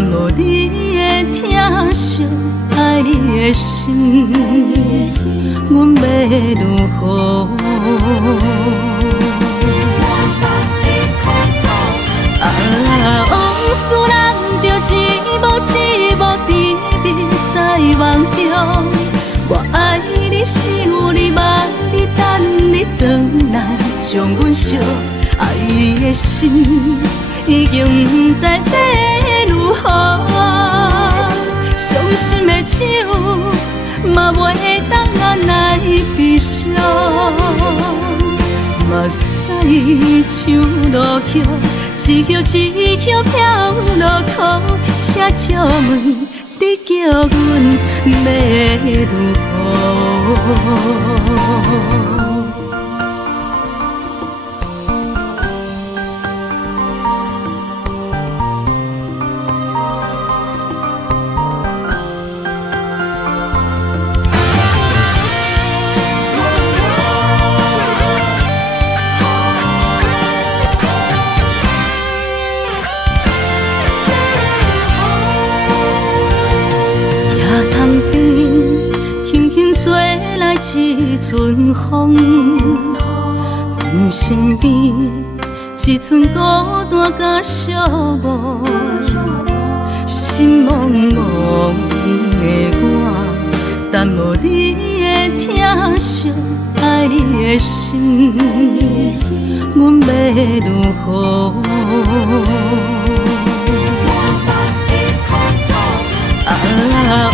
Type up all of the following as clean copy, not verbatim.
但无你的疼惜，爱你的心，阮要如何？往事人着一幕一幕甜蜜在梦中。我爱你想你望你等你回来，将阮惜爱的心已经不知要如何。伤心的手嘛袂当按来悲伤，目屎像落叶。一叶一叶飘落雨，车借问你叫阮要如何？一阵风，阮身边一阵孤单甲寂寞，心茫茫的我，但无你的疼惜，爱你的心，阮要如何？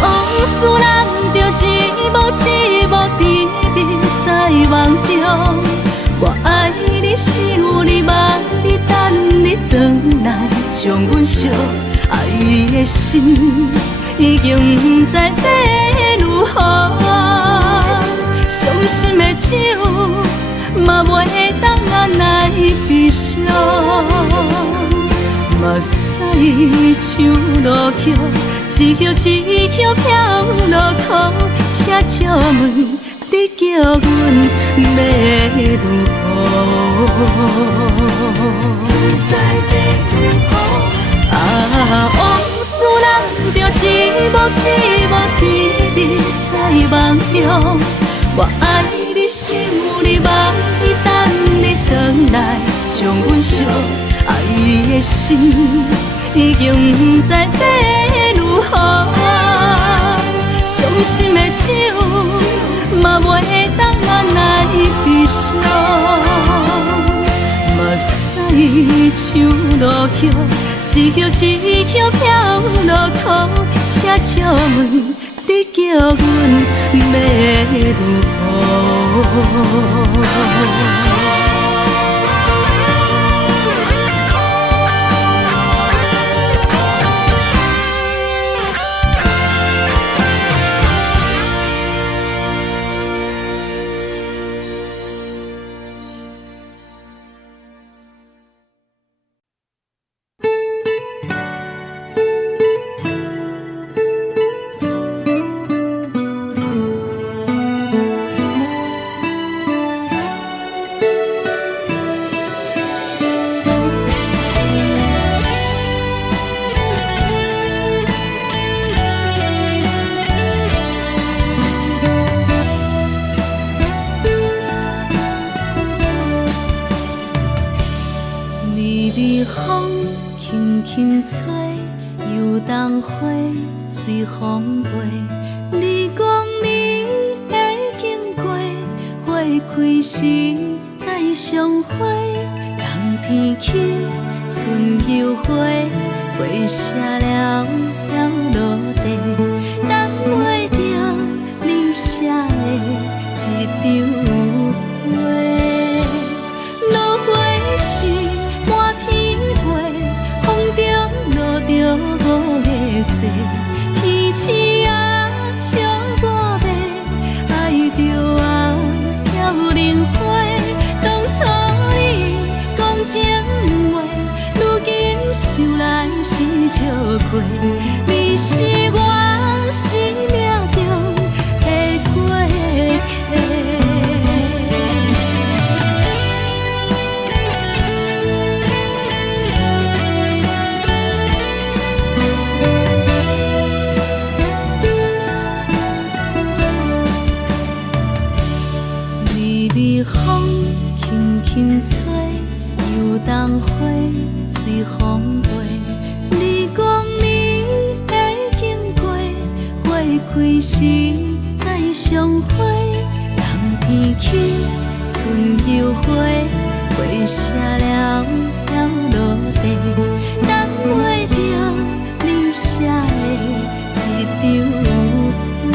往事人着一幕一幕甜蜜在梦中。我爱你想你望你等你回来，将阮惜爱的心已经不知要如何。伤心的手嘛袂当按来悲伤，目屎像落叶。一叶一叶飘落雨，车借问你叫阮要如何？往事人着一幕一幕甜蜜在梦中。我爱你想你望你等你回来，将阮惜爱的心已经不知要如何。伤心的手嘛袂当按来悲伤，目屎像落叶，一叶一叶飘落雨，车借问你叫阮要如何？随风飞，你讲你会经过，花开时再相会。冬天起，春又回，花谢了要落地，等袂着你写的一张画。落花时满天飞，风中落着五个色。天星啊，笑我白，爱着啊，飘零花。当初你讲情话，如今想来是笑过。你是我生命中的过客。微微风轻轻吹，游动花随风飞。你讲你会经过，花开时再相会。人天起，春又花，花谢了要落地，等袂着你写的一张画。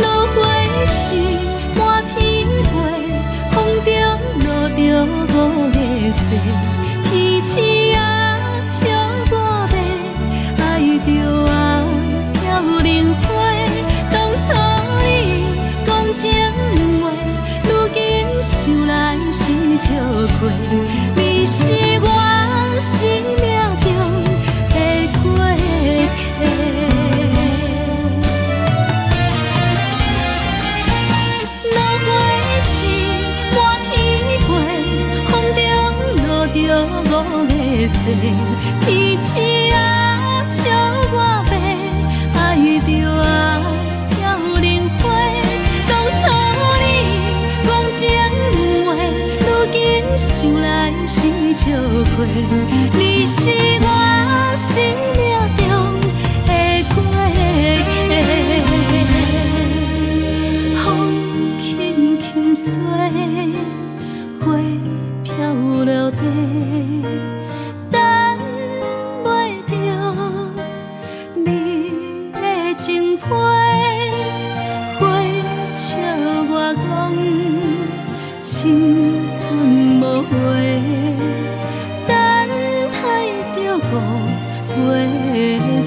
落花时满天飞，风中落着五个色，天星啊笑我迷，爱着啊飘零花。当初你讲情话，如今想来是笑过。你是我生命中的过客。落花时满天飞，风中落着五个色，天星啊笑我迷，爱着啊飘零花。当初你讲情话，如今想来是笑过。你是我生命中的过客。风轻轻吹，花飘落地，等袂着你的情批。花笑我讲青春无悔，等待着五月雪。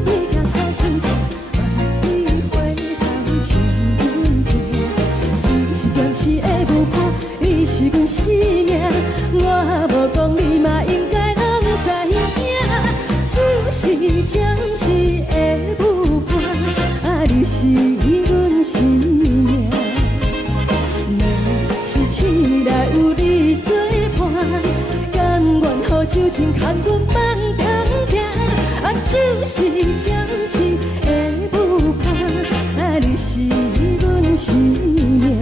有对甲头先吃，万里回头像阮家，就是暂时的无伴，你是阮生命，我无讲你嘛应该拢知影，就是暂时的无伴，啊，你是阮生命。若是醒来有你作伴，甘愿予酒精牵阮放通行，啊，就是暂时的无伴，啊，你是阮生命。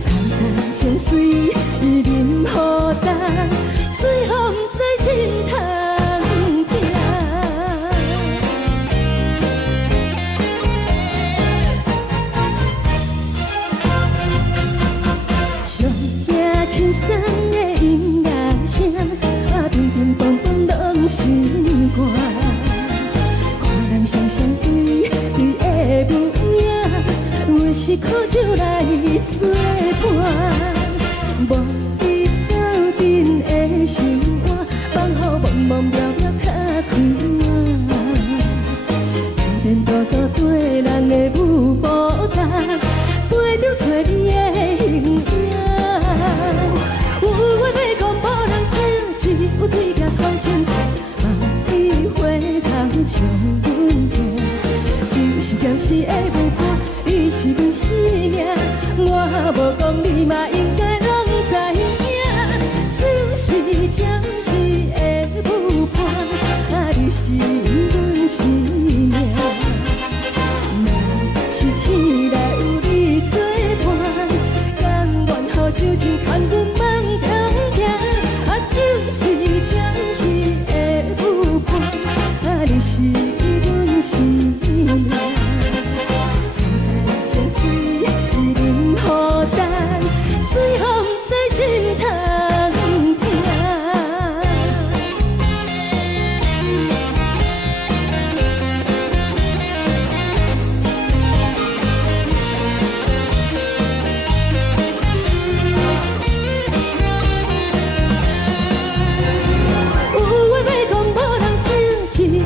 层层情水已淋雨淡，水风在心痛痛。上惊轻松的音乐声，啊，乒乒乓乓拢心肝。看人双双对对的模样，有时苦酒来作伴。无你斗阵的生活，放予茫茫渺渺较快活。颠颠倒倒对人的舞步单，陪着找你的形影。有话要讲无人听，只有对甲头先吃，万里回头像阮家，就是暂时的无伴，你是阮生命，我无讲你嘛应该拢知影，就是暂时的无伴，啊，你是阮生命。若是醒来有你作伴，甘愿予酒精牵阮放通行，啊，就是暂时的无伴，啊，你是阮生命。层层情水已淋雨淡，水风在心痛痛。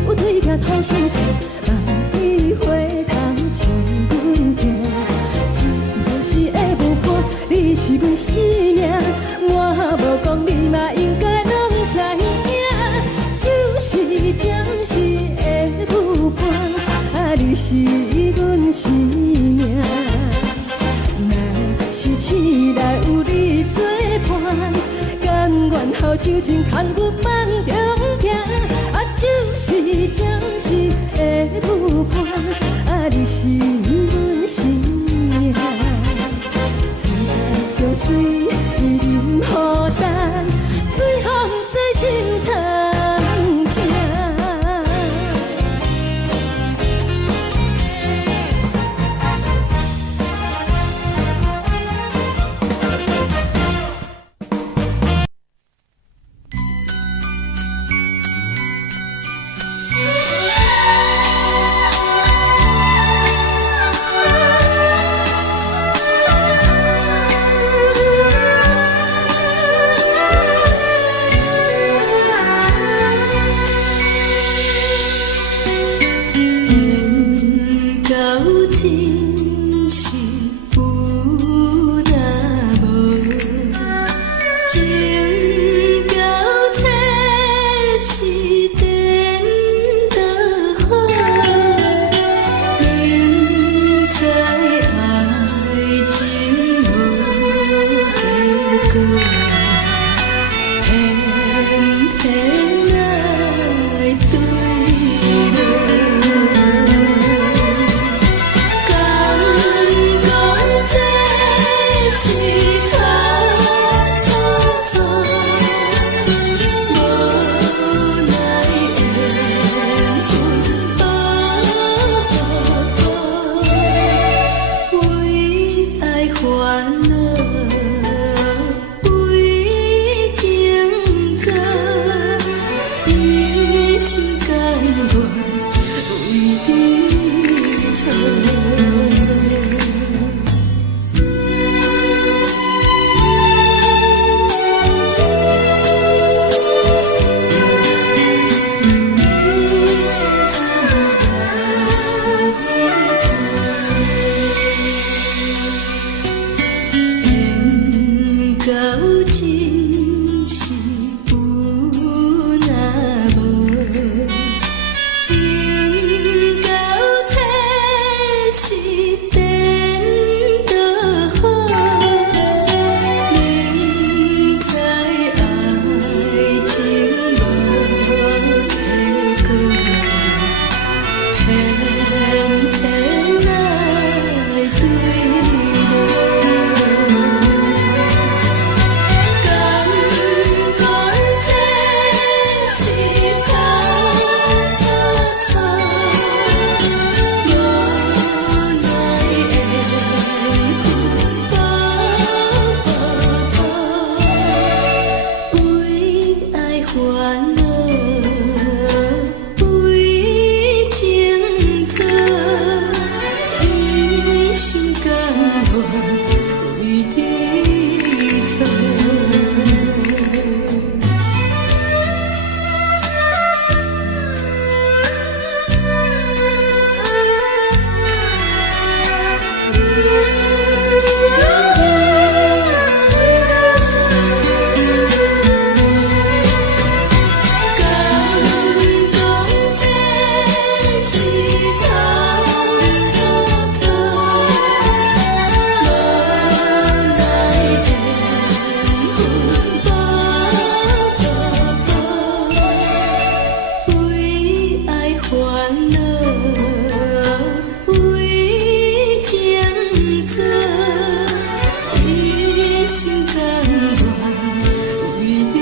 有对甲头先吃，万里回头像阮家，就是暂时的无伴，你是阮生命，我无讲你嘛应该拢知影，就是暂时的无伴，啊，你是阮生命。若是醒来有你作伴，甘愿予酒精牵阮放中行，啊，就是暂时的无伴，啊，你是阮生命。层层情水已淋雨淡，水风在心痛痛。到底是变倒好？明知爱情无结果，偏偏爱醉了。感觉这是草草草，无奈的风波波，为爱烦恼，为情做，一心甘愿为你错。感动这是草草草，无奈的风波波波，为爱烦恼，为情做，一心甘愿为你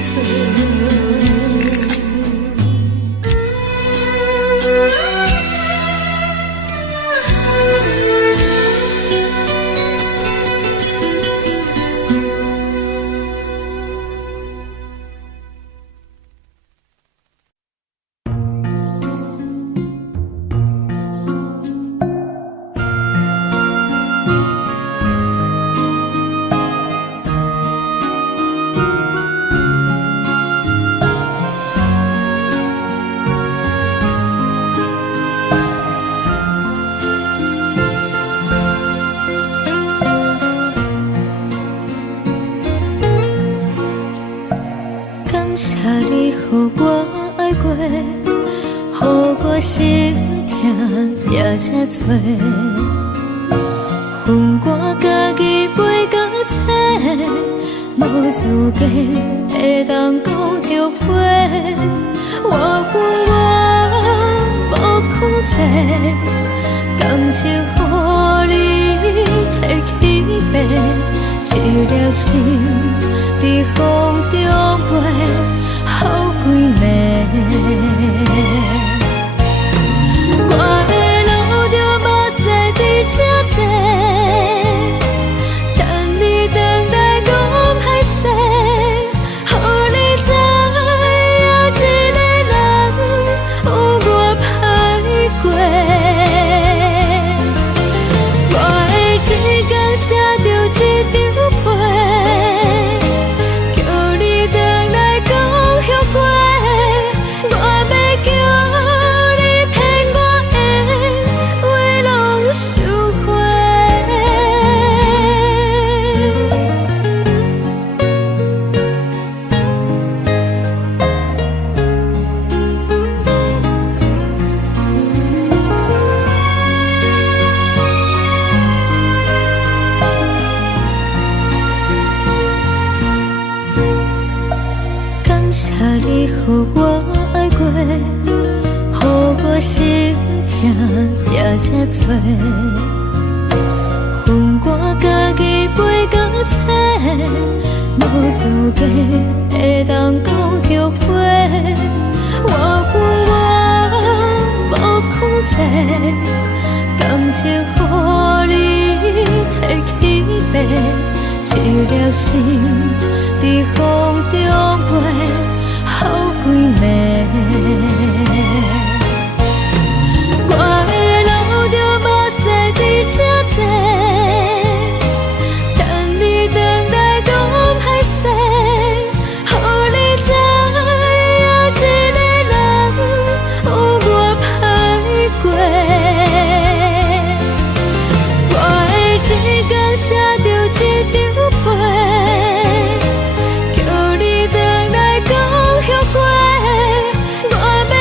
错。感谢你，予我爱过，予我心痛也这多，分我家己袂到切，无资格会当讲后悔。我恨我无控制，感情予你提起白，一粒心在风中飞，好几暝。我的路就无再伫这多，等你回来讲歹势，予你知影一个人有我歹过。我的一天写着一张被，叫你回来讲后悔。我要叫你骗我的话拢收回。感谢你，予我爱过，予我心痛也这多，分我家己袂到切，无资格会当讲后悔。我恨我无控制，感情予你提起白，一粒心在风中飞，好几暝。我的路就无再伫这多，等你回来讲歹势，予你知影一个人有我歹过。我的一天写着一张被，叫你回来讲后悔。我要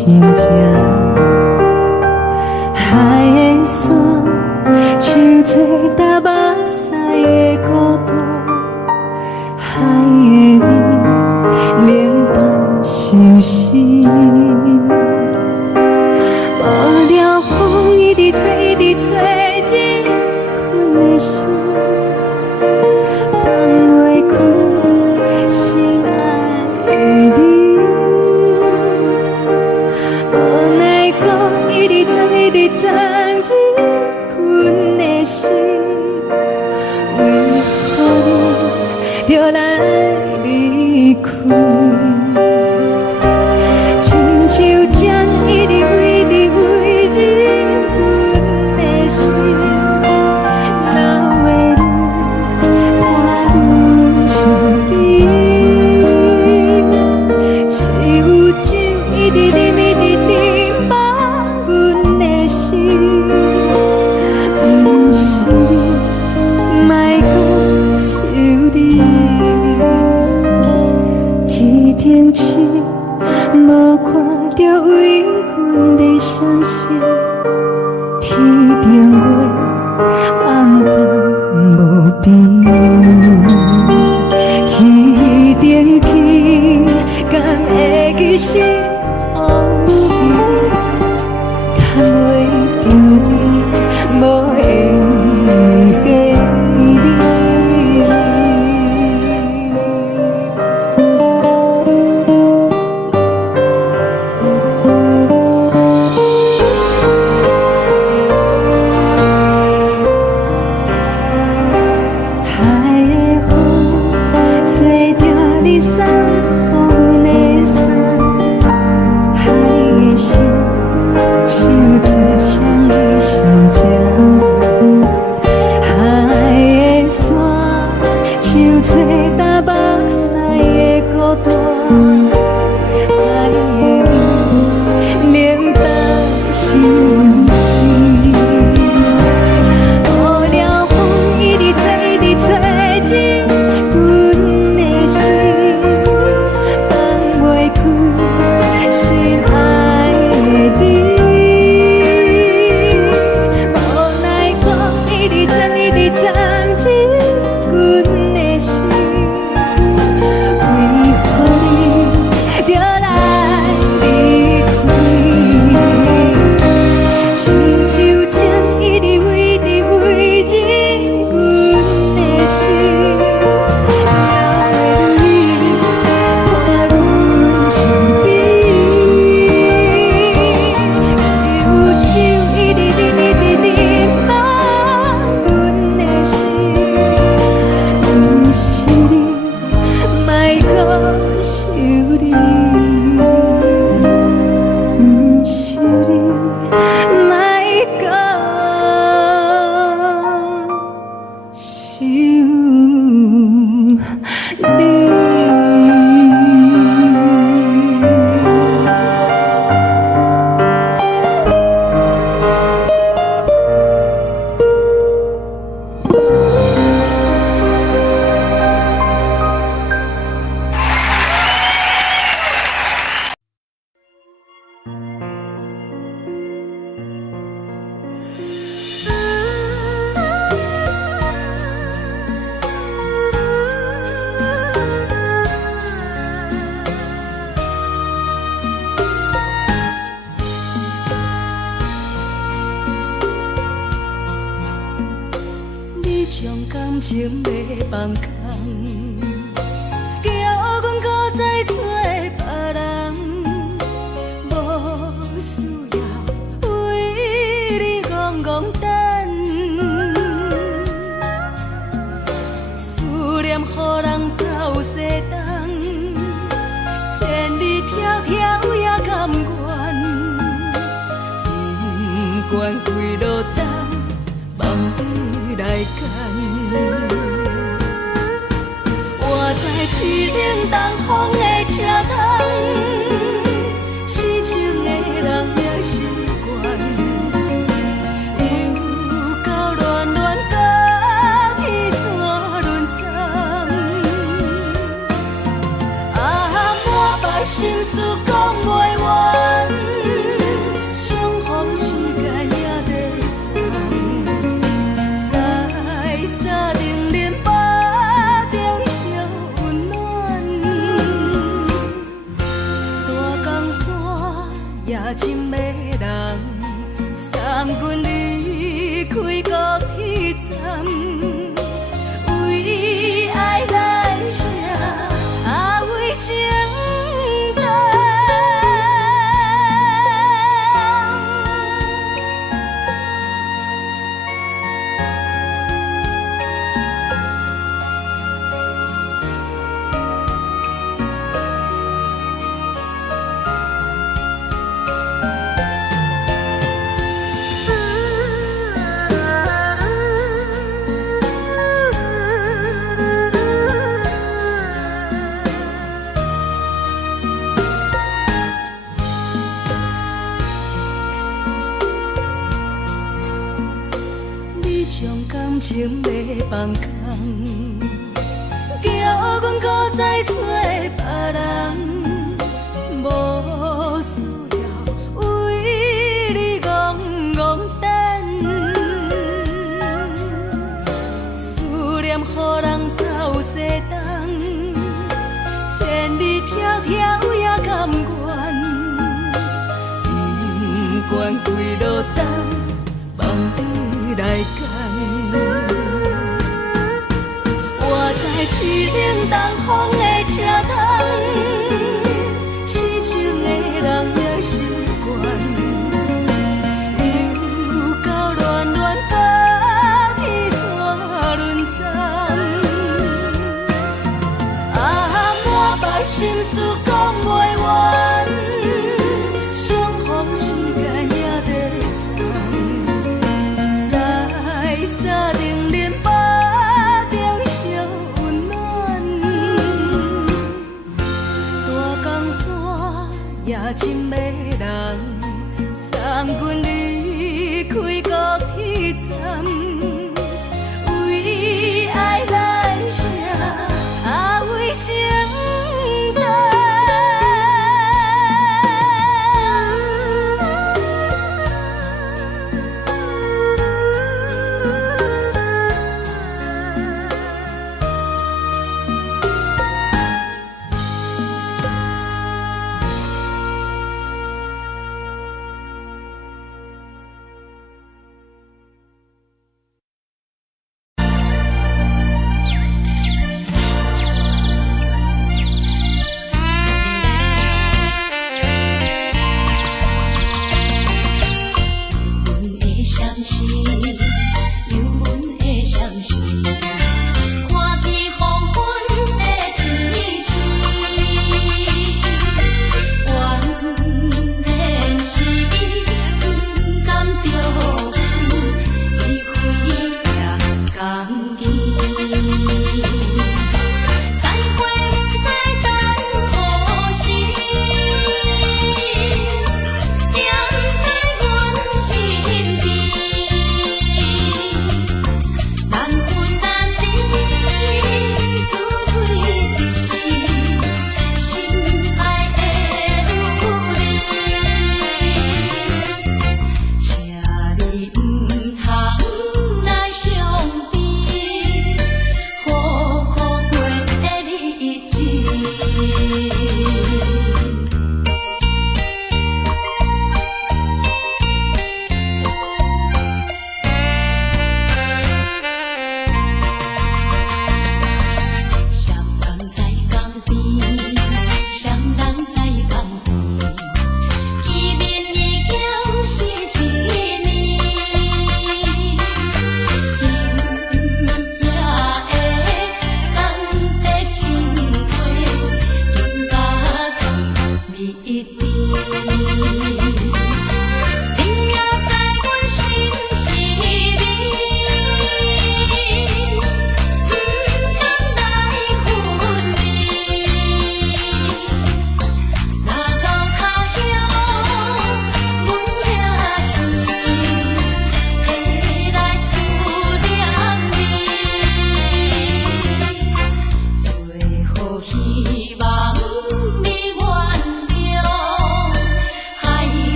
成这。海的山，像做搭目屎的孤独，海的味，冷淡相思。无聊风一直吹，一直吹，日困的心，放袂开心爱的你。无奈何一直藏，一直藏，日困的心，为何你就来离开？亲像江一直飞，一直飞，日困的心，流的泪，我愈想你。只有酒一直啉，一直啉，放阮的心。不是你，莫搁想你。天顶星，无看到为阮的相思。天顶月，暗淡无边。天顶天，敢会记是往事？敢袂着你，无缘给你。海的风，吹着你送予阮的伞。海的心，像做双鱼相争。海的山，像做搭目屎的孤单。海的味，冷淡相思。无聊风一直吹，一直吹，日阮的心，放袂开心爱的你。无奈何一直藏，一直藏，日阮的心，为何你就来离开？亲像江一直飞，一直飞，日阮的心，流的泪，看阮伤悲。只有酒一直啉，一直啉，放阮的心。不是你，莫搁想你。不是你，莫搁想你。你将感情要放空，叫阮搁再找别人，无需要为你戆戆等。思念予人走西东，千里迢迢也甘愿，不管开路灯，梦伊来干。我在市顶东风的车窗，痴情的人也习惯，又到乱乱甲彼山论战。啊，我把心事讲袂完。定恁腹中烧温暖。大江山夜深的人，送阮离开高铁站，为爱来写，为情重。将感情要放空，叫阮搁再找别人，无需要为你戆戆等。思念予人走西东，千里迢迢也甘愿，不管几落冬，梦里来干。我在市顶东风的车窗，痴情的人也习惯，又到恋恋把天带轮转。满腹心事讲袂完，相逢时间也在等，再xác定恁腹中烧温暖。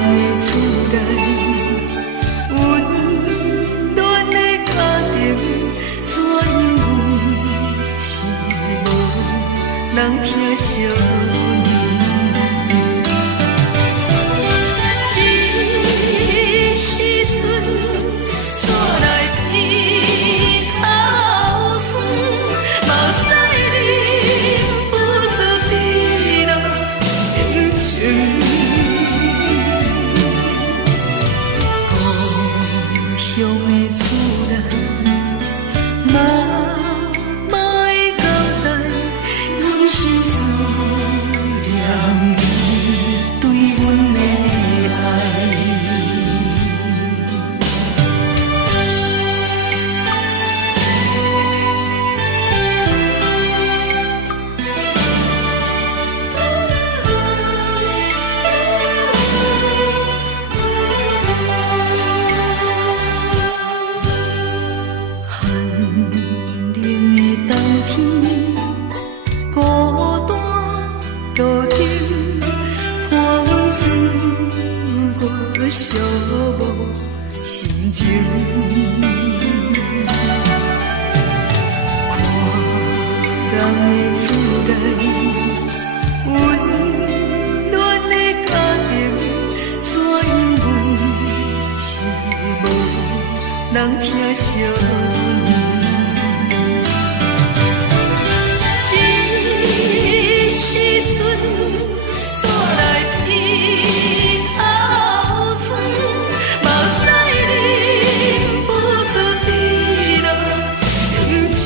的厝内，温暖的家庭，怎因阮是无人疼惜你？这时阵，怎来偏头酸？嘛使你不知地老情情。乡的厝内，妈妈的交代，阮是思念你对阮的爱。寒冷的冬天，孤单路程，看阮自我寂寞心情。看人的厝内，温暖的家庭，怎因阮是无人疼惜你？这时阵，怎来偏头酸？嘛使你不知地老情情。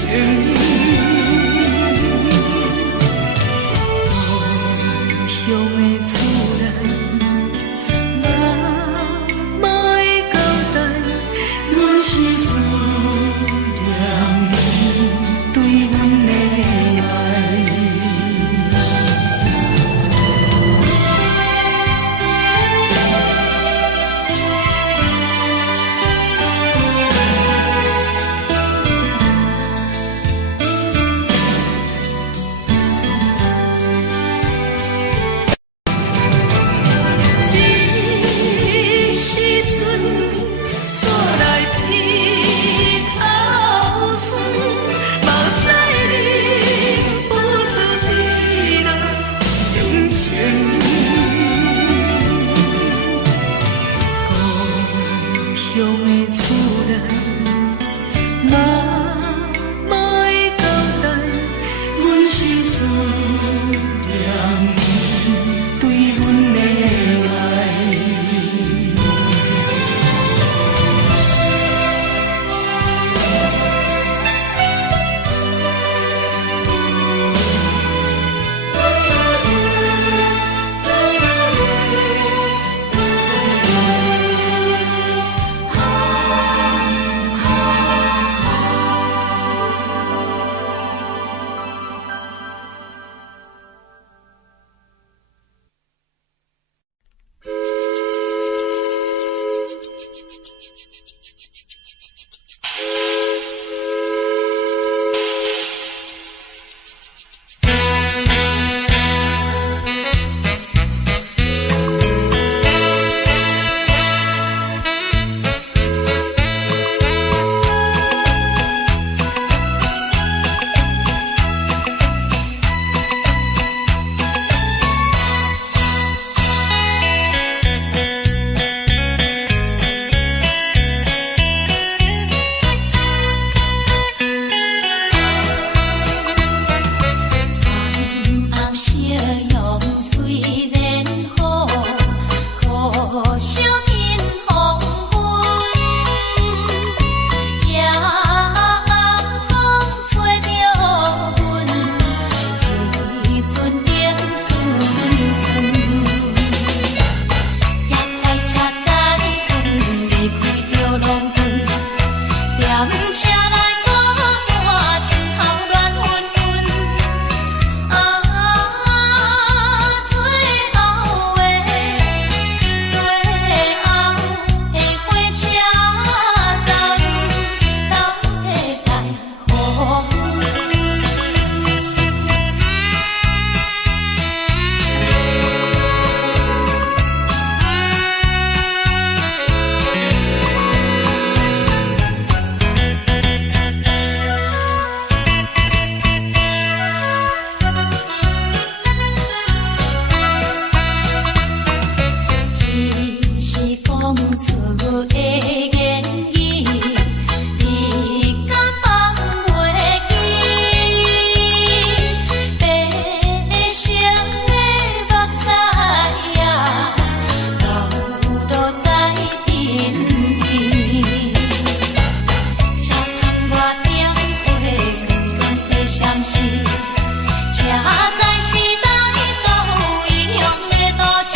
风厝的言语，你敢放袂记？白成的目屎呀，流落在眼边。车窗外点火，光光的闪烁，车载时代都异乡的都市。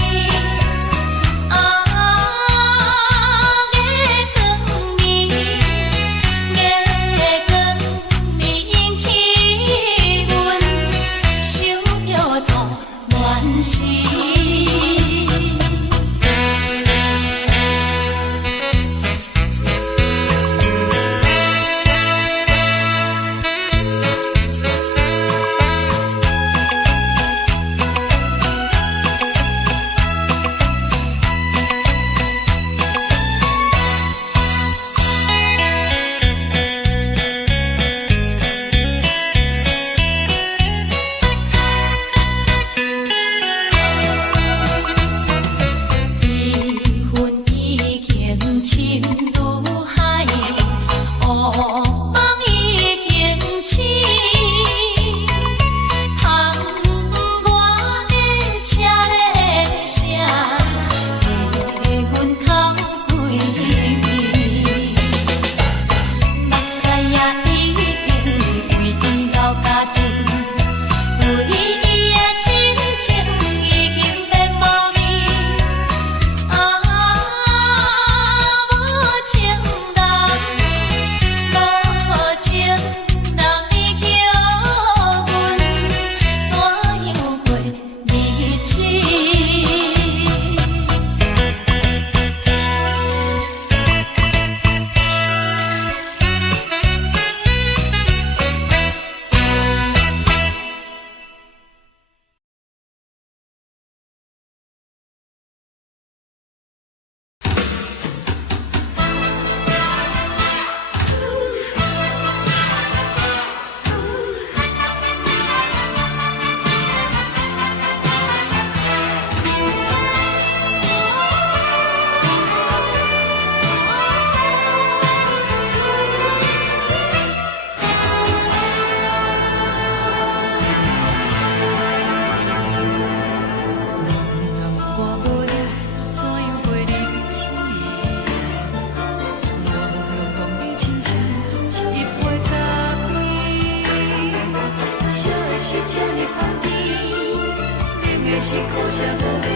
是苦涩无味，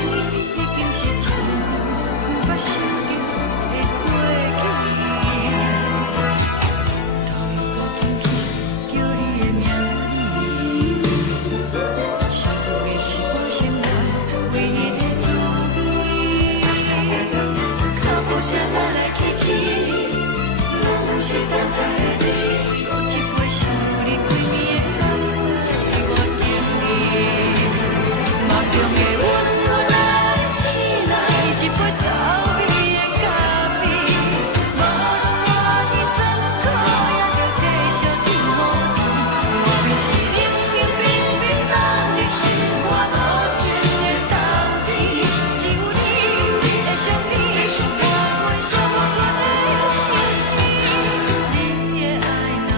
已经是一句不捌想着的过去。头一个轻轻叫你的名字，想的是我心内唯一的滋味。脚步声来来去去，拢是等待的你，喝一杯想你几年的目屎，我敬你。梦中的阮，我来醒来，一杯走味的咖啡，无论我的酸苦，也着继续甜予你。我便是冷冷冰冰等你心肝无情的冬天，只有你会想起我阮相关的心事。你的爱若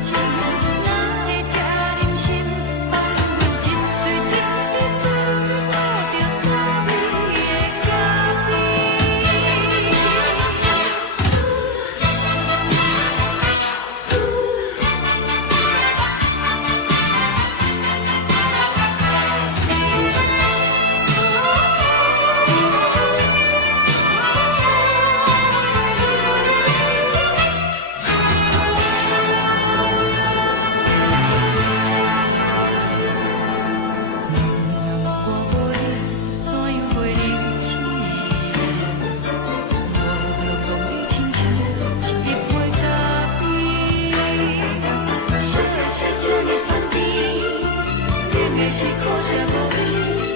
深，哪会这忍心放阮一嘴一滴水？是苦涩无味，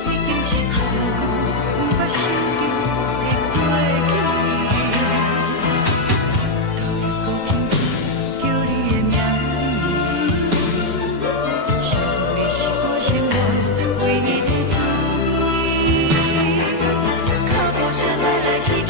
已经是一句不捌想着的过去。头一个轻轻叫你的名字，想你是我心内唯一的滋味。脚步声来来去去。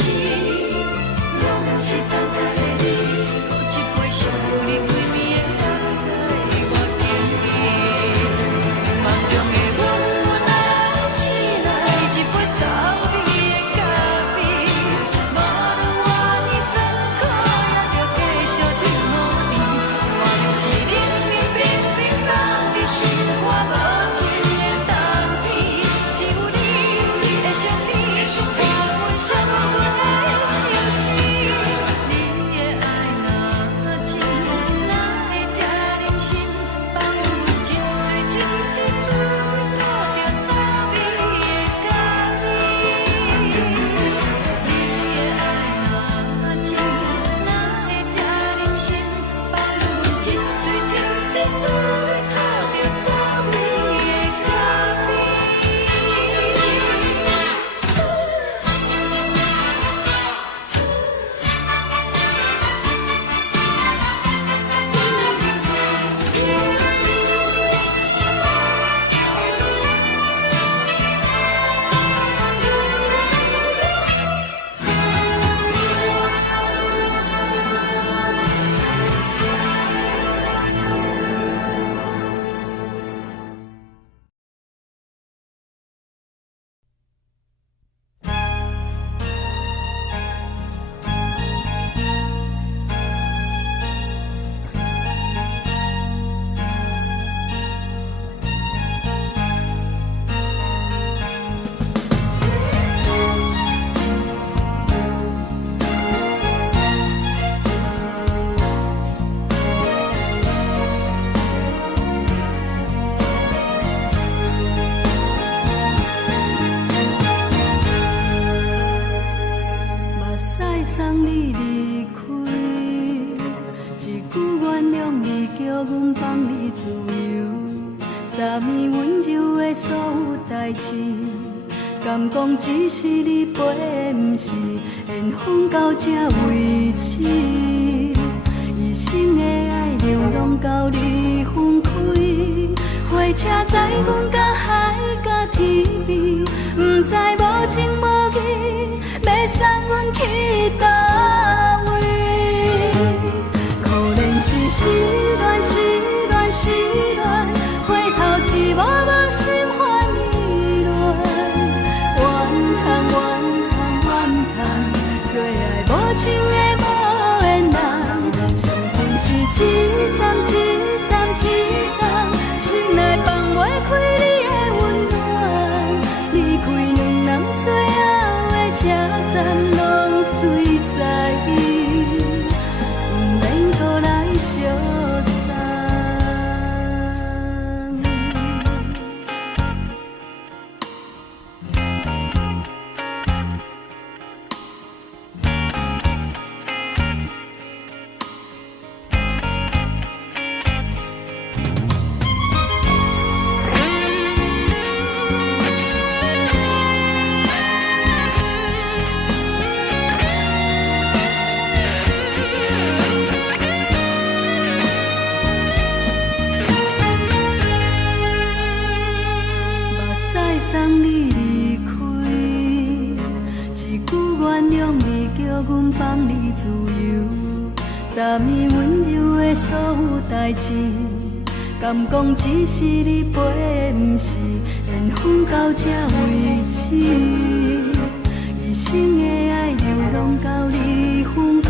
送你离开，一句原谅你，叫阮放你自由。昨暝温柔的所有代志，敢讲只是你陪，不是缘分到这为止。一生的爱流浪到你分开，火车载阮到海甲天边，不知无情无义，要送阮去倒位？可怜是失恋，失恋，失恋，回头一幕幕心烦意乱，怨叹，怨叹，怨叹，最爱无情的无缘人，伤痕是一站一站一站，心内放袂开你的温暖，离开两人最后的车站，拢随在意，不免搁来相送。送你离开，一句原谅你，叫阮放你自由。昨暝温柔的所有代志，敢讲只是你陪，不是缘分到这为止。一生的爱流浪到你分开，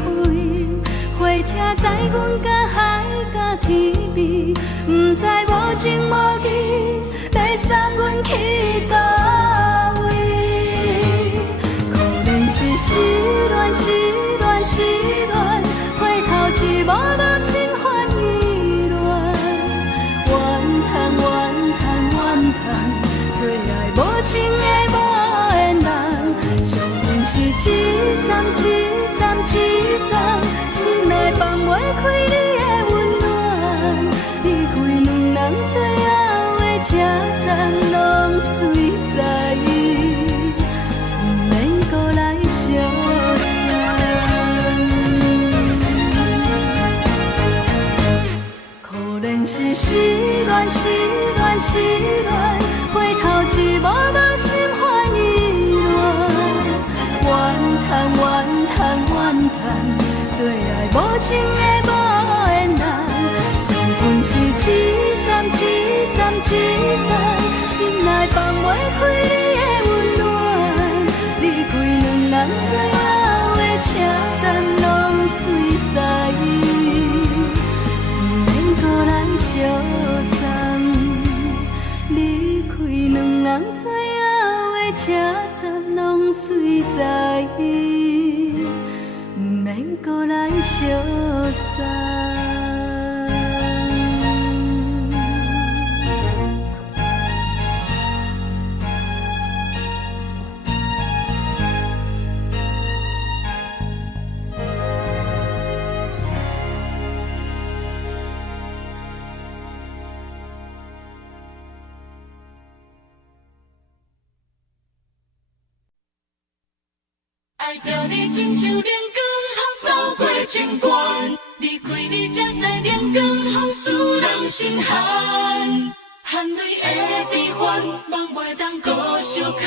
火车载阮到海甲天边，不知无情无义，要送阮去倒位？可怜是失恋，失恋，失恋，回头一幕幕心烦意乱，怨叹，怨叹，怨叹，最爱无情的无缘人，伤痕是一站一站一站，心内放袂开你的温暖，离开两人最后的车站，拢随在意，不免搁来相送。可怜是失恋，失恋，失恋，回头一幕幕心烦意乱，怨叹，怨叹，怨叹，最爱无情的无缘人，伤痕是一站一站一站，心内放袂开你的温暖，离开两人最后的车站，拢随在意，不免搁来相送。离开两人最后的车站，拢随在意，不免搁来相送。爱着你亲像亮光，扫过情关，离开你才知亮光，风使人心寒。含泪的悲欢，望袂当搁相牵，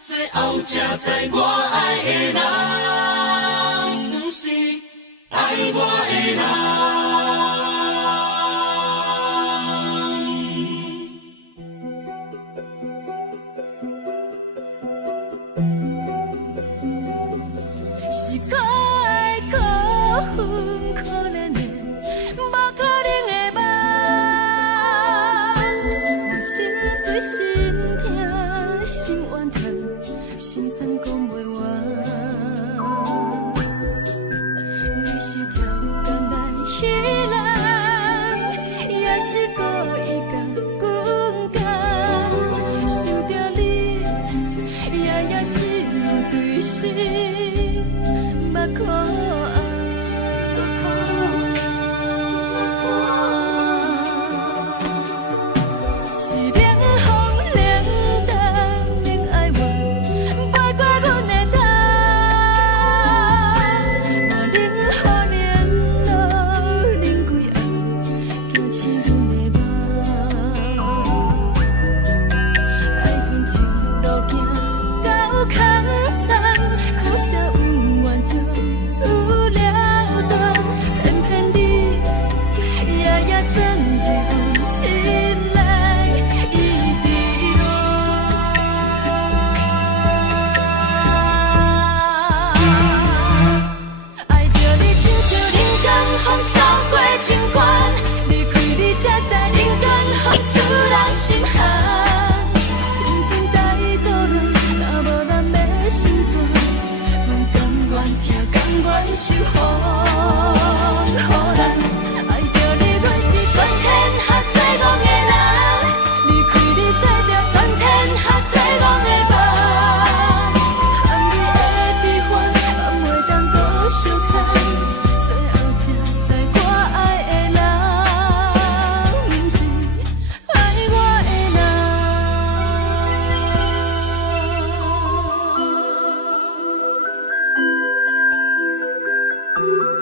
最后才知我爱的人，不是爱我的人。是可爱可恨可怜的，无可能的梦。我心碎心痛心怨叹，心酸讲袂完。你是挑工来彼人，也是故意甲阮讲，想着你夜夜只有对视。目你。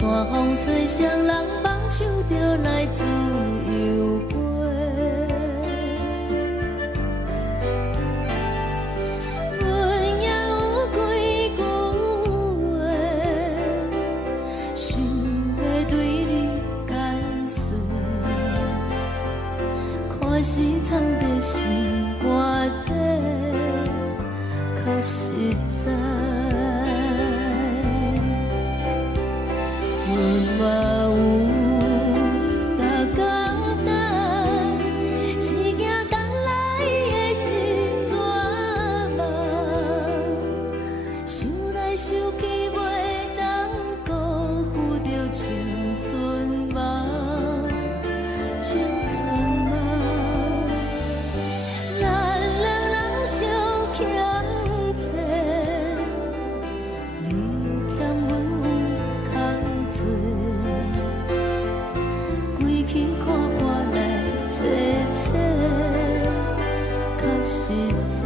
山风吹双人放手就来自由飞。阮也有几句话，想要对你解释，可是藏在心肝底，较实在。阮嘛有逐工等，一件等来的时阵嘛，想来想去袂当辜负着青春嘛，青春嘛，咱两人相欠债，你欠阮有空做，归去看看来坐坐，较实在。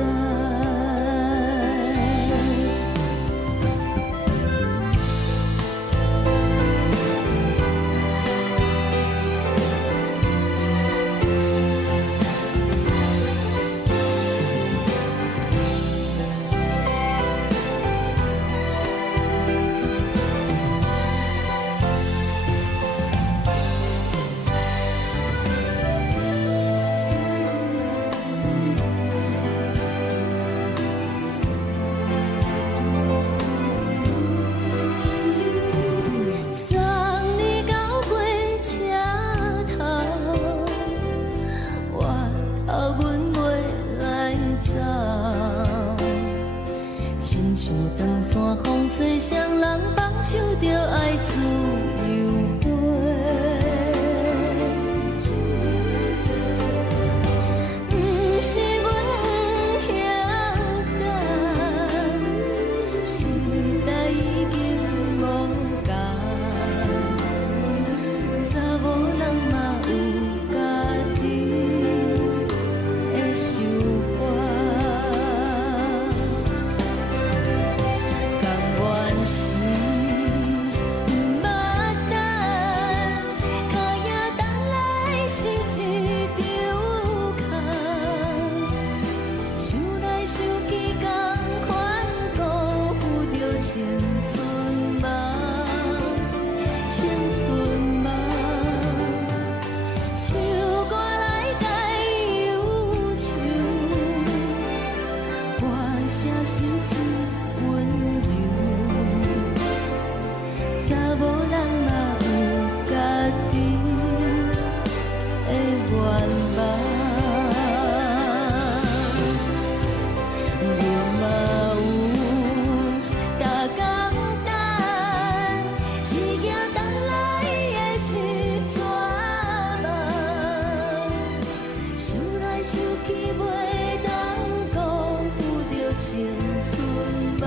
送你到火车头，我头阮袂来走，亲像长山风吹双人放手就爱自由飞。不是阮不晓等，时代已经无同，查某人嘛有家己的想法，甘愿是不捌等，脚也等来是一场空，想来想去同款辜负着青春嘛，青春嘛，唱歌来解忧愁，歌声是真温柔，查某人嘛有家己的愿望。阮嘛有逐工等，一件等来的时阵嘛，想来想去袂当辜负着青春嘛。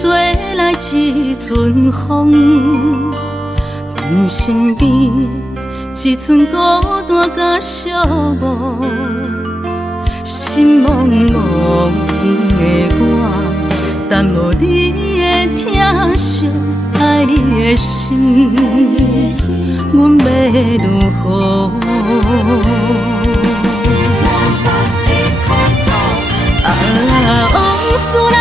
吹来一阵风，阮身边一寸孤单甲寂寞，心茫茫的我，等无你的疼惜，爱你的心，阮要如何？往事咱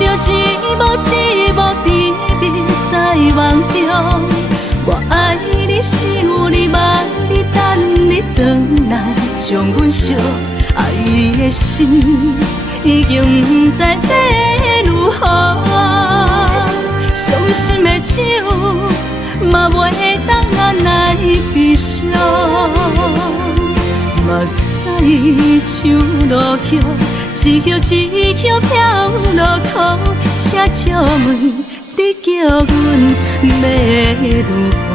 着一幕一幕甜蜜在梦中。我爱你，想你，望你，等你回来，将阮惜爱的心已经不知要如何。伤心的手嘛袂当按来悲伤。目屎像落叶，一叶一叶飘落雨，请借问你叫阮要如何？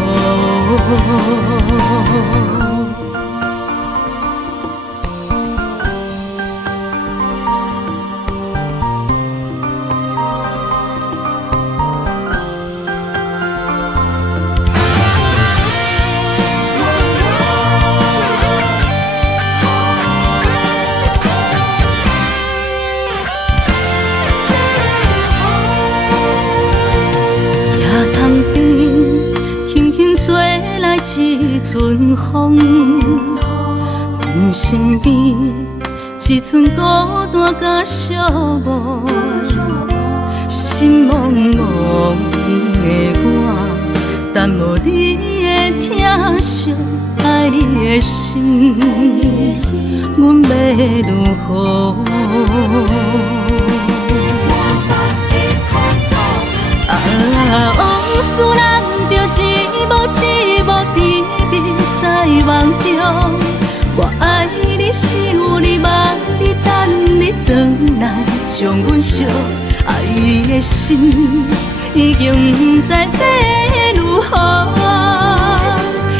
一阵风，阮身边一寸孤单甲寂寞，心茫茫的我，等无你的疼惜，爱你的心，阮要如何？往事咱着一幕一幕甜蜜在梦中。我爱你，想你，望你，等你回来，将阮惜爱的心已经不知要如何。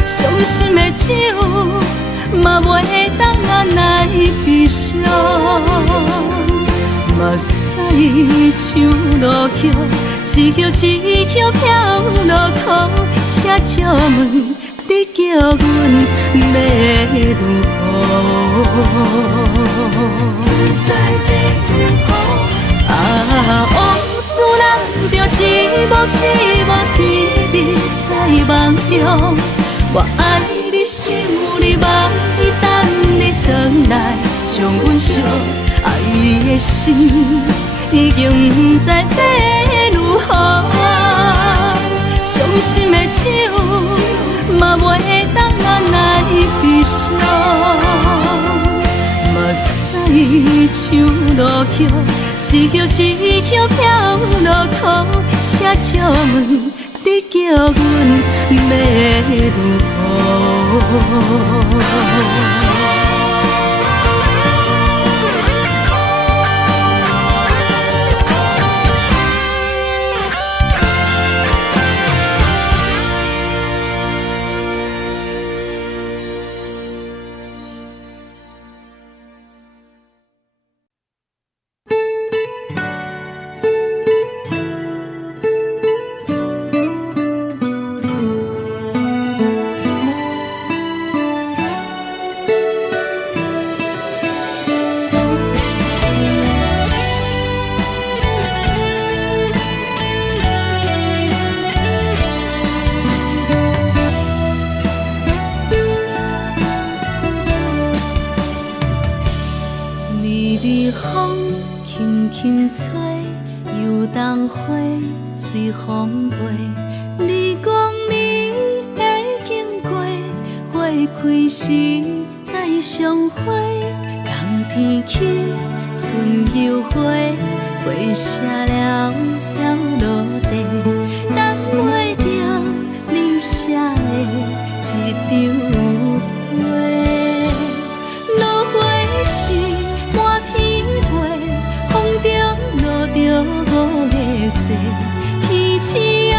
伤心的手嘛袂当按来悲伤。目屎像落叶，一叶一叶飘落雨，请借问你叫阮要如何？往事咱着一幕一幕甜蜜在梦中。我爱你，想你，望你，等你回来，将阮惜爱的心已经不知要如何。伤心的手嘛袂当按来悲伤。目屎像落叶，一叶一叶飘落雨，请借问你叫阮要如何？随风飞，你光暝会经过，花开时再相会。冬天起，春又回，花谢了要落地，等袂着你写的一张画。落花时满天飞，风中落着五个色。天星啊，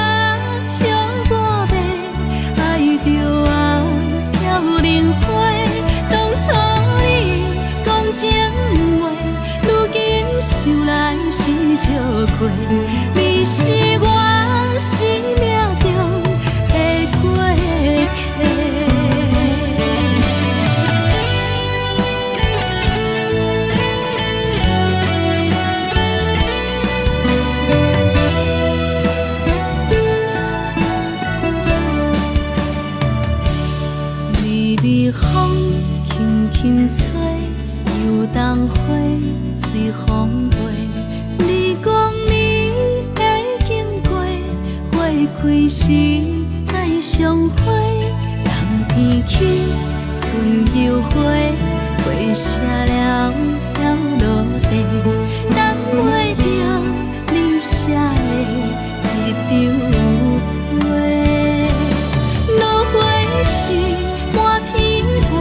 笑我袂爱着啊，飘零花。当初你讲情话，如今想来是笑亏。你是我生命中的过客。微微风轻轻吹，游动花随风飞。你讲你会经过，花开时再相会。人天起，春又回，花谢了了落地，等袂着你写的一张话。落花时满天飞，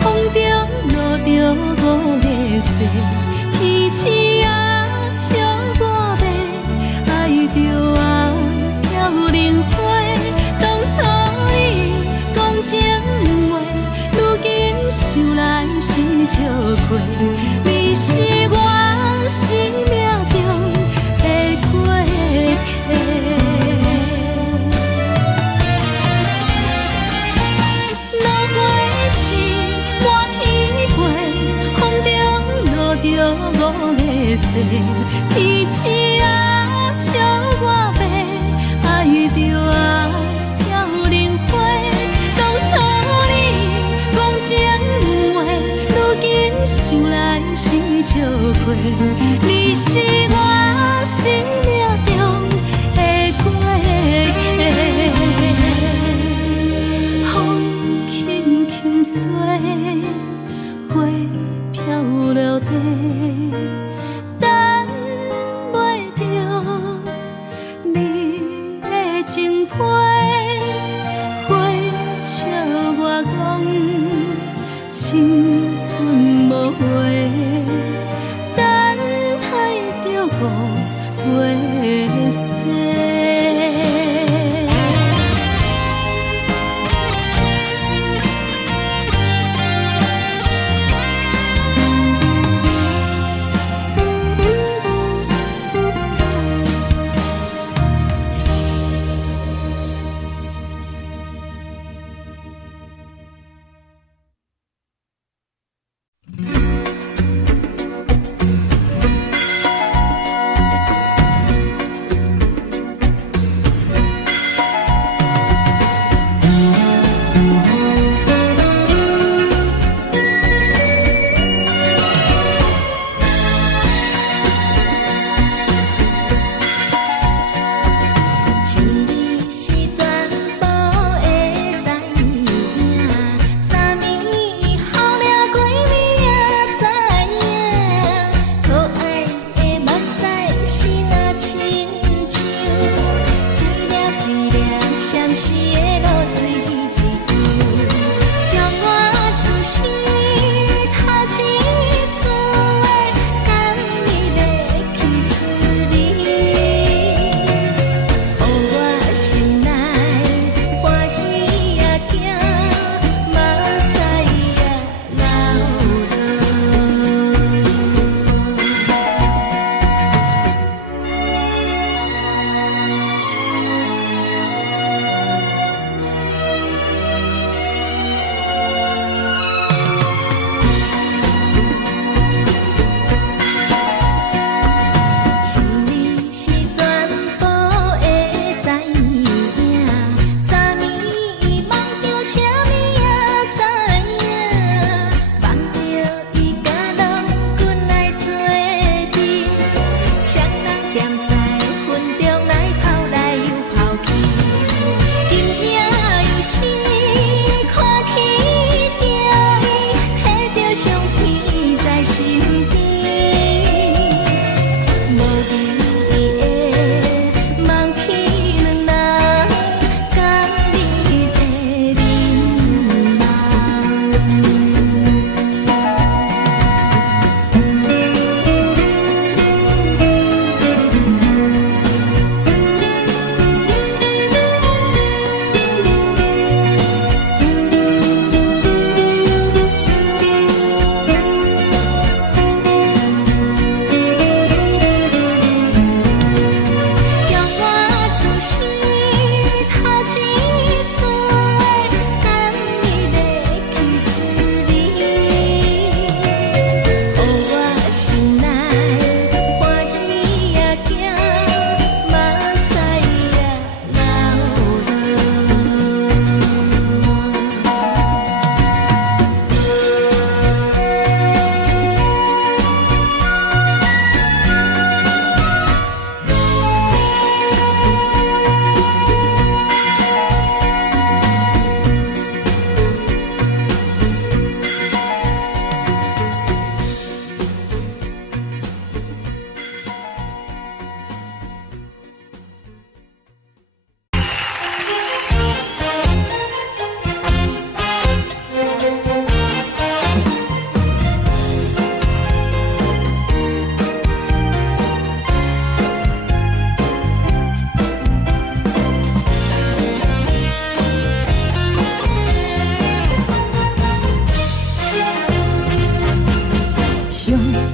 风中落着五个色，天星啊笑我迷，爱着啊飘零花。当初你讲情话，如今想来是笑亏。你是我生命中的过客。落花时满天飞，风中落着五个色，天星啊笑我迷，爱着啊飘零花。当初你讲情话，如今想来是笑亏。你是我生命中的过客。风轻轻吹，花飘落地，等袂着你的情批。花笑我讲青春无回，等待着五月雪。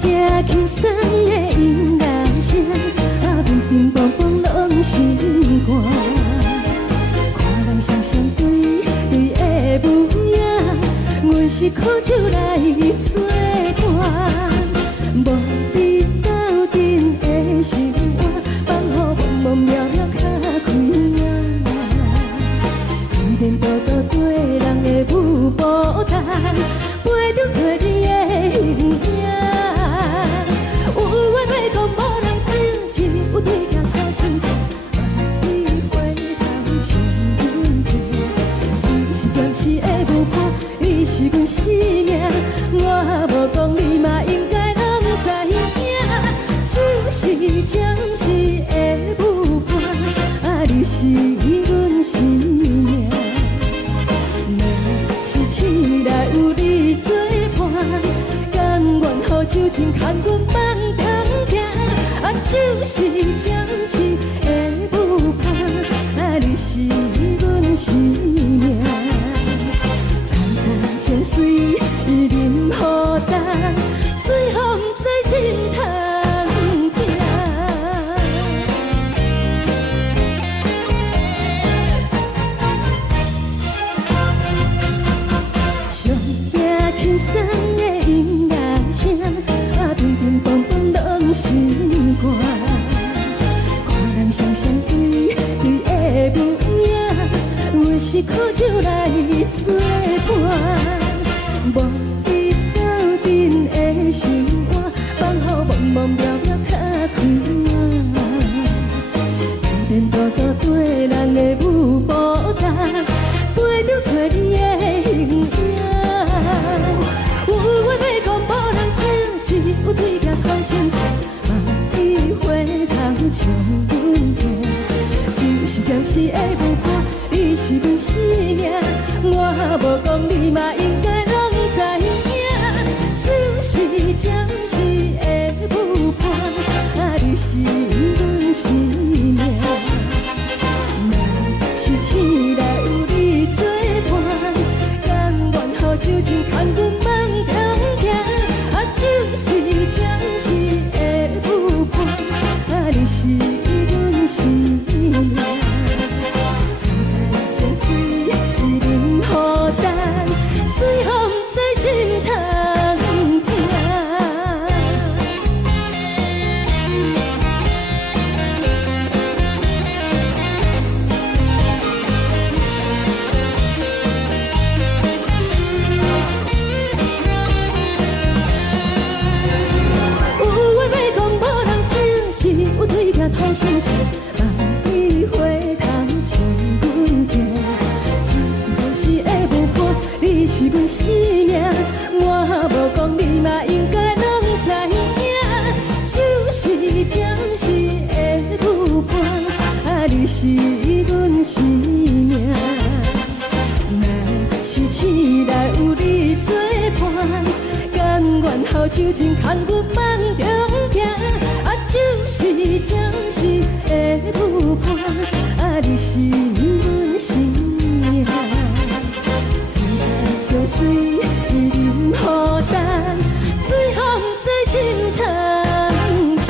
听轻松的音乐声，乒乒乓乓拢心肝。看人双双对对的舞影，阮是苦酒来作伴。无你斗阵的心肝，放予茫茫渺渺较开眼。颠颠倒倒对人的舞步弹，陪着做你的形影。有话要讲无人听，只有对镜头心情，万里回头将阮听。就是暂时的舞伴，你是阮生命，我无讲你嘛应该拢知影。就是暂时的舞伴，你是阮生命。是醒来有你作伴，甘愿予酒精牵阮梦通行。就是暂时的舞伴，你是阮生命。层层情水任何等，随风在心通听。上听轻松的音乐声，乒乒乓乓拢心肝。看人双双对对的舞影，阮是苦酒来作伴。无你斗阵的心肝，放予茫茫渺渺较开眼。颠颠倒倒对人的舞步弹，陪着做你的形影。有话要讲无人听，只有对镜头心情，万里回头将阮听。就是暂时的舞伴，你是阮生命，我无讲你嘛应该拢知影。就是暂时的舞伴，你是阮生命。若是醒来有你作伴，甘愿予酒精牵阮梦通行。就是暂时的舞伴，你是阮生命。层层情水任何等，随风在心通听。头心情，万里回头将阮听。就是暂时的舞伴，你是阮生命，我无讲你嘛应该拢知影。就是暂时的舞伴，你是阮生命。若是醒来有你作伴，甘愿予酒精牵阮梦中行。就是暂时的舞伴，你是阮生命。层层情水任何等，随风在心通听。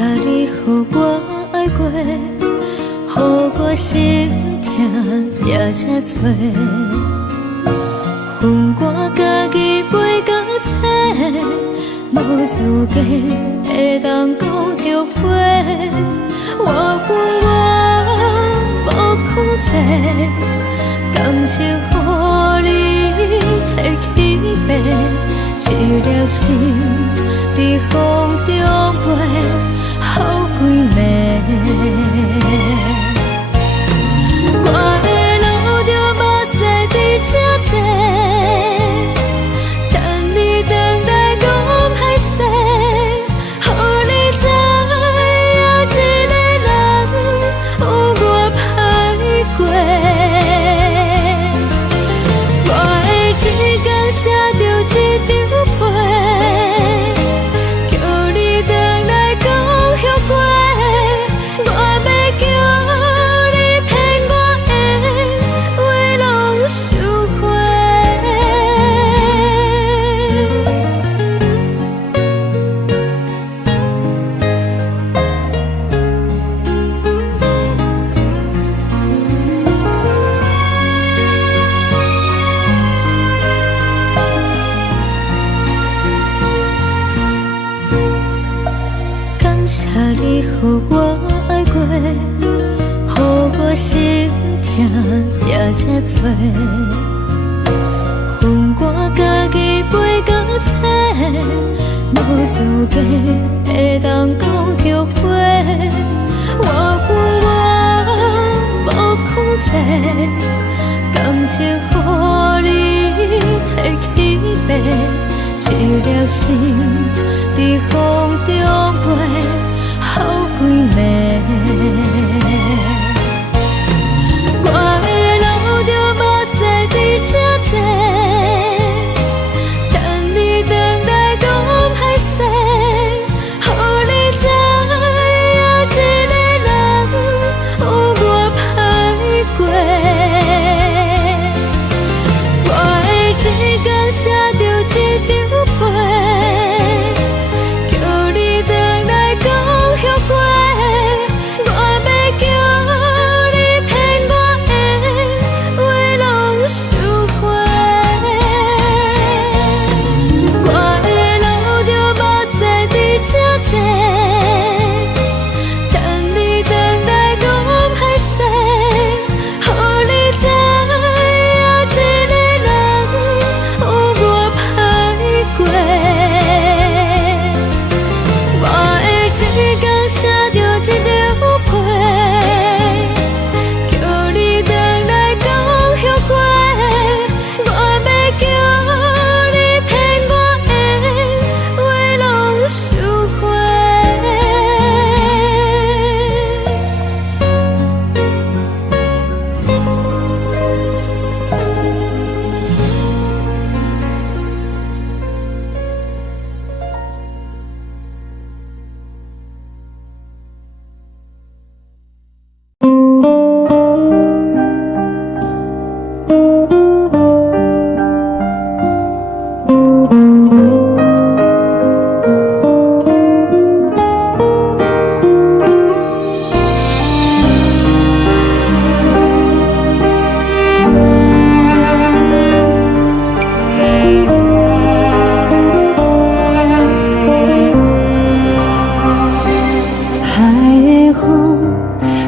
你予我爱过，予我心痛也这多，恨我家己袂到切，无资格会当讲后悔。我恨我无控制，感情予你摕去卖，一粒心在风中飞，好几暝。我的路就无再伫这多，等你等待讲歹势，予你知影一个人有我歹过。我的一天写着一张被，叫你回来讲后悔。我要叫你骗我的话拢收回。感谢你予我爱过，予我心痛也这多，恨我家己袂到切，无资格会当讲后悔。我恨我无控制，感情予你摕去卖，一粒心在风中飞，好几暝。我的路就无再伫这多，等你等待讲歹势，予你知影一个人有我歹过。我的一天写着一张被，叫你回来讲后悔。我要叫你骗我的话拢收回。我的路就无再伫这多，等你等待讲歹势，予你知影一个人有我歹过。我的一天写着一张被，叫你回来讲后悔。我要叫你骗我的话拢收回。海的风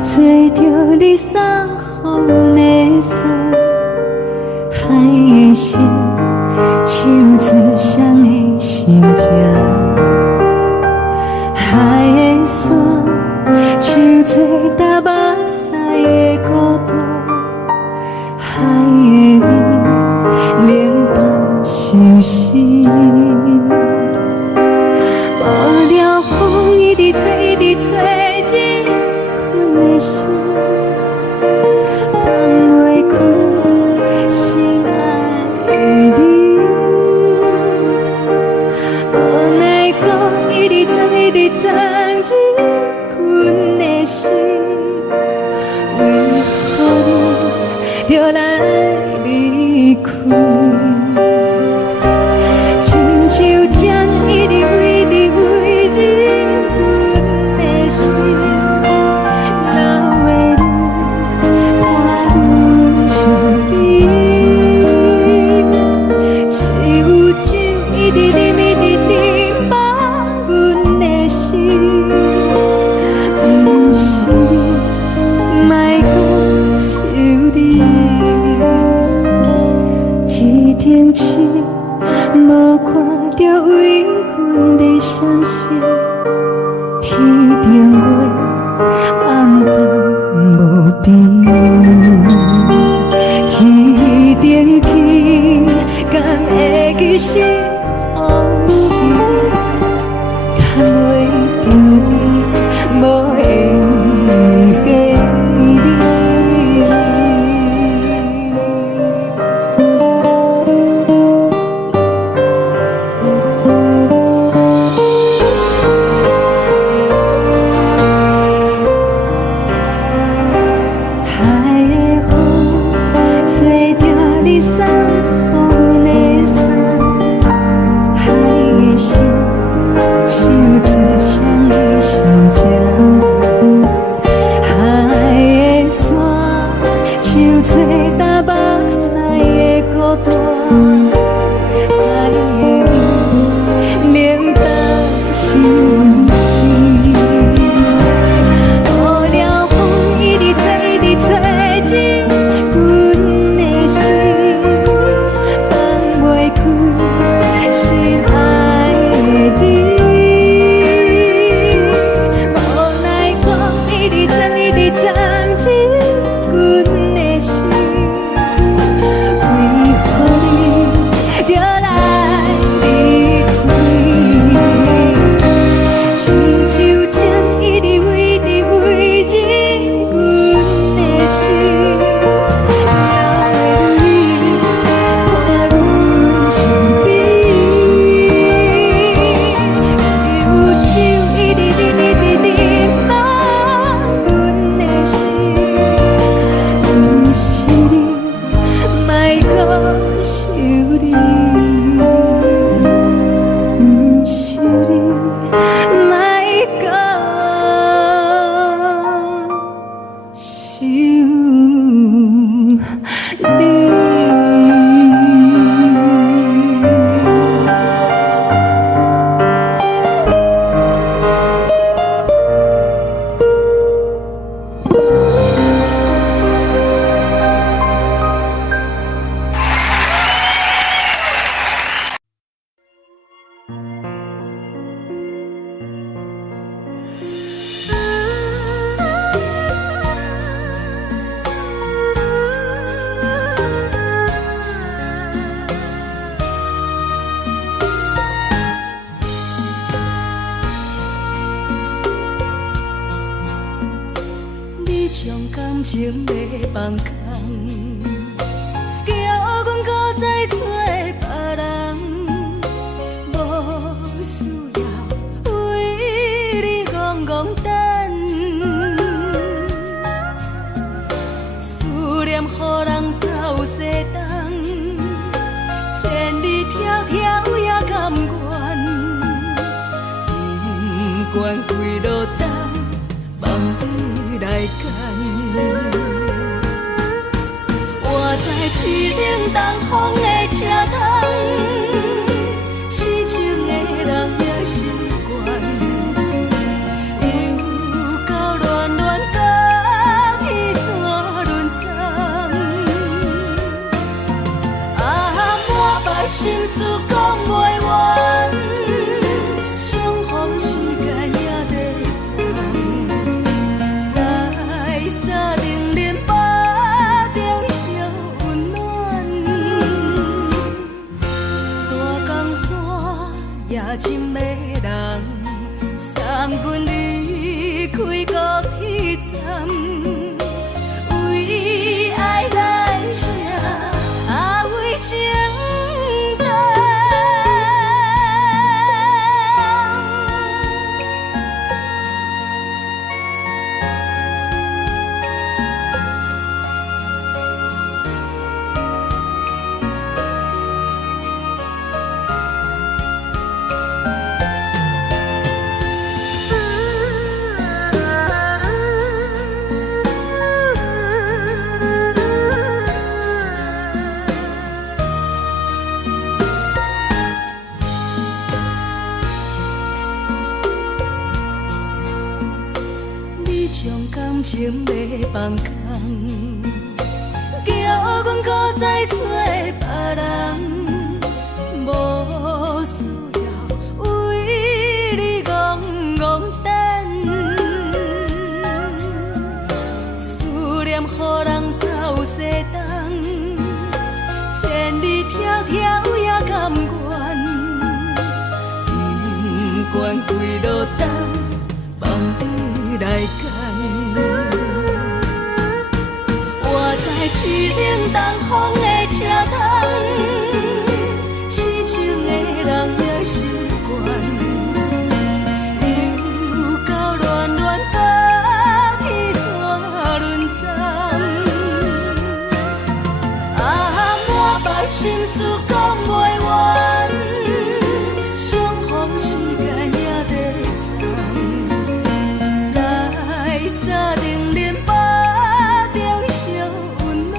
吹着你送风的伞，海的心唱出双的心情，海的山唱出搭目屎的孤独，海的味冷淡伤心。无聊风一直吹，一直吹，日困的心，放袂开心爱的你。无奈风一直吹，一直吹，日困的心，为何你就来离开？亲像针一直顶月暗淡无边，天顶天，敢会记是往事，敢袂着你无缘的你。感情要放空，叫阮搁再找别人，无需要为你戆戆等，思念予人走西东，千里迢迢也甘愿，不管几路灯，梦你来干。我在市顶东风的车窗，痴情的人也习惯，又到乱乱甲彼山论站，满腹心事讲袂完，相逢时间也在等，在沙定林巴中烧温暖，大江山夜深的人，送阮离开高铁站，为爱来写为情。感情要放空，叫阮搁再找别人，无需要为你戆戆等，等，梦你来牵。我在市顶东风的车窗，痴情的人也心倦。又到乱乱把天带轮转，满腹心事讲袂完，相逢时间也在等，在沙定林巴中相温暖。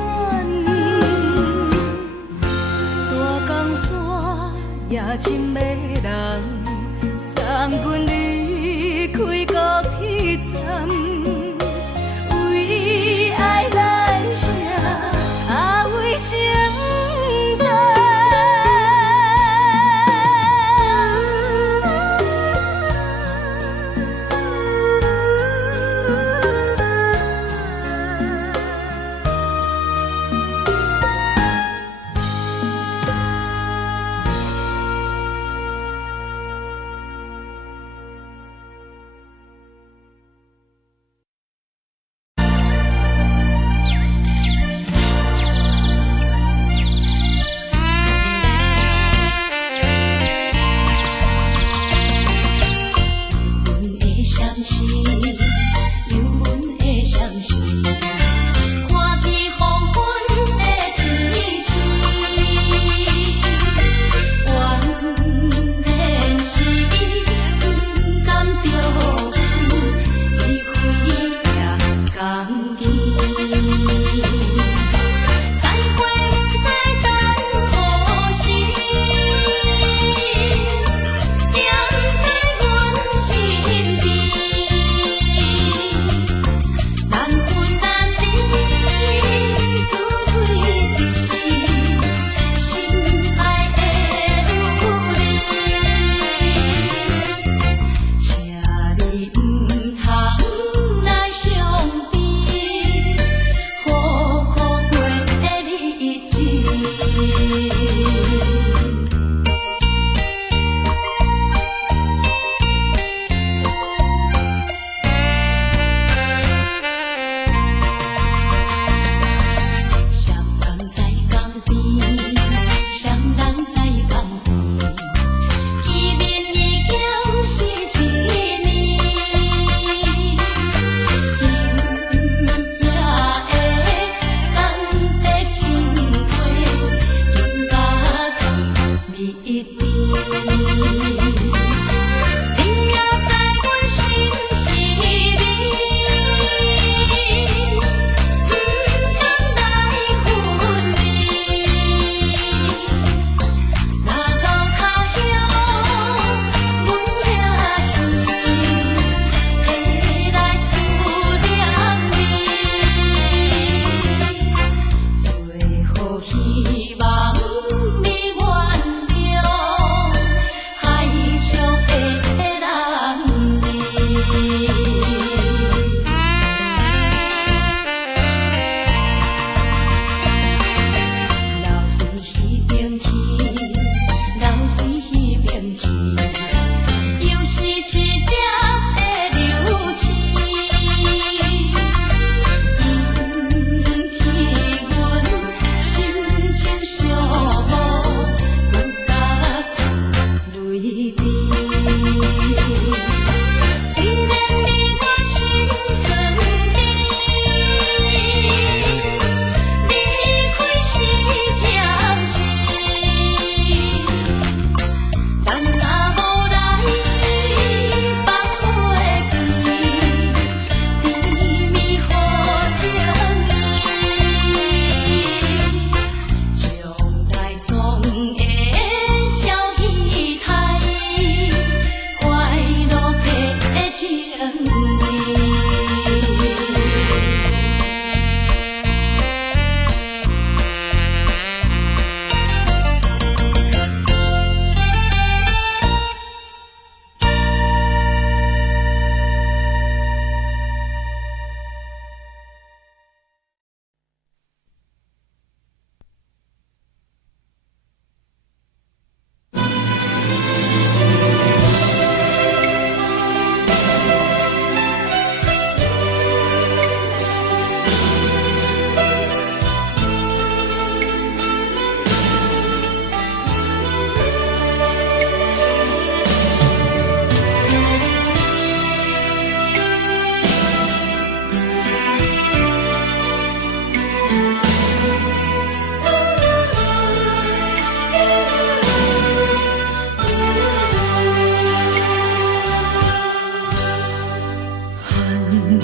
冷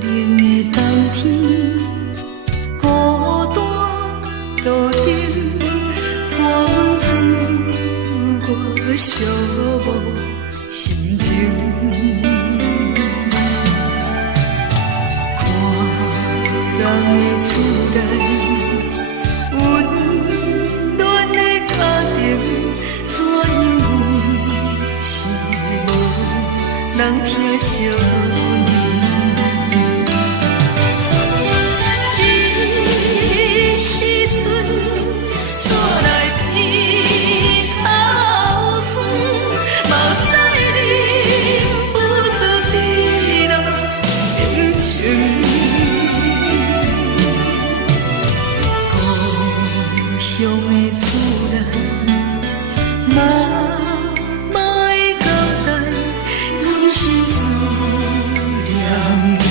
的冬天，孤单路顶，看阮自我寂寞心情。看人的厝内温暖的家庭，怎样是无人疼惜你？这时阵带来鼻头酸，嘛使你不知滴落冷情。故乡的厝内，嘛会交代，阮是思念你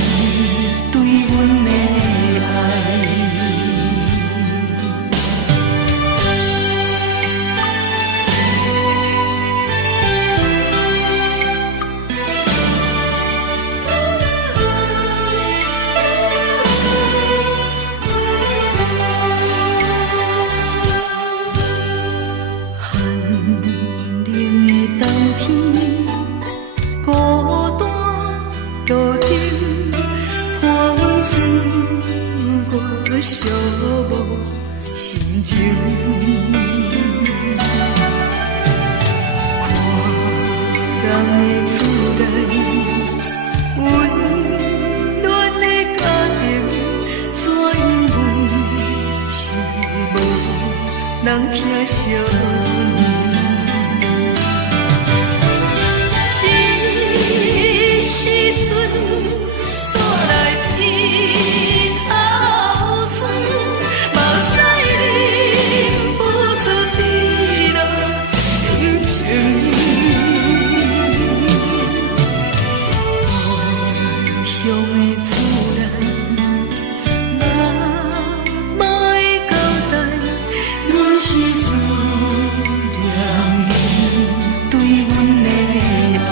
对阮的爱。寒冷的冬天，孤单路顶，看阮自我寂寞心情。看人的厝内温暖的家庭，怎样是无人疼惜你？这时阵带来鼻头酸，嘛使你不知滴落冷情。故乡的厝内，嘛会交代，阮是思念你对阮的爱。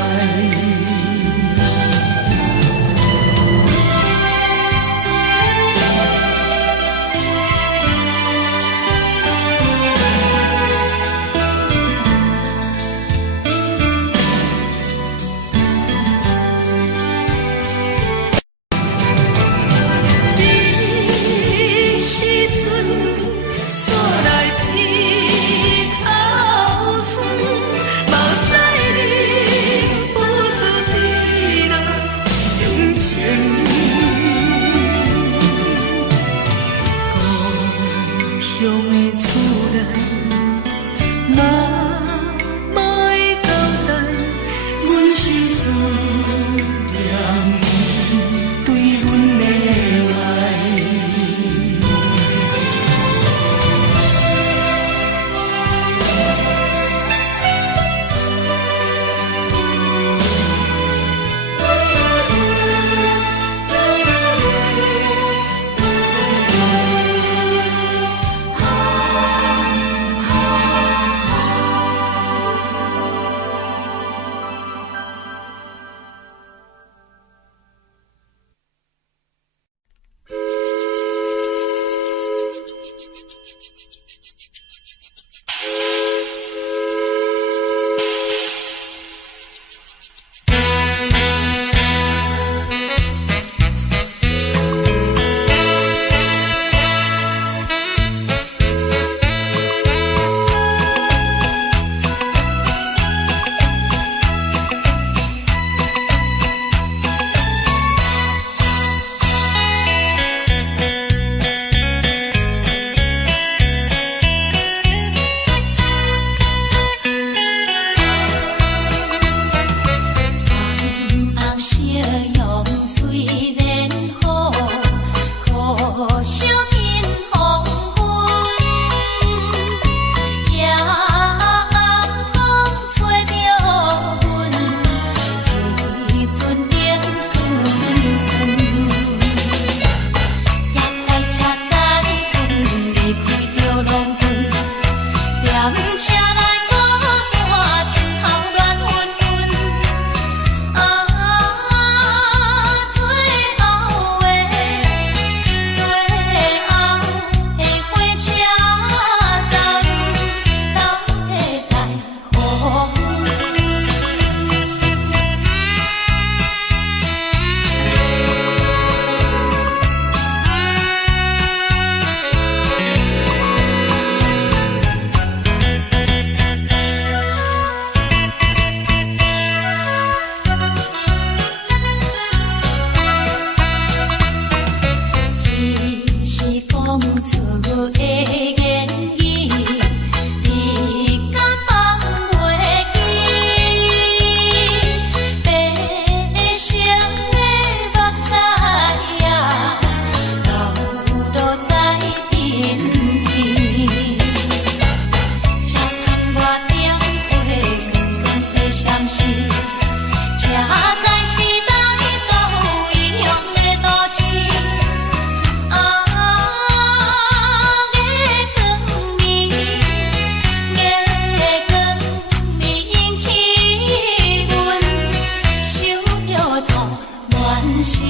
时。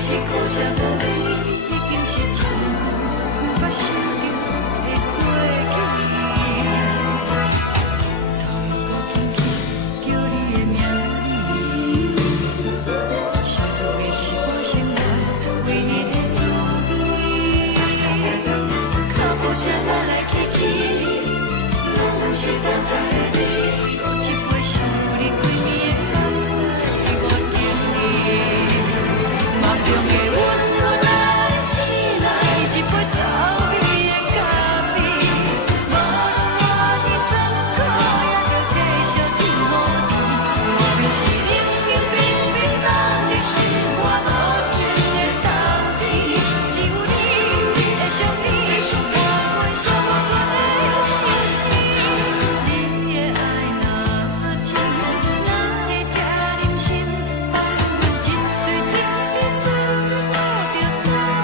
是苦涩无味，已经是一句无法想着的过去。头又轻轻叫你的名字，想的是我生活唯一的滋味。脚步声来来去去，拢是等待的你。有一杯想你几年的目屎，我敬你。梦中的阮何来醒来？一杯走味的咖啡，无论我的酸苦，也着继续甜予你。我便是冷冷冰冰当你心肝无情的斗阵，只有你会想你，我会想我的心事。你的爱若真，哪会这忍心？放阮一嘴一滴水，倒着滋味的咖啡。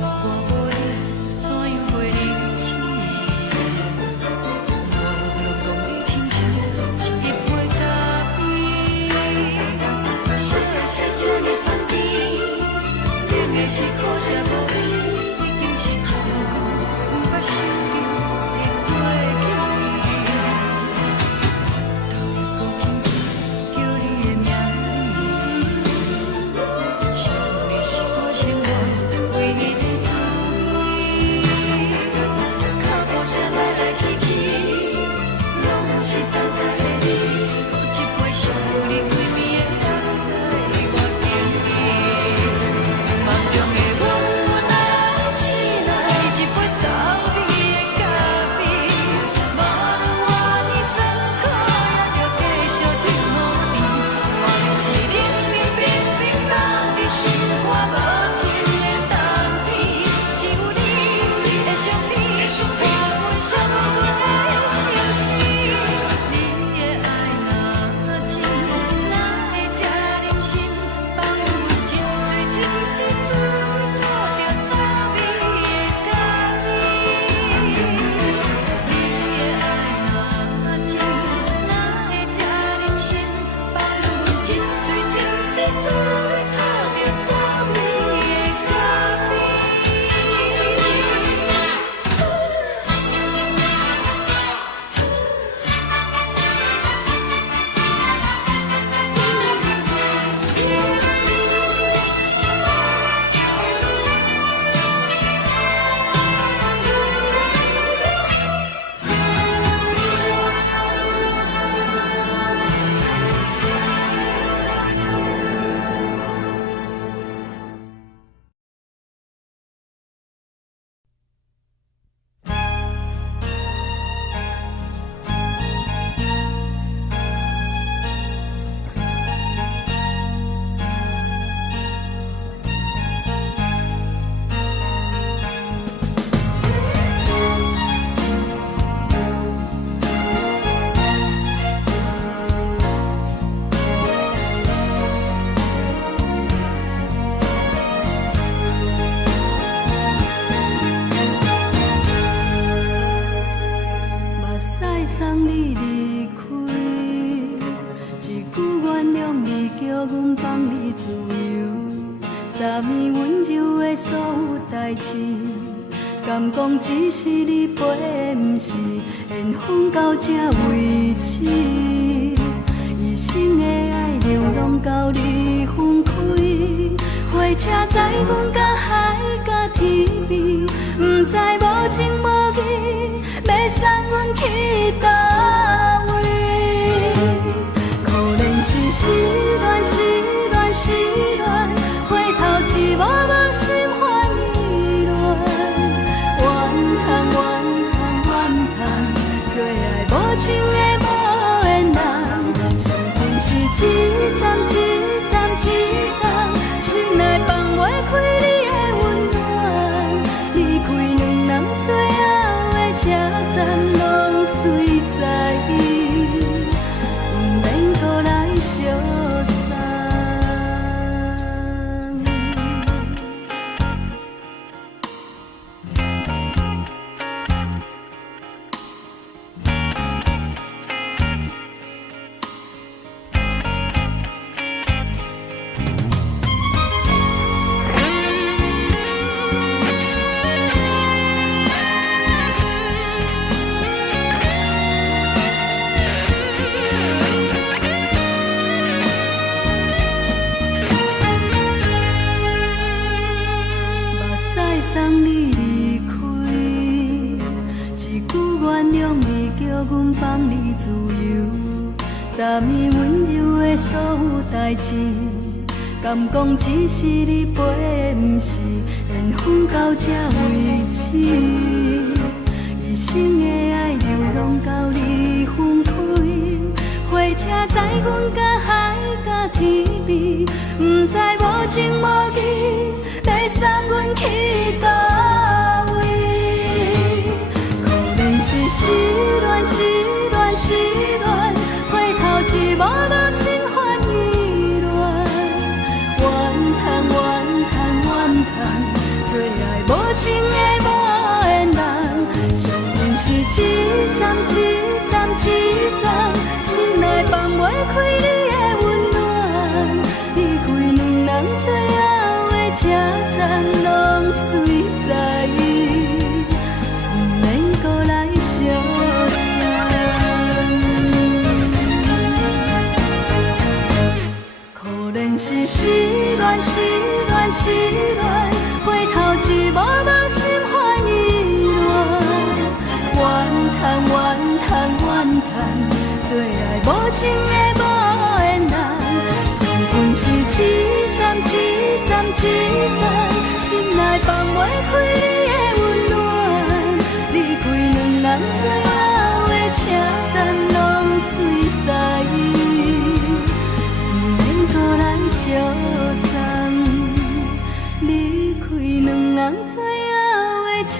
我无你，怎样袂离弃？我落讲你亲像一杯咖啡，烧的是这么香甜，冷的是苦涩无味，已经是一句无法想着的过去。头又轻轻叫你的名字，想你是我生活唯一的滋味。脚步声来来去去，拢是等待的你。有一杯想你几暝的目屎，我敬你。梦中的阮来醒来，一杯走味的敢讲只是你陪，不是缘分到这为止。一生的爱流浪到你分开，火车载阮甲海甲天边，不知无情无义，要送阮去倒位？可能是失恋，失恋，失恋，回头一幕幕心烦意乱，怨叹，怨叹，怨叹，最爱无情的无缘人，上天是一站一站一站，心内放袂开你的温暖，离开两人最后的车站，拢随在不免搁来相送。送你离开，一句原谅你，叫阮放你自由。昨暝温柔的所有代志，敢讲只是你陪，不是缘分到这为止。一生的爱流浪到你分开，火车载阮甲海甲天边，不知无情无义，要送阮去倒位？可能是失恋，失恋，失恋，回头一幕幕心烦意乱，怨叹，怨叹，怨叹，最爱无情的无缘人，上天是一站一站一站，心内放袂开你的温暖，离开两人最后的车站，拢随在不免搁来相送。可能是失恋，失恋，失恋，回头一幕幕心烦意乱，怨叹，怨叹，怨叹，最爱无情的无缘人，上天是一站一站一站，心内放袂开你的温暖，离开两人最后的车站，拢随在不免搁来相送，离开两人最后的车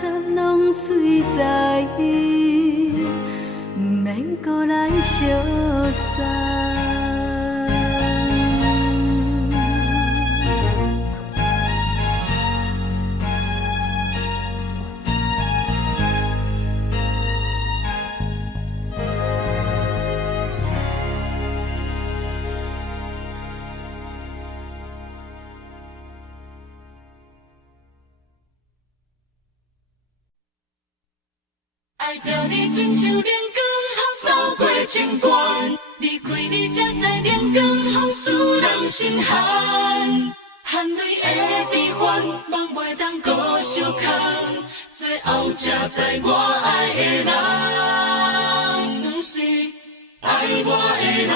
站，拢随在不免搁来相送。爱着你亲像阳光，扫过情关，离开你才知阳光风使人心寒。含泪的悲欢，望袂当搁相牵，最后才知我爱的人，不是爱我的人。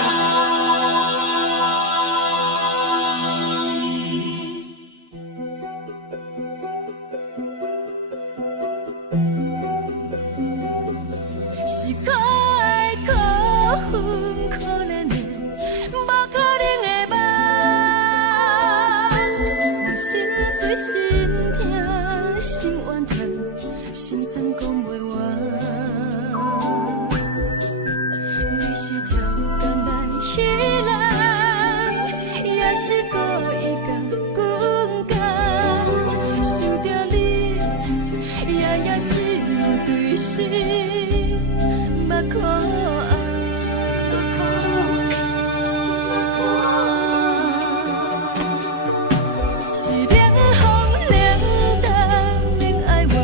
是冷风冷淡冷爱我。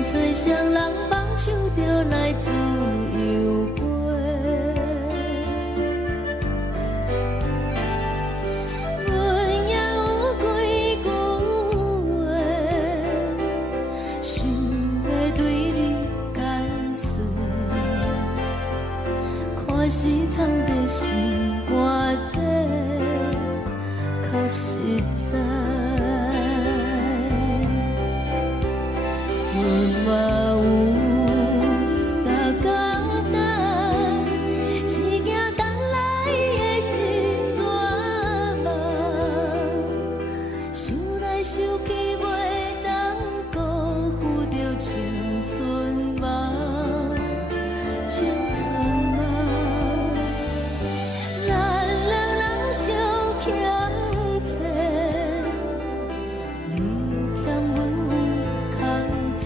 风吹双人放手就来自由飞。阮也有几句话，想要对你解释，可是藏在心肝底，较实在。阮嘛有逐工等，只惊等来的是绝望，想来想去袂当辜负着青春梦，青春梦。咱两人相欠债，你欠阮空罪，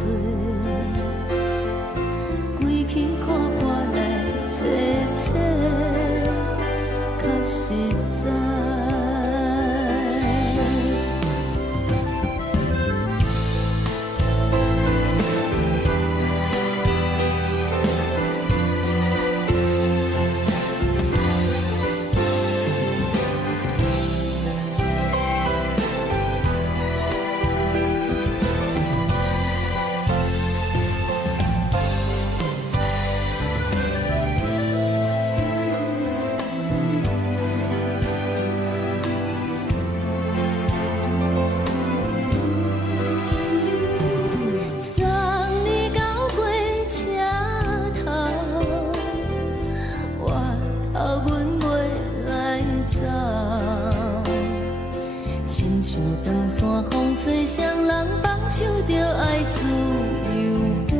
归去看破来切切，较实在。风吹双人放手就爱自由飞，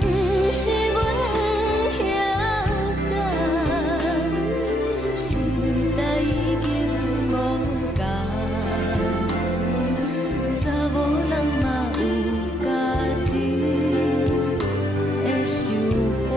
不是阮不晓等，时代已经无同，查某人嘛有家己的想法。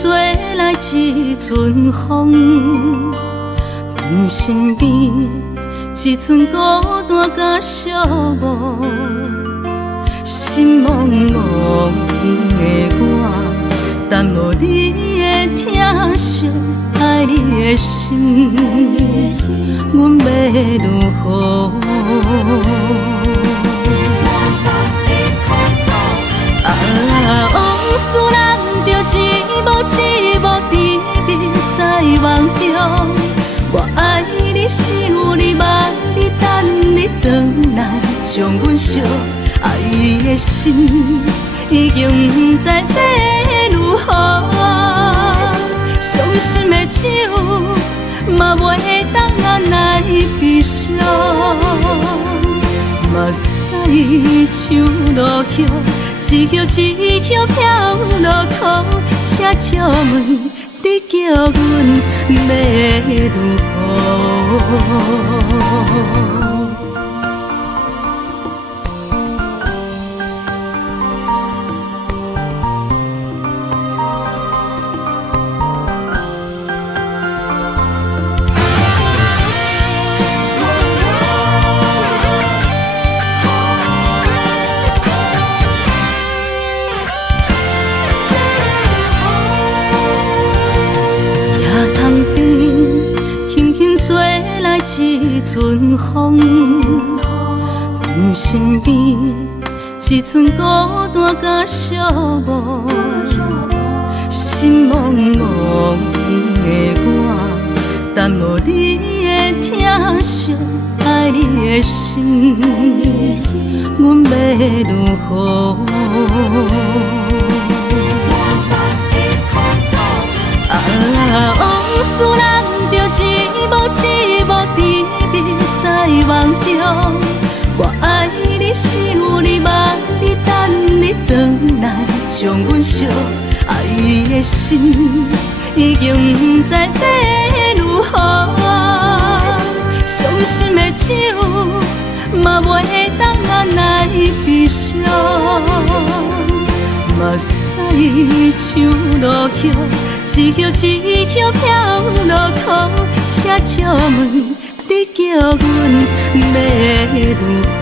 吹来一阵风，阮身边一寸孤单甲寂寞，心茫茫的我，等无你的疼惜，爱你的心，阮要如何？往事人着一幕一幕甜蜜在梦中。我爱你，想你，望你，等你回来，将阮惜爱的心已经不知要如何。伤心的手嘛袂当按来悲伤，目屎像落雨。一叶一叶飘落雨，车照问你叫阮要如何？一阵风，阮身边一寸孤单甲寂寞，心茫茫的我，等无你的疼惜，爱你的心，阮要如何？往事人着一幕一幕甜蜜在梦中。我爱你，想你，望你，等你回来，将阮惜爱的心已经不知要如何。伤心的手嘛袂当按来悲伤，目屎像落雨。一叶一叶飘落雨，车照问你叫阮要如何？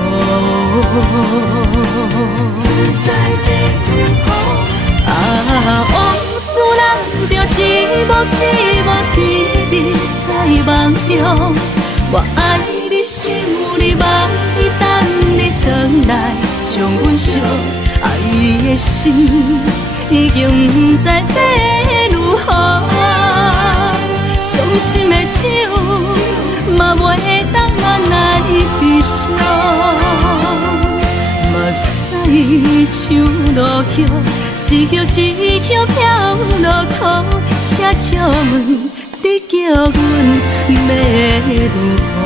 往事人着一幕一幕甜蜜在梦中。我爱你，想你，望你，等你回来，将阮惜爱的心已经不知要如何。伤心的手嘛袂当按来悲伤，目屎像落雨，一叶一叶飘落雨，车照问你叫阮要如何？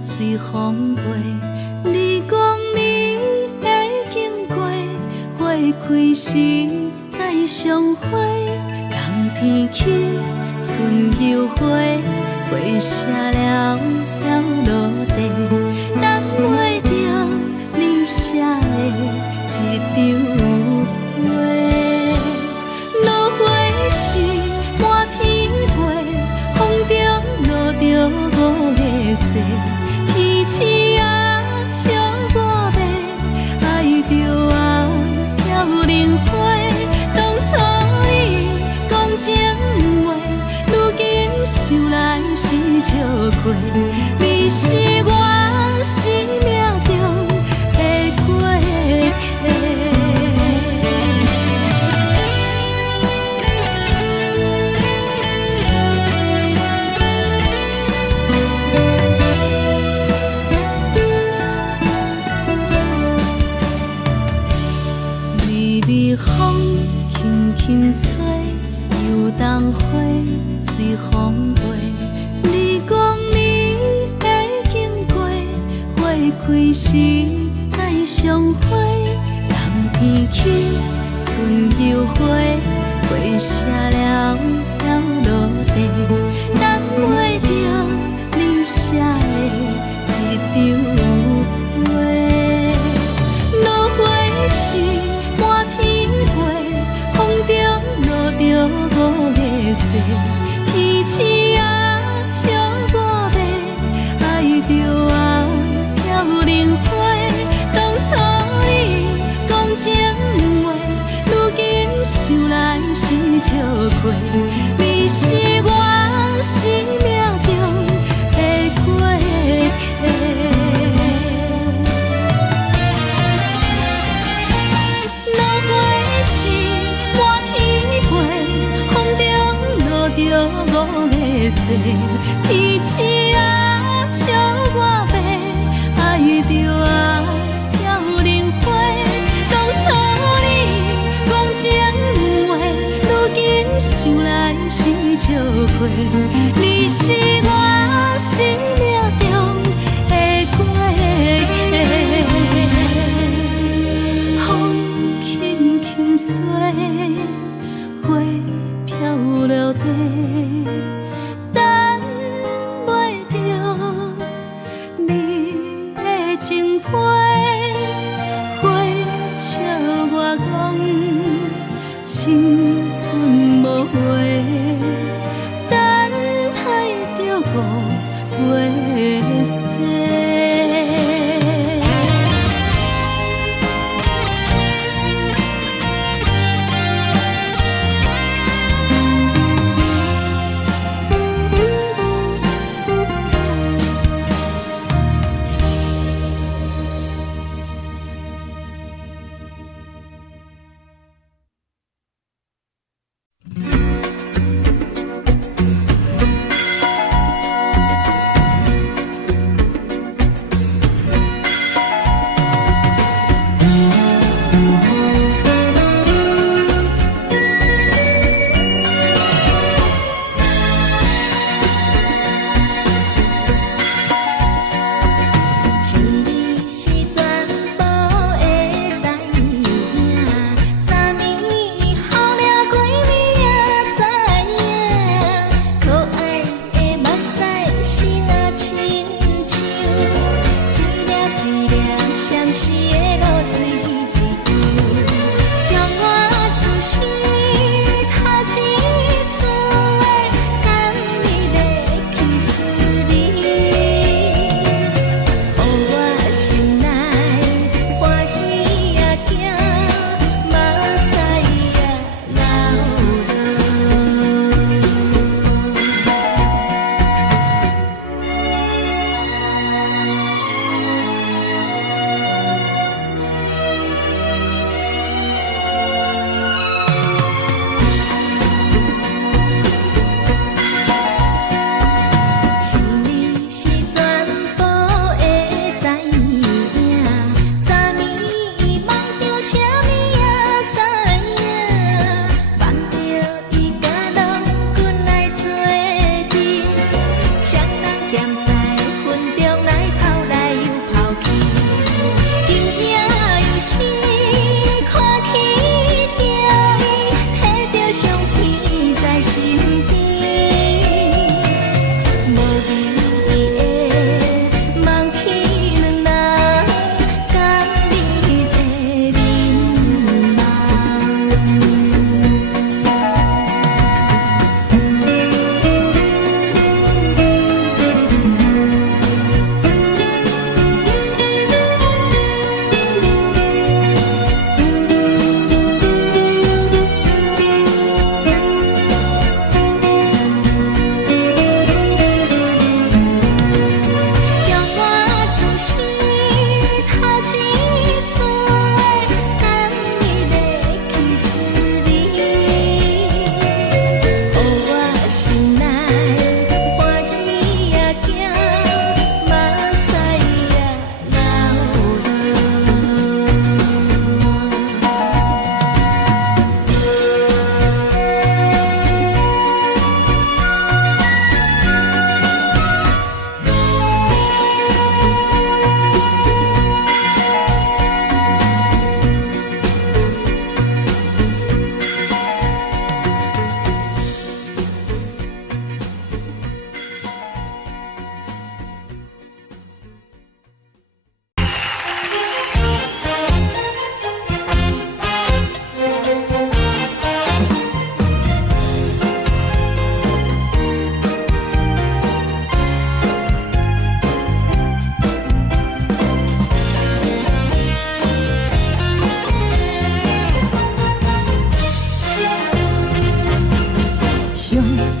随风飞，你讲你会经过，花开时再相会。冬天起，春又回，花谢了了落地，等袂着你写的一张画。落花时满天飞，风中落着五个色。天星啊，笑我迷，爱着啊飘零花。当初你讲情话，如今想来是笑亏。你风轻轻吹，游东花随风飞。你讲你会经过，花开时再相会。人天起，春又花，花谢了要落地，等袂着你写的一张话。落花时满天飞，风中落着五个色。天星啊，笑我迷，爱着我飘零花。当初你讲情话，如今想来是笑过。你是我生命中的过客。落花时满天飞，风中落着五个色。天星啊，笑我迷，爱着我飘零花。当初你讲情话，如今想来是笑过。你是我生命中的过客。风轻轻吹，花飘落地，等袂着你的情批。花笑我讲青春无悔，等待着五月雪。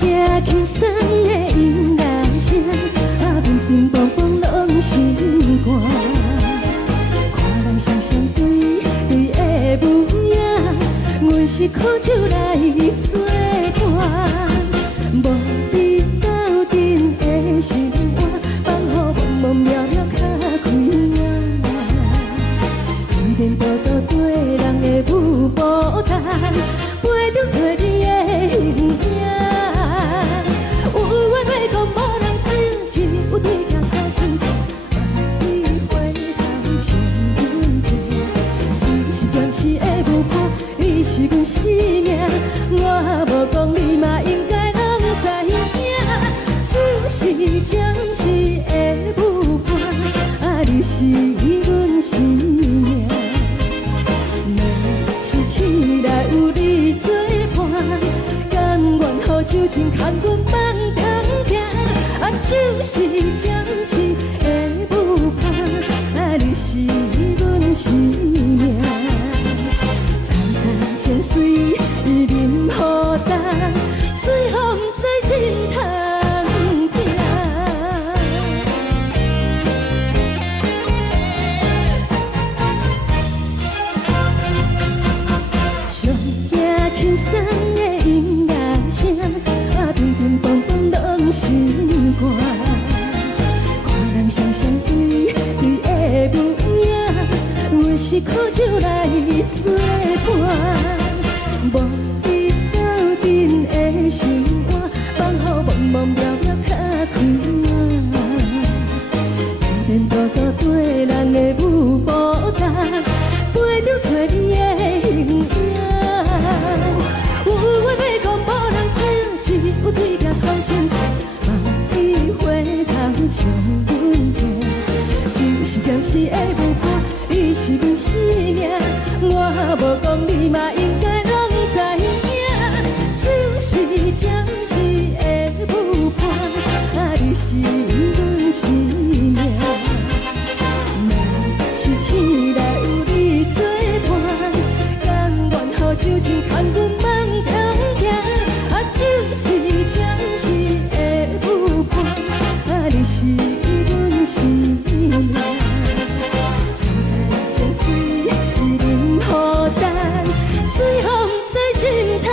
行轻松的音乐声，平平淡淡拢心肝。看人双双对对的舞影，阮是苦酒来作伴。无你斗阵的心肝，放乎茫茫渺渺较开眼。一点多多对人的舞步弹，陪着找你的形影。有话要讲无人知，只有对镜头先前，万里回头像阮家。就是暂时的舞伴，你是阮生命，我无讲你嘛应该拢知影。就是暂时的舞伴，你是阮生命。若是醒来有你作伴，甘愿予酒精牵阮放通行。就是暂时的舞伴，你是阮生命。层层情水任雨淡，水风在心头疼。上行轻松的音乐声，平平淡淡拢心肝。看人双双对对的舞影，阮是苦酒来作伴。无你斗阵的心肝，放乎茫茫渺渺较开眼。一点多多对人的舞步弹，陪着找你的形影。有话要讲无人知，只有对镜头先前，万里回头像阮家。就是暂时的舞伴，你是阮生命，我无讲你嘛应该拢知影。就是暂时的舞伴，你是阮生命。若是醒来有你作伴，甘愿予酒精牵阮放通行。就是暂时的舞伴，你是阮生命。层层情水任雨淡，水风在心头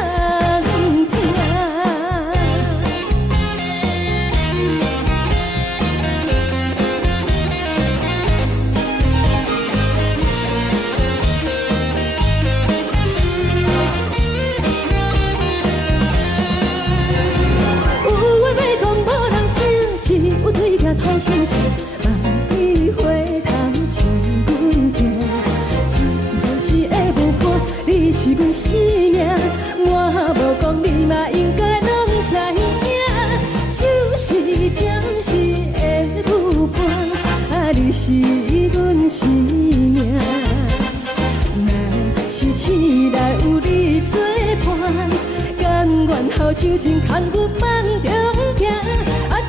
疼。有话要讲无人知，只有对镜头先前，万里回头像阮家。就是暂时的舞伴，你是阮生命，我无讲你嘛应该拢知影。就是暂时的舞伴，你是阮生命。若是醒来有你作伴，甘愿予酒精牵阮放中行。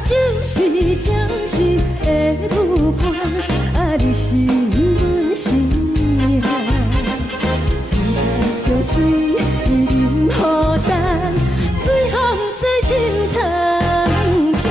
就是暂时的舞伴，你是阮生命。层层情水任雨淡，水风在心头疼。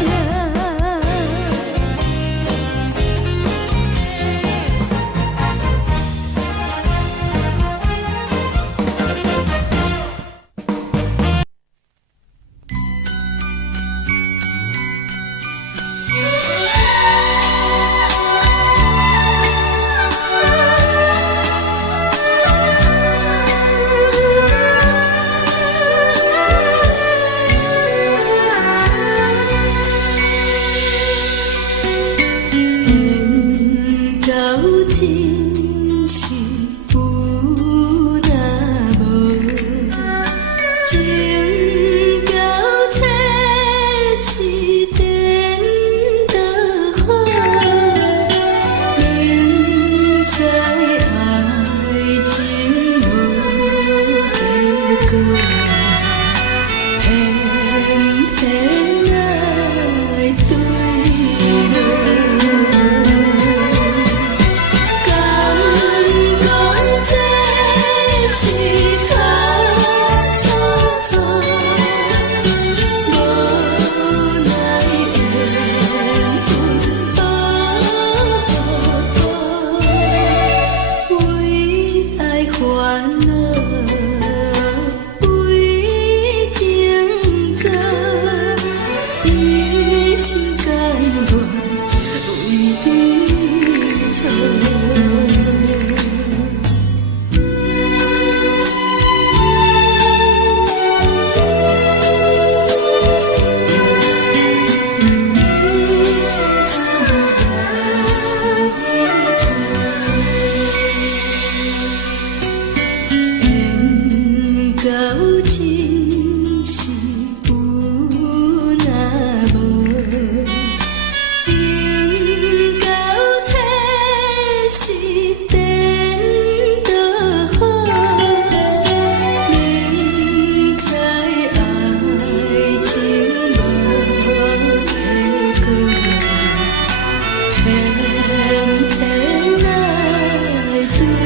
真是有若无，情到底是颠倒好，明知爱情无结果，偏偏来坠落。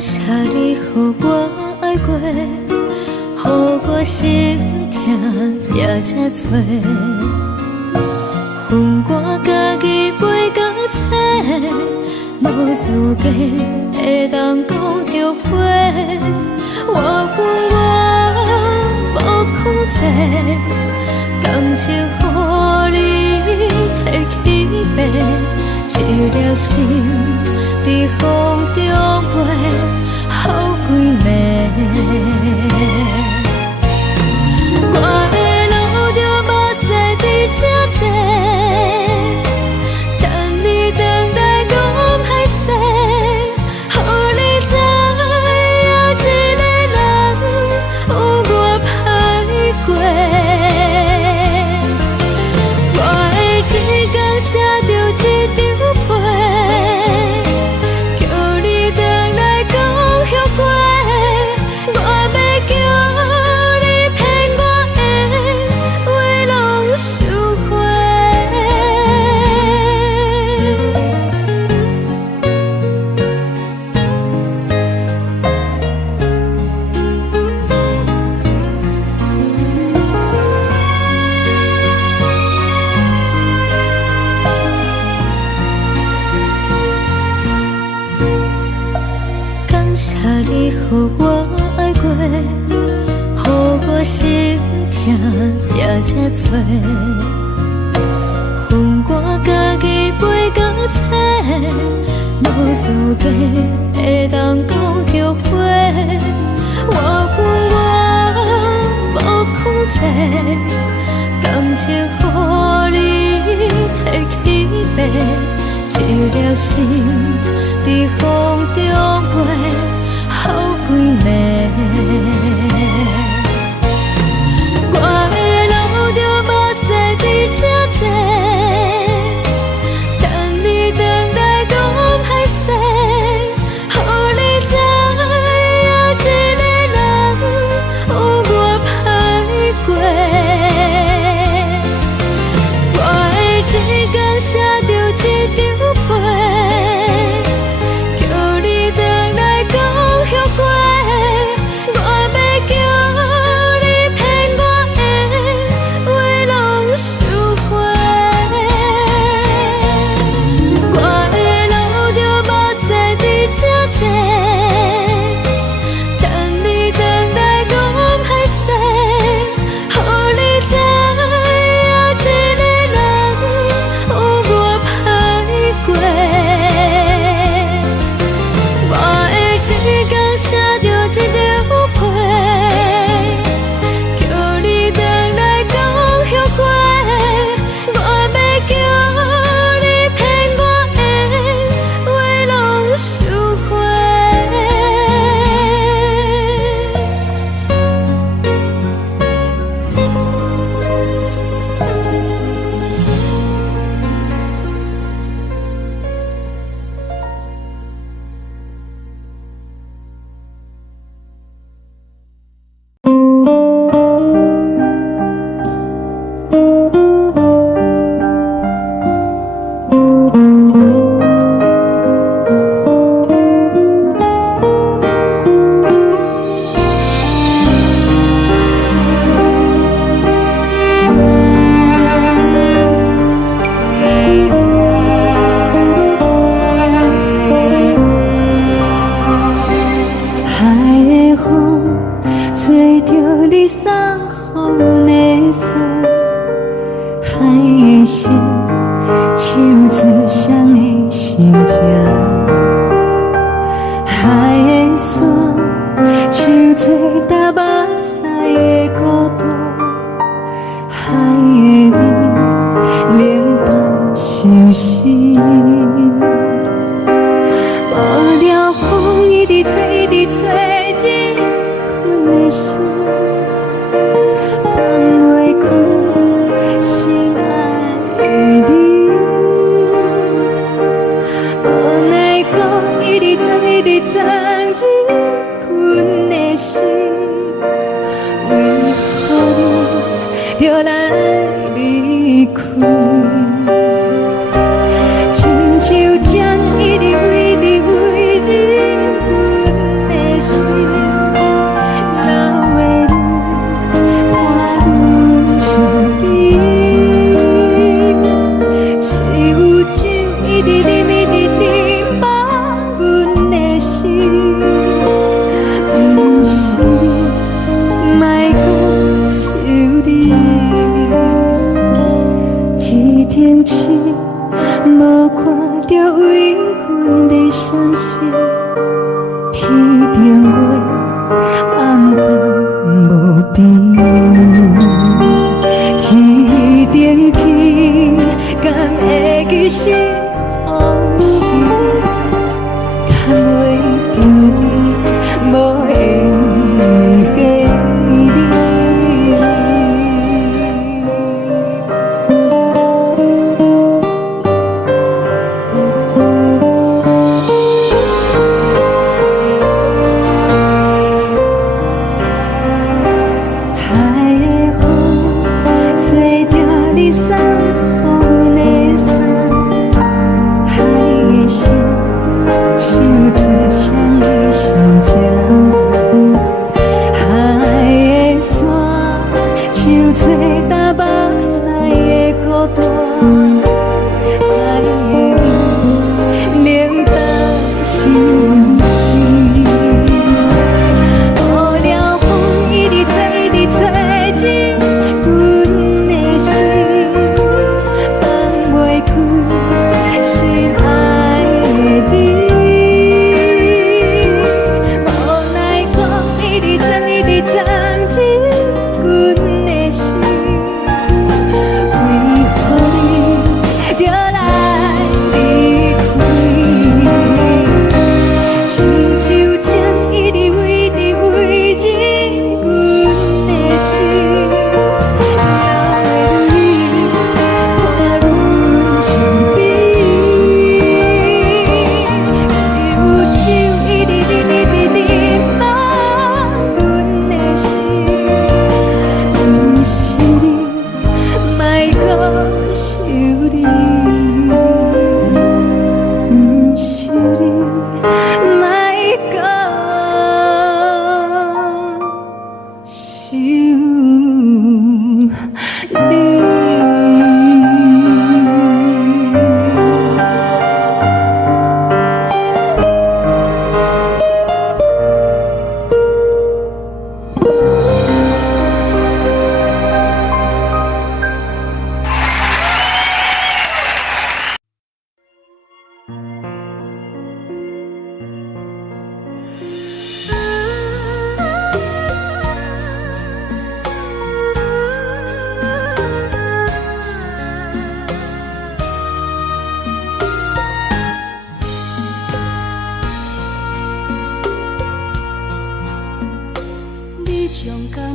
谢你予我爱过，予我心痛也这多，恨我家己袂到切，无资格会当讲后悔。我无控制，感情予你会起飞，一粒心在风中飞。好几暝，我的路就无再伫这坐，等你等待讲歹势，予你知影一个人有我歹过，我的一天写着一张被，叫你等来讲。后悔，我要叫你骗我的话拢收回。感谢你予我爱过，予我心痛也这多，恨我家己袂到切，无资格会当讲后悔。我无控制，感情予你摕起飞，一粒心在风中飞。好几暝，我的路就无再伫这坐，等你等待讲歹势，予你知影一个人有我歹过，我的一天写着一张被。一直昨日困的心，为何你就来离开？亲像针一直为你为忍阮的心，流的泪伴阮伤悲，只有酒一直啉一直啉饱阮的心，不是你，莫讲想你。一天起，无看到为阮的伤心，天顶月暗淡无边，天顶天敢会记是往事，敢袂着你无缘的你。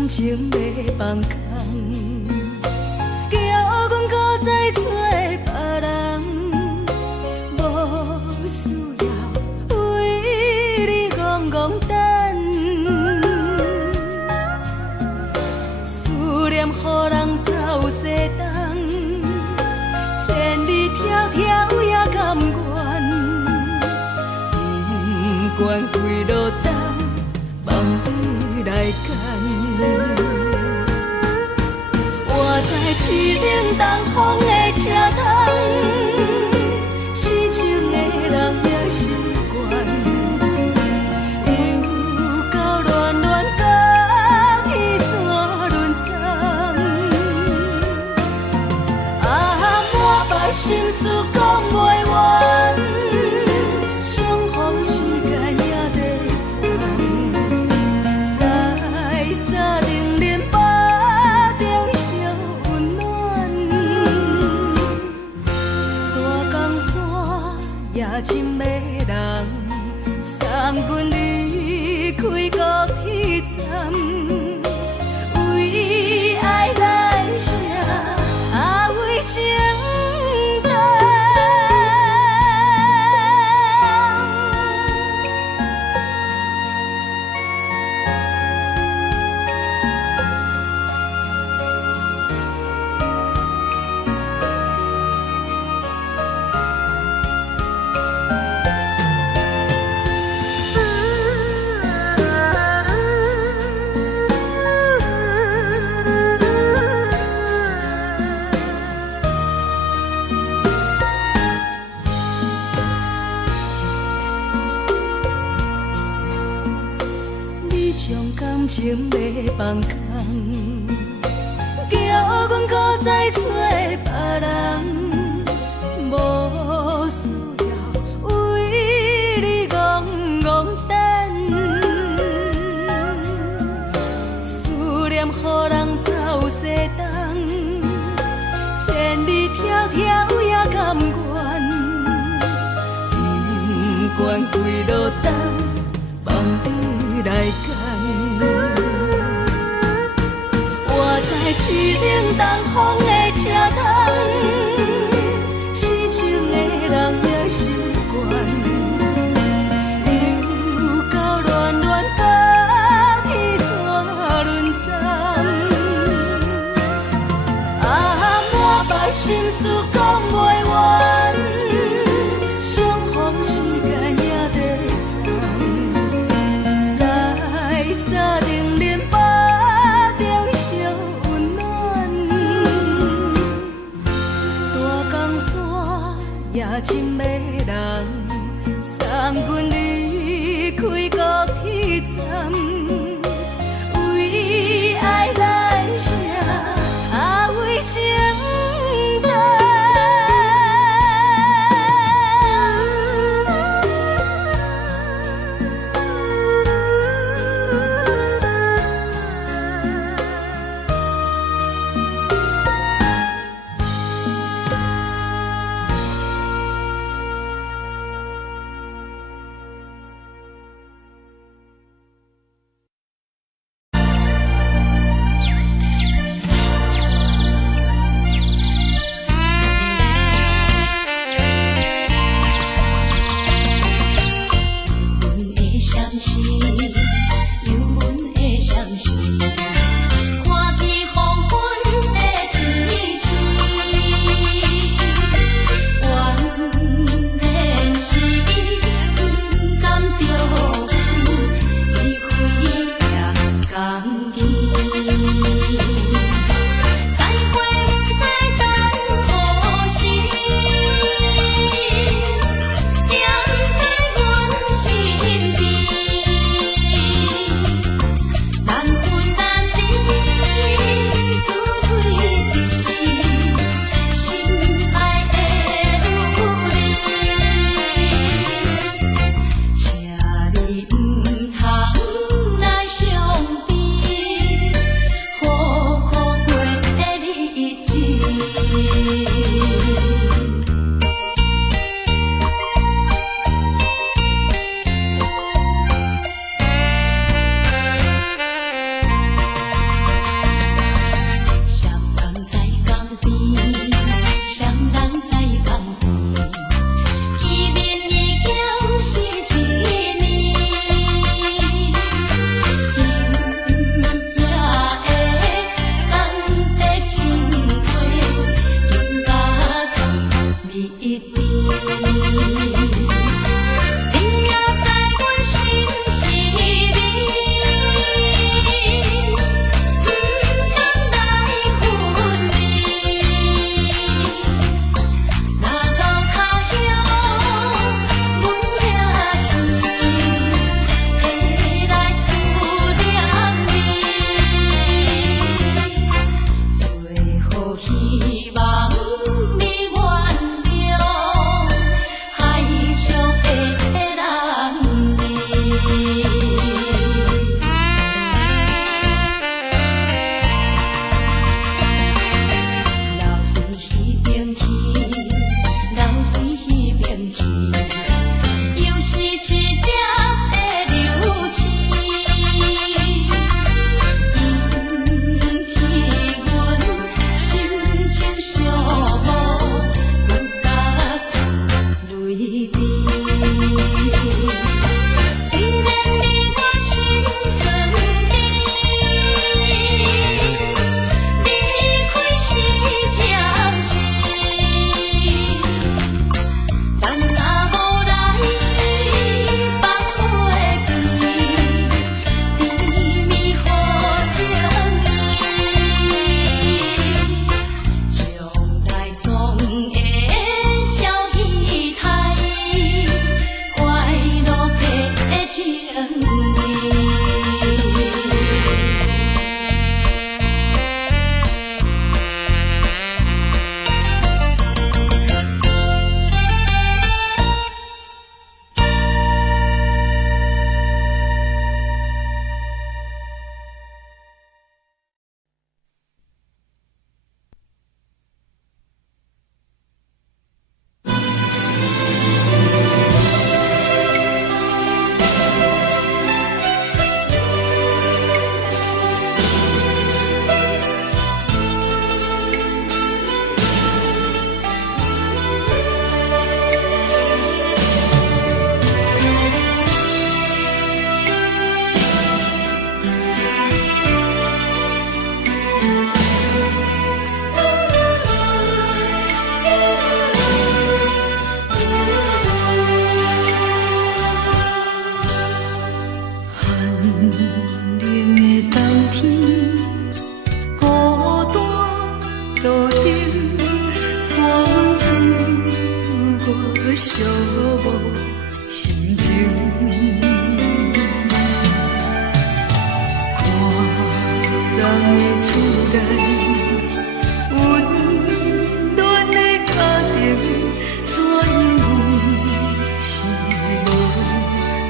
情要放空，叫阮搁再做别人，无需要为你戆戆等。思念予人走西东，千里迢迢也甘愿，不管几路灯，望你来干。我在市顶东风的车窗，痴情的人也习惯，又到乱乱甲彼山论战。满腹心事讲袂完，相逢时间也在等，在沙丁林巴中相温暖。大江山也真迷人，送阮离开高铁站，为爱来写为情。心情要放空，叫阮搁再找别人，无需要为你戆戆等，思念予人走西东，千里迢迢也甘愿，不管几路灯，望你来赶。我在去冷东风的车窗，痴情的人也习惯，又到乱乱把天带轮转。满腹心事讲袂完，相逢时间也在等，在沙定连巴中相温暖。大江山也深的人，送阮离开高铁站，为爱来写为情。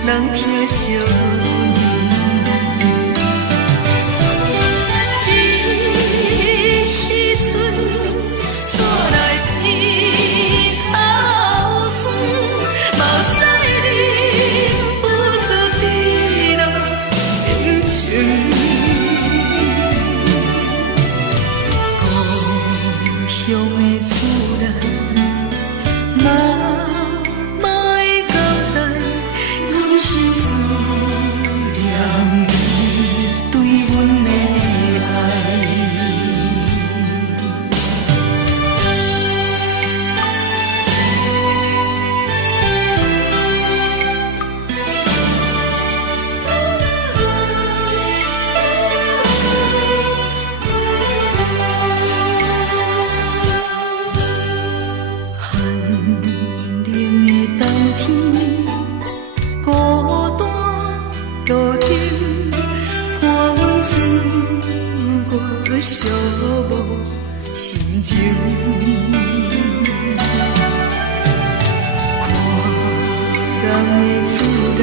人疼惜你。这时阵怎来鼻头酸？嘛使忍不住滴落眼睛。故乡的厝内，嘛嘛会交代，阮是思念你对阮的爱。寂寞心情，看人的厝内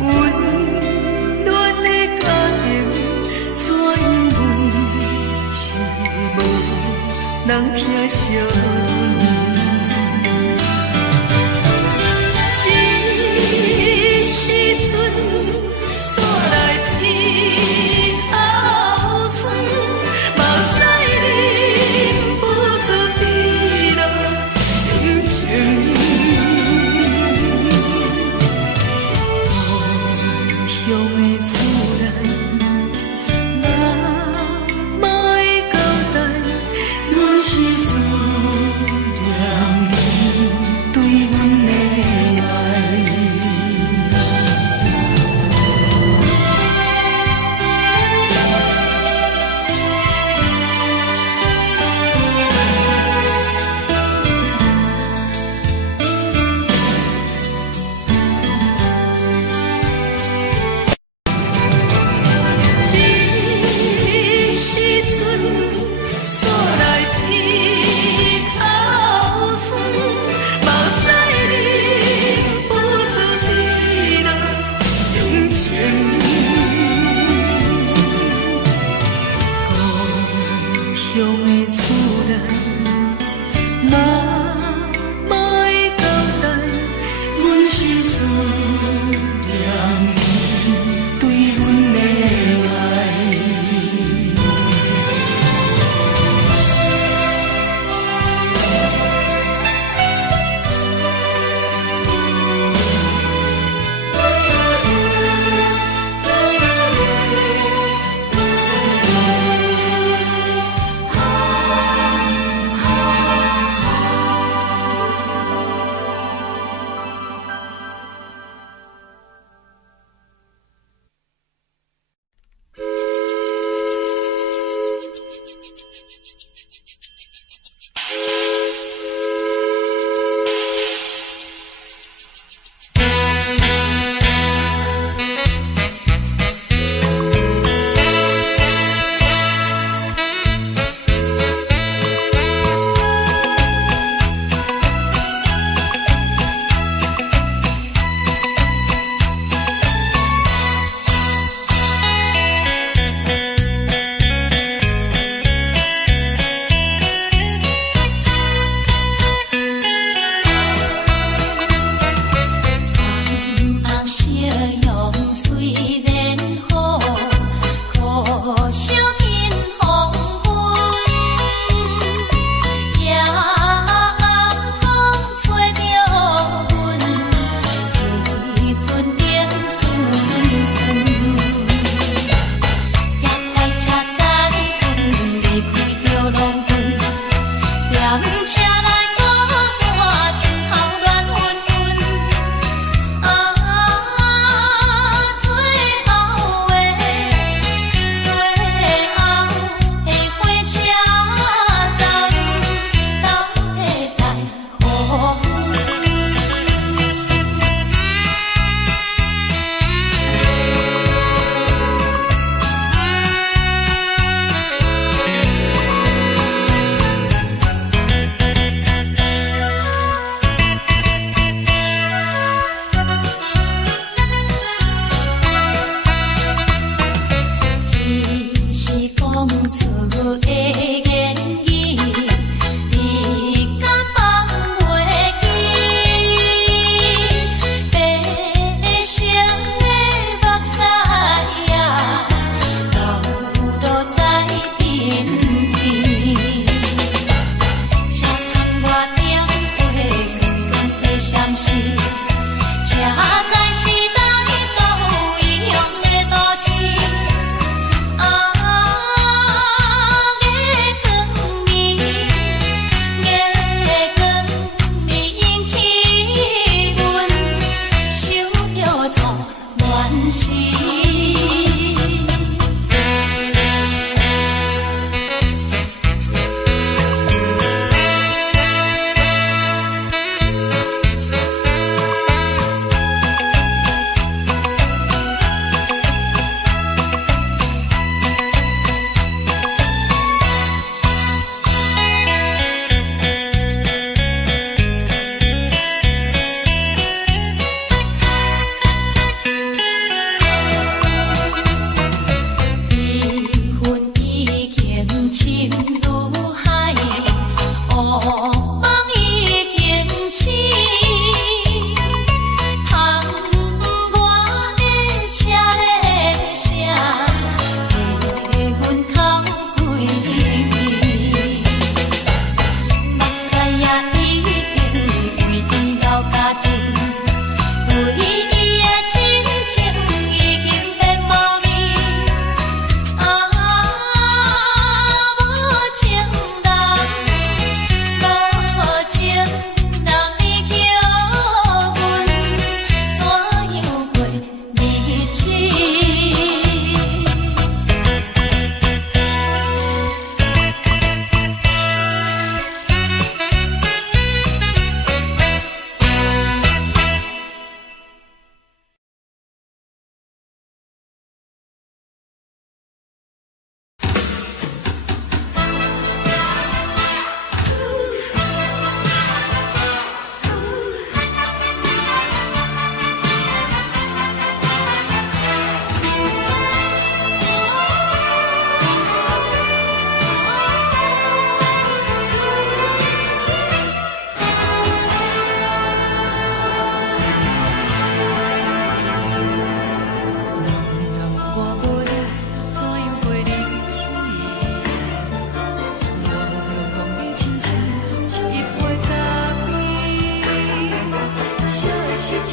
温暖的家庭，怎因阮是无人疼惜你？这时阵怎来鼻头酸？嘛使忍不住滴落眼睛。故乡的厝内，嘛嘛会交代，阮是思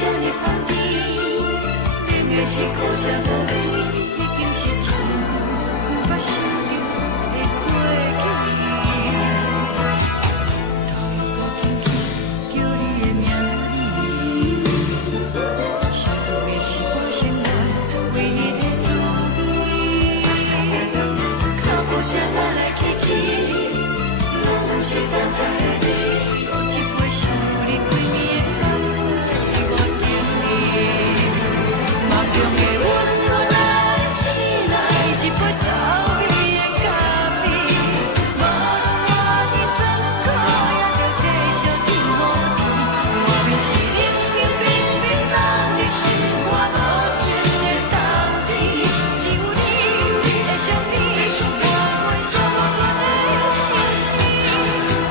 这呢香甜，冷的是苦涩无味，已经是一句毋捌想着的过去。头又搁轻轻叫你的名字，想的是我生来唯一的滋味。脚步声来来去去，拢是等待的你。一杯想你几暝的目屎，我敬你。梦中的阮落来醒来，一杯走味的咖啡。无论我的酸苦，也着继续甜予你。外面是冷冷冰冰冷的心肝，无情的冬天。只有你的相片，伴阮相共的心事。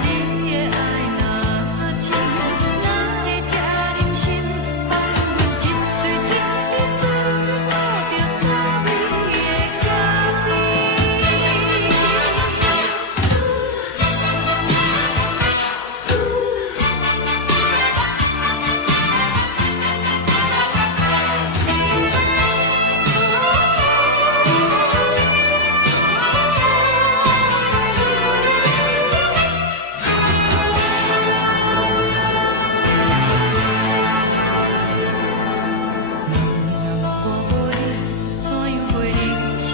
你的爱若真，哪会这忍心放阮一嘴一滴水，倒着滋味的咖啡。我无你，怎样袂忍起？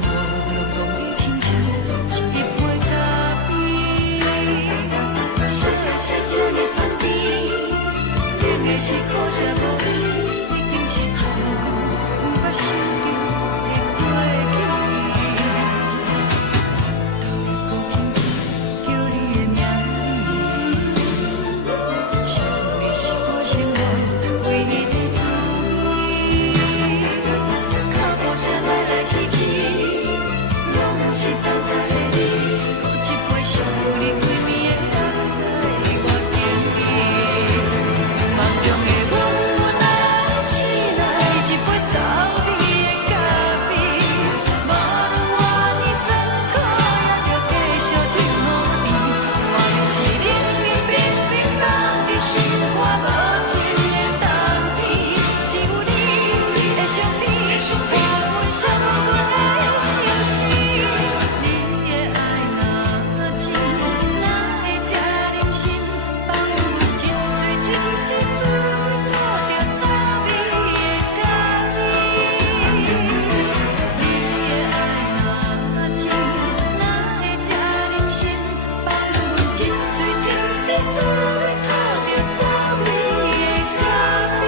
无路讲你亲像一杯咖啡。小的是这呢香甜，冷的是苦涩无味，已经是一句毋捌想着的过去。头又搁轻轻叫你的名字，想的是我生来唯一的滋味。脚步声来来去去，拢是等待的你。一杯想你几暝的目屎，我敬你。梦中的阮落来醒来，一杯走味的咖啡。无论我的酸苦，也着继续甜予你。外面是冷冷冰冰冷的心肝，无情的冬天。只有你的相片，伴阮相共的心事。你的爱若真，哪会这忍心放阮一嘴一滴水，倒着滋味的咖啡。你的爱若真，哪会这忍心放阮一嘴一滴水，倒着滋味的咖啡。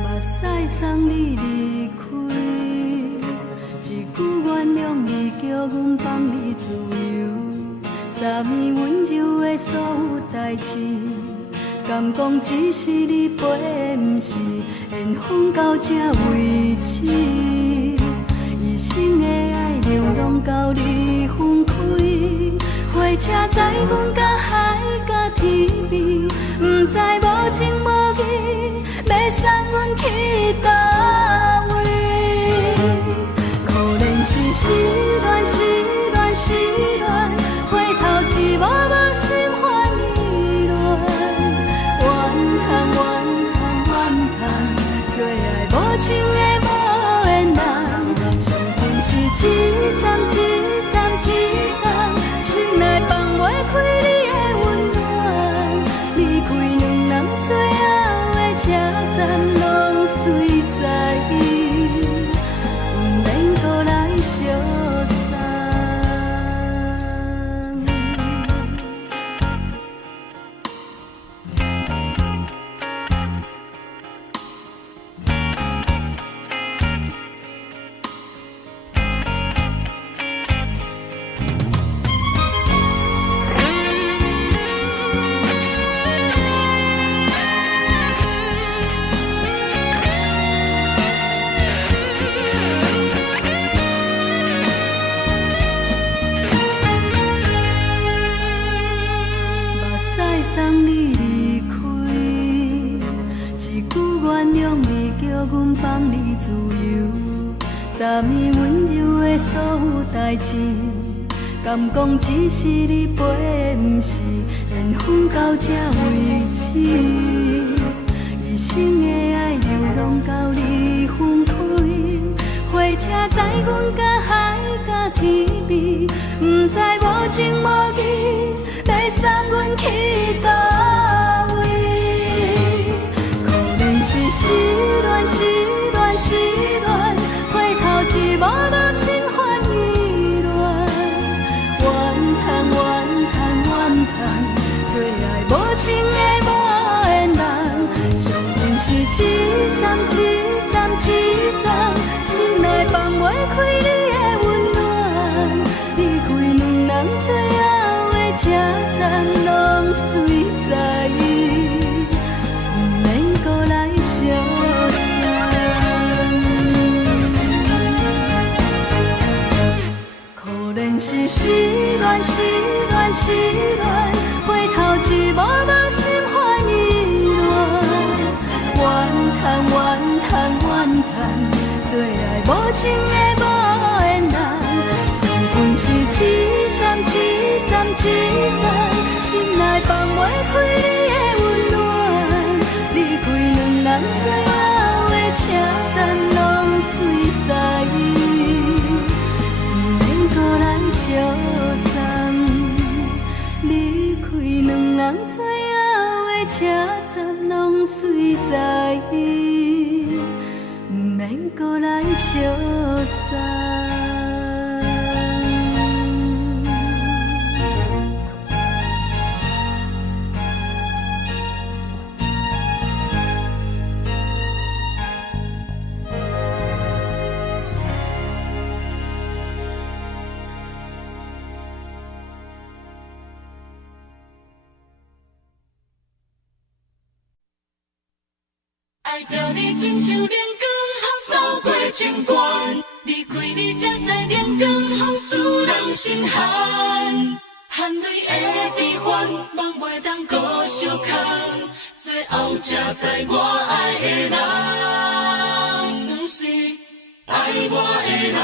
目屎送你离开，一句原谅你，叫阮放你自由。昨暝温柔的所有代志，敢讲只是你陪，毋是缘分到这为止。一生的爱流浪到你分开，火车载阮甲海甲天边，毋知无情无义，要送阮去倒位？可能是失恋，失恋，失恋，回头一幕幕心烦意乱，怨恨，怨恨，怨恨，最爱无情的无缘人，生命是一站一站一站，心内放袂送你离开，一句原谅你叫阮放你自由，昨暝温柔的所有代志，敢讲只是你陪，不是缘分到这为止。一生的爱流浪到你分开，火车载阮甲海甲天边，不知无情无义，要送阮去倒位？可能是失恋，失恋，失恋，回头一幕幕心烦意乱，怨叹，怨叹，怨叹，最爱无情的无缘人，上恨是一站一站一站，心内放袂开你的温暖，离开两人最后的车站，拢随在，不免搁来相送。可能是失恋，失恋，失恋，回头一幕幕心烦意乱，怨叹，怨叹，怨叹，最爱无情的无缘人，上恨是一站一站一站，心内放袂开你的温暖，离开两人最后的车站，拢随在，不免搁来相送，离开两人最后的车站，拢随在，不免搁来相送。爱着你亲像阳光风扫过情关，离开你才知阳光风使人心寒，含泪的悲欢，望袂当搁相牵，最后才知我爱的人，不是爱我的人。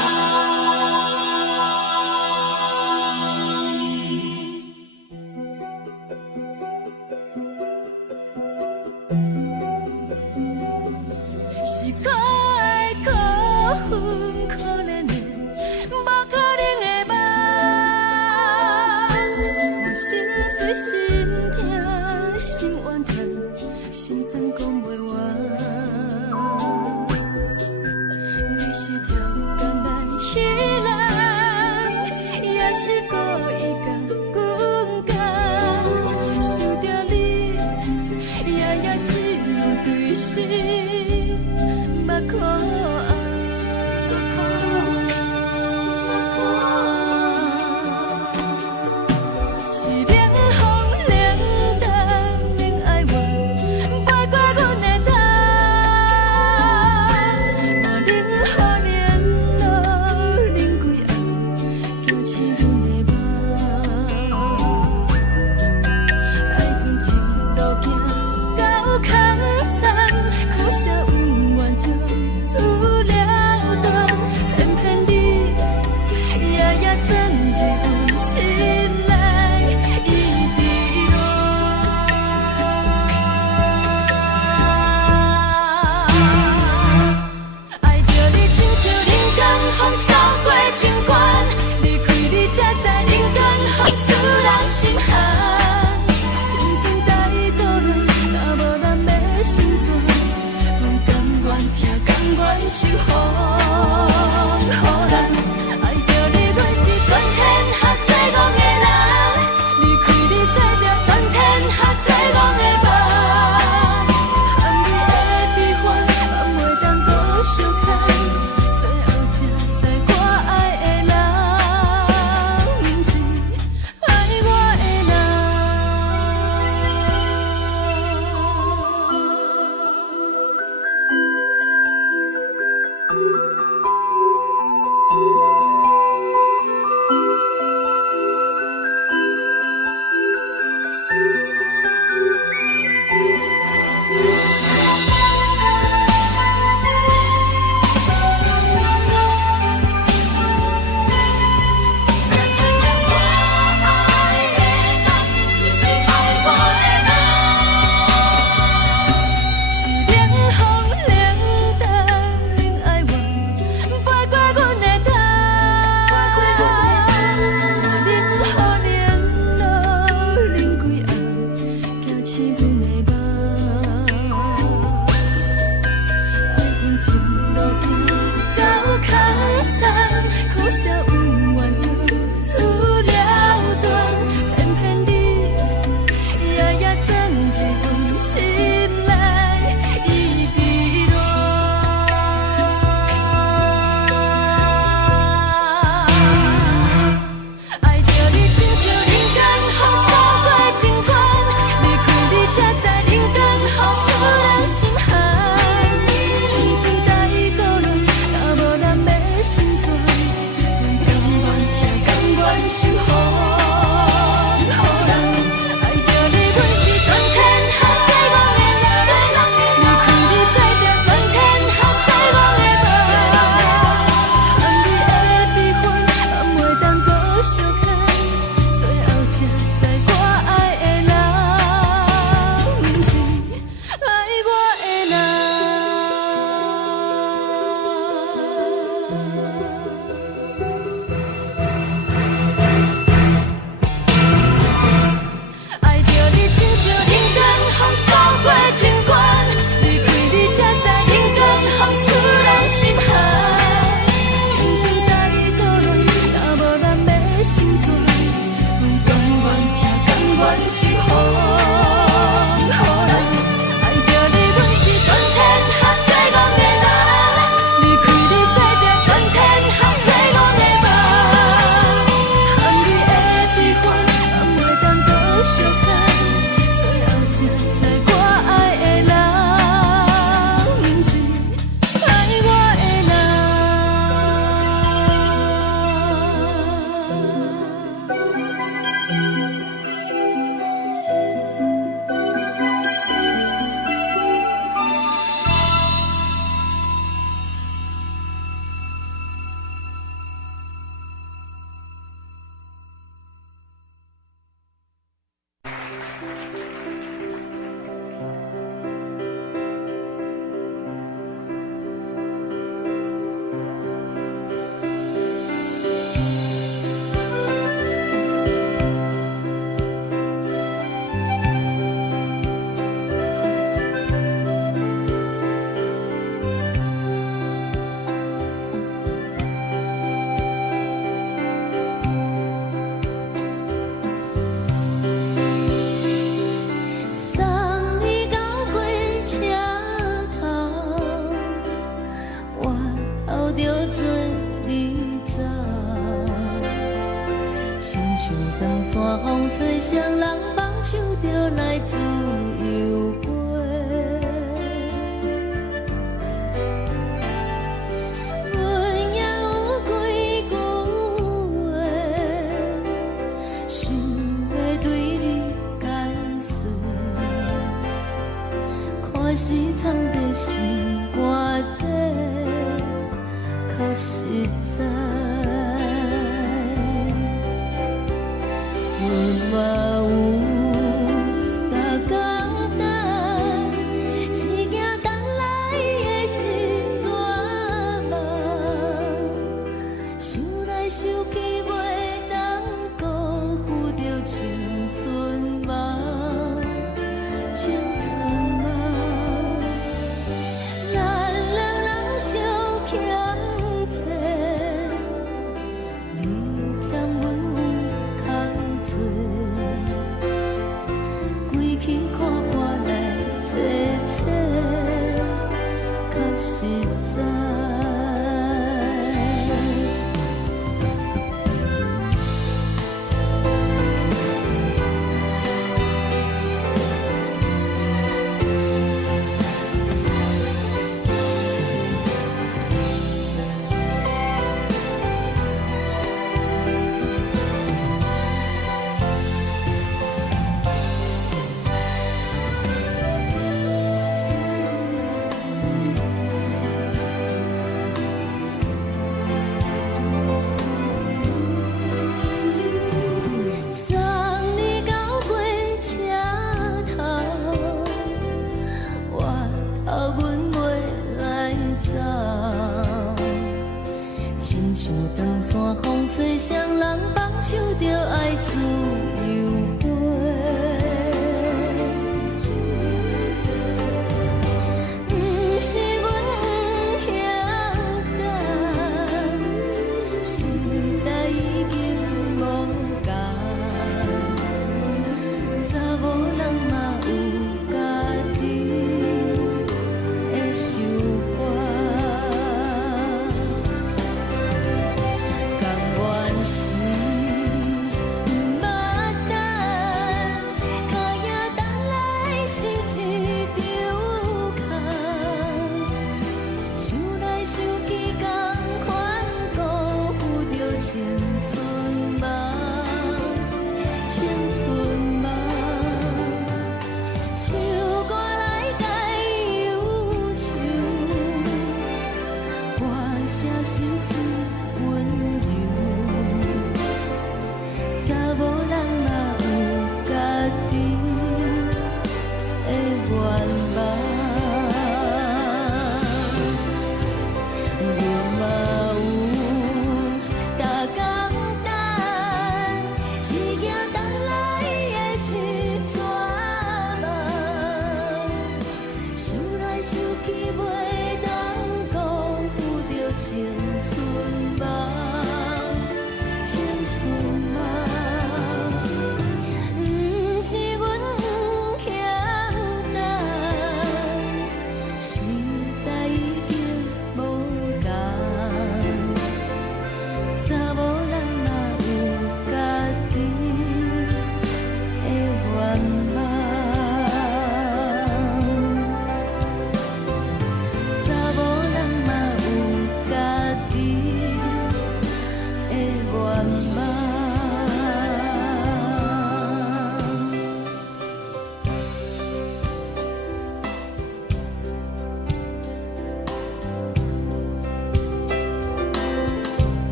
阮是风，予人爱着你，阮是春天合作戆的人，离开你做着春天合作戆的梦，含泪的悲欢，也袂当搁相牵，最后才知我爱的人，毋是爱我的人。送你到火车头，我头着准你走，亲像长山风吹双人梦，唱着来自由飞。阮也有几句话，想要对你解释，看是藏在心肝底，较实在。阮嘛有逐工等，一件等来的是绝望，想来想去袂当辜负着青春梦，青春梦。咱两人相欠债，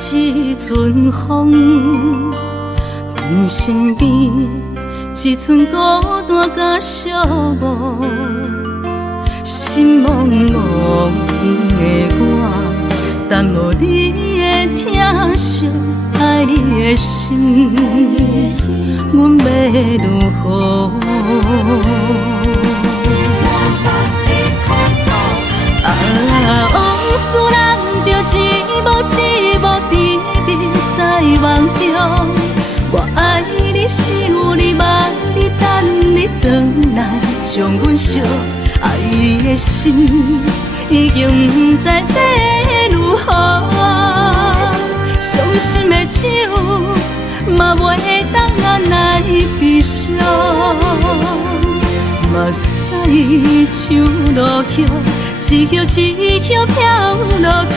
一阵风，阮身边一寸孤单甲寂寞，心茫茫的我，等无你的疼惜，爱你的心，阮要如何？往事人着一幕一幕甜蜜在梦中。我爱你是有你梦，你等你回来将阮惜。爱的心已经不知要如何，伤心的手嘛袂当按来悲伤。目屎像落叶，一叶一叶飘落雨，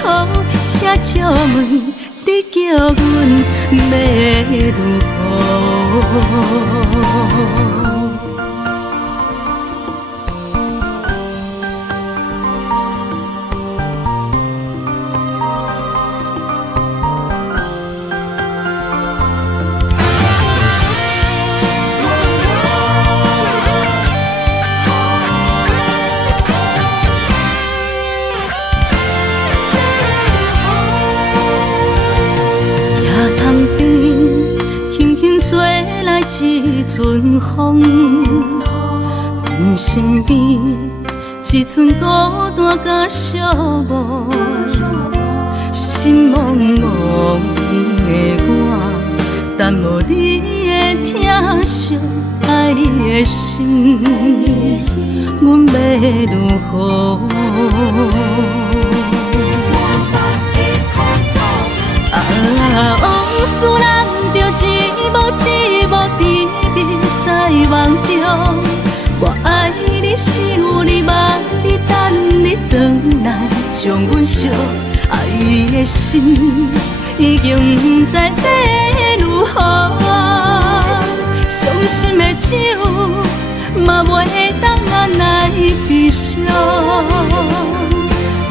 请借问你叫阮要如何？一阵风，阮身边一寸孤单甲寂寞，心茫茫的我，等无你的疼惜，爱你的心，阮要如何？往事人着一幕一幕甜蜜在梦中。我爱你是有你梦，你等你回来将阮惜。爱的心已经不知要如何，伤心的手嘛袂当按来悲伤。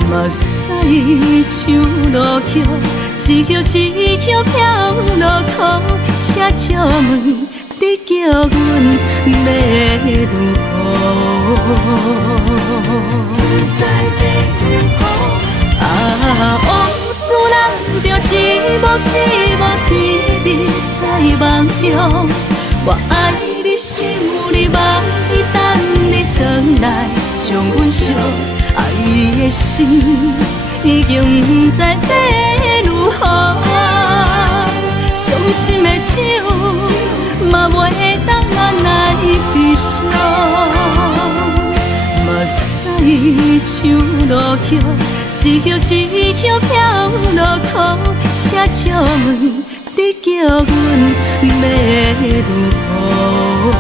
目屎像落叶，一叶一叶飘落雨，请借问你叫阮要如何？往事人着一幕一幕甜蜜在梦中。我爱你是有你梦，你等你回来将阮惜。爱的心已经不知要如何，伤心的手嘛袂当按来悲伤。目屎像落叶，一叶一叶飘落雨，请借问你叫阮要如何？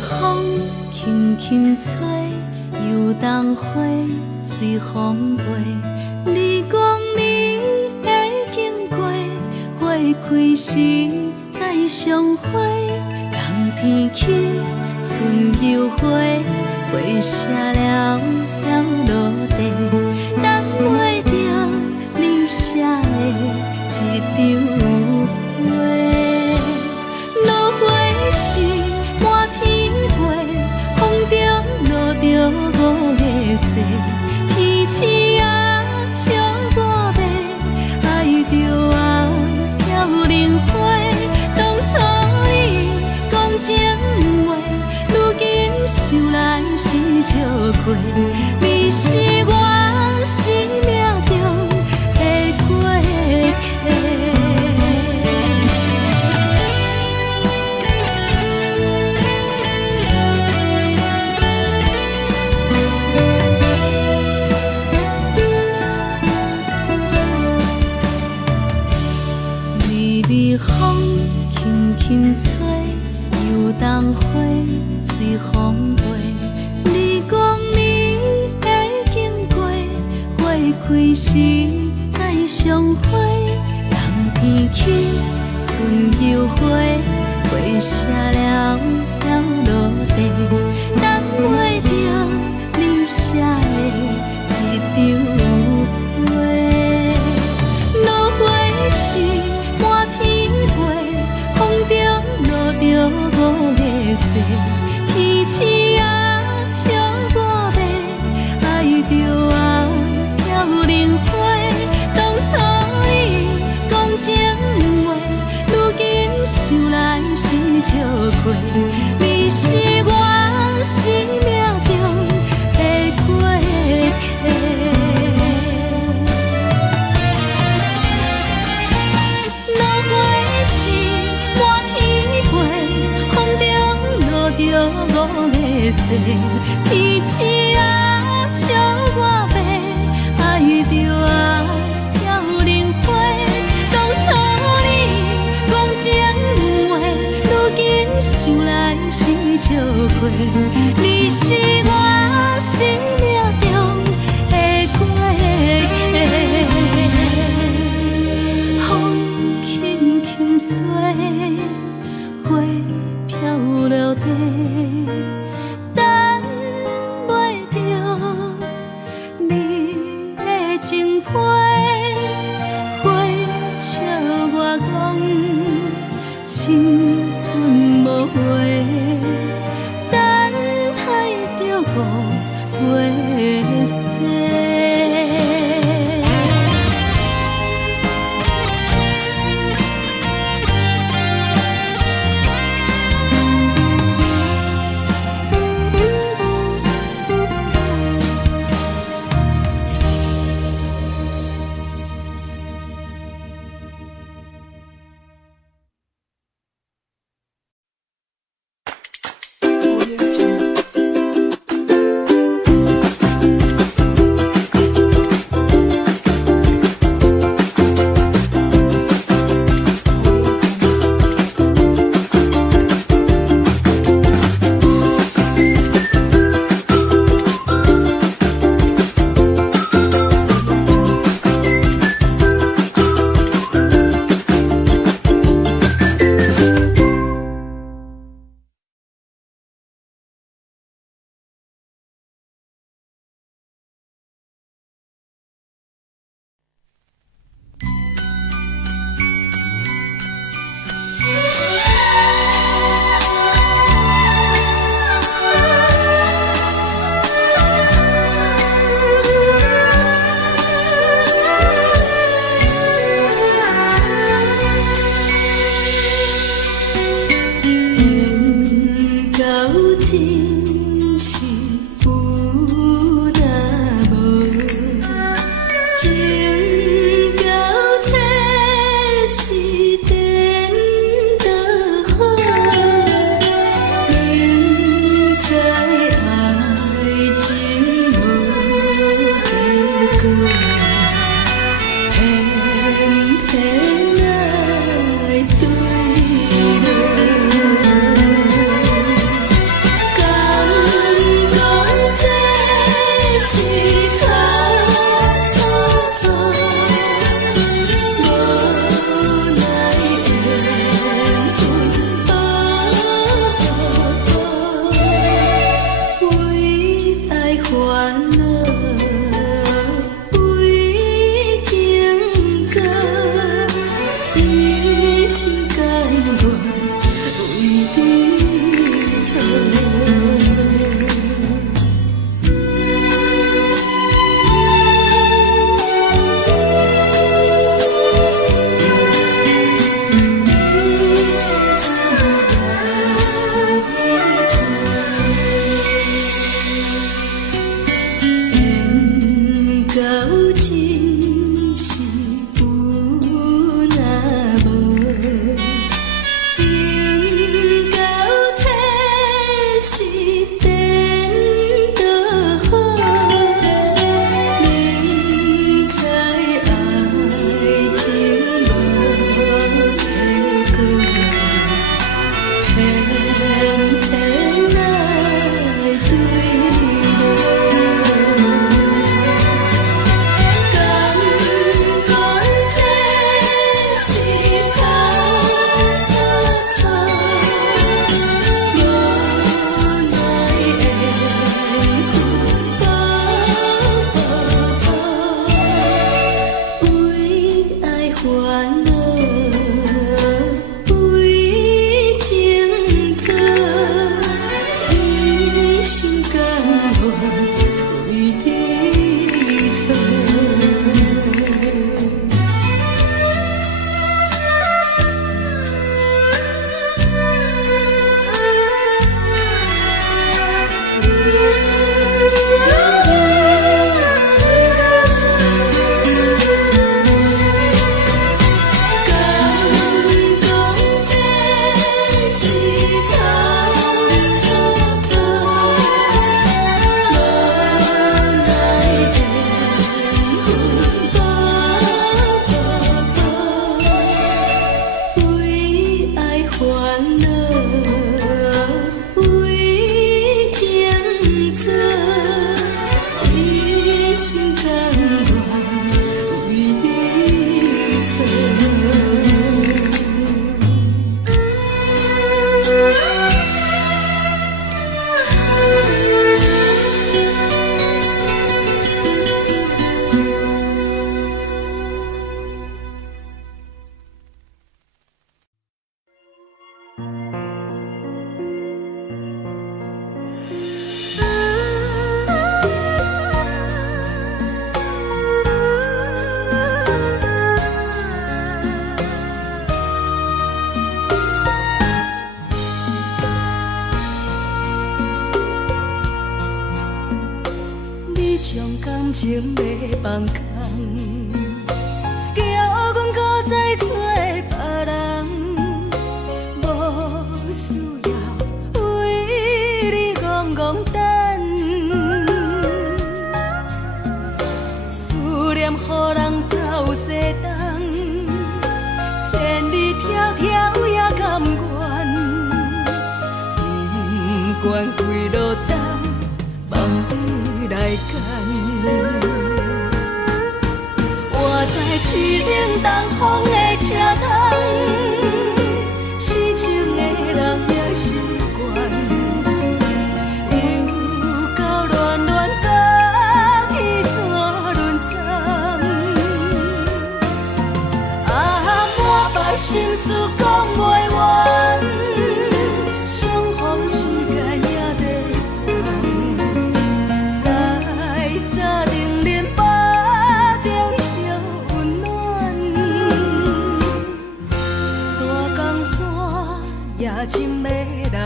风轻轻吹，游动花随风飞。你讲你会经过，花开时再相会。冬天起，春又回，花谢了要落地，等袂着你写的一张画。落花时满天飞，风中落着五个色，天星啊笑我迷，爱着啊飘零花。当初你讲情话，如今想来是笑亏，你是我。写了落地，等袂着你写的一张话。落花是满天飞，风中落着五个色，天星啊笑我迷，爱着啊飘零花。当初你讲情话，如今想来是笑亏。你是我生命中的过客。落花是满天飞，风中落着五个色，天星啊笑我迷，爱着啊飘零花。当初你讲情话，如今想来是笑亏。你是我生命中的过客，风轻轻吹，花飘落地，等袂着你的情批。花笑我讲青春无悔，等放空，叫阮搁再找别人，无需要为你戆戆等，思念予人走西东，千里迢迢也甘愿，不管几路灯，望你来牵。我在市顶东风的车窗，痴情的人也习惯，又到乱乱甲天山轮站。满腹心事讲袂完，相逢时间也在等，在沙丁林巴中烧温暖，大江山也真迷人，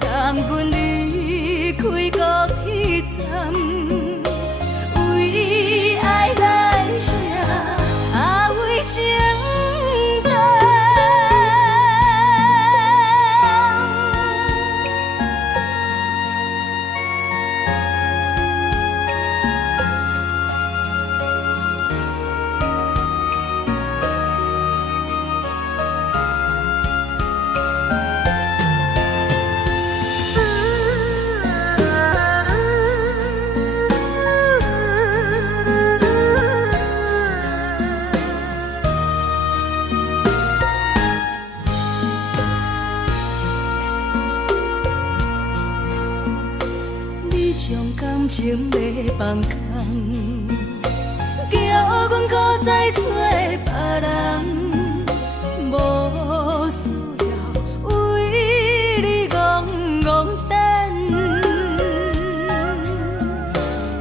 送阮离开高铁站，为爱来写，为情。感情要放空，叫阮搁再找别人，无需要为你戆戆等，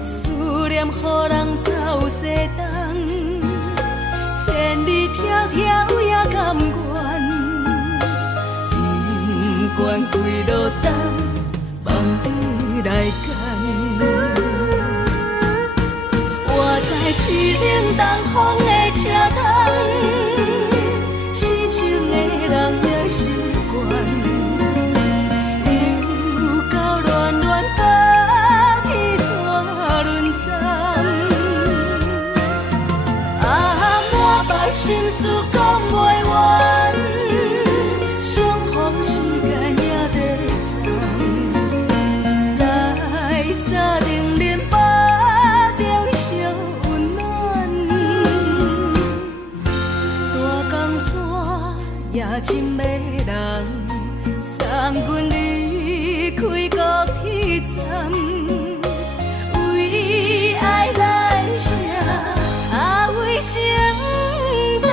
思念予人走西东，千里迢迢也甘愿，不管几路灯，望你来牵。我在市顶东风的车窗，痴情的人也习惯，又到乱乱甲天山轮站。满腹心事讲袂完，相逢时间也在等，在沙丁林巴中烧温暖，大江山也真迷人，送阮离开高铁站，为爱来写，为情等。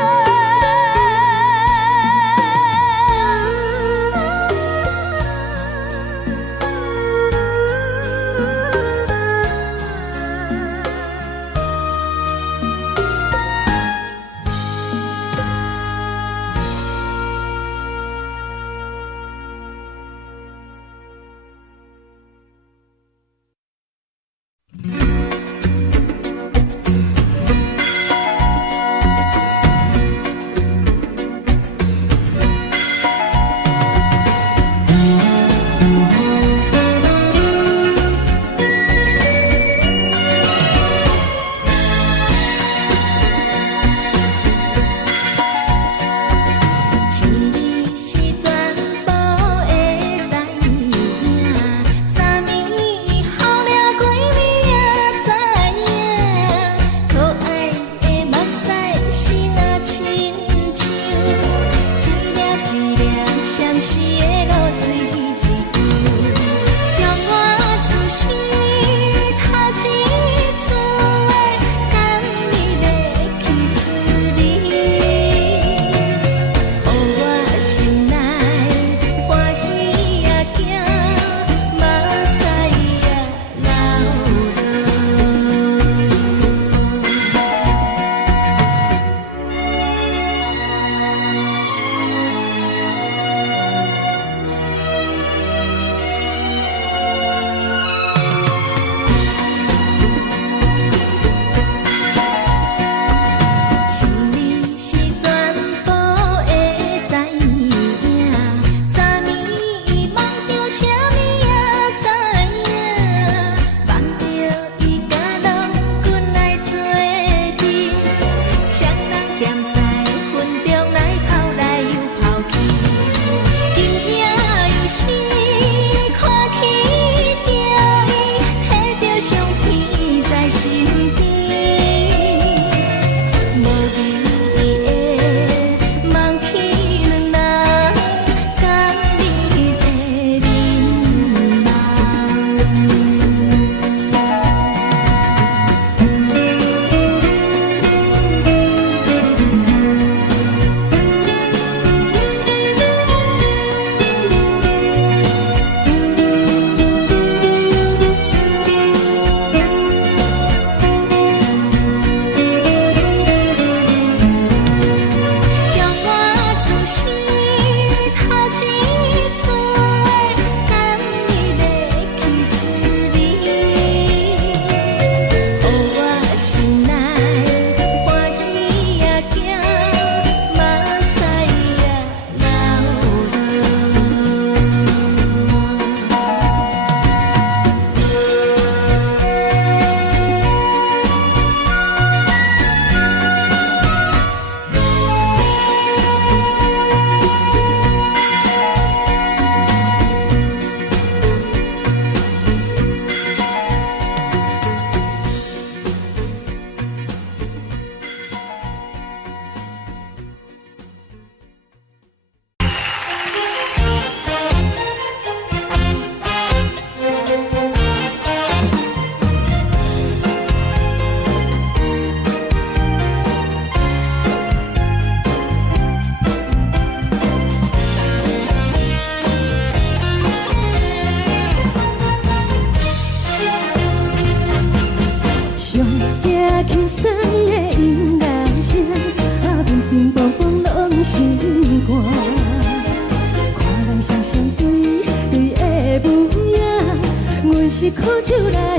是靠手来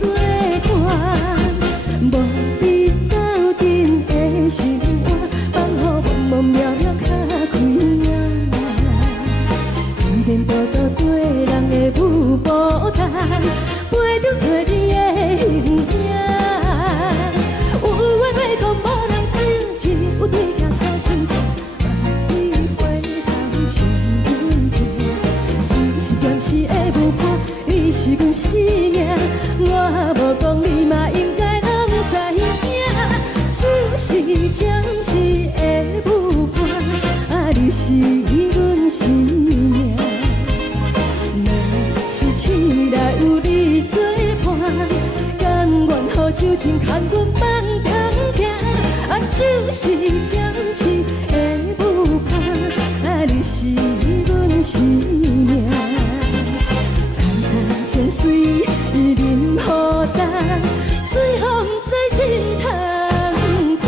作伴，无你斗阵的心肝，放予茫茫渺渺较开眼。颠颠倒倒对人的舞步弹，陪着做你的形影。有话要讲无人听，只有对镜头心情，万里回头像阮家。只是暂时的舞伴，你是阮生命，我无讲你嘛应该拢知影。只是暂时的舞伴，啊，你是阮生命。若是醒来有你作伴，甘愿予酒精牵阮放通行。啊，就是暂时的舞伴，啊，你是阮生命。层层清水任雨淡，水风在心头疼。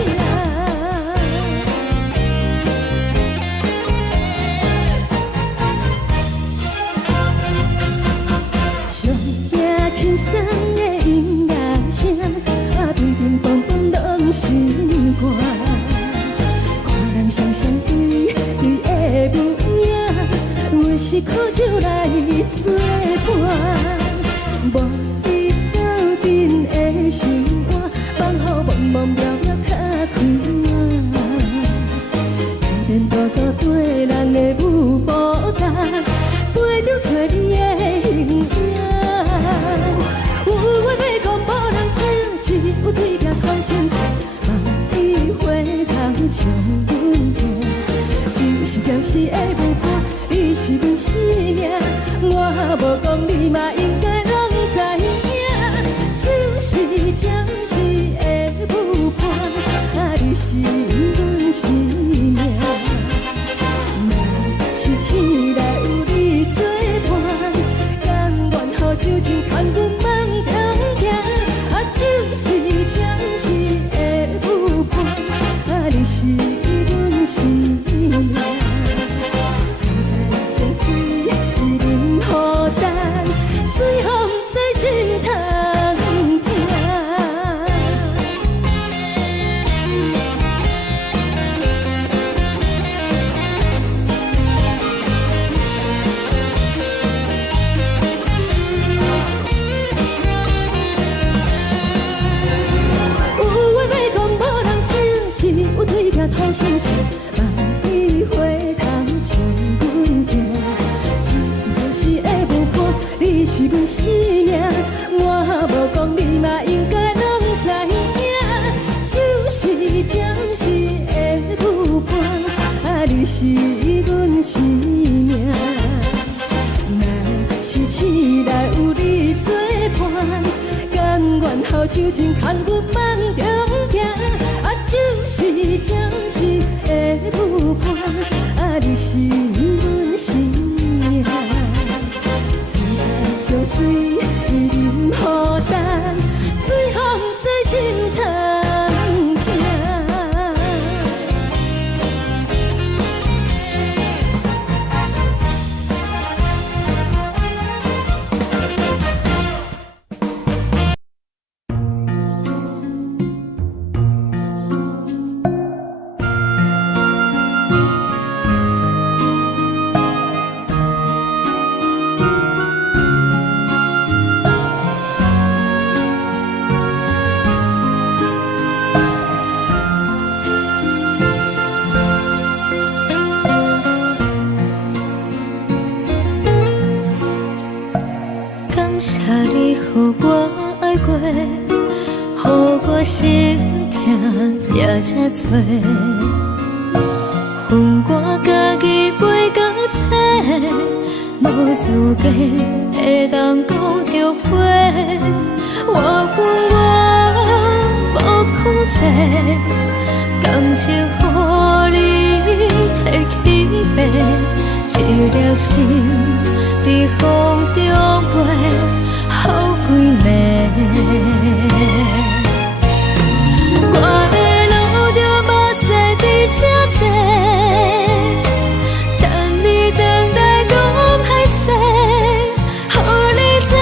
上惊轻松的音乐声，啊，乒乒乓乓拢心肝。看人双双对对的模样，阮是靠手来作伴。无你斗阵的心肝，放予茫茫渺渺较开眼。颠颠倒倒对人的舞步弹，陪着做你的形影。有话要讲无人听，只有对镜看心情，万里回头像阮家。就是暂时的舞伴，你是阮生命，我无讲你嘛应该拢知影。就是暂时的舞伴，啊，你是阮生命。若是醒来有你作伴，甘愿予酒精牵阮放通行。啊，就是暂时的舞伴，啊，你是阮生命。层层清水任雨淡，水风在心头疼。有话要讲无人听，只有对镜头心情，万里回头像阮家。只是暂时的舞伴，你是阮生命，我无讲你嘛应该拢知影。就是暂时的舞伴，啊，你是阮生命。若是醒来有你作伴，甘愿予酒精牵阮放中行。啊，就是暂时的舞伴，啊，你是阮生命。层层清水任雨淡，水风在心头疼。感谢你予我爱过，予我心痛也这多，分我家己陪到底，无资格会当讲后悔。我分我无控制，感情予你提起飞，一条心在风中飞，好几暝。我的路就无再伫这坐，等你等待讲歹势，予你知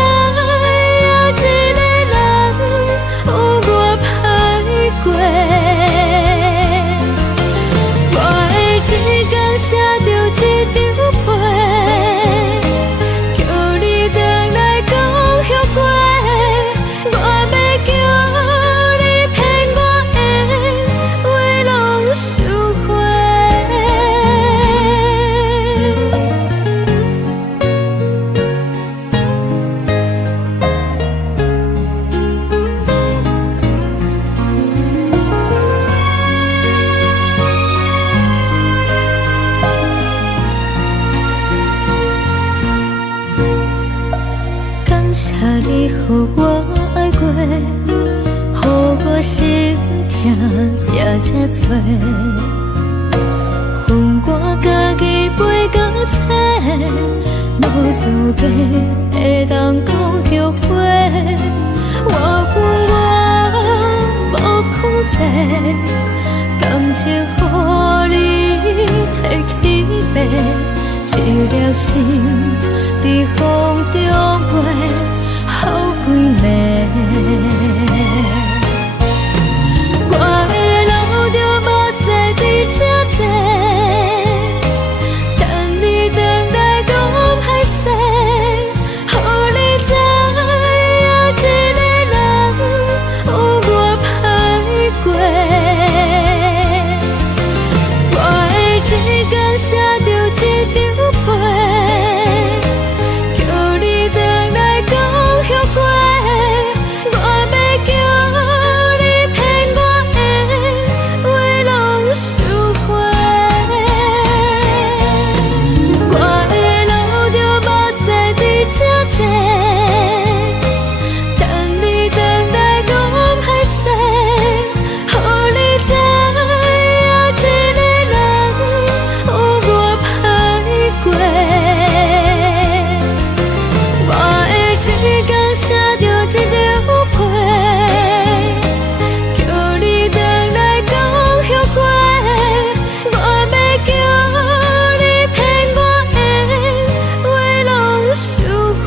予我爱过，予我心痛也这多，分我家己飞到这，无滋味会当讲后悔。我分我无控制，感情予你摕去卖，一粒心在风中飞，好几暝。我的路就无西伫这多，等你回来讲歹势，予你知影这个人有我歹过。我的一天写着一张被，叫你回来讲后悔。我要叫你骗我的话拢收回。我的路就无西伫这多，等你回来讲歹势，予你知影这个人有我歹过。我的一天写着一张被，叫你回来讲后悔。我要叫你骗我的话拢收回。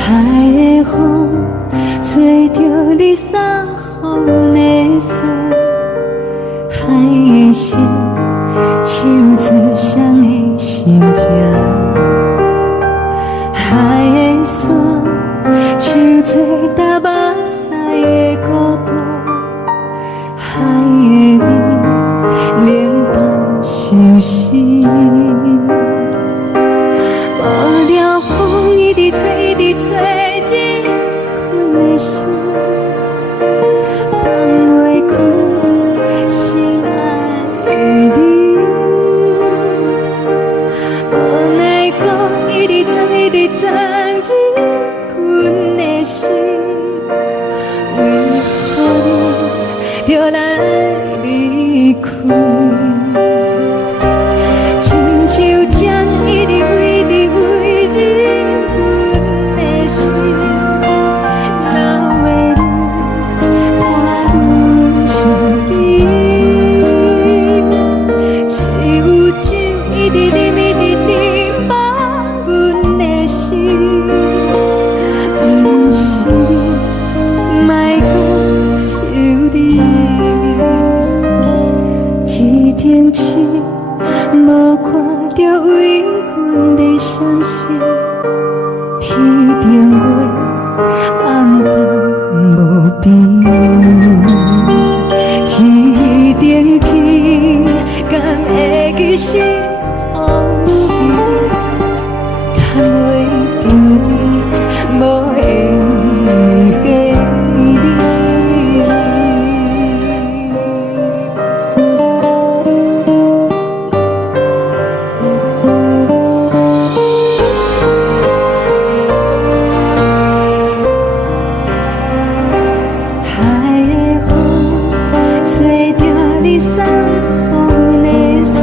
海的风吹着你送予的伞，海的心唱出双的心痛，海的山唱出搭目屎的孤独，海的你冷淡伤心。无聊风一直吹，一直吹，日困的心，放袂开心爱你。无奈何一直等，一直等，日困的心，为何你就来离开？亲像江一直飞，一直飞，日阮的心，流的泪，我愈想你。只有酒一直啉，一直啉，放阮的心。不是你，莫讲想你。一天起，无看到为阮的伤心，天顶月暗淡无边，天顶天敢会记是往事，敢袂着你无缘给你。海的风吹着你送予的伞，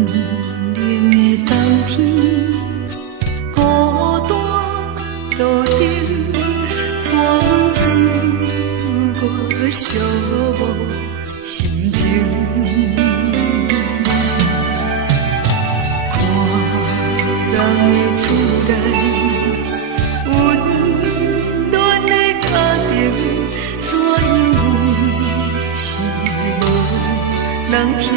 冷的冬天，孤单路顶，看阮自我寂寞心情。看人的厝内，温暖的家庭，怎因为是无人疼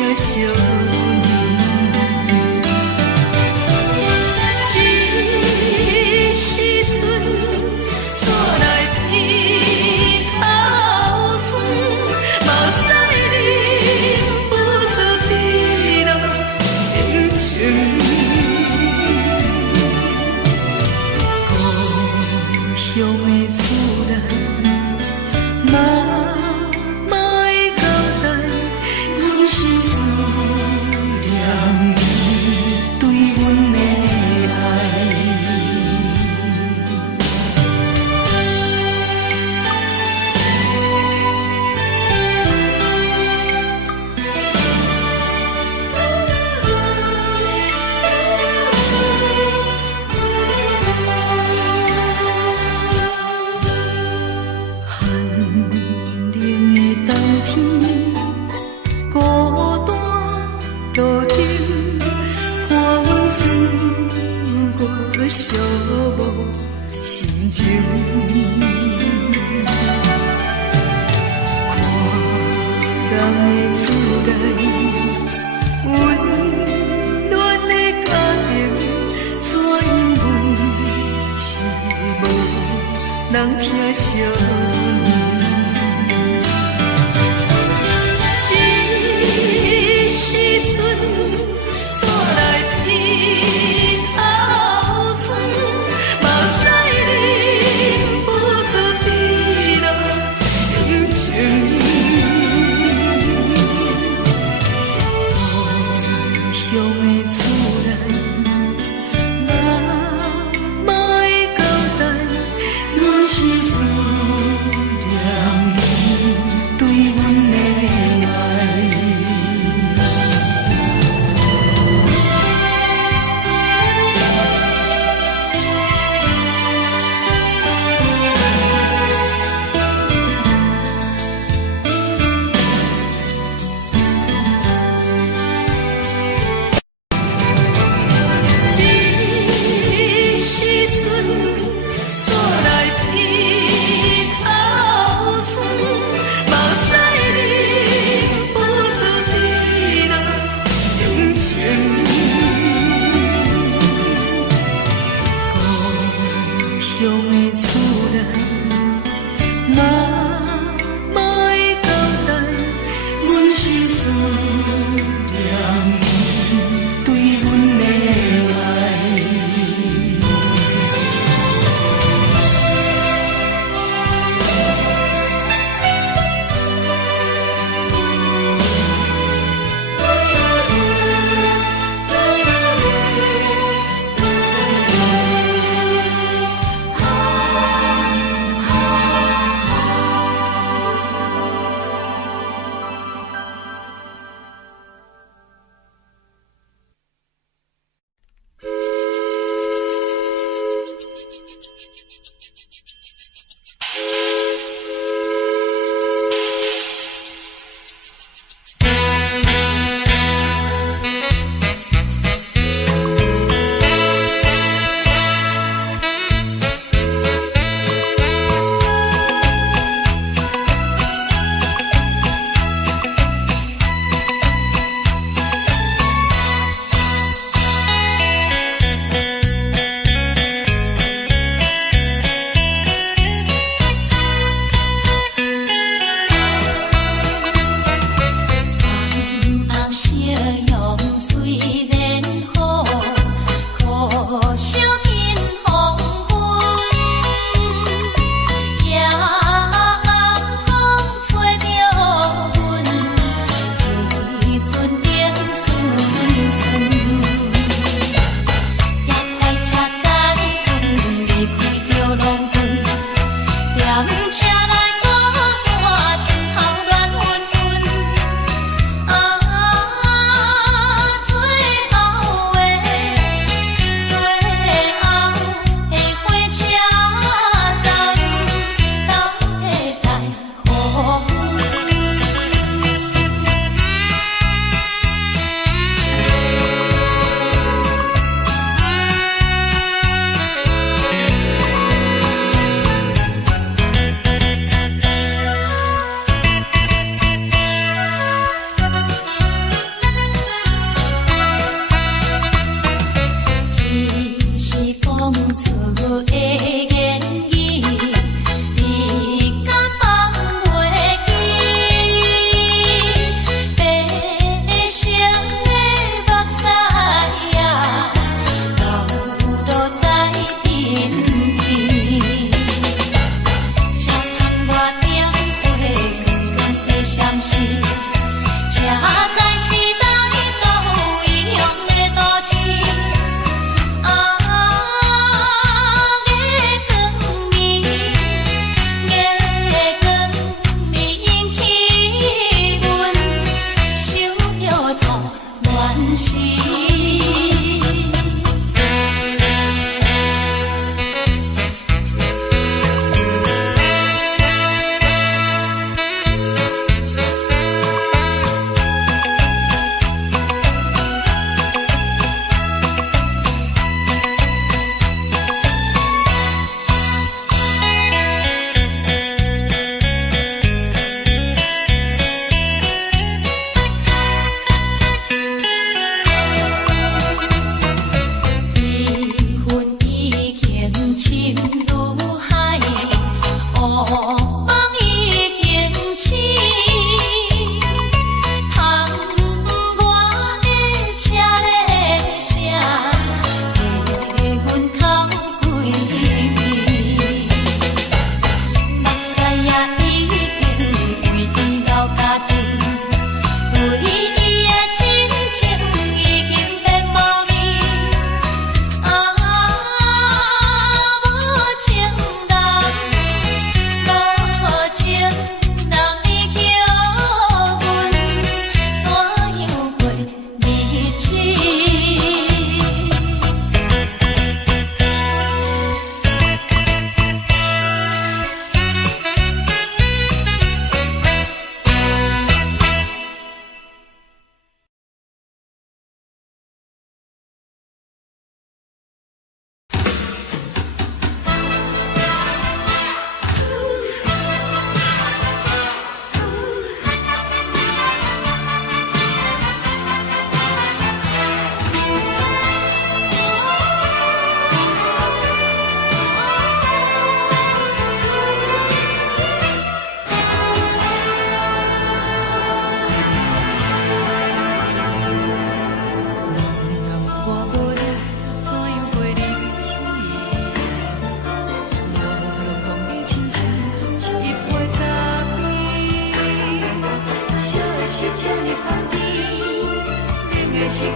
惜？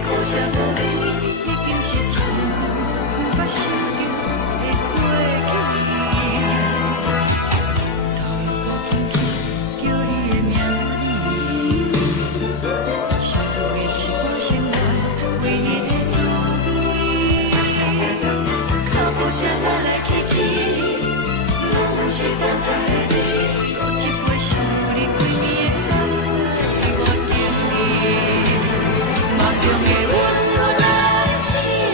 苦涩无味，已经是真久无捌想着的过去。头又搁轻轻叫你的名字，想的是我生来唯一的滋味。脚步声来来去去，拢不是等待的你，多一杯想你几年的目屎，我敬你。梦中的阮我来醒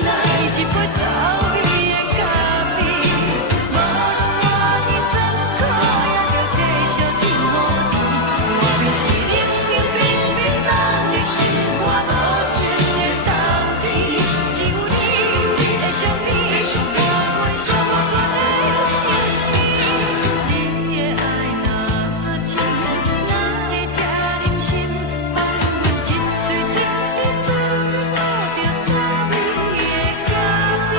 来，一杯走味的咖啡，无论我的酸苦，也着继续甜予你。外面是冷冷冰冰冷的心肝无情的冬天，只有你的相片，伴阮寂寞过的相思。你的爱若真，哪会这忍心放阮一嘴一滴滋味，倒着滋味的咖啡。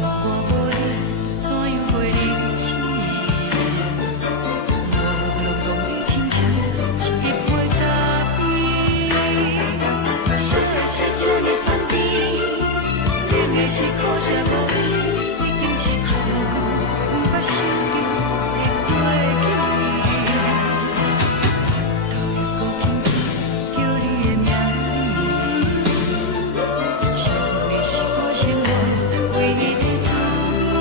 我无你，怎样过日子？无路当你亲像一杯咖啡，小的是这呢香甜，冷的是苦涩无味，已经是真久无捌想着的过去。头又搁轻轻叫你的名字，想的是我生来唯一的滋味。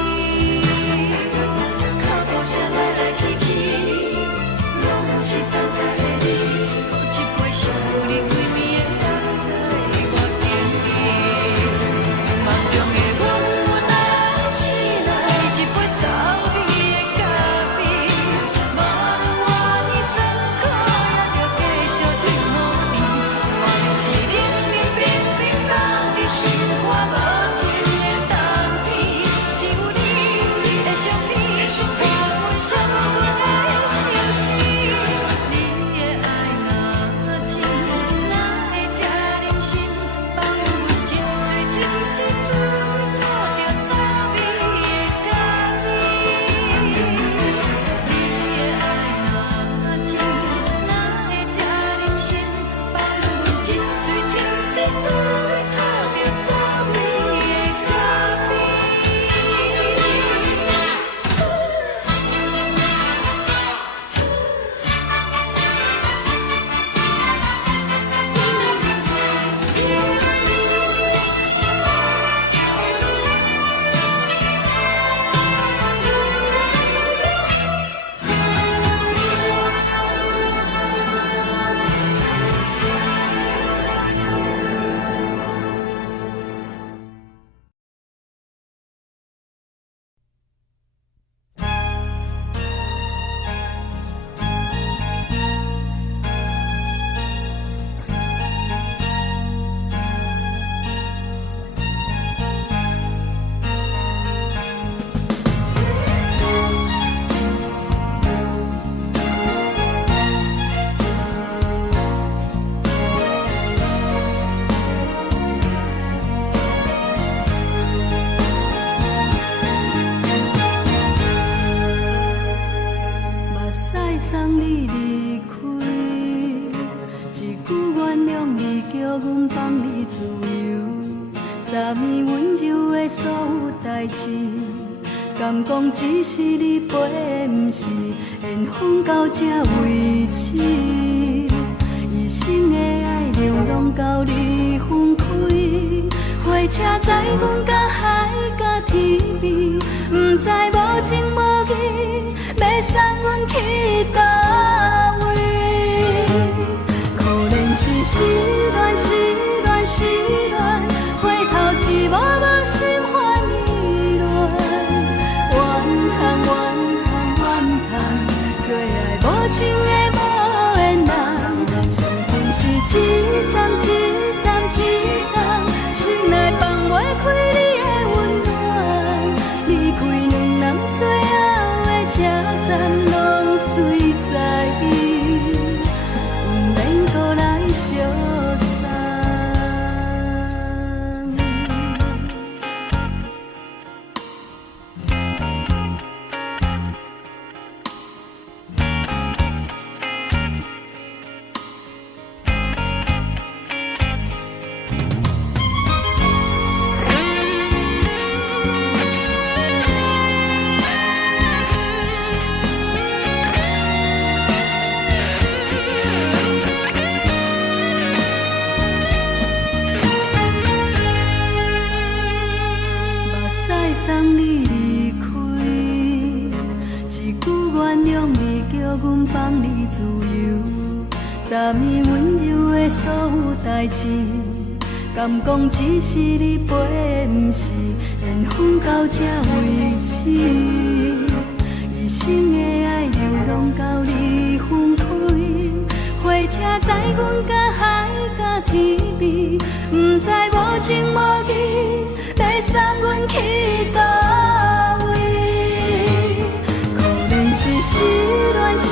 脚步声来来去去，拢不是等待的你，多一杯想你几年的目屎，我敬你。梦中的阮来醒来，一杯走味的咖啡，无论我的酸苦，也着继续甜予你。外面是冷冷冰冰冷的心肝无情的冬天，只有你的相片，伴阮寂寞过的相思。你的爱若真，哪会这忍心放阮一嘴一滴滋味，倒着滋味的咖啡。你的爱若真，哪会这忍心放阮一嘴一滴滋味，倒着滋味的咖啡。目屎送你离开，一句原谅你，叫阮放你自由。昨暝温柔的所有代志，敢讲只是你陪，不是缘分到这为止。一生的爱流浪到你分开，火车载阮甲海甲天边，不知无情无义，要送阮去倒位？可能是失恋，失恋，失恋，回头一幕幕心烦意乱，怨叹，怨叹，怨叹，最爱无情的无缘人，情份是一站一站一站，心内放袂开你的温暖，你阮放你自由，昨暝温柔的所有代志，敢讲只是你陪，不是缘分到这为止。一生的爱又拢到你分开，火车载阮甲海甲天边，不知无情无义，要送阮去倒位？可能是失恋，失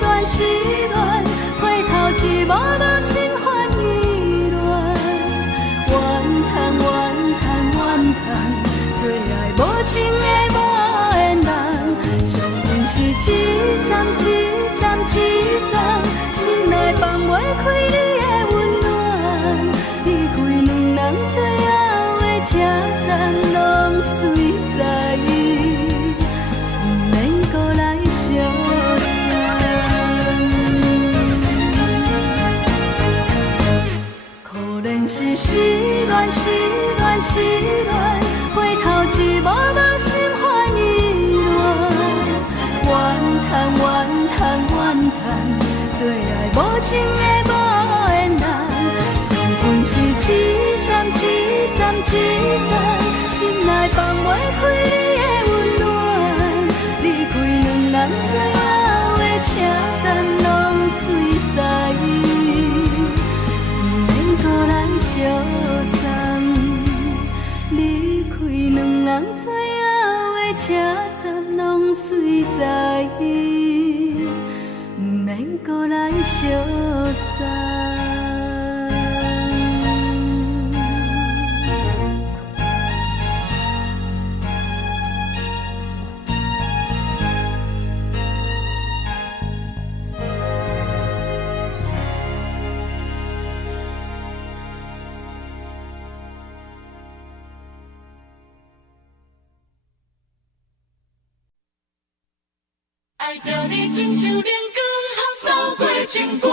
恋，失恋，回头一幕幕心烦意乱，怨叹，怨叹，怨叹，最爱无情的无缘人，上阮是一站一站一站，心内放袂开你的温暖，离开两人最后的车站，拢随在意，不免搁来相送。可能是失恋，失恋，失恋，回头一幕幕心烦意乱，怨叹，怨叹，怨叹，最爱无情的无缘人，上阮是一站一站一站，心内放袂开你的温暖，离开两人最后的车站，拢随在意，不免搁来相送。离开两人最后的车站，拢随在意，不免搁来相送。爱着你亲像阳光风扫过情关，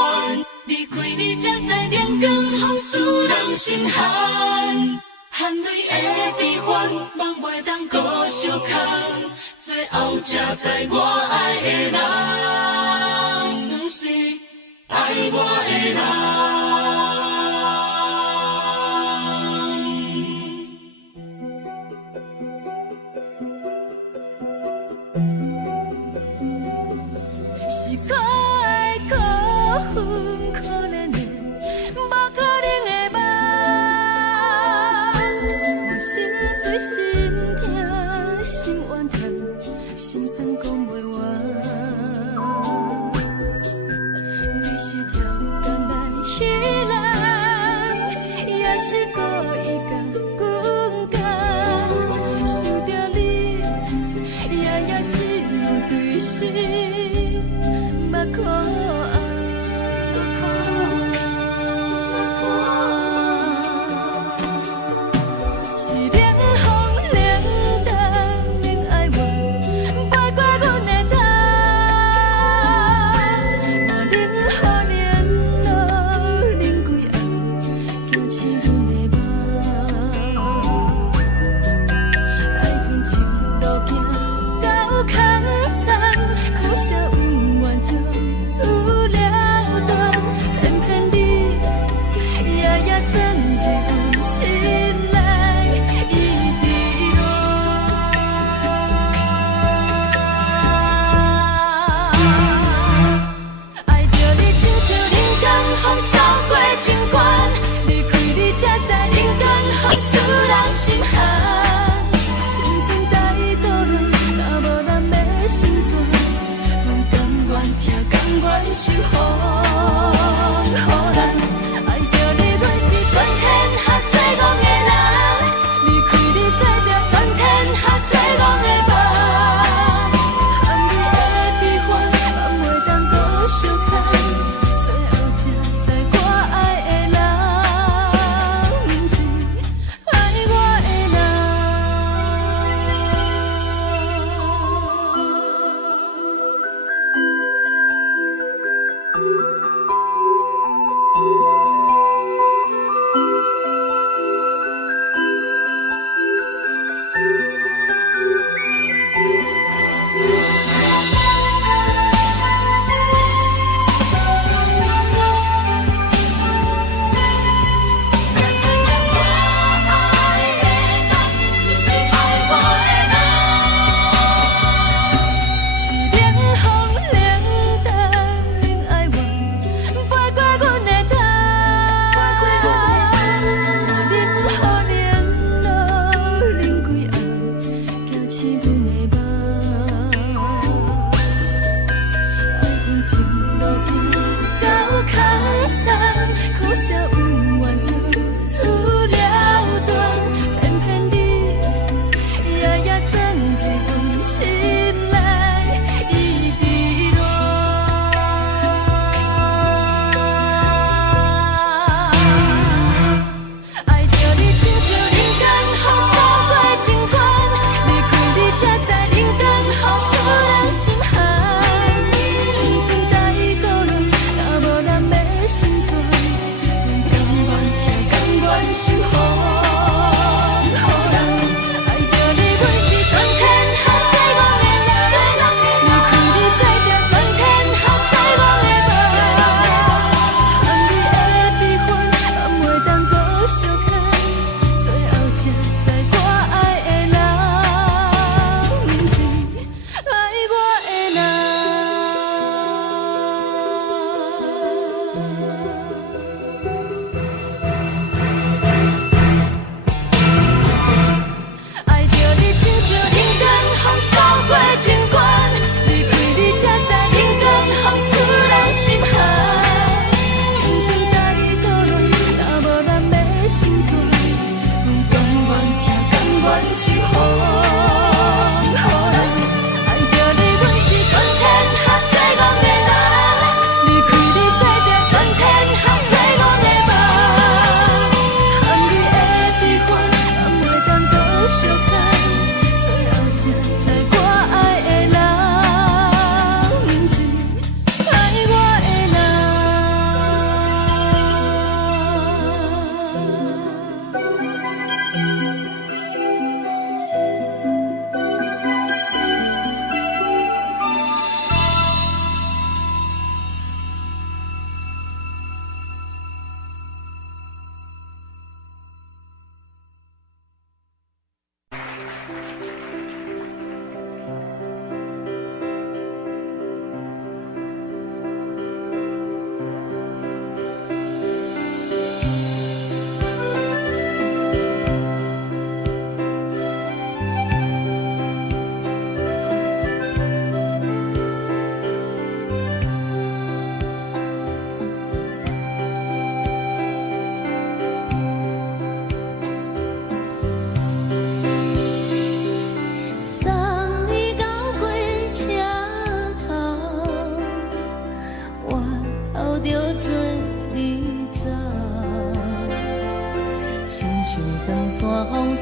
离开你才知阳光风使人心寒，含泪的悲欢，望袂当搁相牵，最后才知我爱的人，不是爱我的人。到空残，苦涩有缘就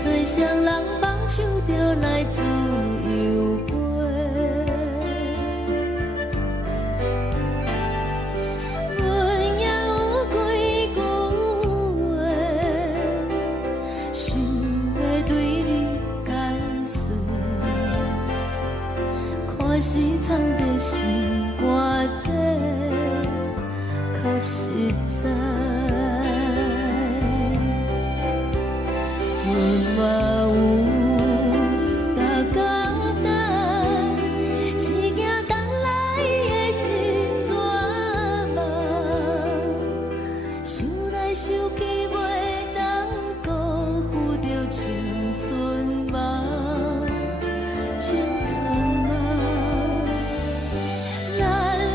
吹双人放手就来自由飞。阮也有几句话，想要对你解释，可是藏在心肝底，较实在。阮嘛有逐工等，只惊等来的是绝望，想来想去袂当辜负着青春梦，青春梦。咱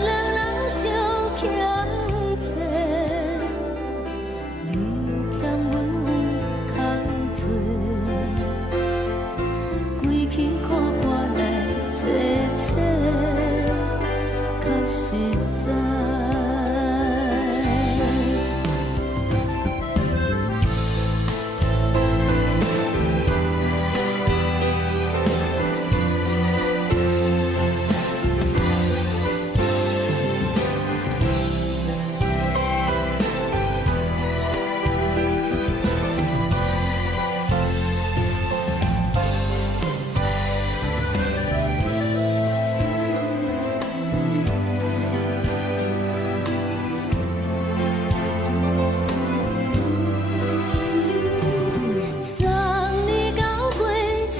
两人相欠债，你欠阮空罪，归去看看来坐坐，较实在。送你到火车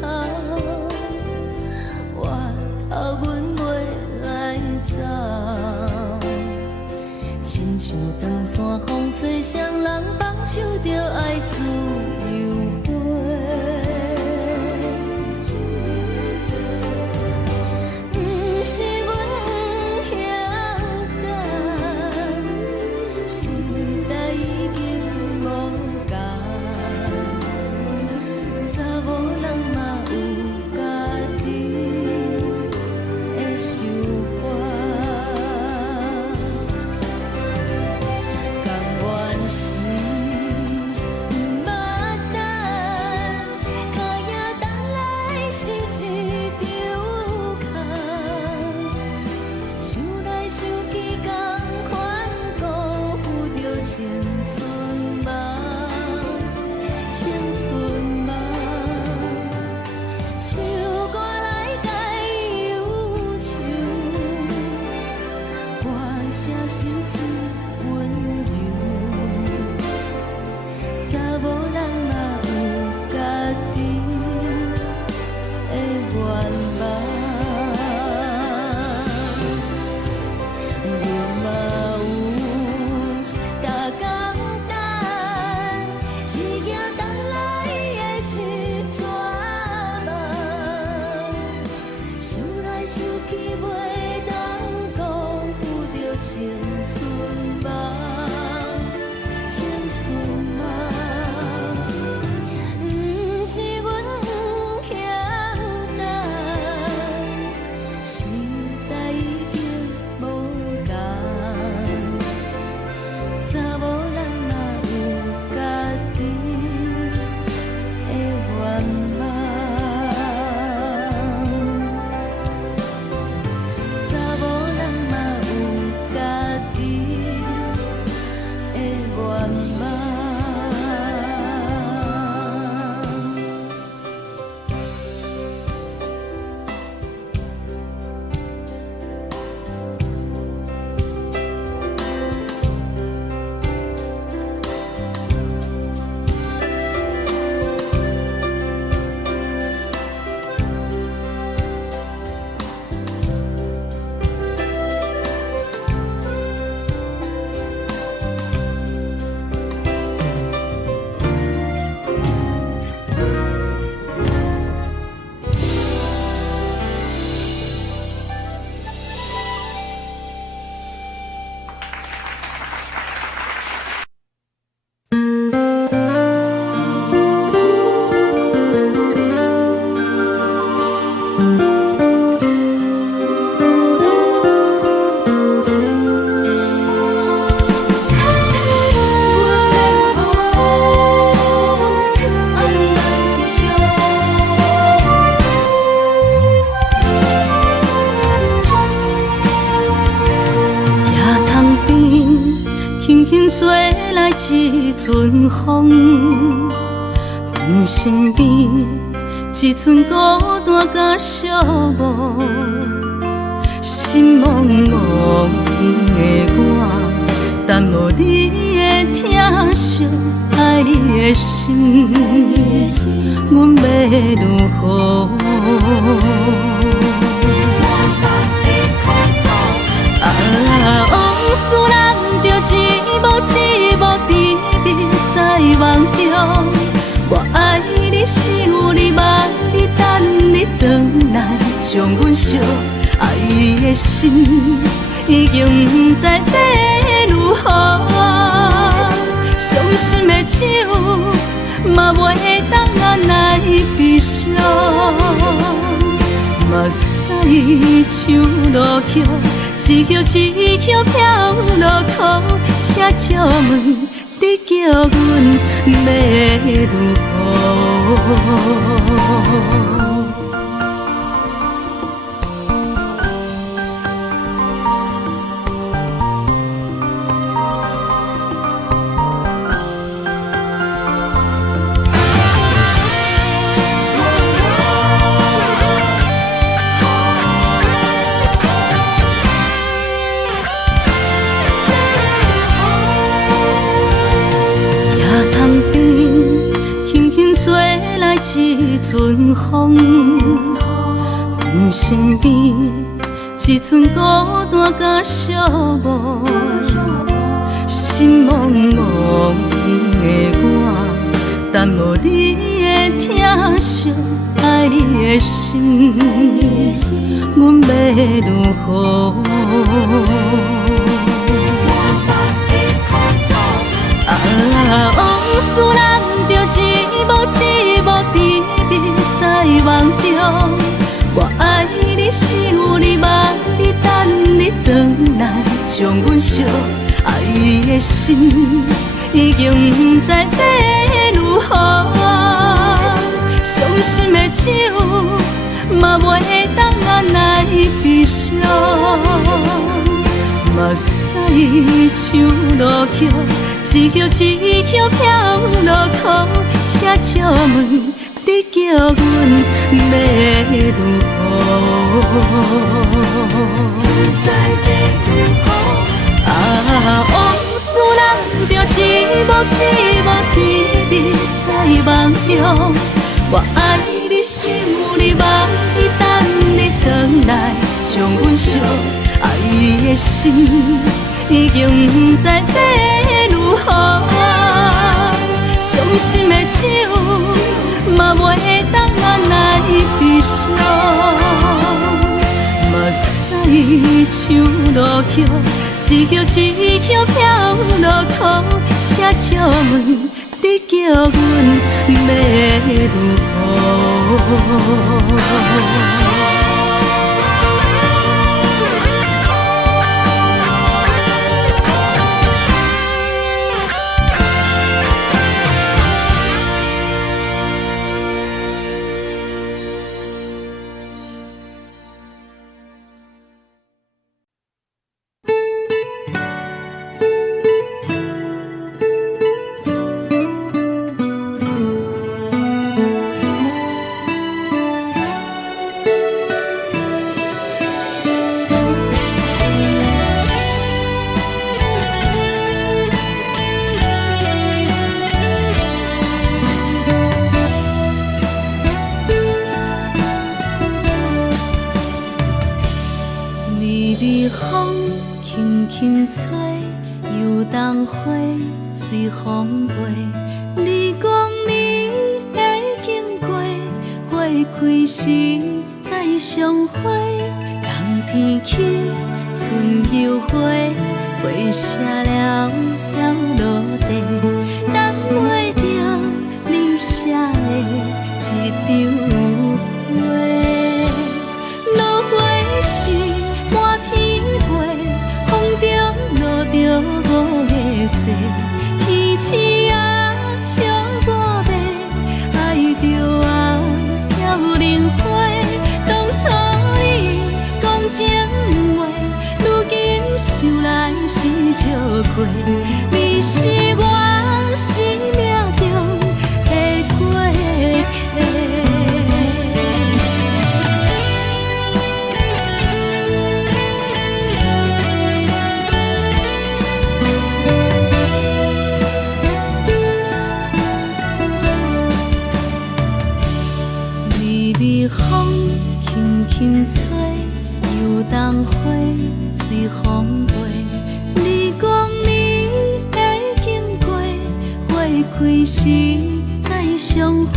头，我头阮袂来走，亲像长线风吹双人放手就爱自由飞。不是阮不晓等，时代已经无共，查某人嘛有家己的想法，甘愿是不捌等，脚也等来是一场空，想来想去同款辜负着青春梦，青春梦。唱歌来解忧愁，歌声是真温柔，查某人嘛有家己的愿望。阮嘛有逐工等，只惊等来的是绝望，想来想去袂当辜负着青春梦，青春梦。不是阮不晓等，时代已经无共，查某人嘛有家己的愿望。阵风，阮身边一寸孤单甲寂寞，心茫茫的我，等无你的疼惜，爱你的心，阮要如何？往事人着一幕一幕甜蜜在梦中。我爱你，想你，望你，等你回来，将阮惜爱的心已经不知要如何。伤心的手嘛袂当按来悲伤，目屎像落雨。一叶一叶飘落雨，请借问你叫阮要如何？一阵风，阮身边一寸孤单甲寂寞，心茫茫的我，等无你的疼惜，爱你的心，阮要如何？往事人着一幕一幕甜蜜在梦中。我爱你，想你，望你，等你回来，将阮惜爱的心已经不知要如何。伤心的手嘛袂当按来悲伤，目屎像落雨。一叶一叶飘落雨，请借问你叫阮要如何？往事人着一幕一幕甜蜜在梦中。我爱你，想你，望你，等你回来，将阮惜爱的心已经不知要如何。伤心的手嘛袂当按来悲伤，目屎像落雨，一叶一叶飘落雨，请借问你叫阮要如何？风轻轻吹，游动花随风飞。你讲你会经过，花开时再相会。冬天起，春又回，花谢了要落地，等袂着你写的一张画。落花时满天飞，风中落着五个色，天星啊笑我迷，爱着啊飘零花。当初你讲情话，如今想来是笑亏。你是我轻吹，游东花随风飞。日光暝会经过，花开时再相会。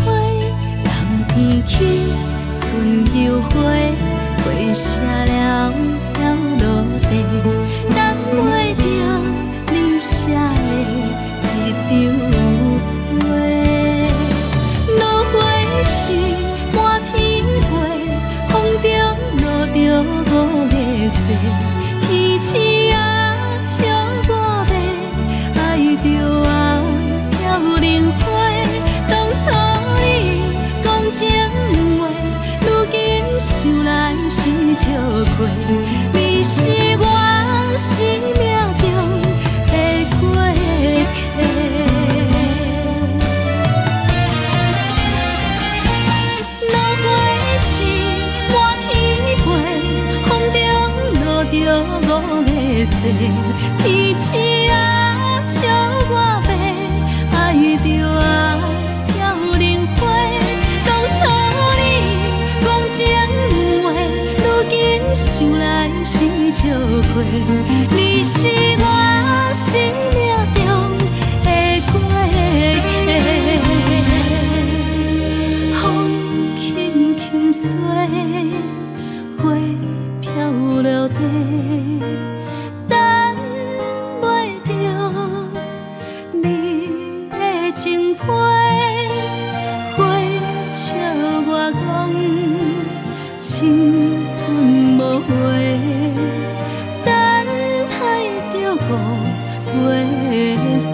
人天起，春又花，花谢了要落地，等袂着你写的一张画。落花时满天飞，风中落着五个色，天星啊笑我迷，爱着啊飘零花。当初你讲情话，如今想来是笑亏。你是我生命中的过客。落花时满天飞，风中落着五个色，天星啊笑我迷，爱着啊飘零花。当初你讲情话，如今想来是笑亏。你是我生命中的过客，风轻轻吹，花飘落地，等袂着你的情批。花笑我讲青春无悔，等待着五月雪。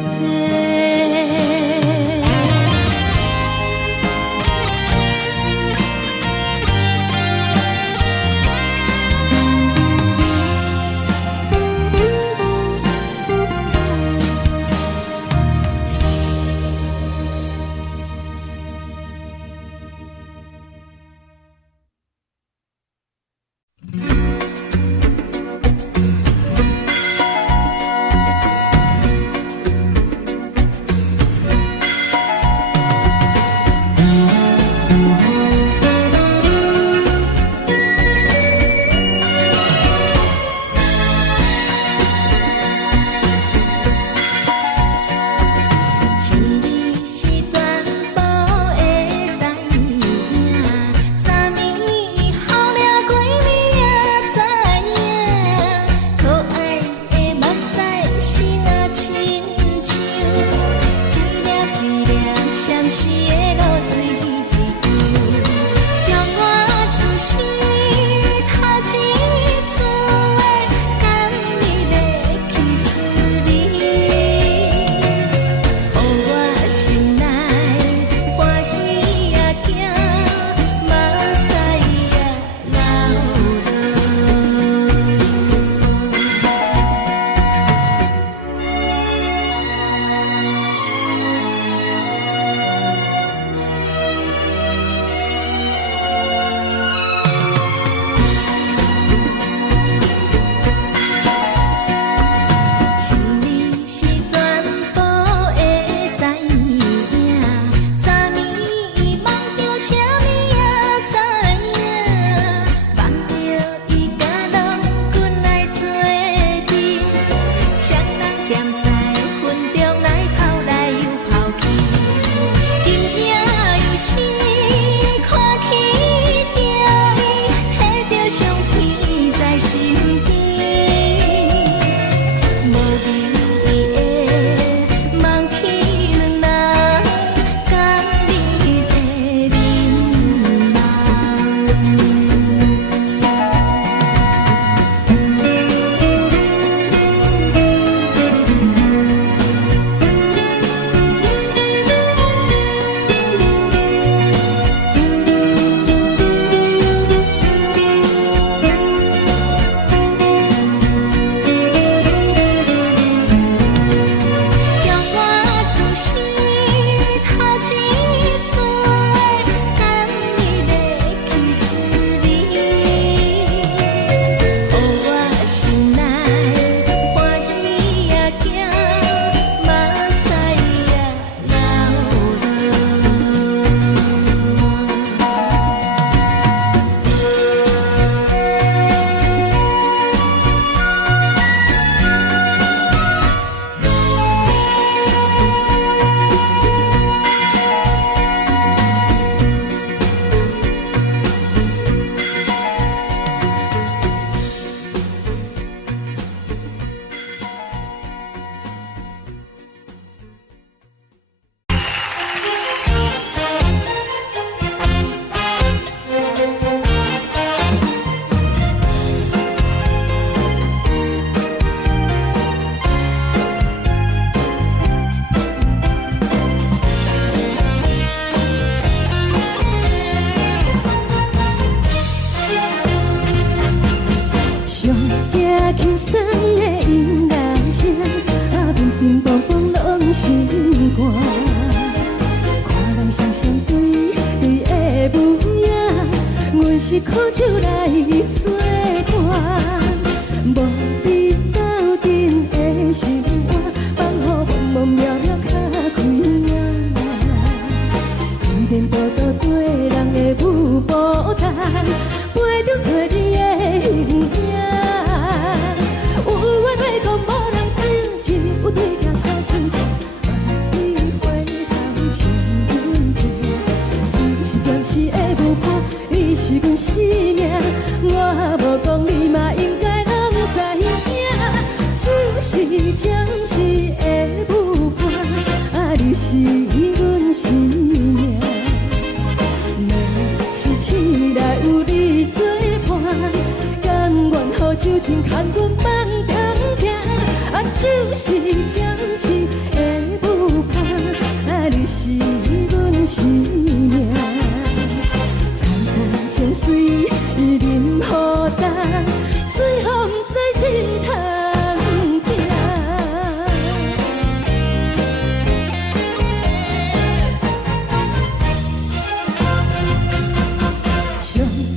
上惊轻松的音乐声，乒乒乓乓拢心肝。看人双双对对的舞影，阮是靠手来作伴。无你斗阵的心肝，放予茫茫渺渺较开眼。一颠倒倒对人的舞步弹，陪着做你的形影。有话要讲无人听，有对镜头心情，你回头将阮听。只是暂时的舞伴，你是阮生命，我无讲你嘛应该拢知影。只是暂时的舞伴，你是阮生命。是醒来有你作伴，甘愿予酒精牵阮梦中行。就是暂时的舞伴，你是阮生命。层层情水任何担，随风在心头听。上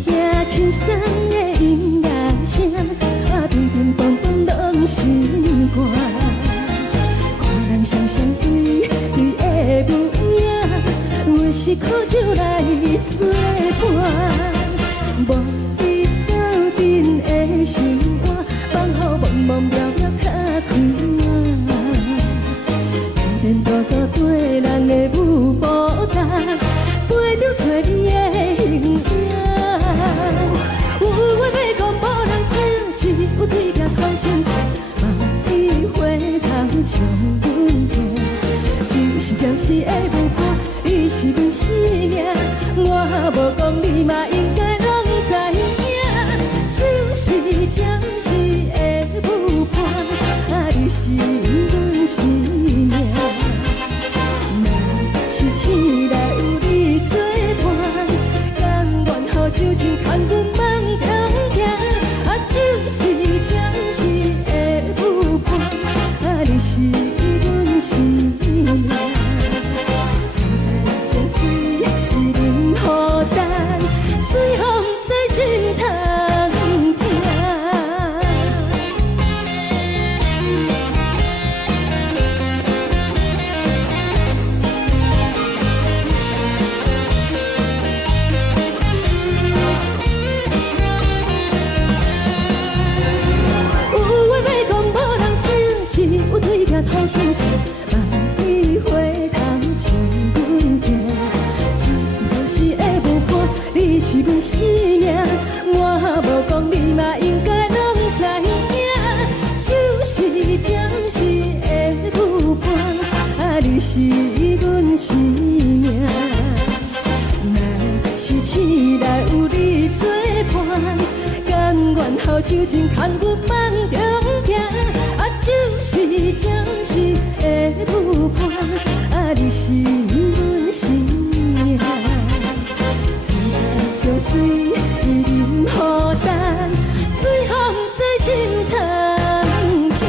惊轻松的音乐声，乒乒乓乓拢心肝。看人双双对对的舞影，阮是靠手来作伴。无你斗阵的心肝，放予茫茫渺渺较开眼。颠颠倒倒对人的舞步弹，陪着做你的形影。有话要讲无人听，只有对镜看心情，你回头将阮听。就是暂时的舞伴，你是阮生命，我无讲你嘛应该拢知影。就是暂时的舞伴，你是阮生命。若是醒来有你作伴，甘愿予酒精牵阮梦中行。就是暂时的舞伴，你是阮生命。层层情水任何担，随风在心头听。有对镜头心情，你回头将阮听。只是暂时的舞伴，你是阮生命，我无讲你嘛应该拢知影。就是暂时的舞伴，你是阮生命。若是醒来有你作伴，甘愿予酒精牵阮梦中行。就是暂时的舞伴，你是阮生命。层层情水任何担，随风在心头听。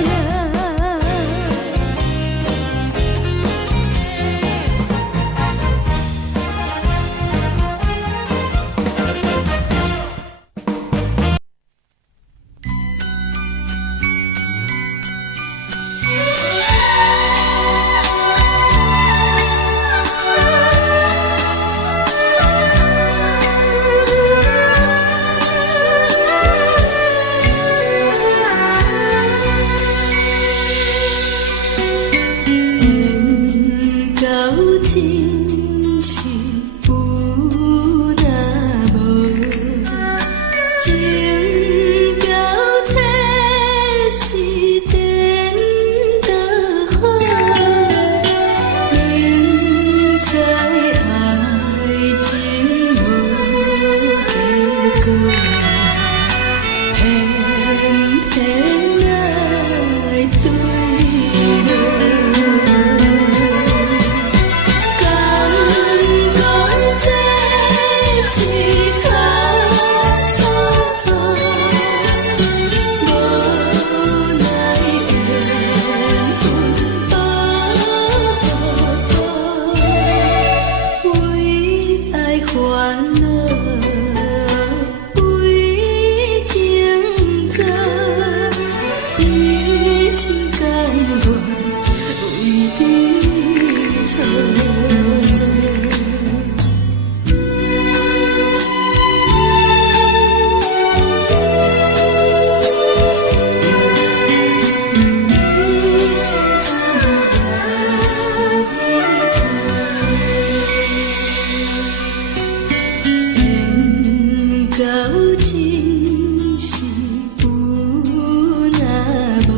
是有若无，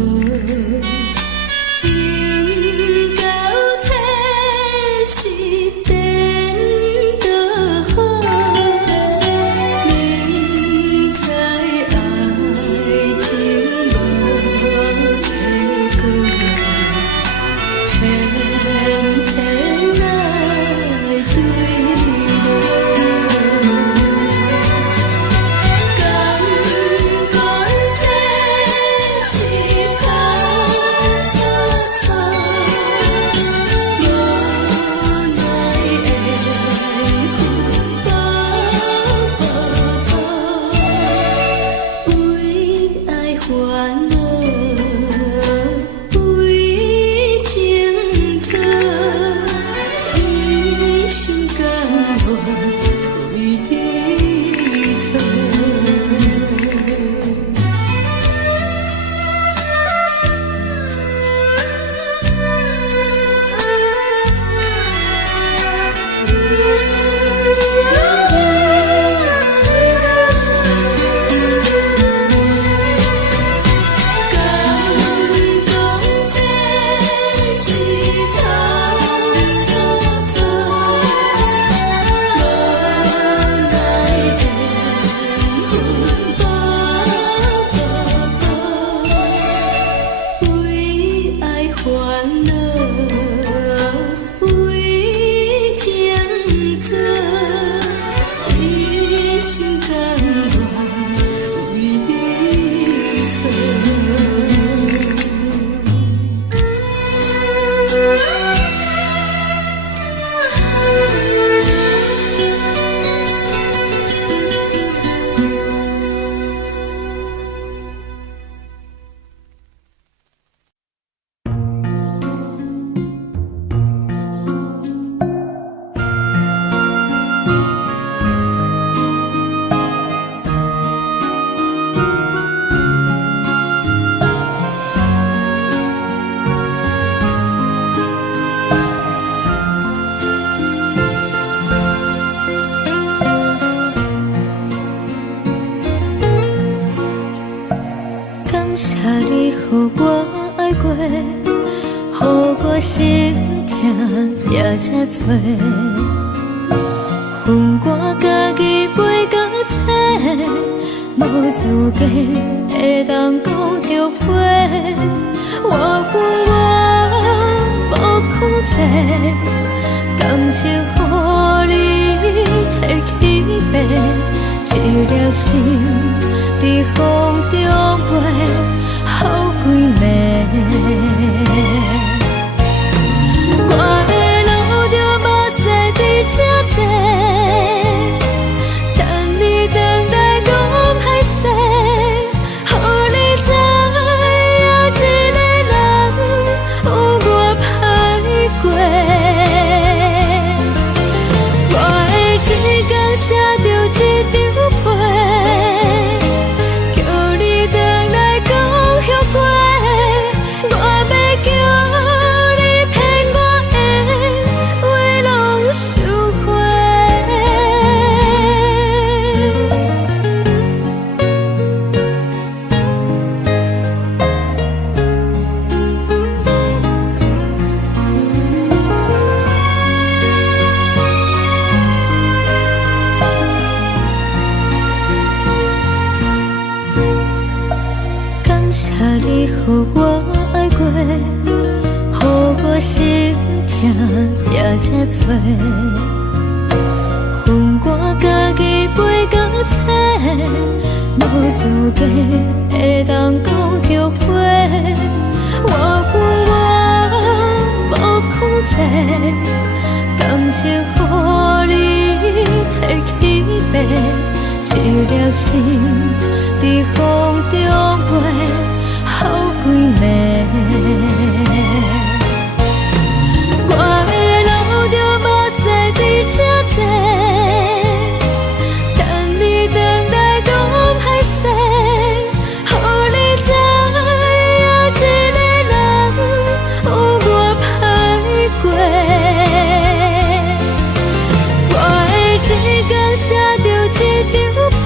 情到这是颠倒好，明知爱情无结果，偏偏来坠落。感谢你，予我爱过，予我心痛也这多。恨我家己袂到切，无资格会当讲后悔。我无控制，感情予你提起飞，一粒心在风中飞，好几暝。我的路就无再伫这坐，等你等待讲歹势，予你知影一个人有我歹过。我的一天写着一张被，叫你回来讲后悔。我要叫你骗我的话拢收回。感谢你，予我爱过，予我心痛也这多。恨我家己袂到切，无资格会当讲后悔。我无控制，感情予你提起飞，一粒心在风中飞，好几暝。我的路就无再伫这坐，等你等待讲歹势，予你知影一个人有我歹过。我的一天写着一张被，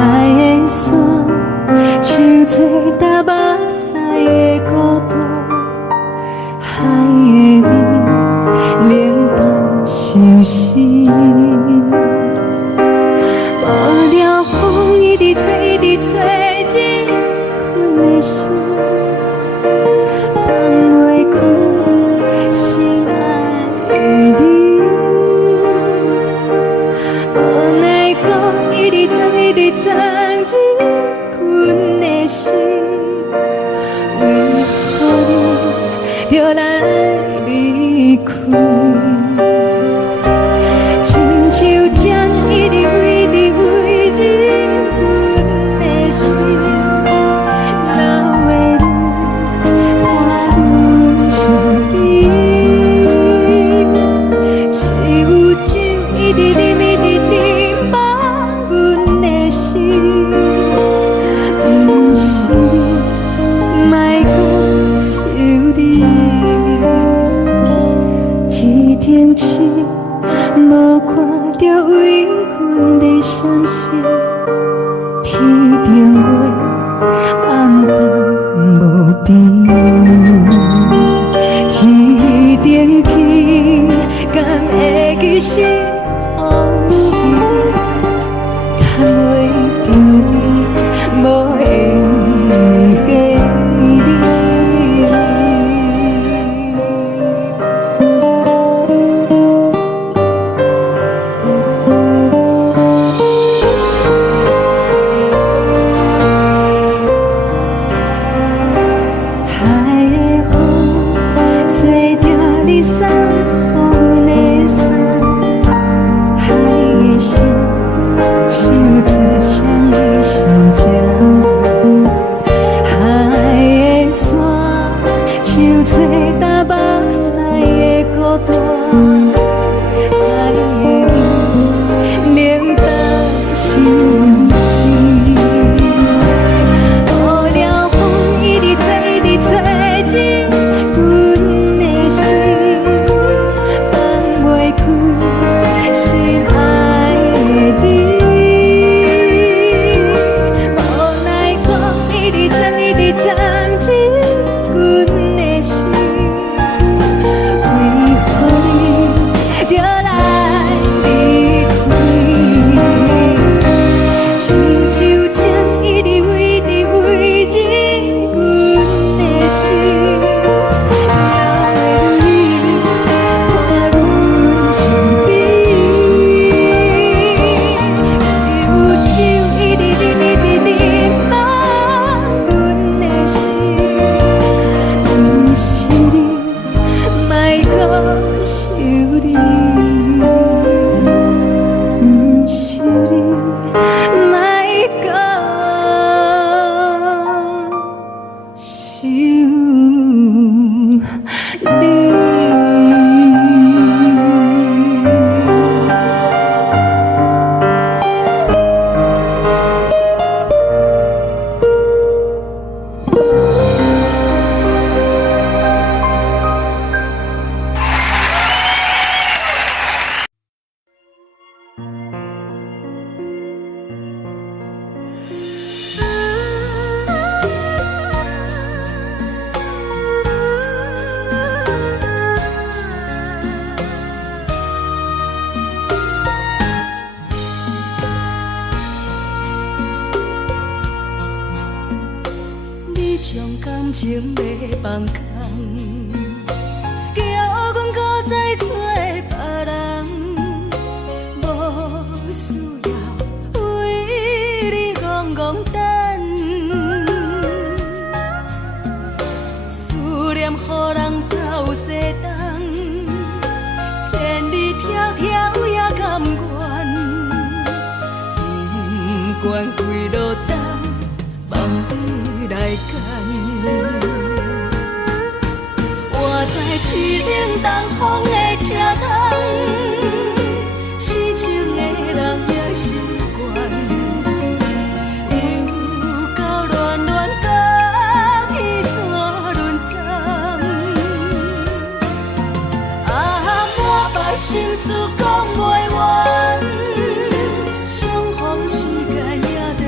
海的山，像做搭目屎的孤独，海的味冷淡伤心。无聊风一直吹，一直吹，日困的心，放袂开心爱你。无奈何一直藏，一直藏，日困的心，为何你就来离开？亲像针一直为你为日困的心，流的泪看愈伤悲，只有酒一直啉一直啉饱阮的心，不是你，莫搁想你。天顶星无看到为阮的伤心，天顶月暗淡无边，天顶天敢会记是往事，敢袂着你无缘的你。感情要放空，叫阮搁再找别人，无需要为你戆戆等，思念予人走西东，千里迢迢也甘愿，不管几路灯，望你来干。我在市顶东风的车窗，痴情的人也习惯，又到乱乱甲天山轮站。啊，满腹心事讲袂完，相逢时间也在。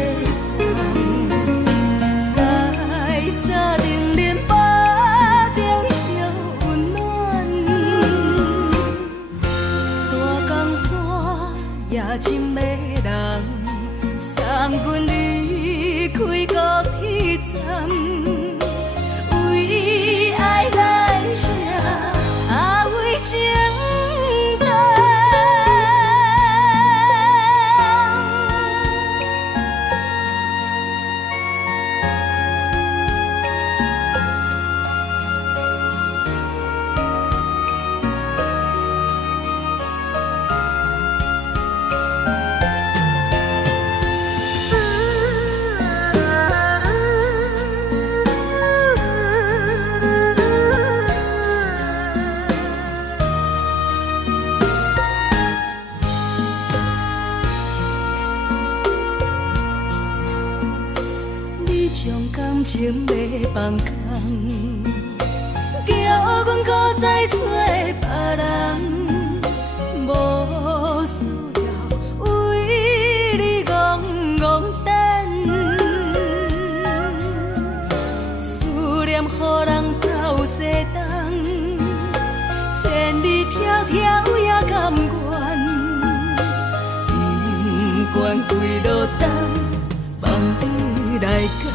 将感情要放空，叫阮搁再找别人，无需要为你戆戆等，思念予人走西东，千里迢迢也甘愿，不管归路东，望你来赶。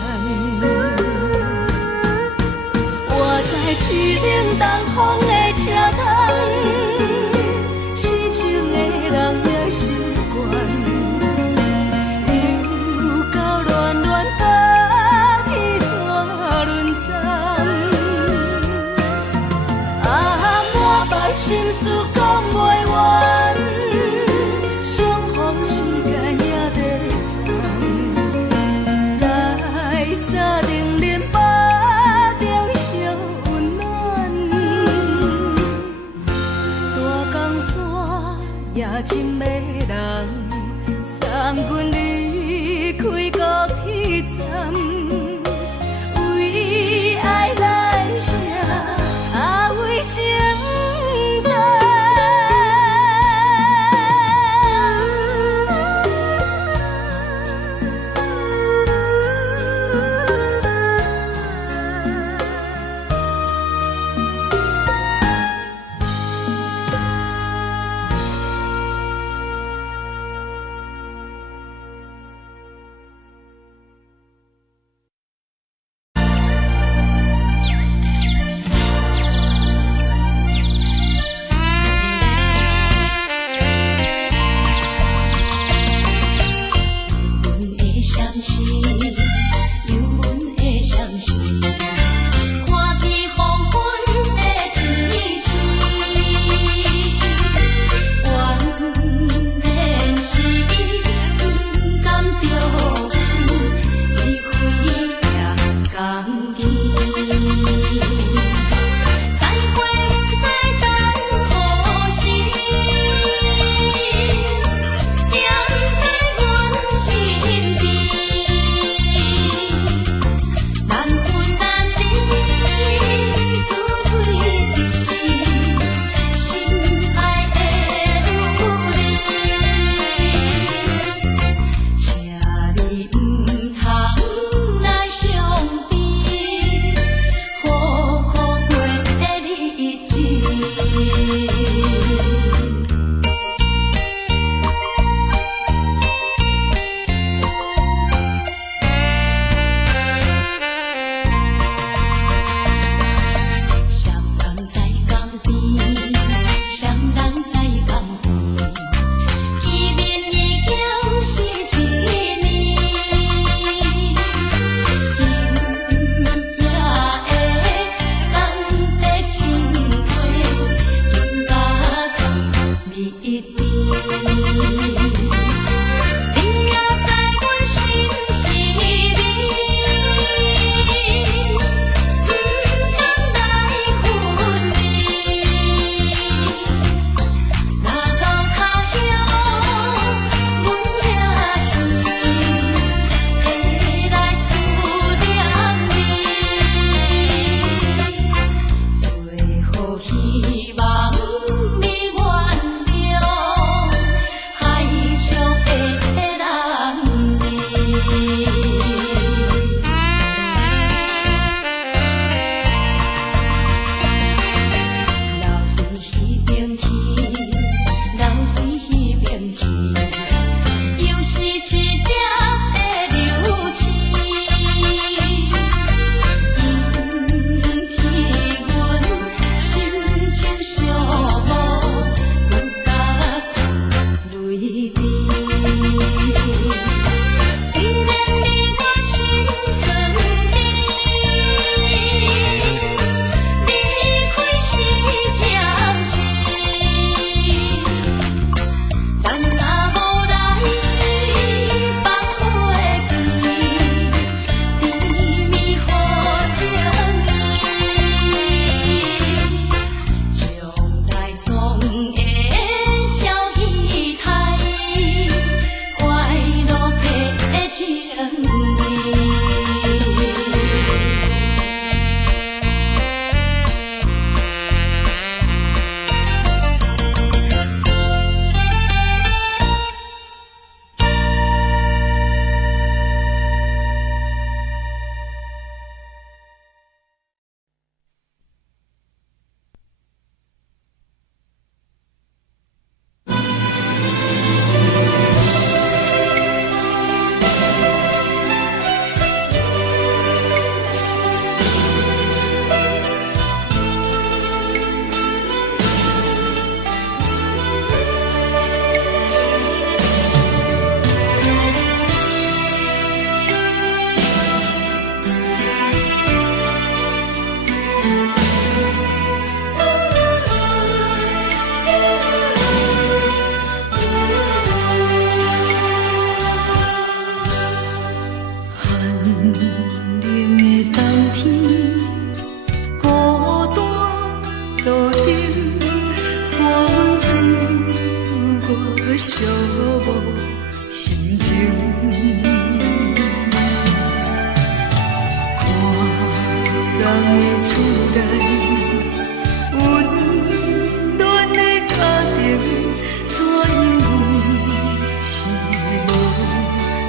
我在市顶东风的车窗，痴情的人也习惯，又到乱乱把天带轮转。啊，满腹心事讲袂完，相逢时间也在放，在沙定连巴中烧温暖，大江山也真迷人，送阮离开高铁站，为爱来写为情淡。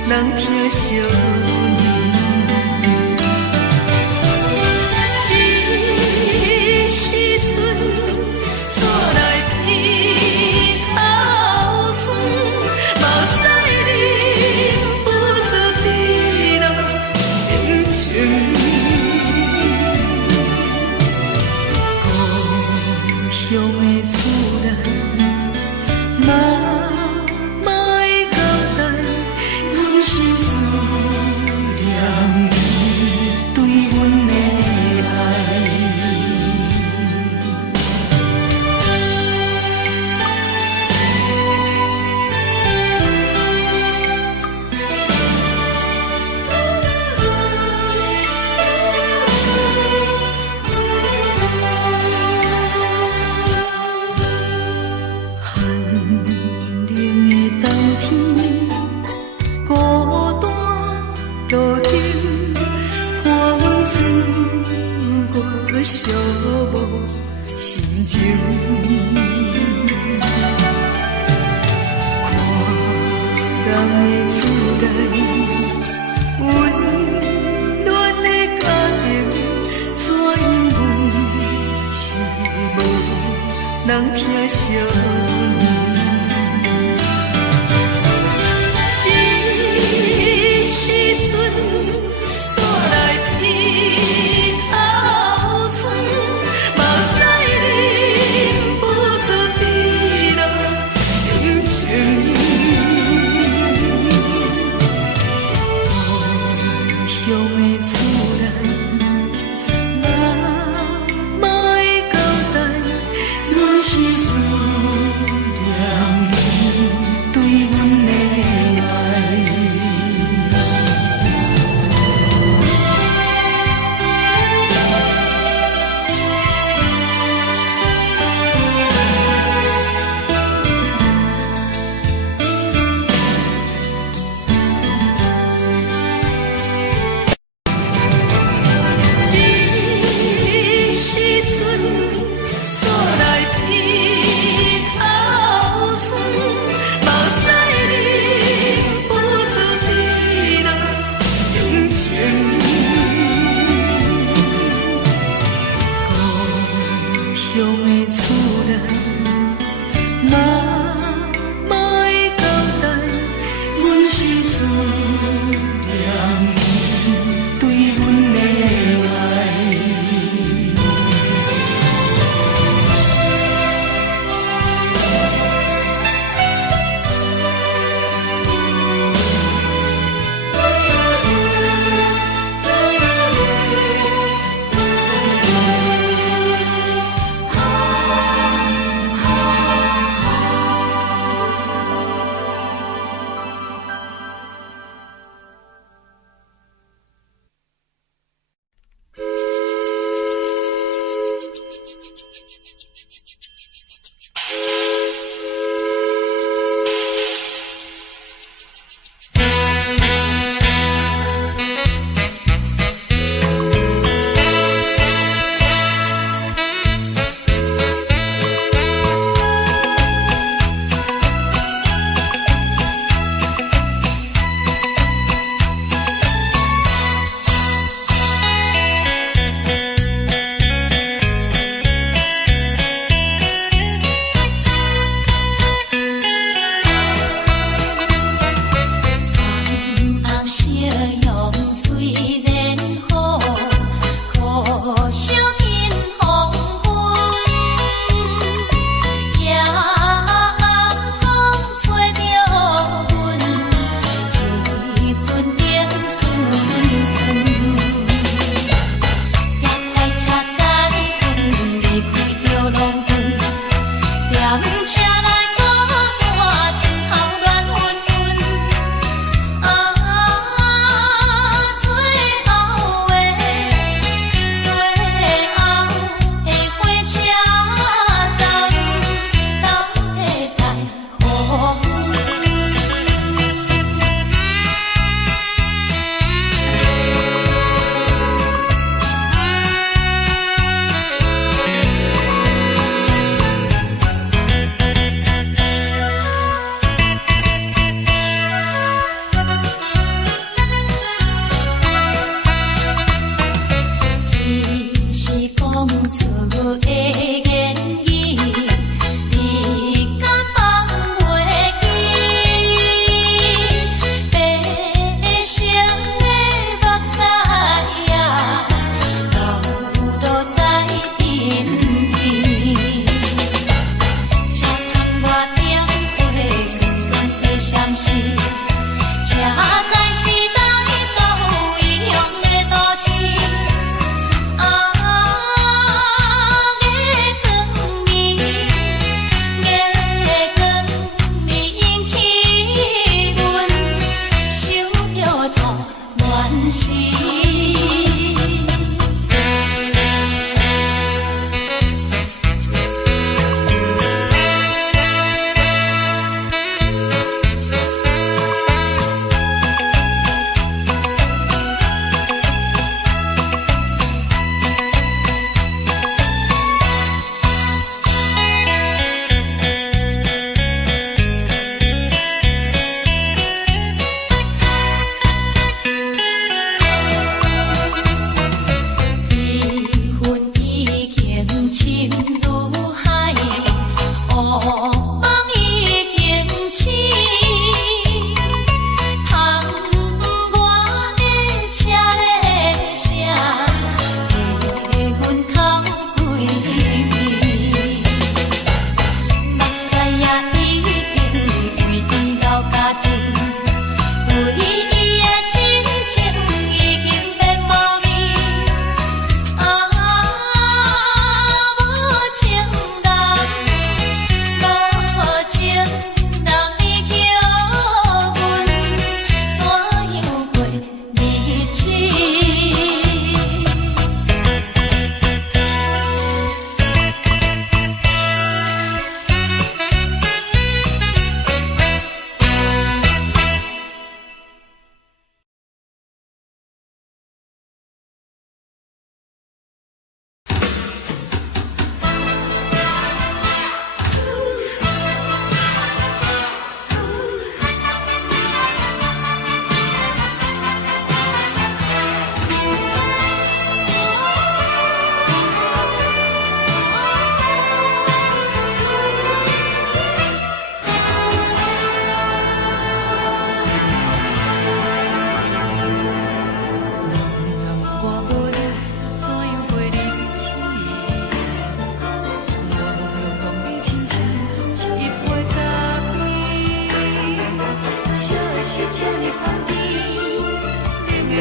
人疼惜。寂寞心情，看人的厝内温暖的家庭，怎因阮是无人疼惜？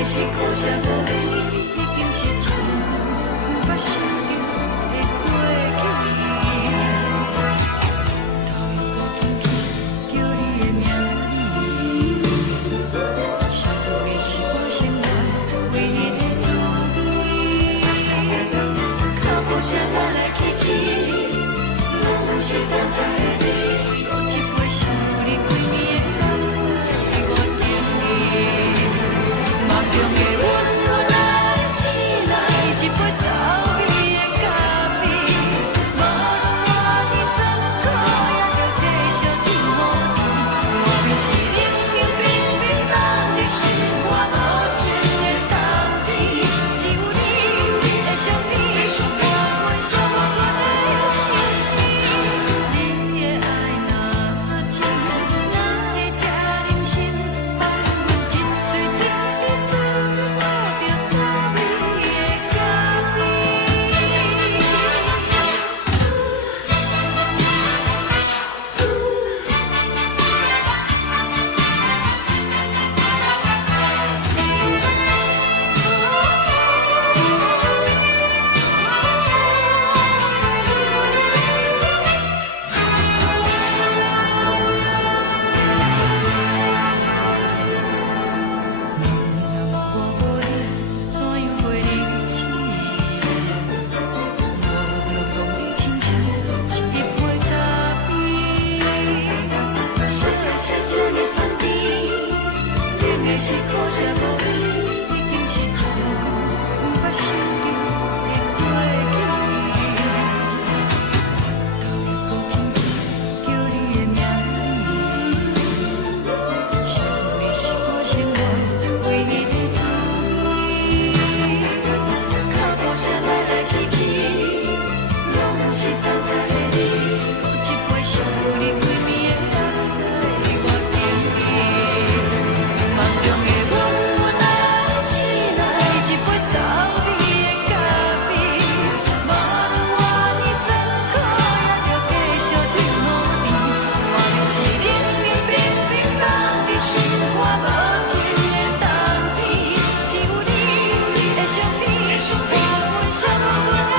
是苦涩无味，已经是一句我想着的过去。头又搁轻轻叫你的名字，想你是我生来唯一的滋味。脚步声来来去去，拢是等待的你。搁一杯想你几暝的目屎，我等你。梦中的阮愈来醒来，一杯走味的咖啡。无论我的酸苦，也着继续甜予你。外面是冷冷冰冰冻的心肝无情的冬天，只有你会想你，我阮寂寞过的心事。你的爱若真，哪会这忍心放阮一嘴一滴滋味，吐着滋味的咖啡。我无你，怎样袂离弃？无论讲你亲像一杯咖啡，烧的是这呢香甜，冷的是苦涩无味，已经是一句我想着的过去。头又搁轻轻叫你的名字，想你是我生来唯一的滋味。脚步声来来去去，拢是等待的你。搁一杯想你几暝的目屎，我等你。梦中的阮愈来醒来，一杯走味的咖啡。无论我的酸苦，也着继续甜予你。外面是冷冷冰冰冻的心肝无情的冬天，只有你会想你，我阮寂寞过的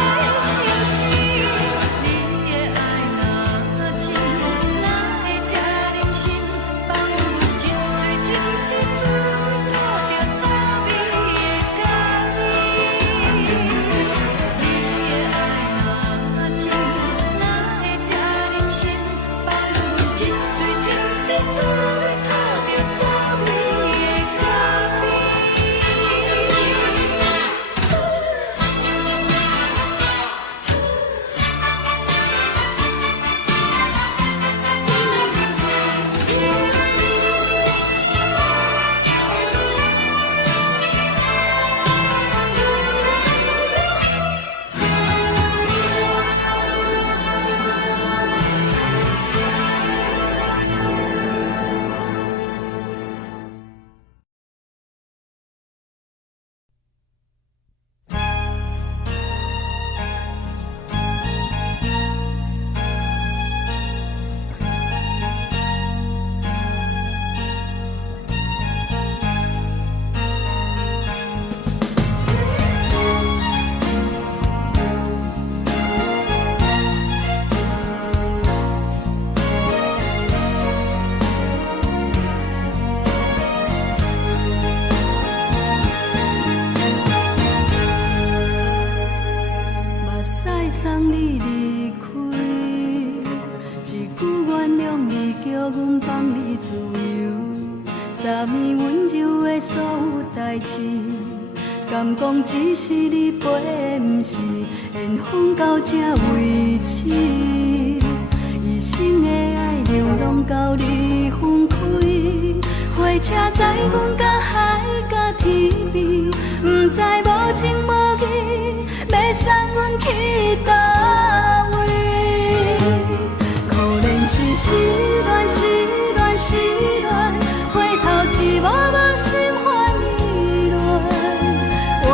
心事。你的爱若真，哪会这忍心放阮一嘴一滴滋味，吐着滋味的咖啡。你的爱若真，哪会这忍心放阮一嘴一滴滋味，吐着滋味的咖啡。目屎送你离开，一句原谅你，叫阮放你自由。昨暝温柔的所有代志，敢讲只是你陪，不是缘分到这为止。一生的爱流浪到你分开，火车载阮甲海甲天边，不知无情无义，要送阮去倒位？可能是失恋，失恋，失恋，回头一幕幕心烦意乱，怨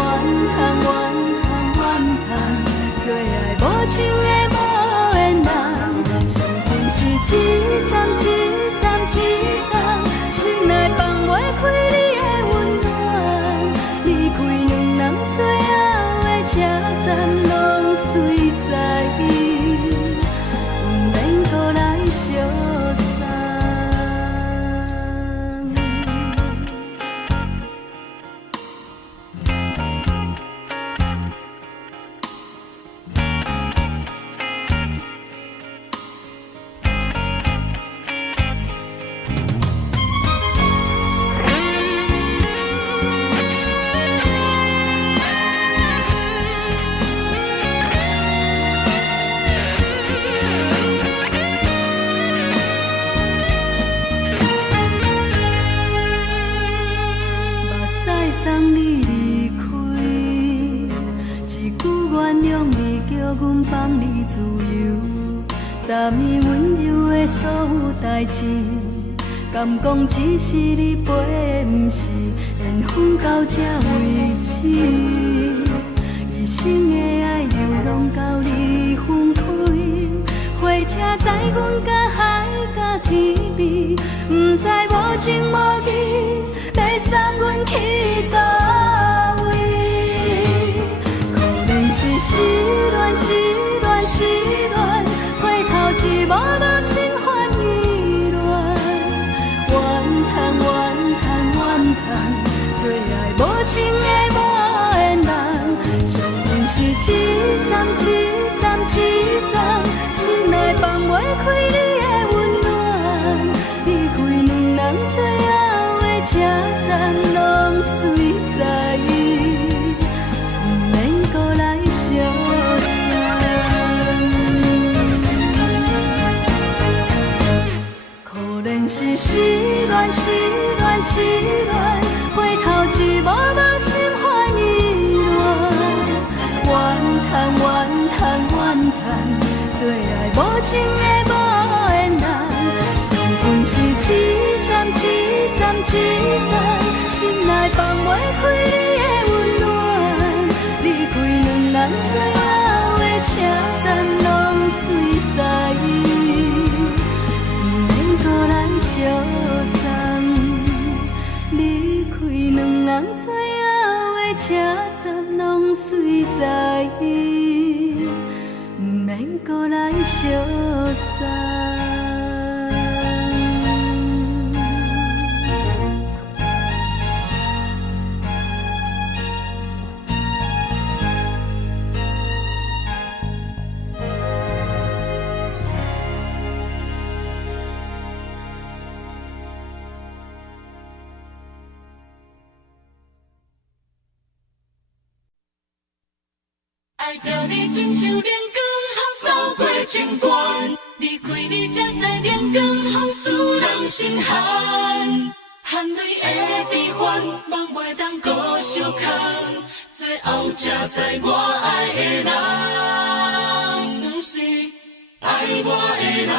叹，怨叹，怨叹，最爱无情的无缘人，生分是一站一站一站，心内放袂开你的温暖。送你离开，一句原谅你，叫阮放你自由。昨暝温柔的所有代志，敢讲只是你陪，不是缘分到这为止。一生的爱流浪到你分开，火车载阮甲海甲天边，不知无情无义，要送阮去倒位？可能是失恋，失恋，失恋，回头一幕幕心烦意乱，怨叹，怨叹，怨叹，最爱无情的无缘人，上恨是一站一站一站，心内放袂开你的温暖，离开两人最后的车站，拢随在意，不免搁来相送。可能是失恋，失恋，失恋，回头一幕幕心烦意乱，怨叹，怨叹，怨叹，最爱无情的无缘人，上恨是一站一站一站，心内放袂开你的温暖，离开两人最后的车站，拢随在意，不免搁来相送。离开两人最后的车站，拢随在意，不免搁来相送。爱着你亲像阳光风扫过情关，离开你才知阳光风使人心寒，含泪的悲欢，望袂当搁相牵，最后才知我爱的人，不是爱我的人。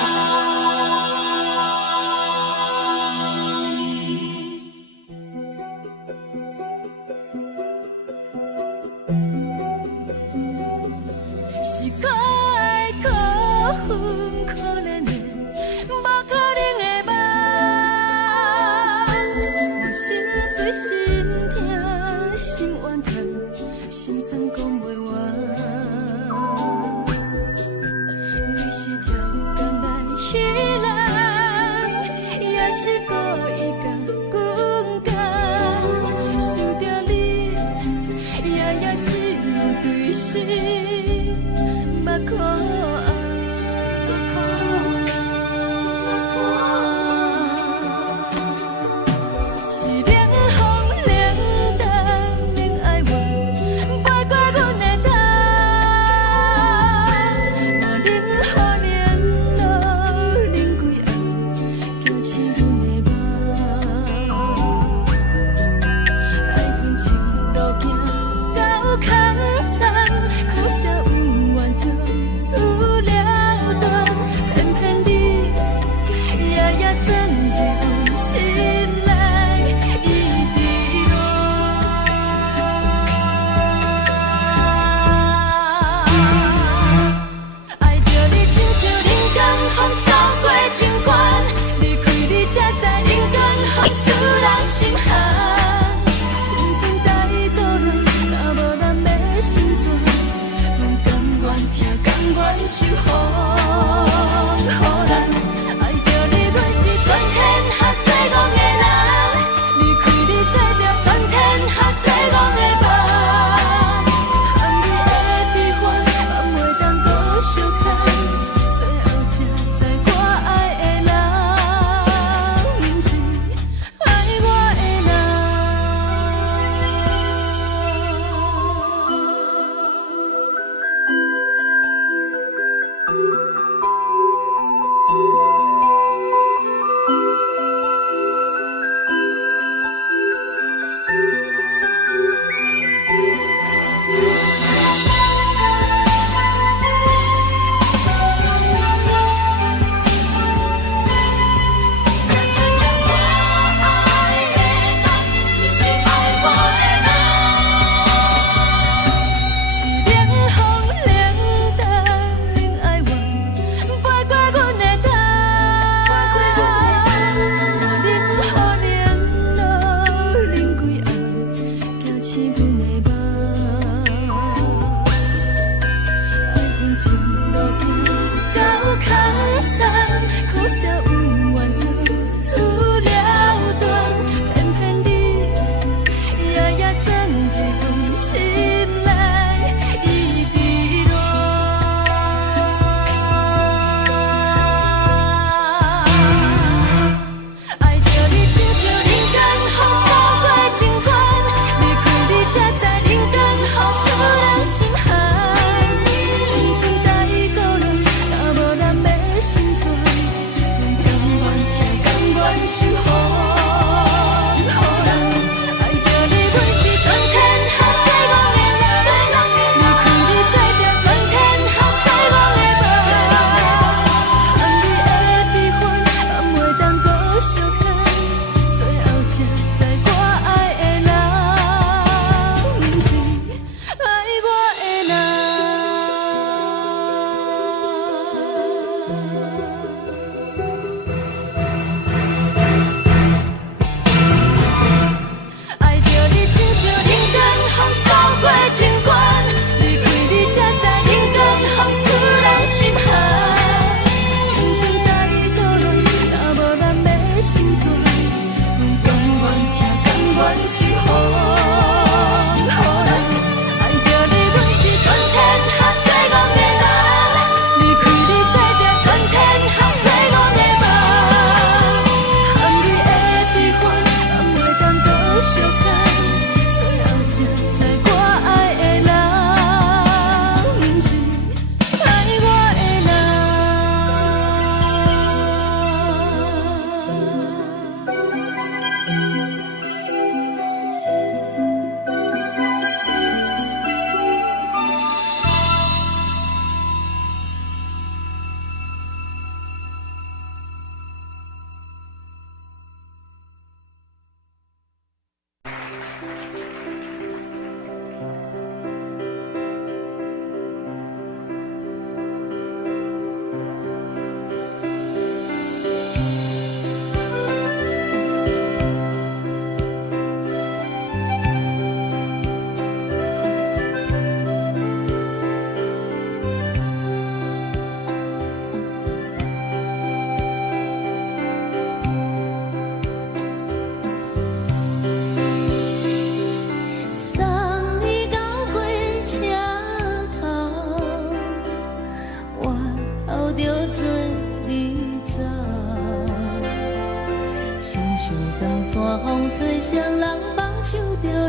是冷风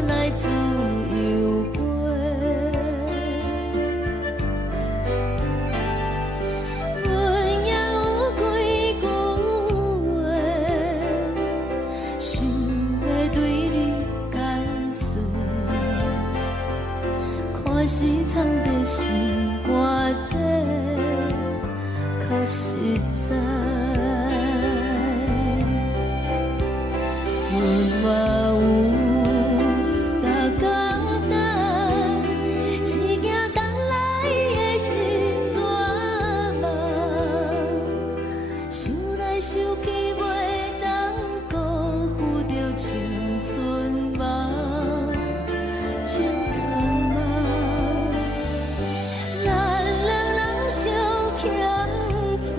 来自由飞。阮也有几句话，想要对你解释，看是藏在心肝底，较实在。阮嘛有逐工等，一件等来的时阵嘛，想来想去袂当辜负着青春嘛，青春嘛，咱两人相欠债，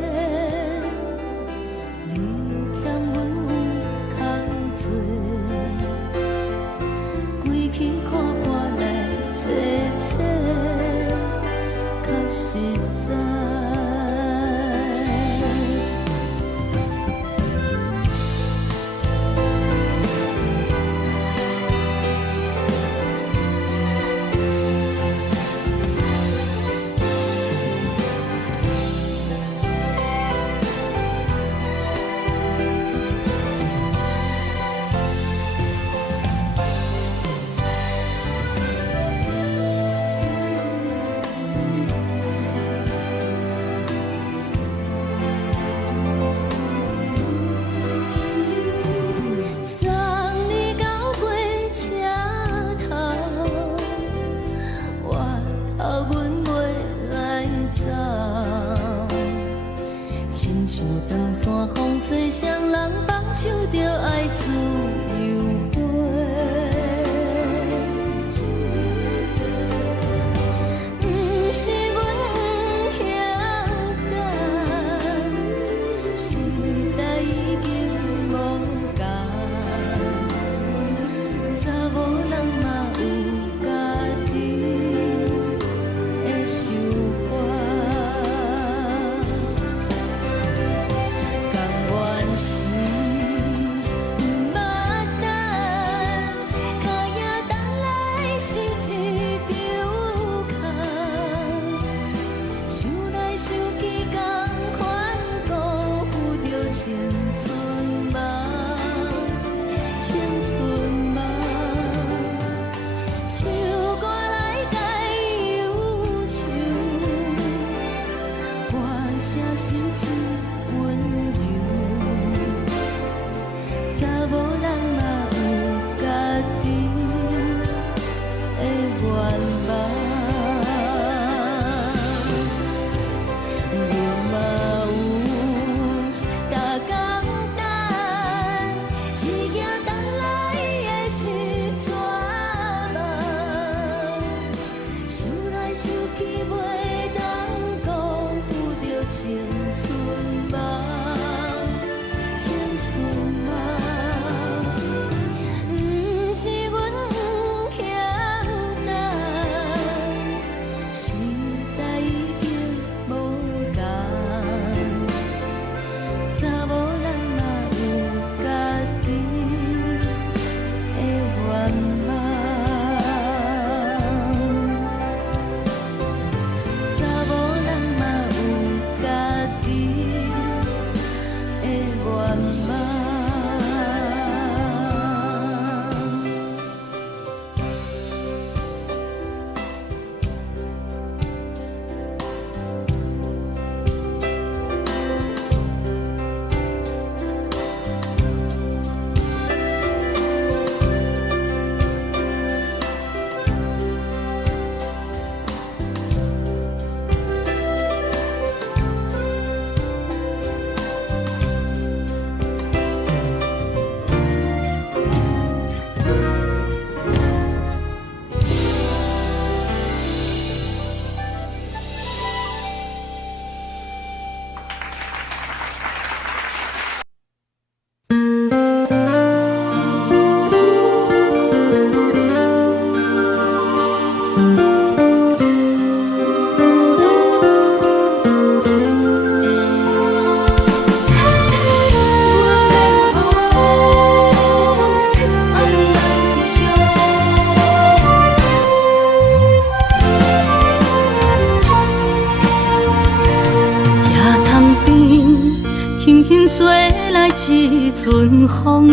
一阵风，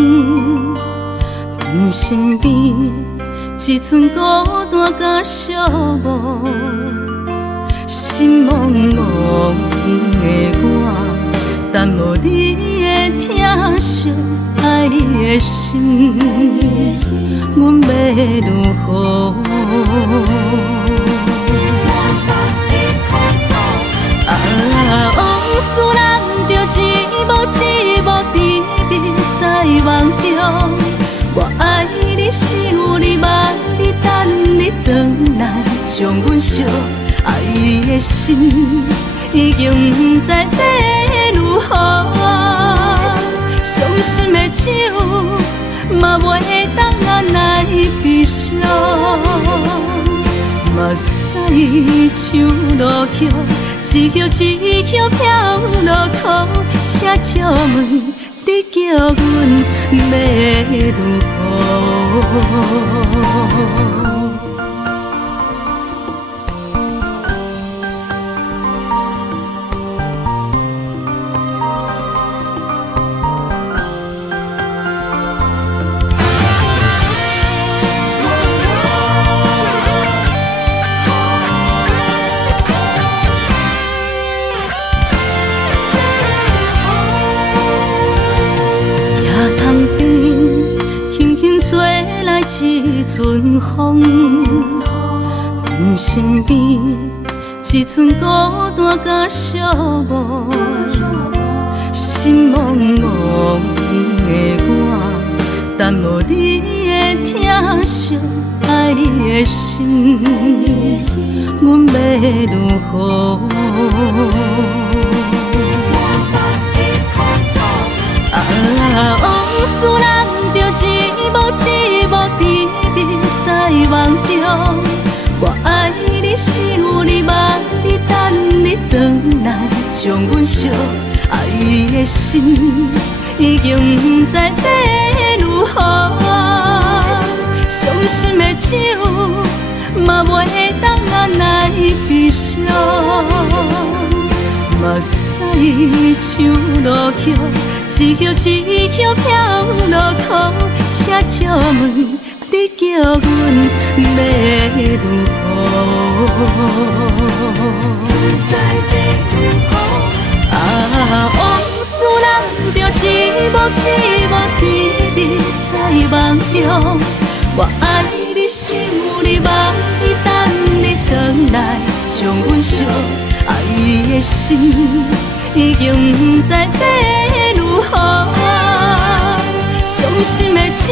阮身边一寸孤单甲寂寞，心茫茫的我，等无你的疼惜，爱你的心，阮要如何？往事人着一幕一幕甜蜜在梦中。我爱你是有你望你等你回来，将阮惜爱的心已经不知要如何。伤心的手嘛袂当按来悲伤，目屎像落叶。一叶一叶飘落雨，请借问你叫阮要如何？一阵风，阮身边一寸孤单甲寂寞，心茫茫的我，等无你的疼惜，爱你的心，阮要如何？往事人着一幕一幕甜蜜在梦中。我爱你是有你望你等你回来，将阮惜爱的心已经不知要如何。伤心的手嘛袂当按来悲伤，目屎像落叶。一叶一叶飘落雨，请借问你叫阮要如何？往事人着一幕一幕甜蜜在梦中。我爱你是有你望你等你回来，将阮惜爱的心已经不知要如何。伤心的手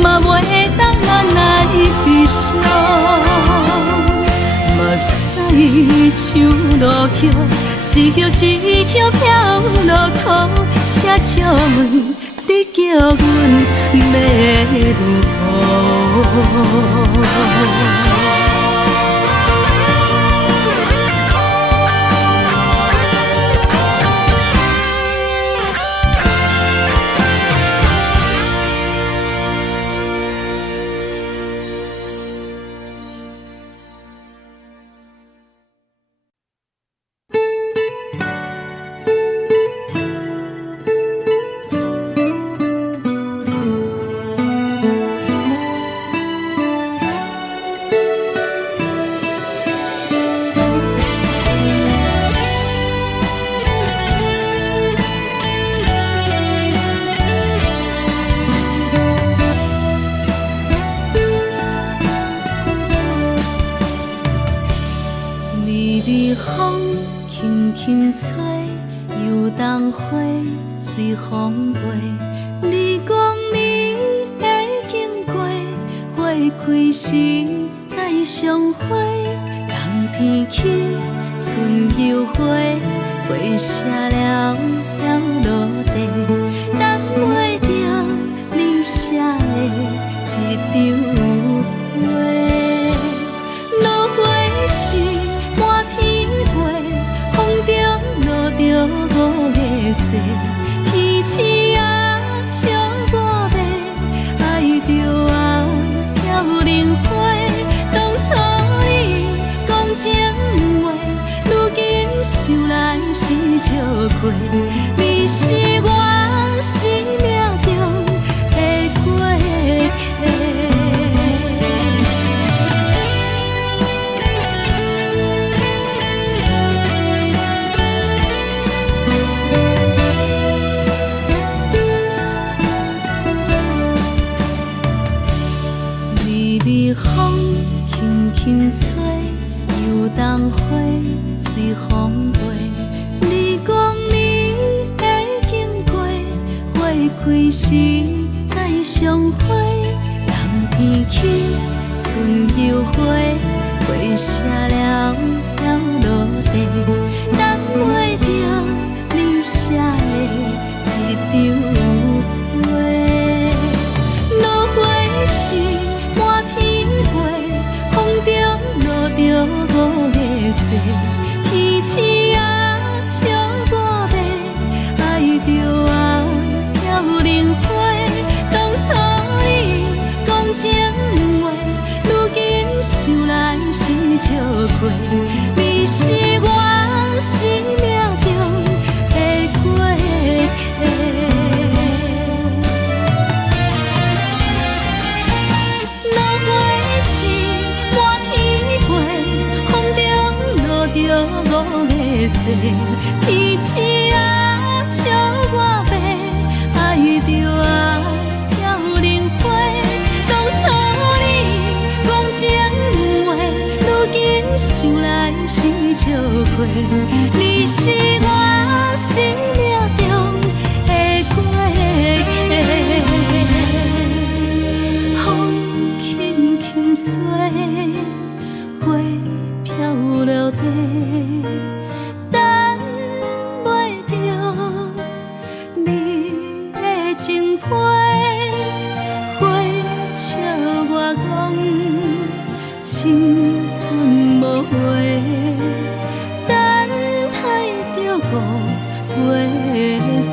嘛袂当按来悲伤，目屎像落叶，一叶一叶飘落雨，请借问你叫阮要如何？随风飞，日光暝会经过，花开时再相会。冬天起，春又回，花谢了飘落地，等袂着你写的一张画。落花时满天飞，风中落着五个色。天星啊，笑我迷，爱着啊，飘零花。当初你讲情话，如今想来是笑亏。你是我。轻吹，游东花随风飞。你讲你会经过，花开时再相会。人天起，春又花，花谢了落地，等袂着你写的一张画。落花时满天飞，风中落着五个色，天星啊笑我迷，爱着啊飘零花。当初你讲情话，如今想来是笑亏。你是我生命中的过客。落花时满天飞，风中落着五个色，天星啊笑我迷，爱着啊飘零花。当初你讲情话，如今想来是笑亏。你是我生命中的过客，风轻轻吹，花飘落地，等袂着你的情批。花笑我讲青春无话，等待着五月雪。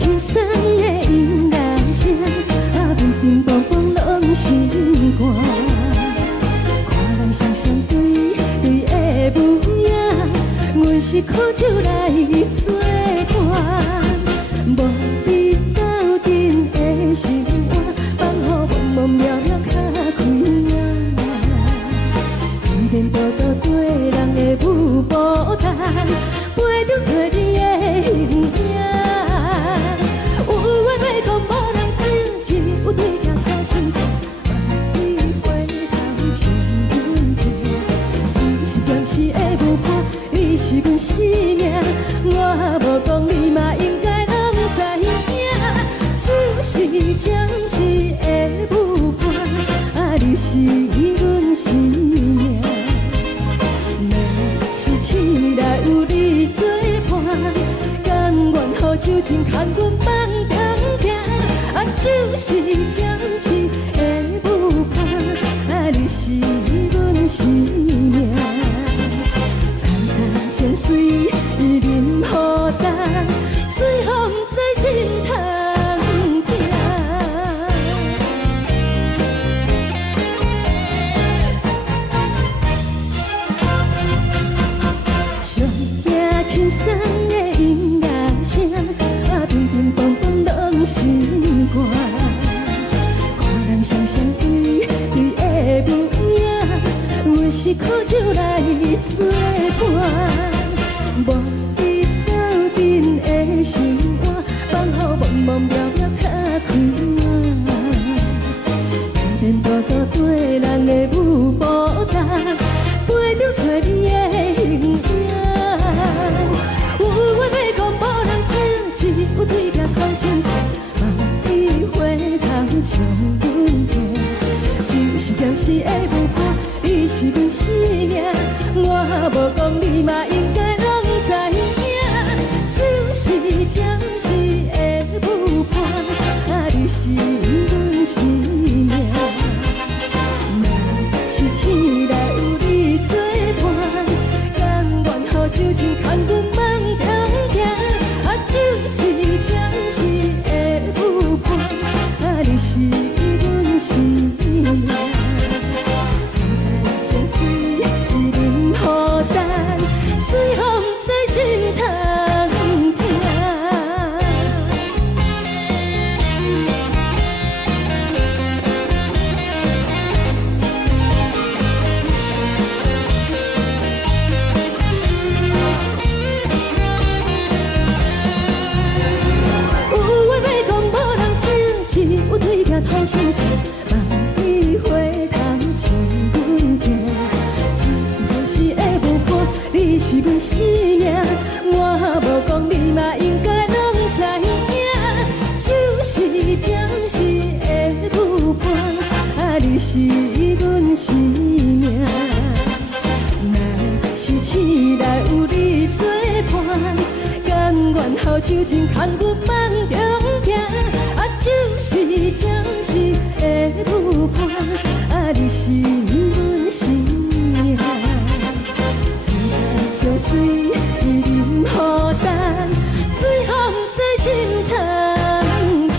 轻松的音乐声，乒乒乓乓拢心肝。看人双双对对的舞影，阮是苦酒来作伴。无伫斗阵的生活，放予茫茫渺渺较开眼。颠颠倒倒对人的舞步弹，陪着做你的形影。有话要讲无人听，有对镜头心情，万里回头唱阮听。就是暂时的舞伴，你是阮生命，我无讲你嘛应该拢知影。就是暂时的舞伴，你是阮生命。是醒来有你作伴，甘愿予酒精牵阮梦中行。就是暂时的舞伴，你是阮生命。层层泉水任雨淡，水风在心头。轻松的音乐声，乒乒乓乓拢心肝。看人双双对对的舞影，阮是苦酒来作伴。无伫斗阵的生活，放予茫茫渺渺较开眼。颠颠倒倒对人的舞步弹，陪着做你的形影。有话要讲无人听，只有对镜头心情，万里回头唱阮听。就是暂时的舞伴，你是阮生命，我无讲你嘛应该拢知影。就是暂时的舞伴，你是阮生命。若是醒来有你作伴，甘愿予酒精牵阮梦中行。就是暂时的舞伴，你是阮生命。层层泉水任雨淡，水风在心头听。有对镜头心情，万里回头唱阮听。就是暂时的舞伴，你是阮生命，我无讲你嘛应该拢知影。就是暂时的舞伴，你是阮生命。若是醒来有你作伴，甘愿予酒精牵阮梦中行。就是暂时的舞伴，你是阮生命。层层泉水任雨淡，水风在心头听。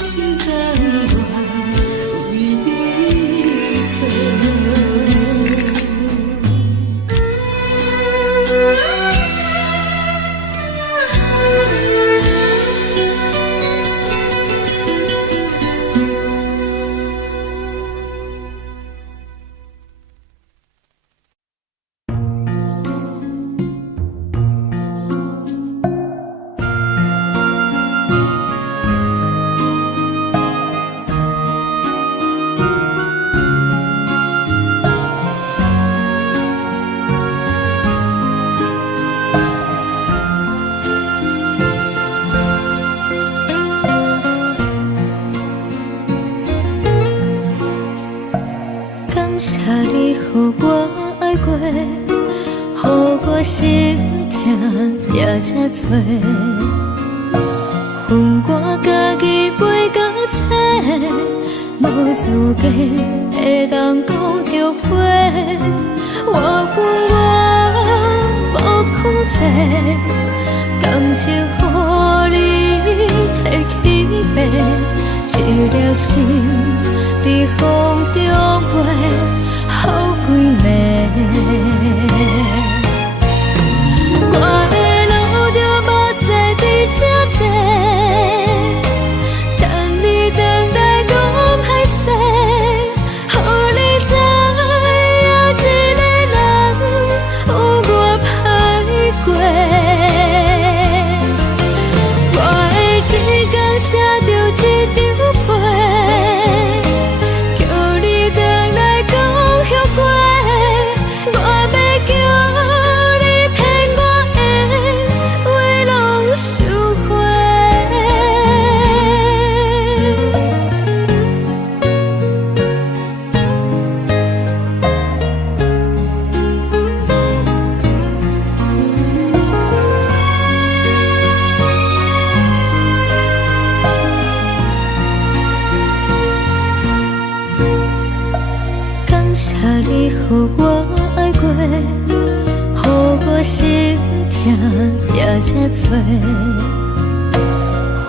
心甘愿为你错。谢你，予我爱过，予我心痛也这多。恨我家己飞到切，无资格会当讲后悔。我恨我无控制，感情予你提起飞，一粒心在风中飞。好几暝，我的路就无再伫这多，等你等待讲歹势，予你知影一个人有我歹过，我的一天写着一张被，叫你等来讲。我要叫你骗我的话拢收回。感谢你，予我爱过，予我心痛也这多。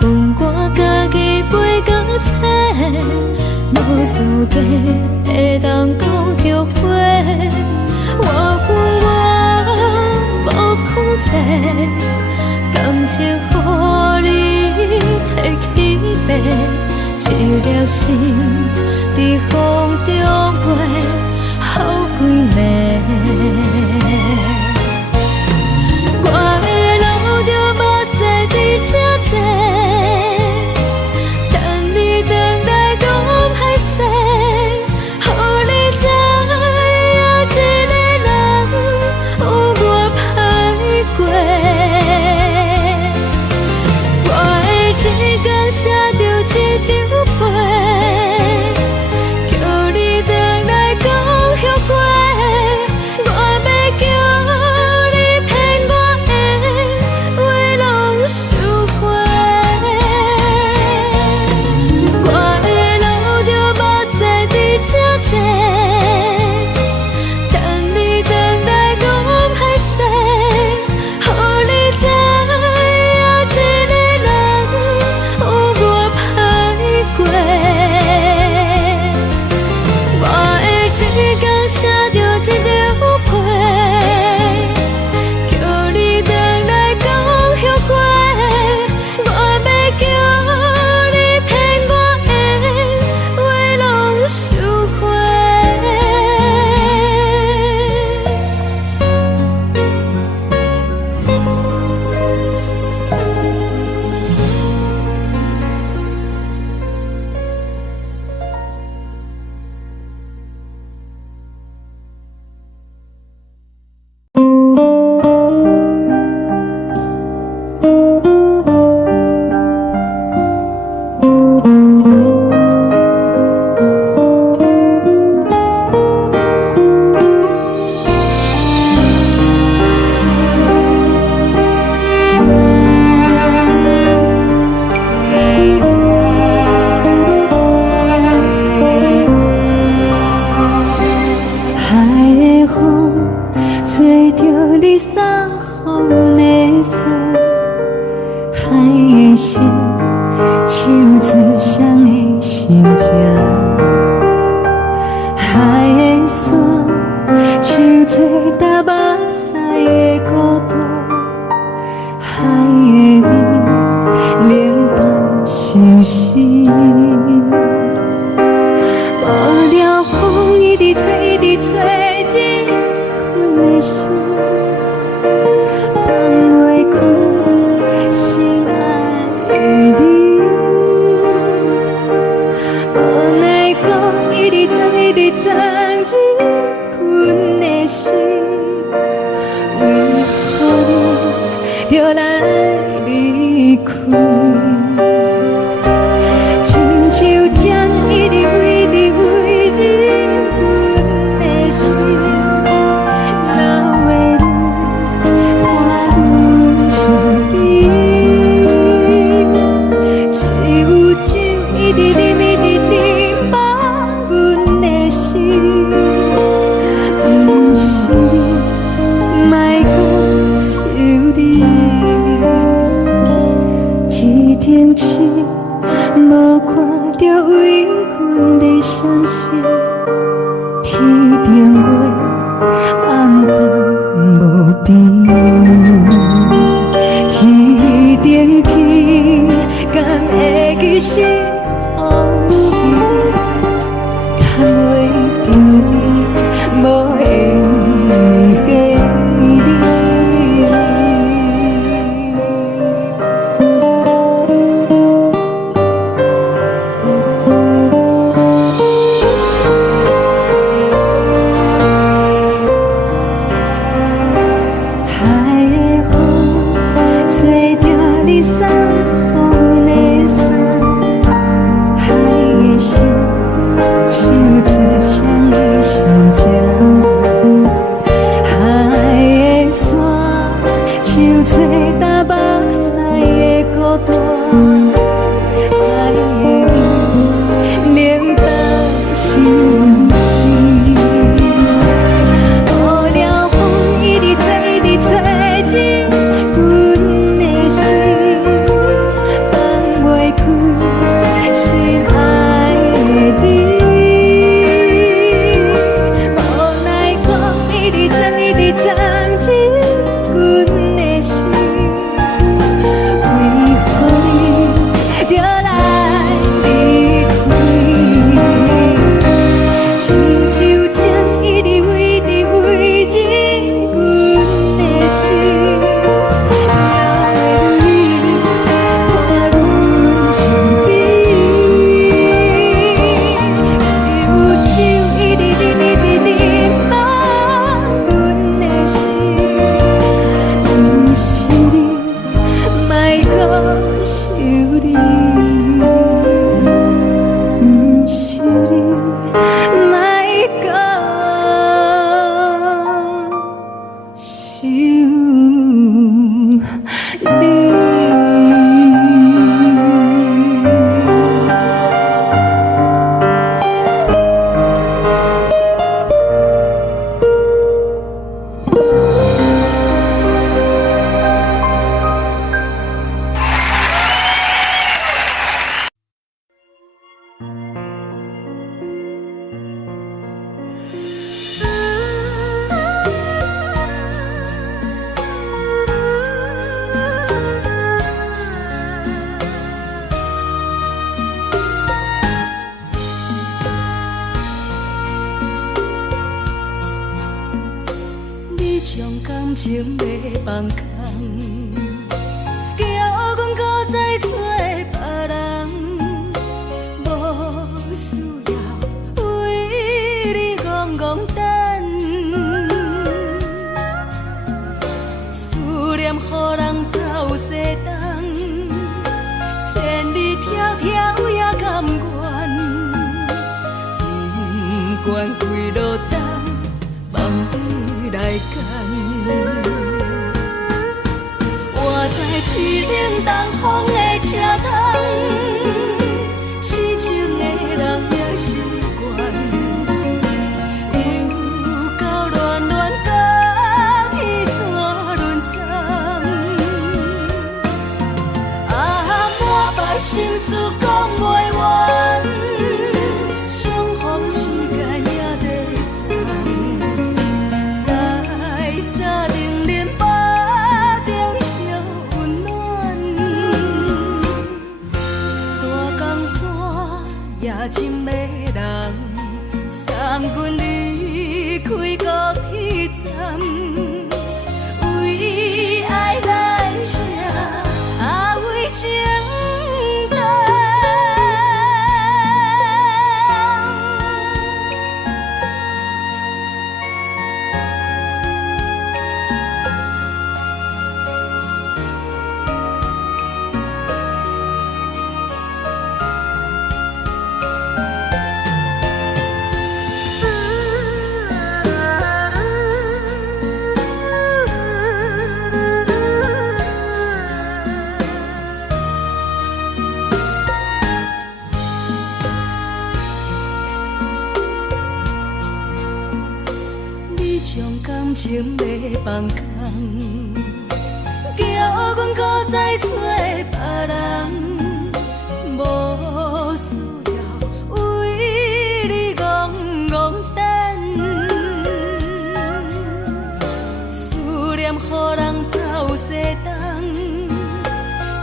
恨我家己飞到切，无资格会当讲后悔。我恨我无控制，感情予你提起飞，一粒心在风中飞。好几暝，我的路就无再伫这多，等你等待讲歹势，予你知影一个人有我歹过，我的一天写着一张被，叫你等来讲。后悔，我要叫你骗我的话拢收回。我的路就无再伫这多，等你等来讲歹势，予你知影一个人有我歹过。我的一天写着一张被，叫你等来讲后悔。我要叫你骗我的话拢收回。双的心情，海的山像做搭目屎的孤独，海的味冷淡伤心。无聊风一直吹，一直吹，日困的心，放袂开心爱的你。无奈风一直撞，一直撞，日困的心，为何你就来离开？亲像江一直飞，一直飞，日阮的心，流的泪，看愈伤悲。只有酒一直啉，一直啉，放阮的心。不是你，莫讲想你。天顶星，无看到为阮的相思。天顶月，暗淡无边。天顶天，敢会记是往事？敢袂着你，无缘给你。海的风，吹着你送予阮的衫，海的心，像做双的心情，海的山，像做搭目屎的孤单，海的味，冷淡伤心。无聊风一直吹，一直吹，日阮的心，放袂开心爱的你。无奈风一直撞，一直撞，日阮的心，为何你就来离开？亲像江一直飞，一直飞，日阮的心，了的泪，看阮伤悲。只有酒一直啉，一直啉，放阮的心。不是你，莫讲想你。不是你，莫讲想你。你将感情要放空，叫阮搁再找别人，无需要为你戆戆等。思念予人走西东，千里迢迢也甘愿，不管几路灯，放你来干。我在市冷东风的车窗，痴情的人也习惯，又到乱乱甲彼山论站。啊，满腹心事讲袂完。也真迷人。送阮离开高铁站，为爱来写，为情重。感情要放空，叫阮搁再找别人，无需要为你戆戆等。思念予人走西东，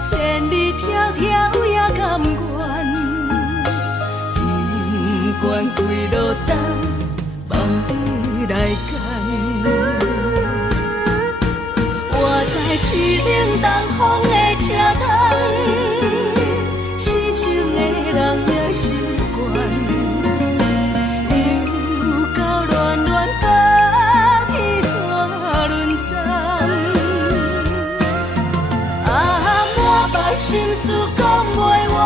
千里迢迢也甘愿，不管几路灯，望你来赶。我在市顶东风的车窗，痴情的人也习惯，又到乱乱把天带轮转。满腹心事讲袂完，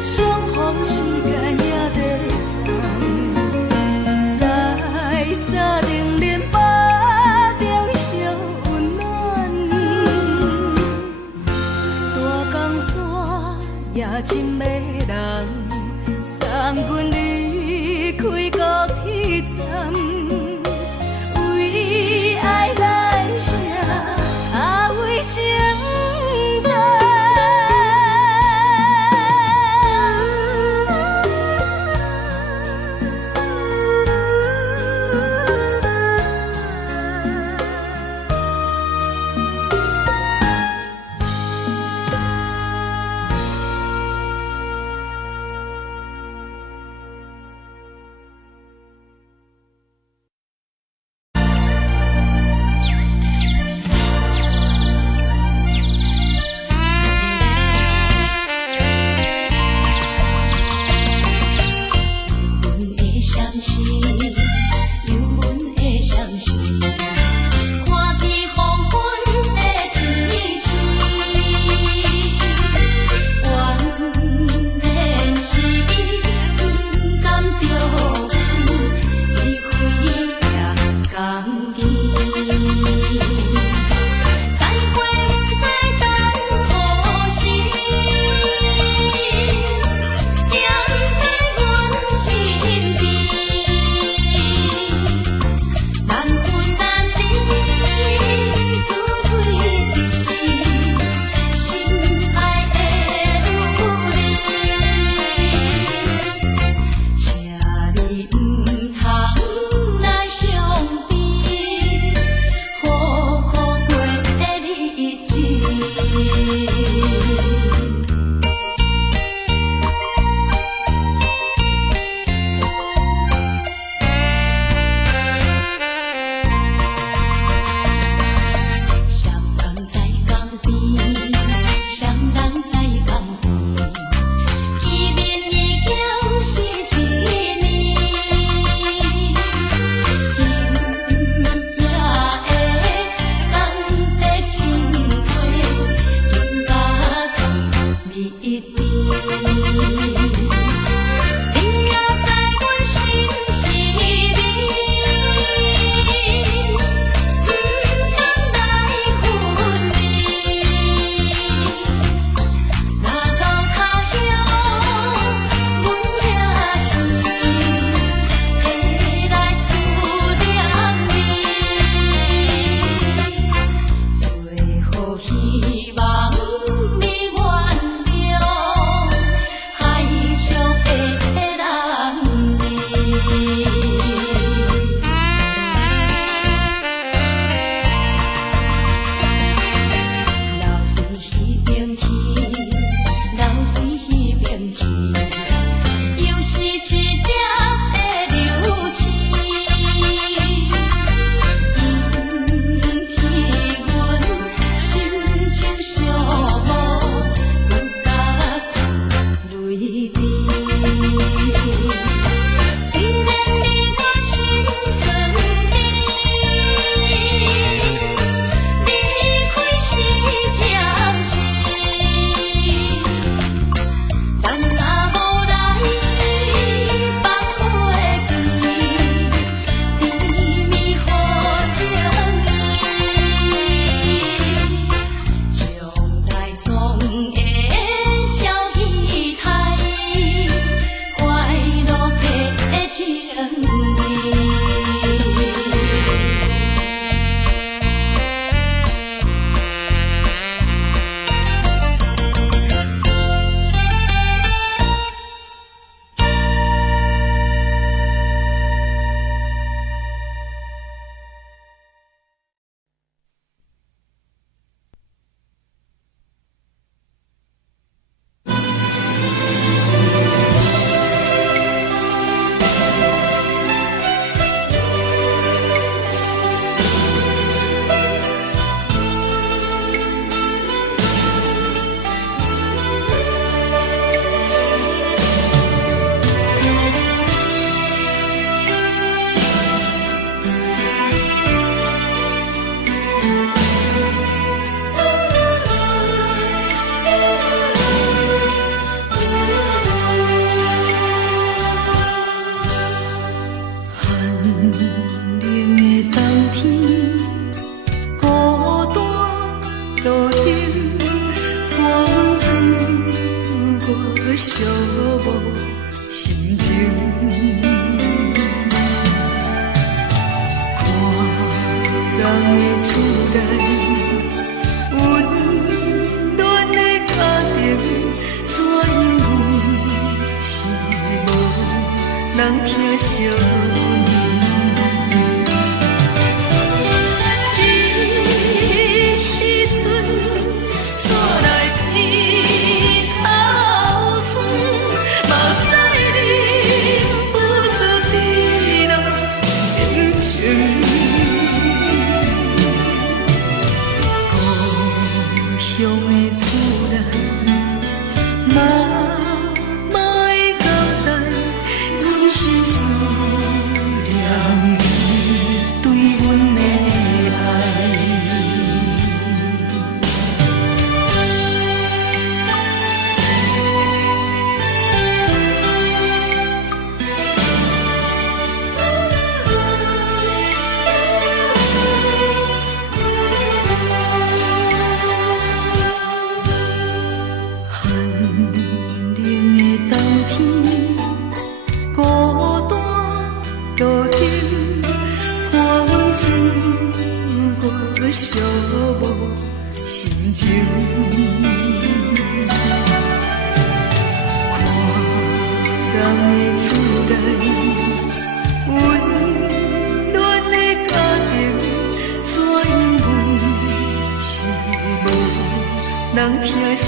相逢时间也在等，在沙定连巴中相温暖。大江山也真迷人，送阮离开高铁站，为爱来写，为情重。希望你原谅。寂寞心情。看人的厝内温暖的家庭，怎因为是无人疼惜。寂寞心情，看人的厝内温暖的家庭，怎因为是无人疼惜。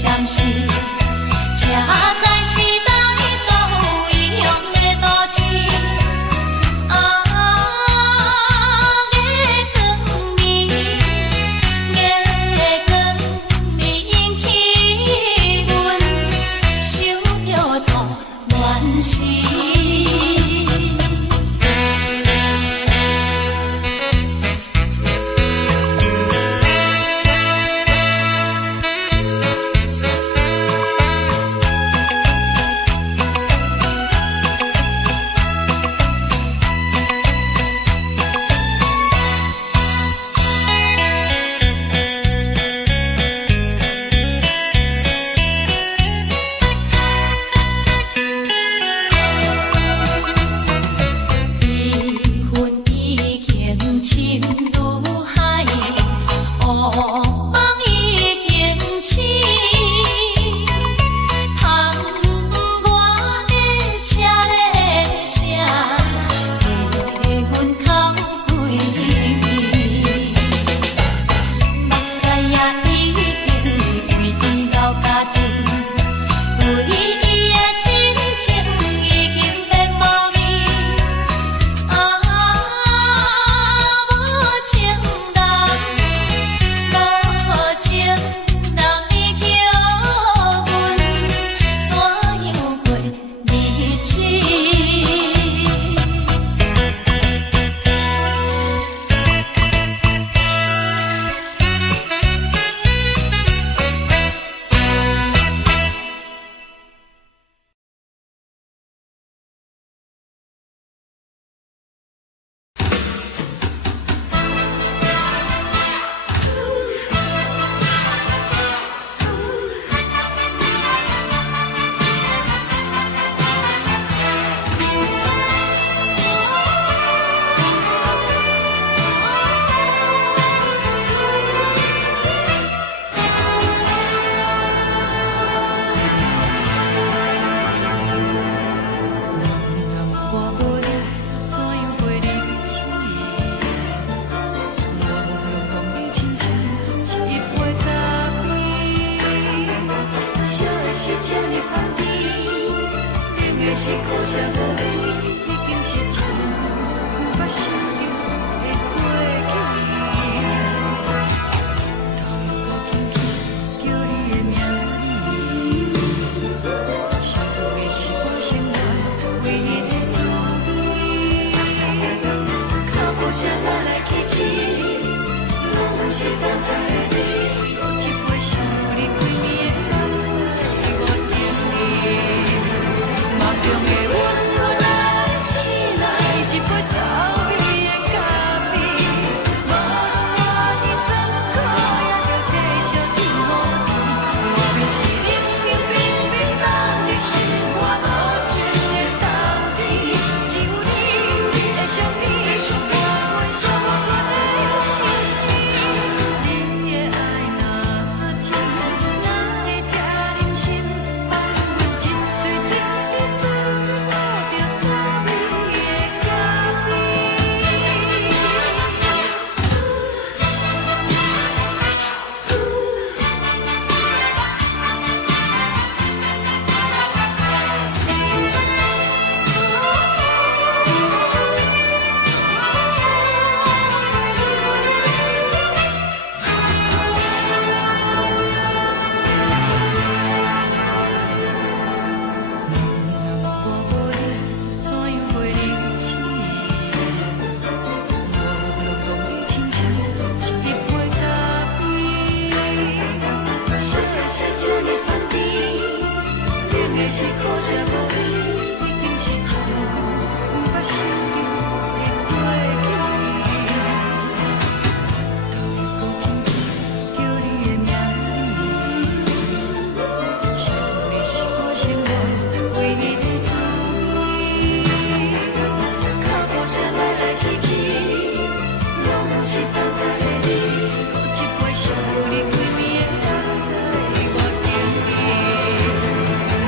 闪烁，车载时代都有异样的都市。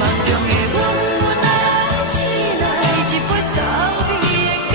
梦中的我，若是来一杯早味的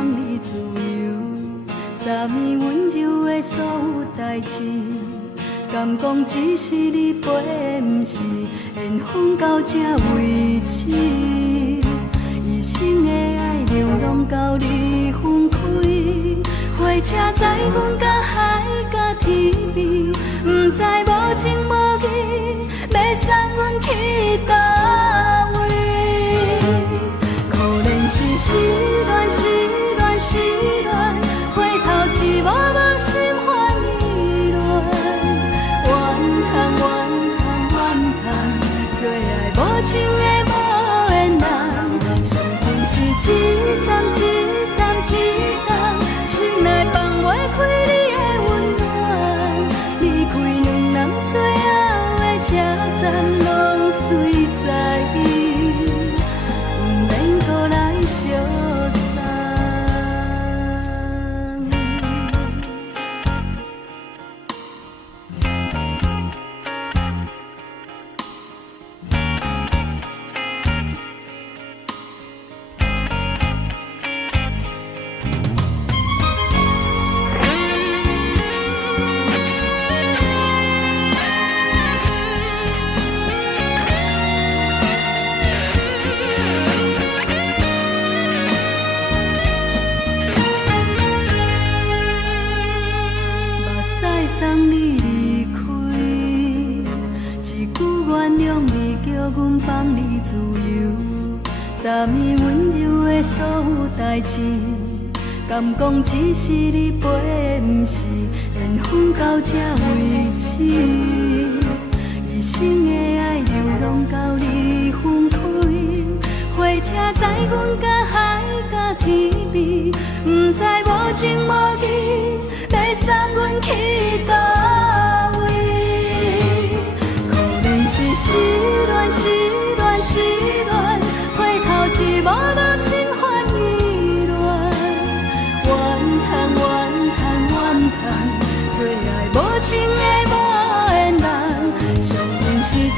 放你自由，昨暝温柔的所有代志，敢讲只是你陪，不是缘分到这为止。一生的爱流浪到你分开，火车载阮到海甲天边，不知无情无义，要送阮去倒位？可怜是失恋，失恋，失恋，回头一幕幕心烦意乱，怨叹，怨叹，怨叹，最爱无情的无缘人，上恨是一站一站一站，心内放袂开你的温暖，离开两人最后的车站，拢随在意，不免搁来相送。送你离开，一句原谅你，叫阮放你自由。昨暝温柔的所有代志，敢讲只是你陪，不是缘分到这为止。一生的爱流浪到你分开，火车载阮到海甲天边，不知无情无义，要送阮去倒位？可怜是失恋，失恋，失恋，回头一幕幕心烦意乱，怨叹，怨叹，怨叹，最爱无情的无缘人，上恨是一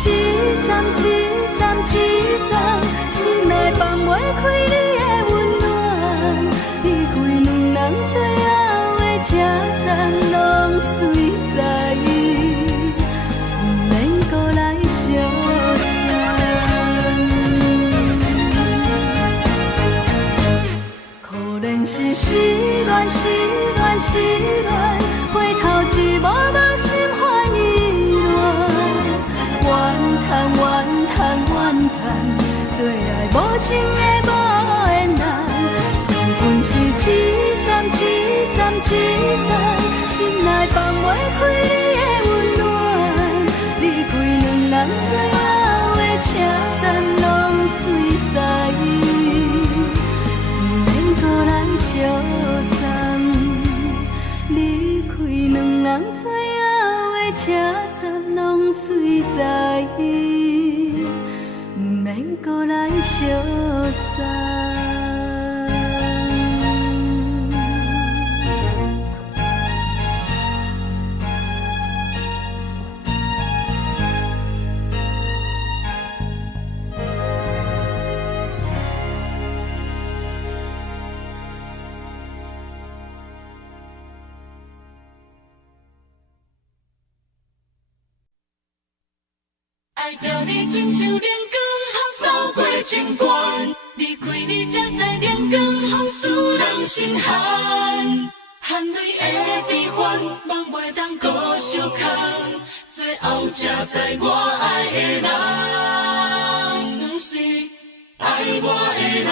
站一站一站，心内放袂开你的温暖，离开两人最后的车站，拢随在意，不免搁来相送。可怜是失恋，失恋，失恋，回头一幕幕心烦意乱，怨叹，怨叹，怨叹，最爱无情的无缘人，上恨是一站一站一站，心内放袂开你的温暖，离开两人最后的车站，拢随在意，不免搁来相送。离开两人最后的车站，拢随在意，不免搁来相送。爱着你亲像阳光扫过情关，离开你才知阳光风使人心寒，含泪的悲欢，望袂当搁相牵，最后才知我爱的人，不是爱我的人。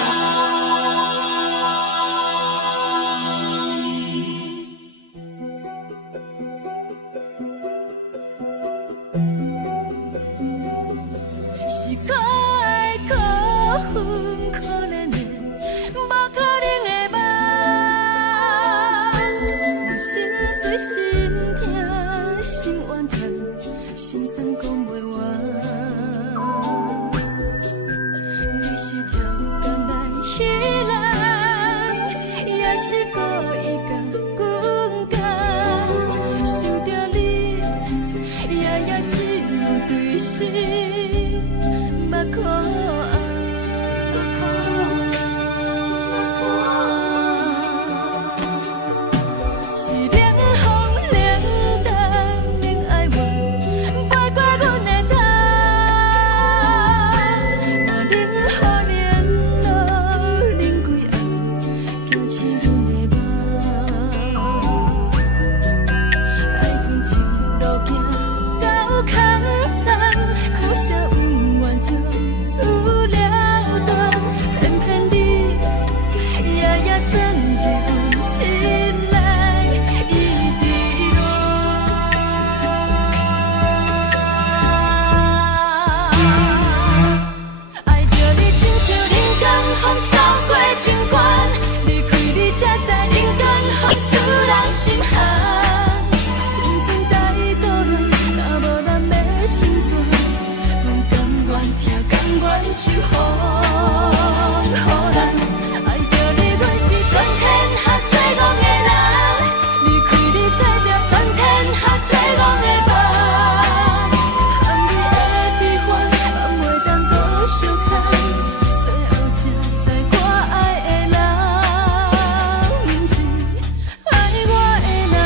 可怜的，无可能的梦，我心碎心痛心怨叹，心酸讲袂完。你是条工来彼。风，予人爱着你，阮是全天下最戆的人，离开你做着全天下最戆的梦，含泪的悲欢，放袂当搁相牵，最后才知我爱的人，不是爱我的人。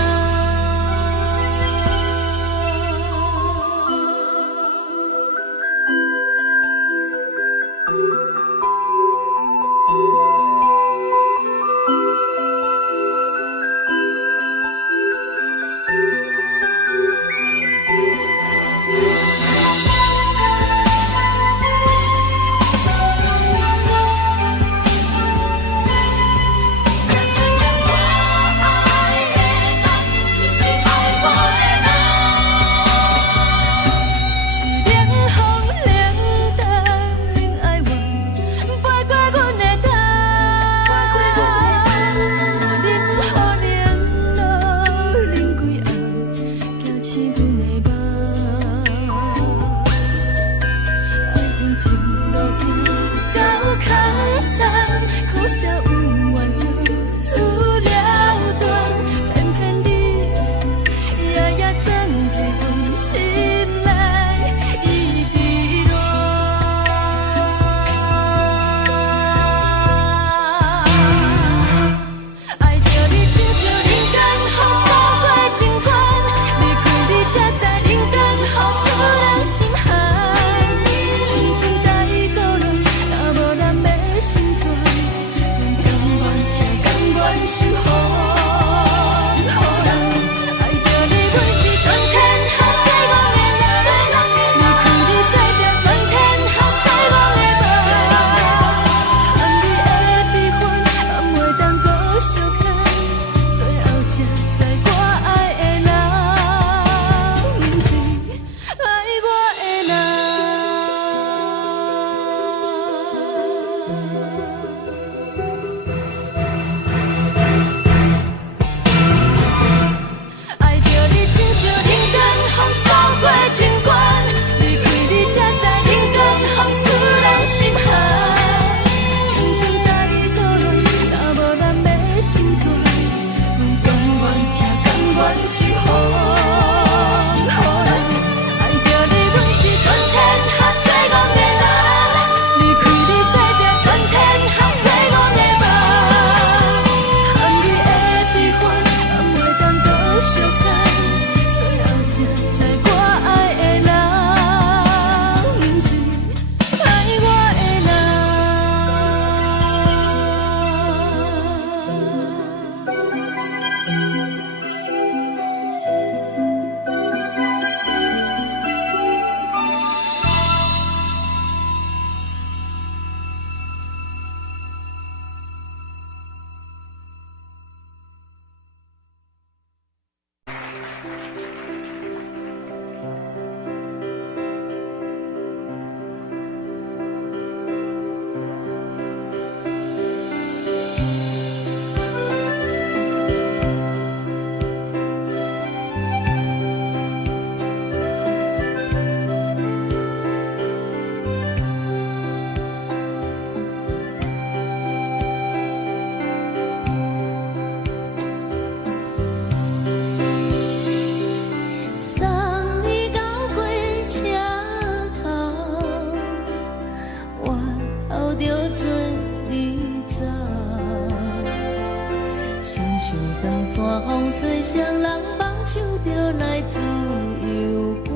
双人放手就来自由飞，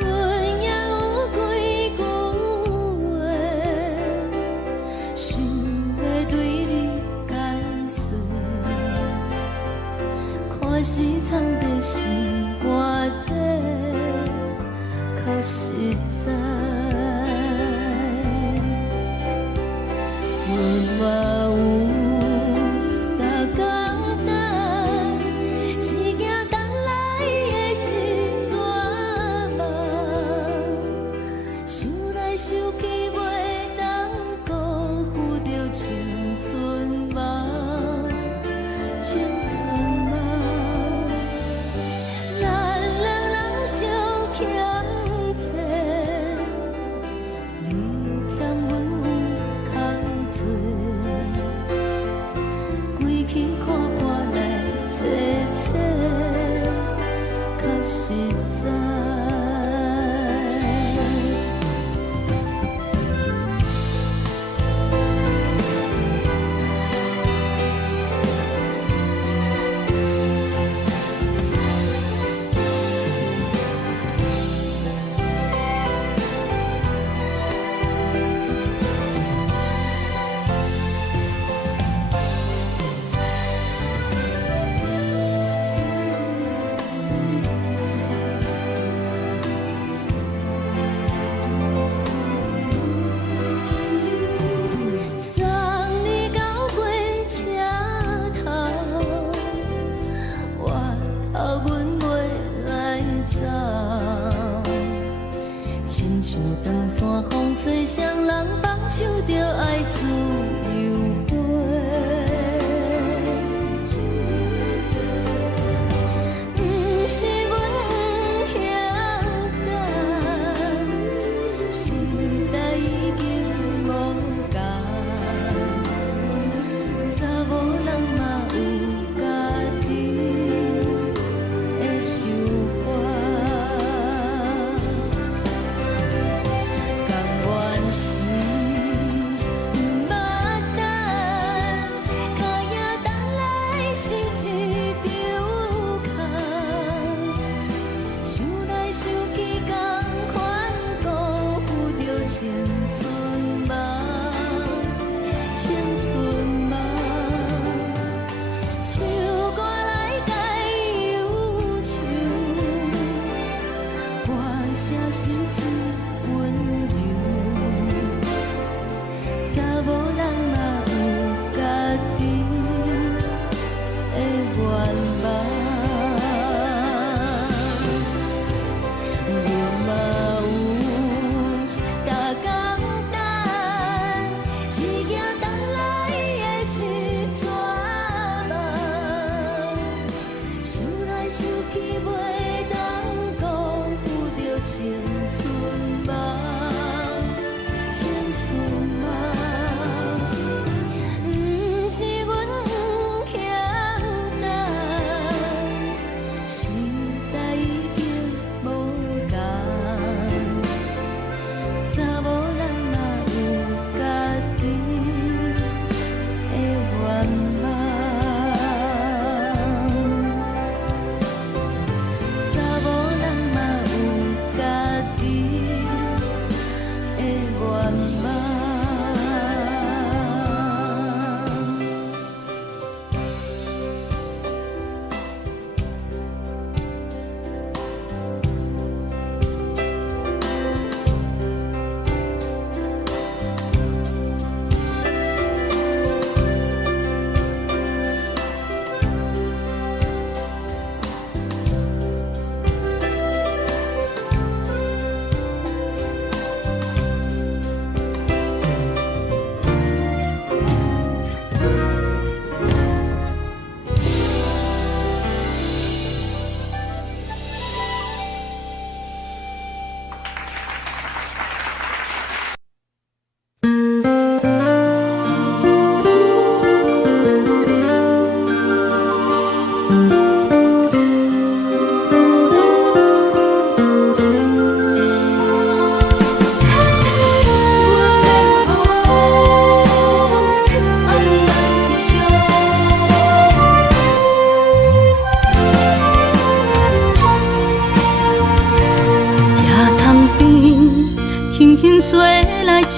阮也有几句话，想要对你解释，可是藏在心肝底，较实在。 我有大简单，一件等来的时阵梦，想来想去袂当辜负着青春梦，青春梦，咱两人相牵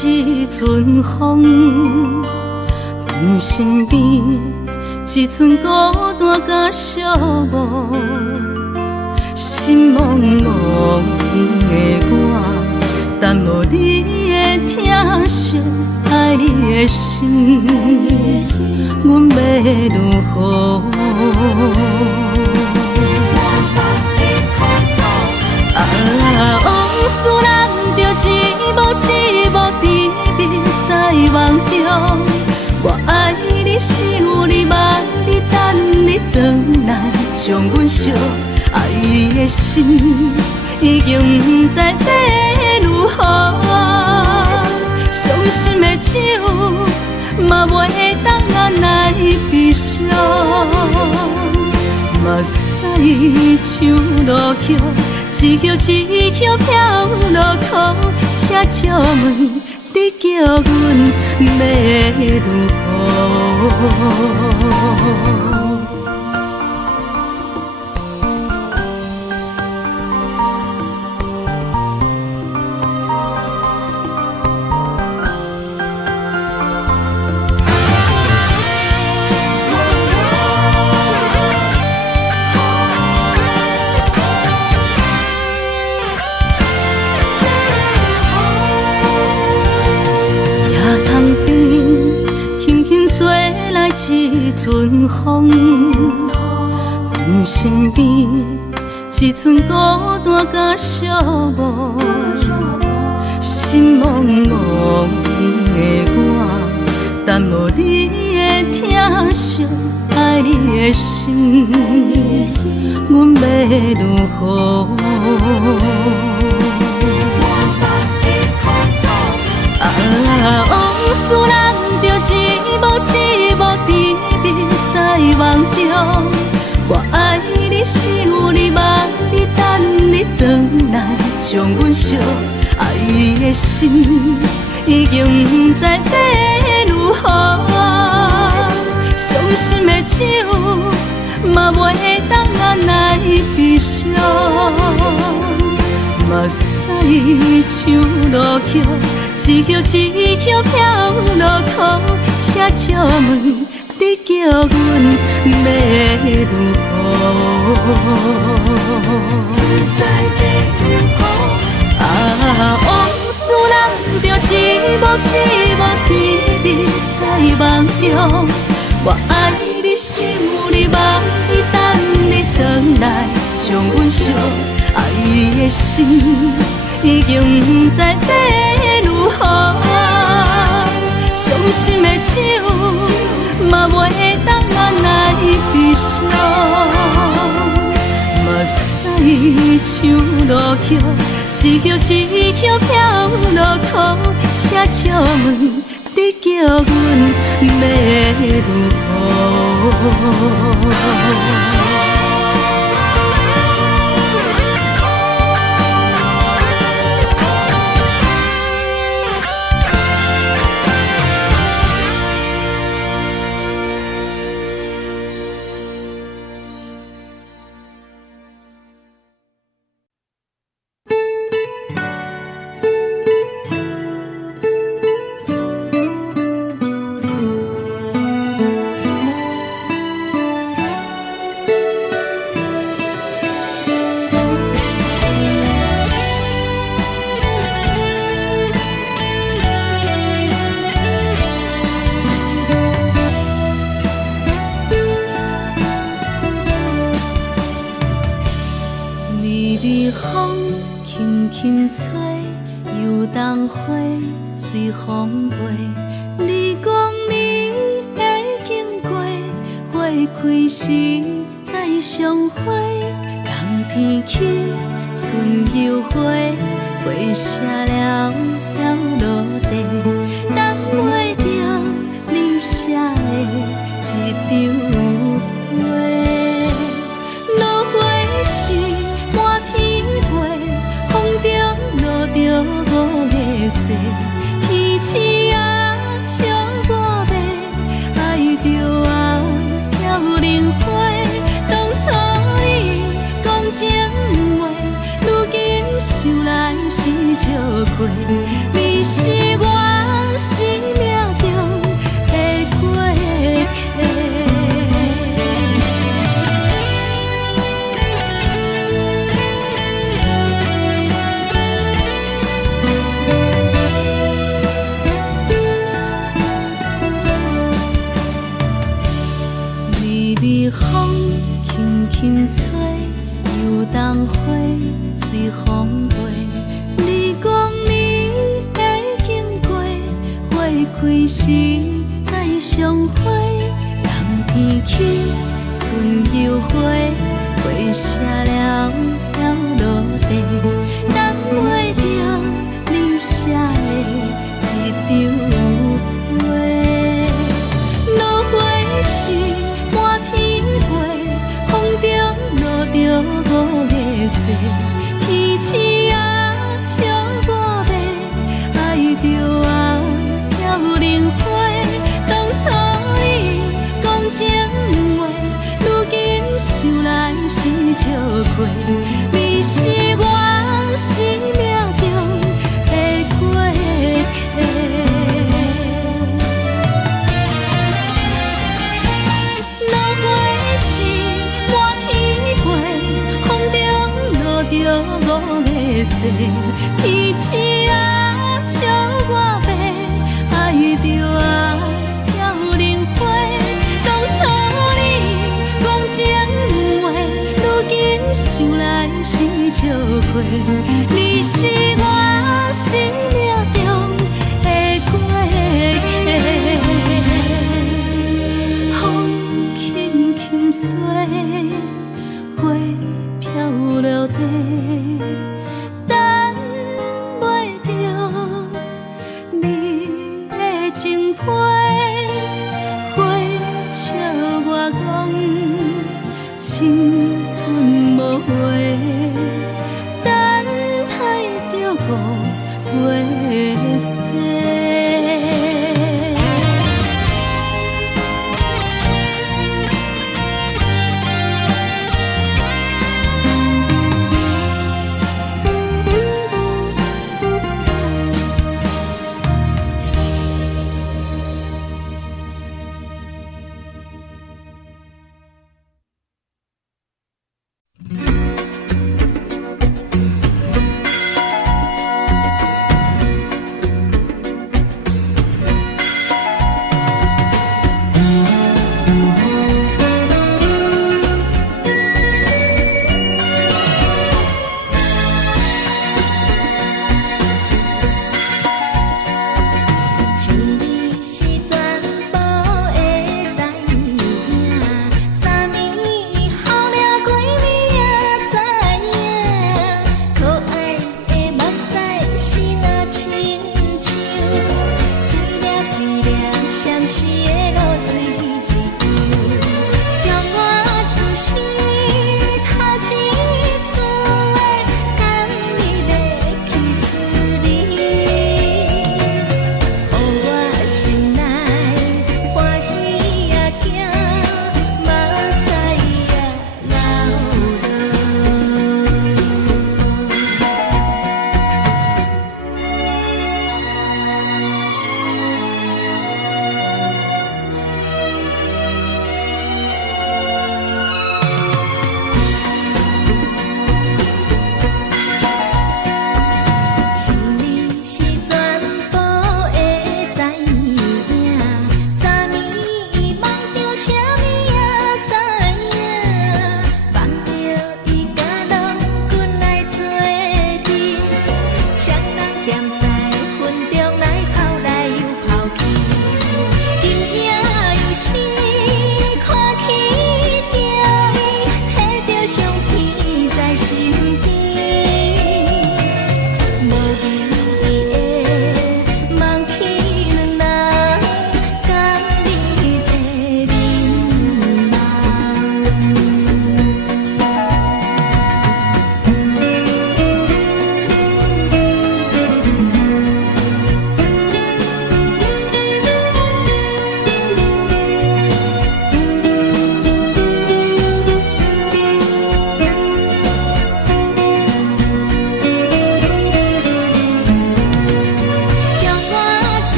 一阵风，阮身边一寸孤单甲寂寞，心茫茫的我，等无你的疼惜，爱你的心，阮要如何？往事人着一幕一幕甜蜜在梦中。我爱你是有你望你等你回来，将阮惜爱的心已经不知要如何。伤心的手嘛袂当按来悲伤，目屎像落雨。一叶一叶飘落雨，请借问你叫阮要如何？一阵风，阮身边一寸孤单甲寂寞，心茫茫的我，等无你的疼惜，爱你的心，阮要如何？往事人着一幕一幕甜蜜在梦中。我爱你是有你望你等你回来，将阮惜爱的心已经不知要如何。伤心的手嘛袂当按来悲伤，目屎像落雨。一叶一叶飘落雨，请借问你叫阮要如何？往事人着一幕一幕甜蜜在梦中。我爱你是有你望你等你回来，将阮惜爱的心已经不知要如何。伤心的手嘛袂当按来悲伤，目屎像落雨，一叶一叶飘落雨，请借问你叫阮要如何？随风飞，你讲你会经过，花开时再相会。冬天起，春又回，花谢了要落地，等袂着你写的一张画。落花时满天花，风中落着五个色。天星啊，笑我白，爱着啊飘零花。当初你讲情话，如今想来是笑亏。你是我。开时再相会，人天起，春又花，花谢了了落地，等袂着你写的一张话。落花是满天飞，风中落着五个色，天星啊笑我迷，爱着啊飘零花。当初你讲情话，如今想来是笑亏，你是我生命中的过客。落花是满天飞，风中落着五个色，天星啊笑我迷，爱着啊飘零花。当初你讲情话，如今想来是笑亏，你是我生命中的过客。风轻轻吹，花飘落地，等袂着你的情批。花笑我讲青春无悔，等待着五月雪。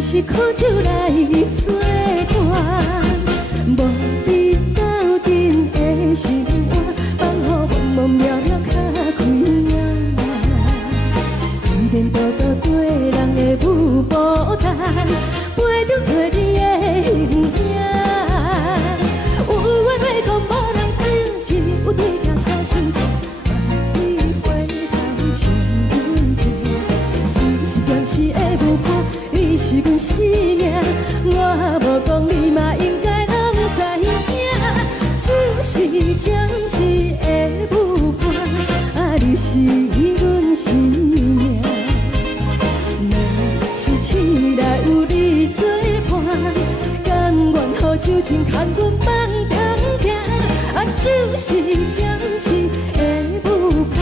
阮是靠手来作伴，无你斗阵的生活，放予茫茫渺渺较开眼。一点多多对人的舞步弹，陪着做你的形影。有话要讲，无人听，只有对镜头心情。你回头将阮听，只是暂时的舞伴，你是阮生命。我无讲，你嘛应该拢知影，只是暂时的舞伴，啊，你是阮生命。若是醒来有你作伴，甘愿予酒精牵阮放通行，啊，就是暂时的舞伴，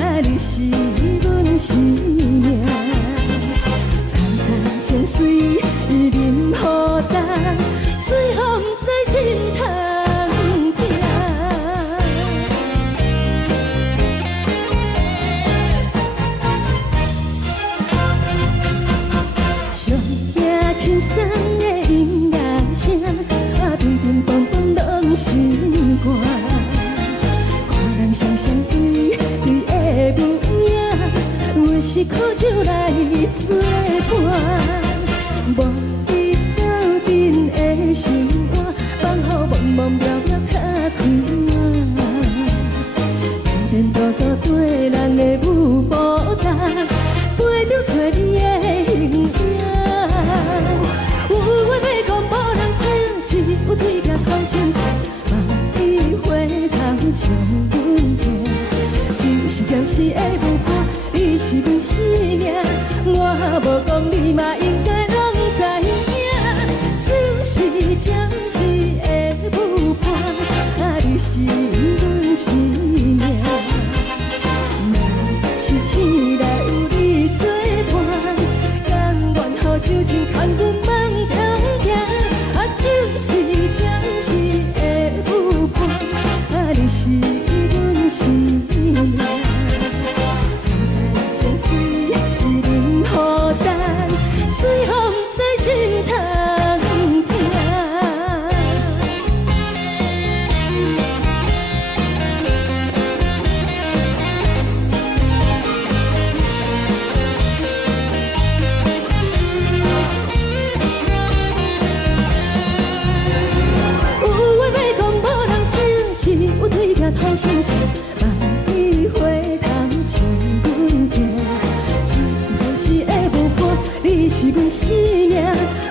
啊，你是阮生命。层层情水任何担，随风在心通听。上听轻松的音乐声，啊，乒乒乓乓拢心肝。看人双双对对的舞影，阮是靠手来作伴。无你斗阵的生活，放予茫茫渺渺较开眼。点点多多对人的舞步弹，陪着做你的形影。有话要讲，无人听，只有对镜头心情。你回头将阮听，就是暂时的舞伴，你是阮生命。我无讲，你嘛应该拢知影，就是暂时的舞伴，啊，你是阮生命。若是醒来有你作伴，甘愿予酒精牵阮放通行，啊，就是暂时的舞伴，啊，你是阮生命。层层情水任何担，随风在心通听。头心情，你回头将阮听，只是暂时的舞伴，你是阮生命。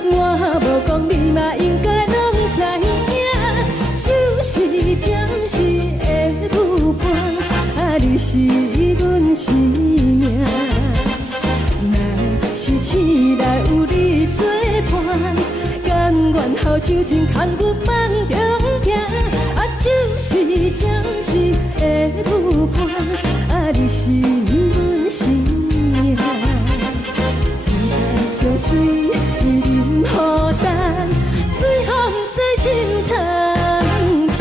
我无讲，你嘛应该拢知影，就是暂时的舞伴，啊，你是阮生命。若是醒来有你作伴，甘愿予酒精牵阮放中行，啊，就是暂时的舞伴，啊，你是阮生命。层层情水任何担，随风在心通听。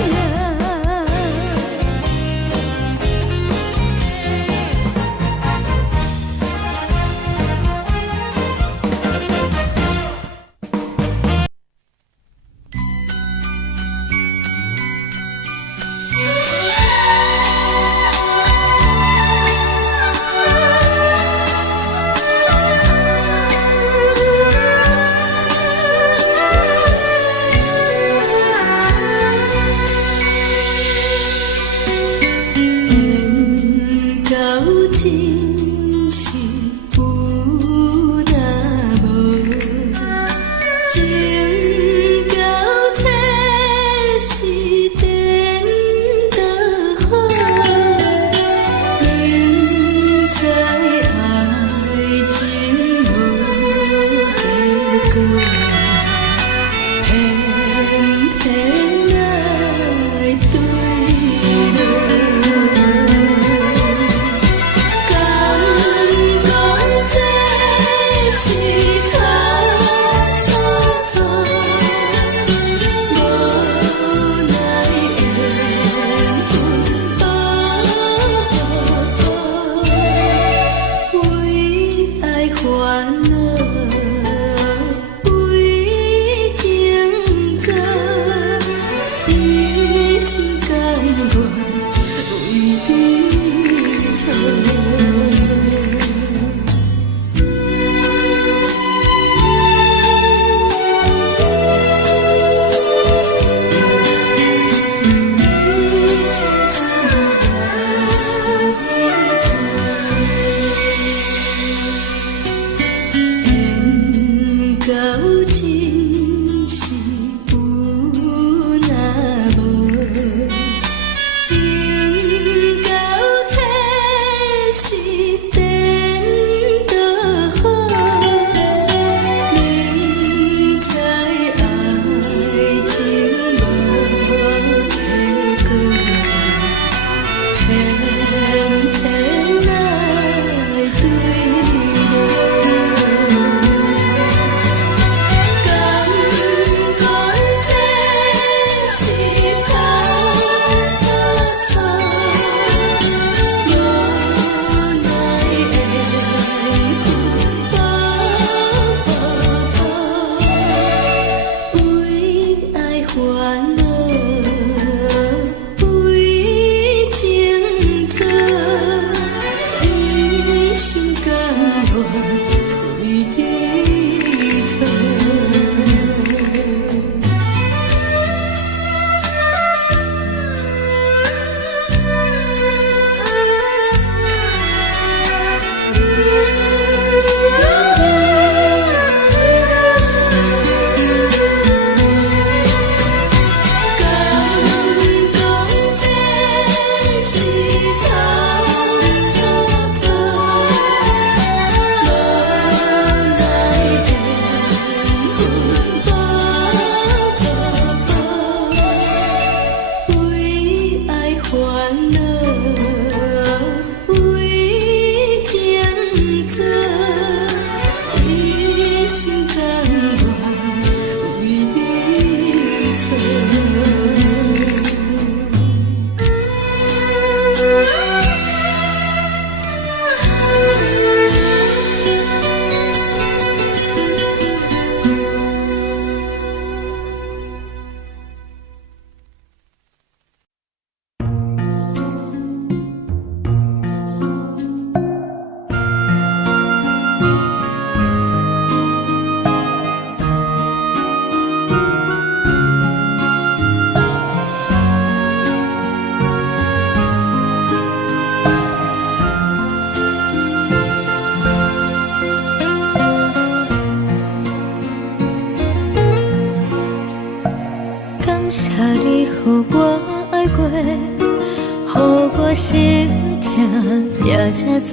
多，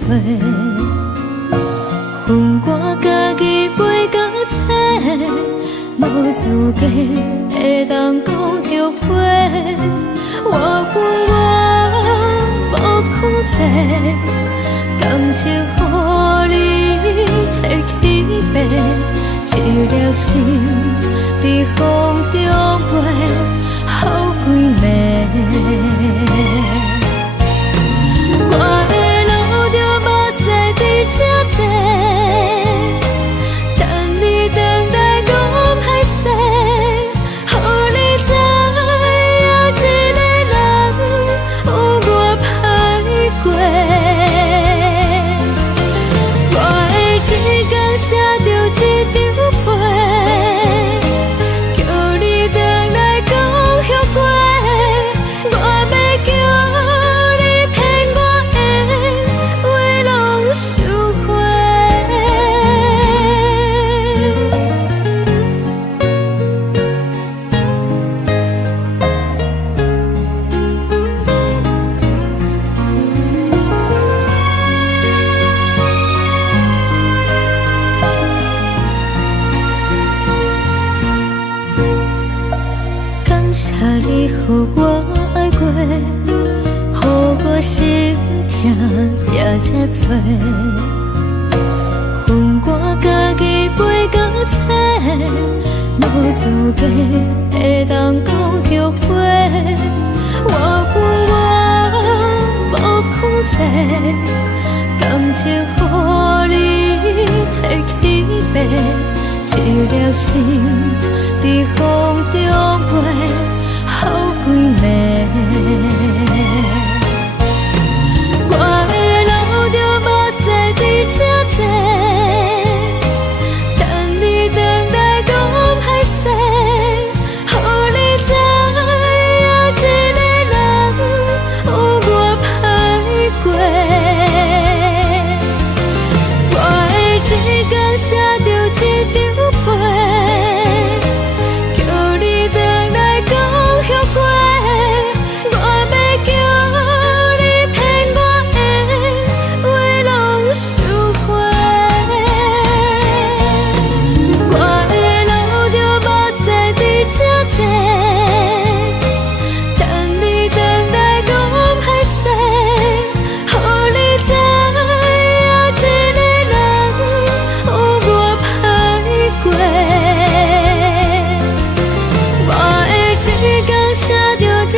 恨我家己袂够多，无资格会当讲后悔。我恨我无控制，感情予你摕去卖，一粒心在风中飞，好几暝。我的路就无再伫这多，等你等待讲歹势，予你知影一个人有我歹过。我的一天写着一张被，叫你回来讲后悔。我要叫你骗我的话拢收回。感谢你予我爱过，予我心痛也这多，恨我家己袂够多，无资格会当讲后悔。我恨我无控制，感情予你摕去卖，一粒心在风中飞，好几暝。我的路就无再伫这多，等你等待讲歹势，予你知影一个人有我歹过。我的一天写着一张被，叫你回来讲后悔。我要叫你骗我的话拢收回。我的路就无再伫这多，等你等待讲歹势，予你知影一个人有我歹过。我的一天写着一张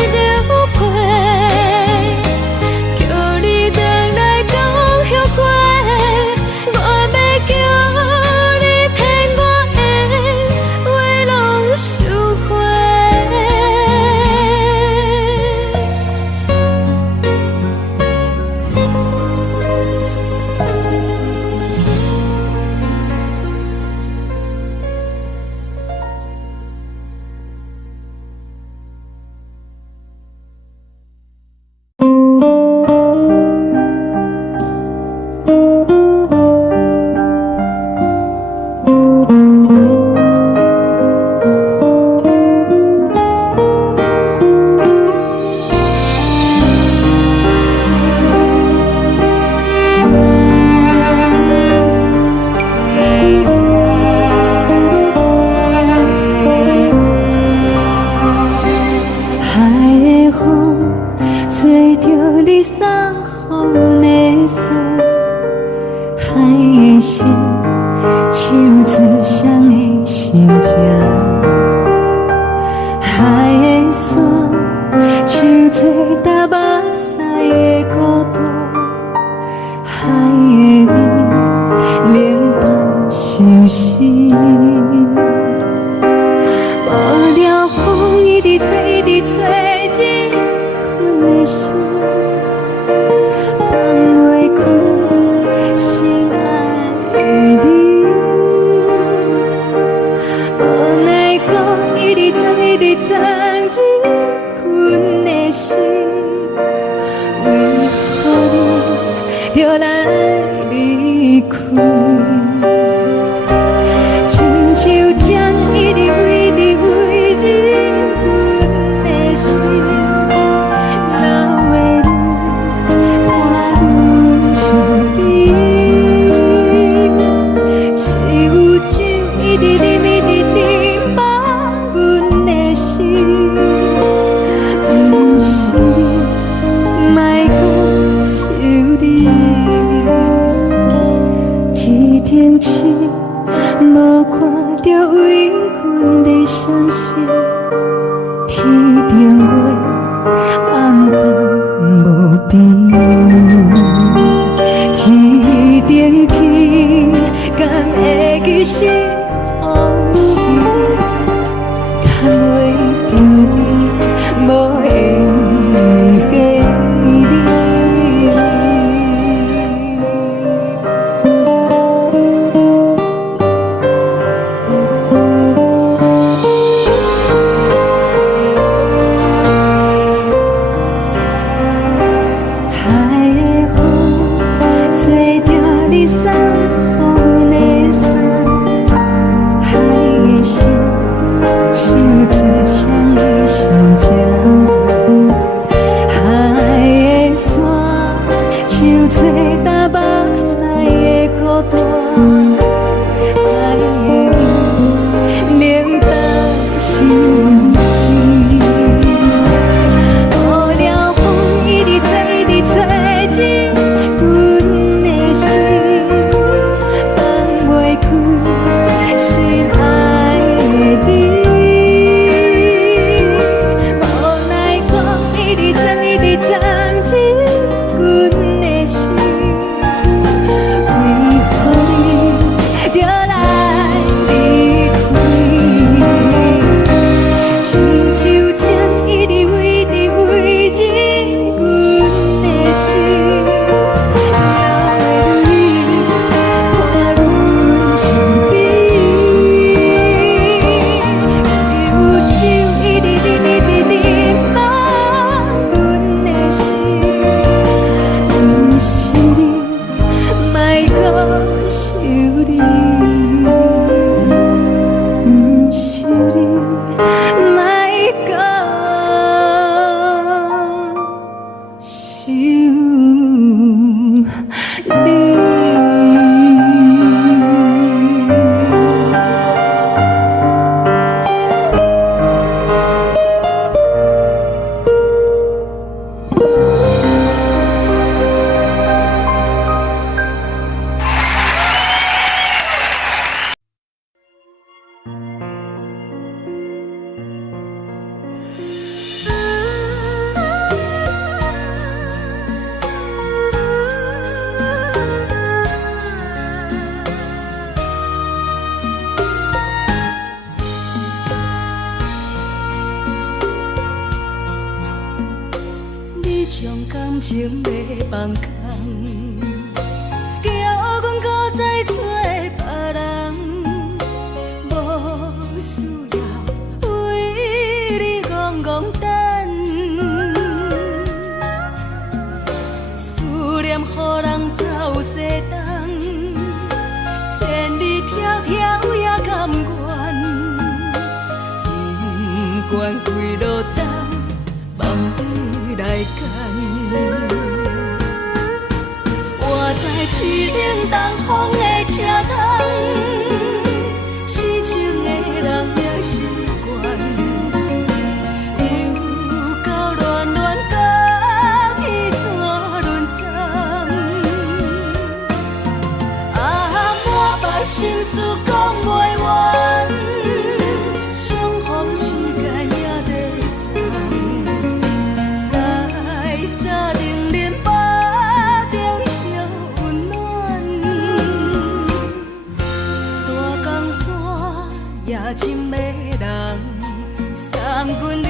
被，叫你回来讲后悔。我要叫你骗我的话拢收回。海的风吹着你送予的伞，海的心唱出双的心情，海的山唱出搭目屎的孤独，海的味冷淡伤心。无聊风一直吹，一直吹，日困的心，放袂开心爱的你。无奈何一直藏，一直藏，日困的心，为何你就来离开？亲像将一直为日困的心，老的愈看愈伤。天星，无看到为阮的相识。天顶月，暗淡无边。天顶天，敢会记是往事？看袂着你，无缘给你。感情要放空，叫阮搁再找别人，无需要为你戆戆等，思念予人走西东，千里迢迢也甘愿，不管几路灯，望你来干。我在市顶东风的车窗，痴情的人也习惯，又到乱乱甲彼山论站，满腹心事讲袂完，相逢时间也在等，在沙丁林巴中相温暖，大江山也深的人，送阮离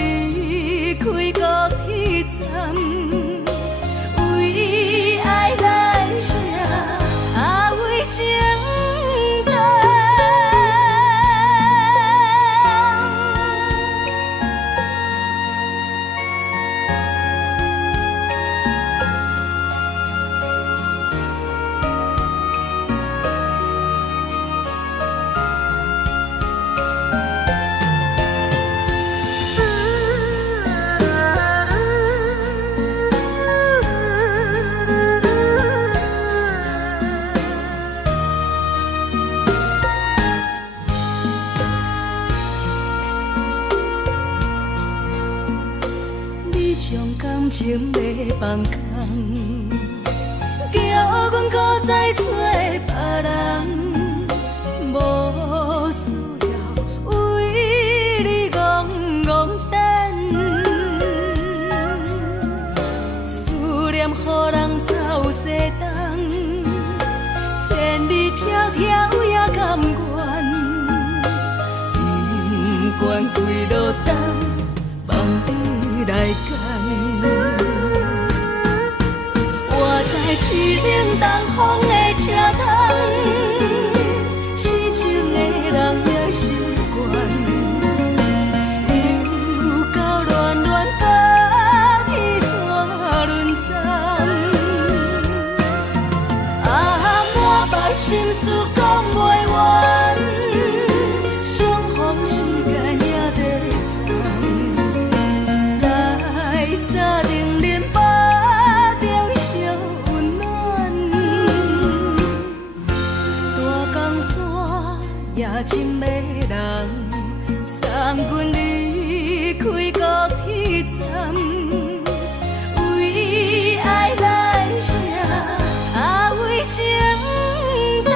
开高铁站，为爱来写为情。将感情要放空，叫阮搁再找别人。开落单，望你来牵。我在市顶东风的车窗，痴情的人也心倦，又到乱乱把天带轮转。啊，满腹心事讲袂完，双方时间也在长，在沙定林巴中相温暖。大江山也深迷人，送阮离开高铁站，为爱来写，为情淡。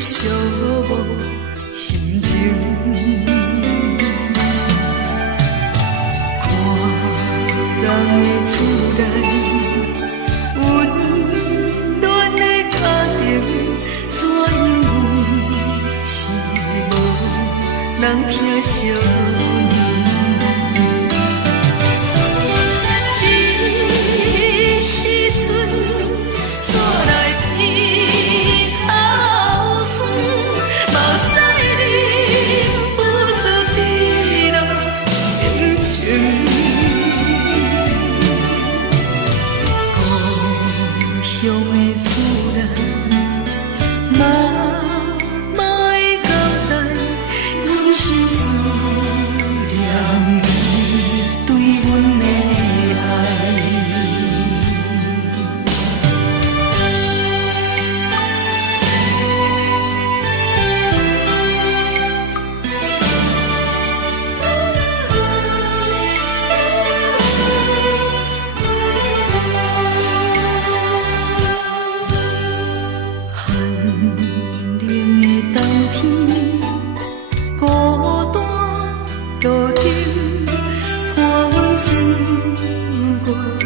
寂寞心情。看人的厝内温暖的家庭，怎样是无人疼惜。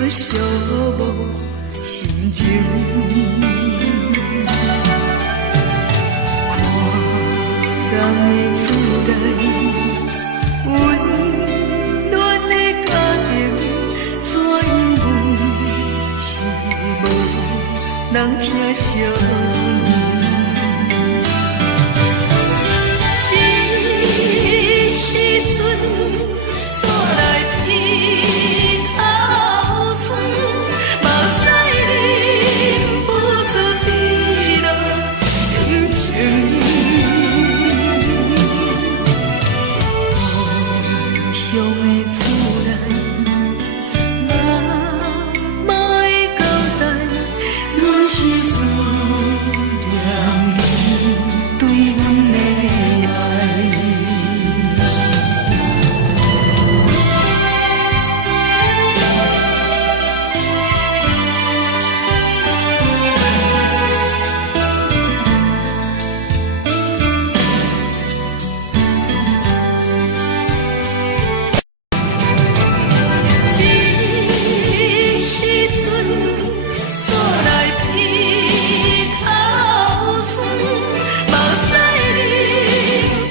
寂寞心情，看人的厝内温暖的家庭，怎样是无人疼惜。一时阵煞来鼻头酸，目屎忍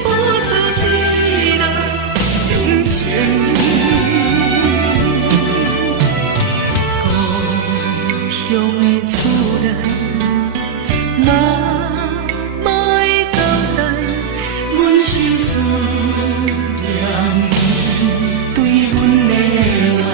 不住滴落眼睛。故乡的厝内，妈会交代，阮是思念你对阮的爱。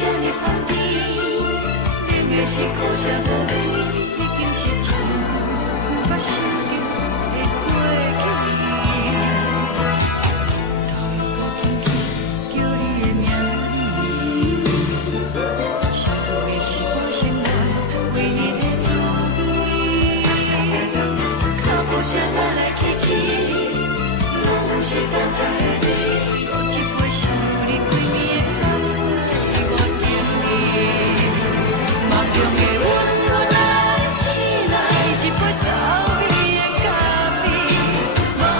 这呢香甜，冷的是苦涩无味，已经是真久捌想着的过去。头又搁轻轻叫你的名字，想你是我生活唯一的滋味。脚步声来来去去，拢是等待的你。搁一杯想你几暝的汗水，我敬你。梦中的阮又来醒来，一杯走味的咖啡。无论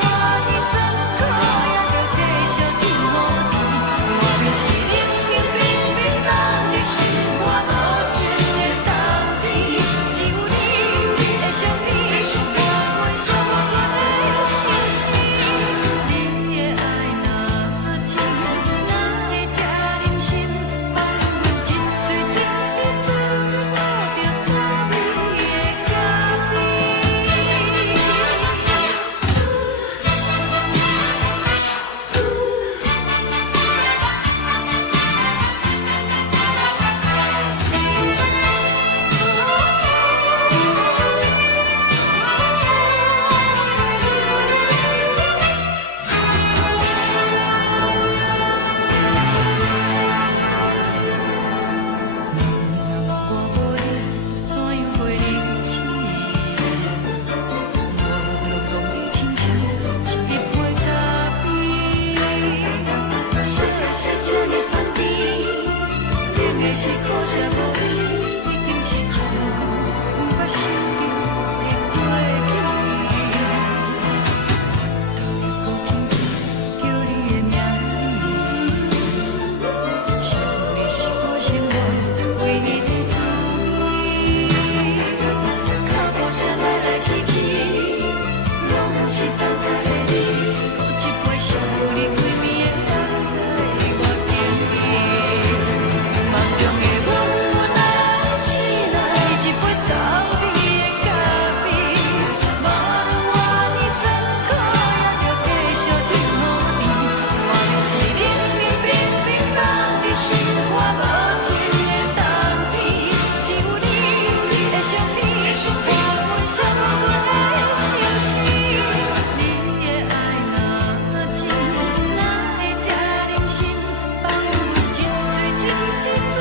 我的酸苦，也着继续甜予你。外面是冷冰冰冰冷的心肝，无情的冬天。只有你的相片，伴阮相共的相思。你的爱若真，哪会这忍心放阮一嘴一滴珠，倒着滋味的咖啡。我无你，怎样袂忍起？无论讲你亲像一杯咖啡，说的是这呢香甜，冷的是苦涩无味，已经是真久捌想着的过去。头又搁轻轻叫你的名字，想你是我生活唯一的滋味。脚步声来来去去，拢是等待的你。搁一杯想你几暝的汗水，我敬你。梦中的阮又来醒来，一杯走味的咖啡。无论我的酸苦，也着继续甜予你。外面是冷冰冰冰冷的心肝，无情的冬天。只有你的相片，伴阮相共的相思。你的爱若真，哪会这忍心放阮一嘴一滴珠，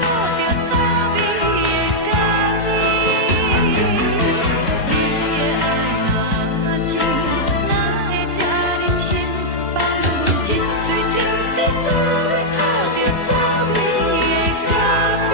倒着滋味的咖啡。你的爱若真，哪会这忍心放阮一嘴一滴珠，倒着滋味的咖啡。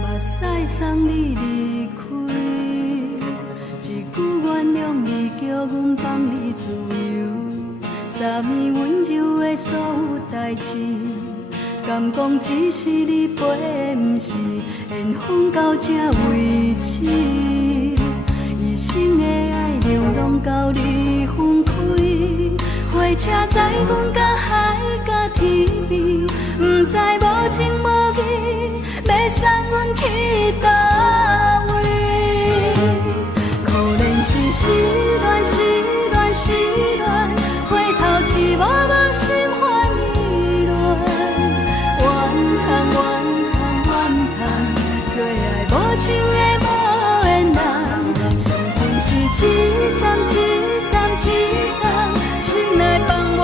目屎送你离开，一句原谅你，叫阮放你自由。昨暝温柔的所有代志，敢讲只是你陪，不是缘分到这为止。一生的爱流浪到你分开，火车载阮甲海甲天边，不知无情无义，要送阮去倒位？可能是失恋，失恋，失恋，回头一幕幕心烦意乱，怨叹，怨叹，怨叹，最爱无情的无缘人，情分是一站一站一站，心内放袂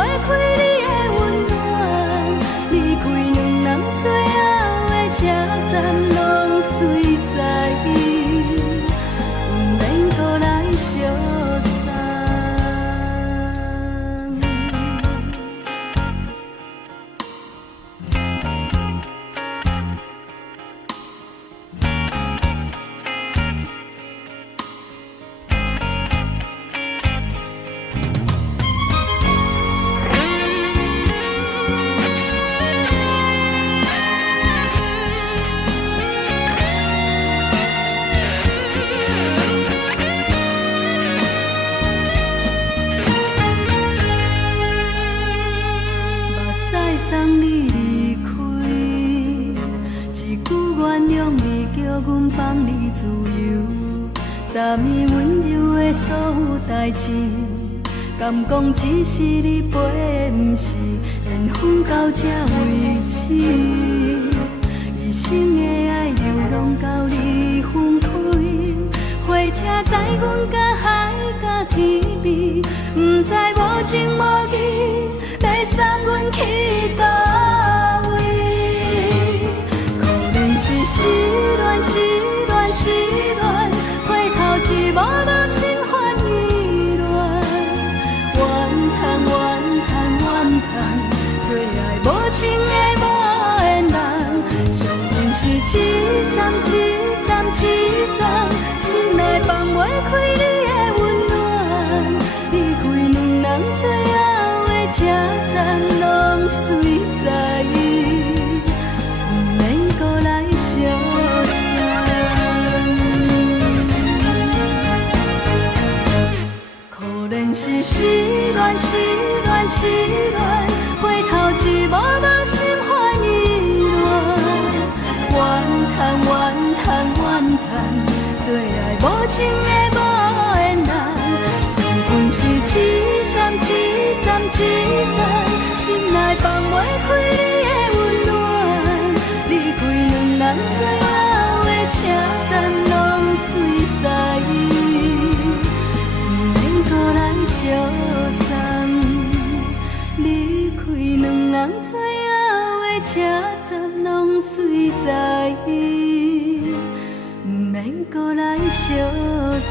年温柔的所有代志，敢讲只是你陪，不是缘分到这为止。一生的爱流浪到你分开，火车载阮甲海甲天边，不知无情无义，要送阮去倒位？可能是失恋，失恋，失恋，回头一幕幕心烦意乱，怨叹，怨叹，怨叹，最爱无情的无缘人，上恨是一站一站一站，心内放袂开你的温暖，离开两人最后的车站，拢随在意，不免搁来相送。可能是失恋，失恋，失恋，回头一幕幕心烦意乱，怨叹，怨叹，怨叹，最爱无情的无缘人，上恨是一站一站一站，心内放袂开你的温暖，离开两人最后的车站，拢随在意，不免搁来相送。离开两人最后的车站，拢随在意，不免搁来相送。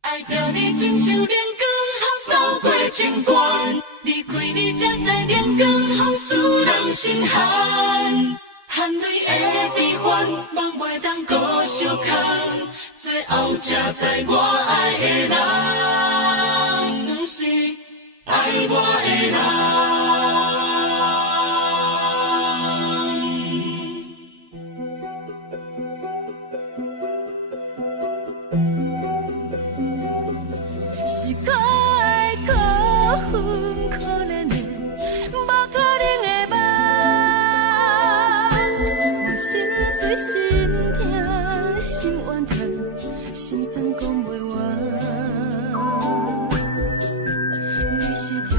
爱着你亲像阳光，扫过情关，离开你才知阳光风使人心寒。含泪的悲欢，望袂当搁相牵，最后才知我爱的人，不是爱我的人。是可爱可恨可怜的，无可能的梦。我心碎心痛心怨叹，心酸讲袂完。你是条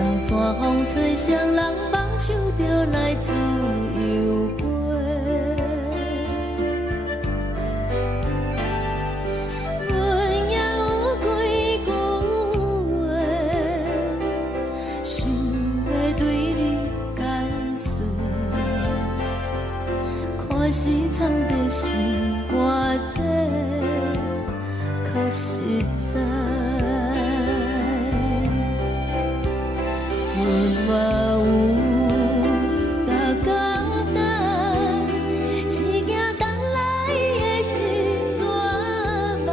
长线风吹双人放手就来自由飞。阮也有几句话，想要对你解释，可是藏在心肝底，较实在。阮嘛有逐工等，只惊等来的是绝望，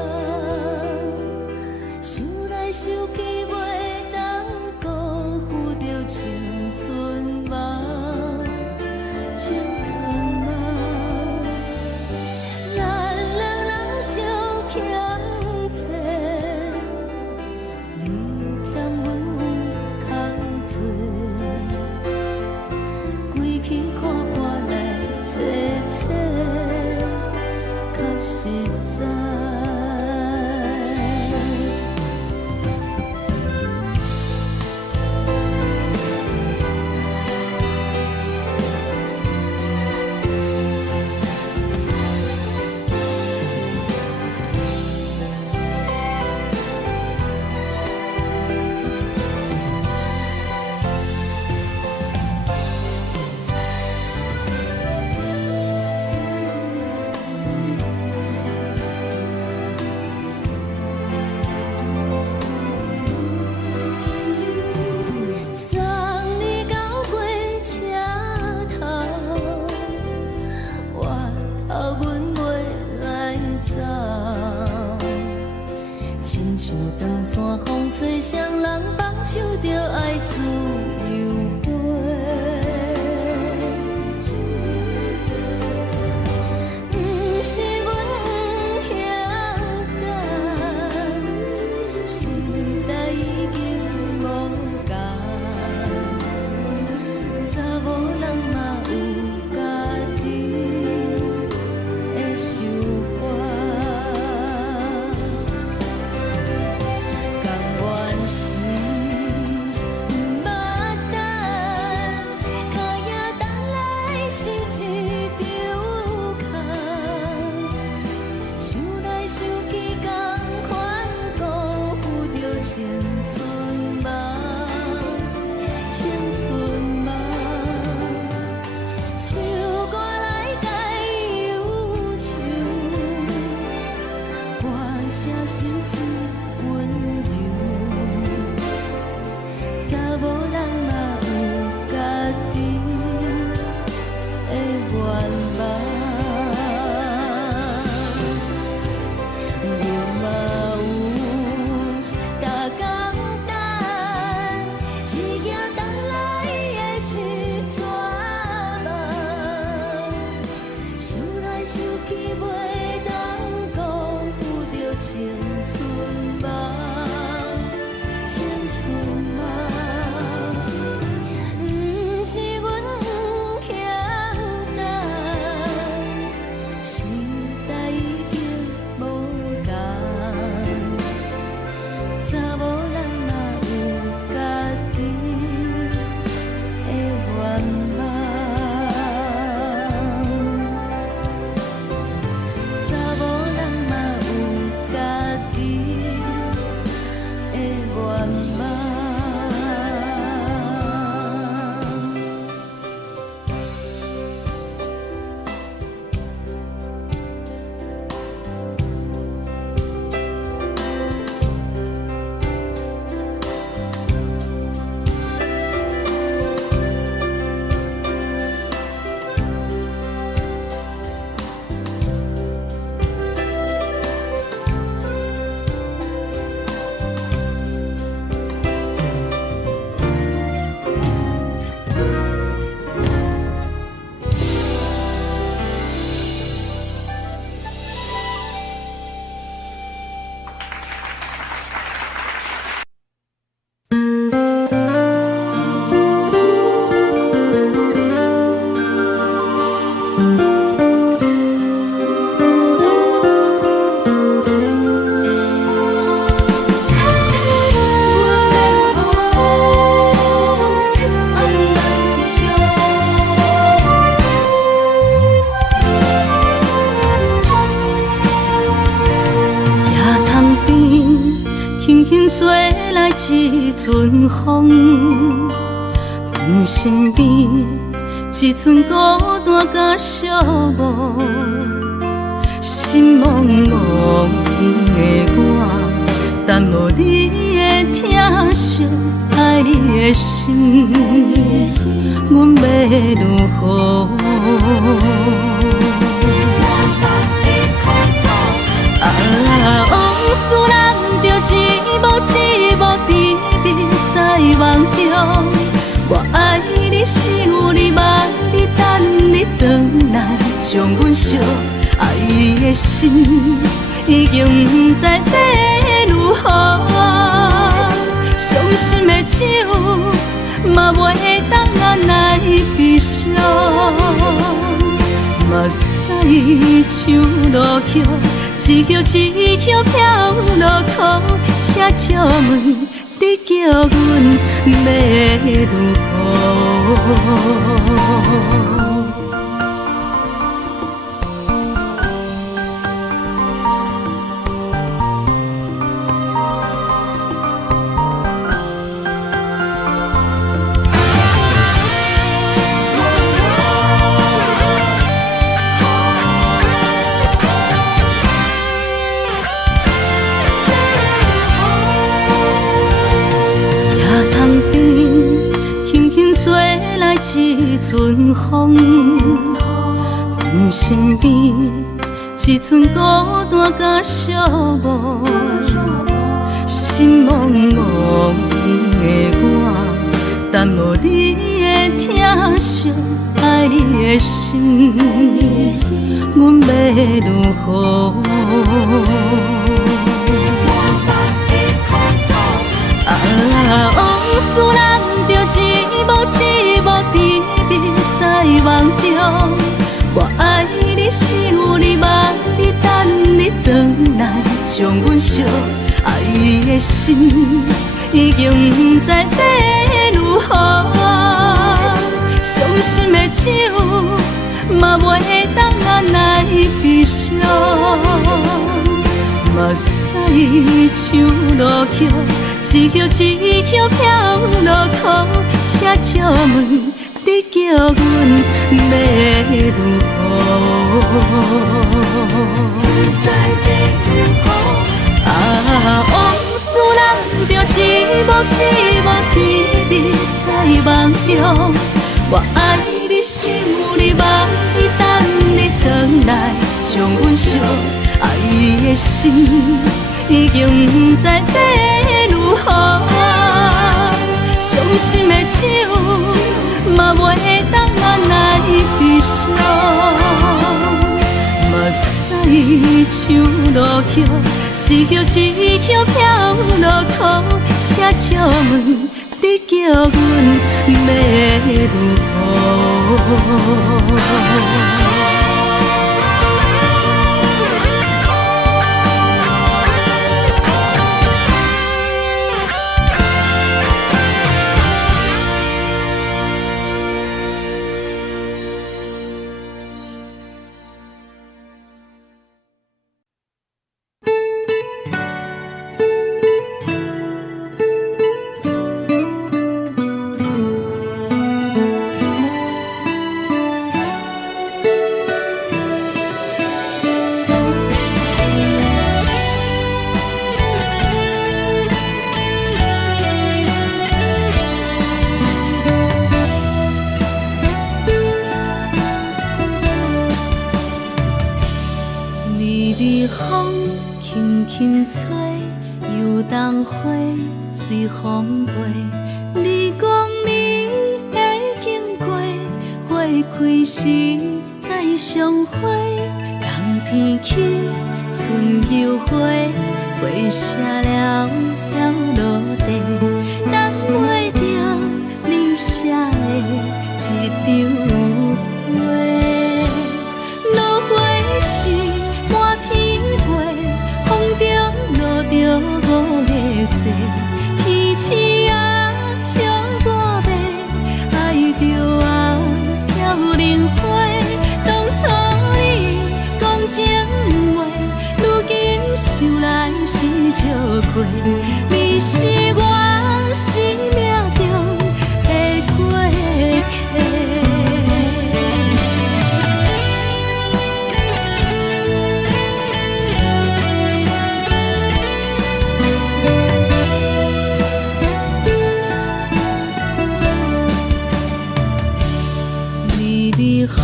想来想去袂当辜负着青春梦，青春梦。咱两人相欠债，你嫌阮有空做，归去看看来坐坐，较实在。送你到火车头，我头阮袂来走，亲像长线风吹双人放手就爱自由飞。不是阮不晓等，时代已经无共，查某人嘛有家己的想法，甘愿是不捌等。轻轻吹来一阵风，阮身边一寸孤单甲寂寞，心茫茫的我，等无你的疼惜，爱你的心，阮要如何？往事人着一幕一幕甜蜜在梦中。我爱你，想你，望你，等你回来，将阮惜爱的心已经不知要如何。伤心的手嘛袂当按来悲伤。目屎像落叶，一叶一叶飘落雨，请借问你叫阮要如何？一阵风，阮身边一寸孤单甲寂寞，心茫茫的我，等无你的疼惜，爱你的心，阮要如何？往事人着一幕一幕甜蜜在梦中。我爱你，想你，望你，等你回来，将阮惜爱的心已经不知要如何。伤心的手嘛袂当按来悲伤。目屎像落叶，一叶一叶飘落雨，请借问你叫阮要如何？往事人着一幕一幕甜蜜在梦中。我爱你，想你，望你，等你回来，将阮惜爱的心已经不知要如何。伤心的手嘛袂当按来悲伤。目屎像落叶，一叶一叶飘落雨，请借问你叫阮要如何？风轻轻吹，游动花随风飞。你讲你会经过，花开时再相会。冬天起，春又回，花谢了要落地，等袂着你写的一张画。落花时满天飞，风中落着五个色，天星啊笑我迷，爱着啊飘零花。当初你讲情话，如今想来是笑过，你是我生命中的过客。微微风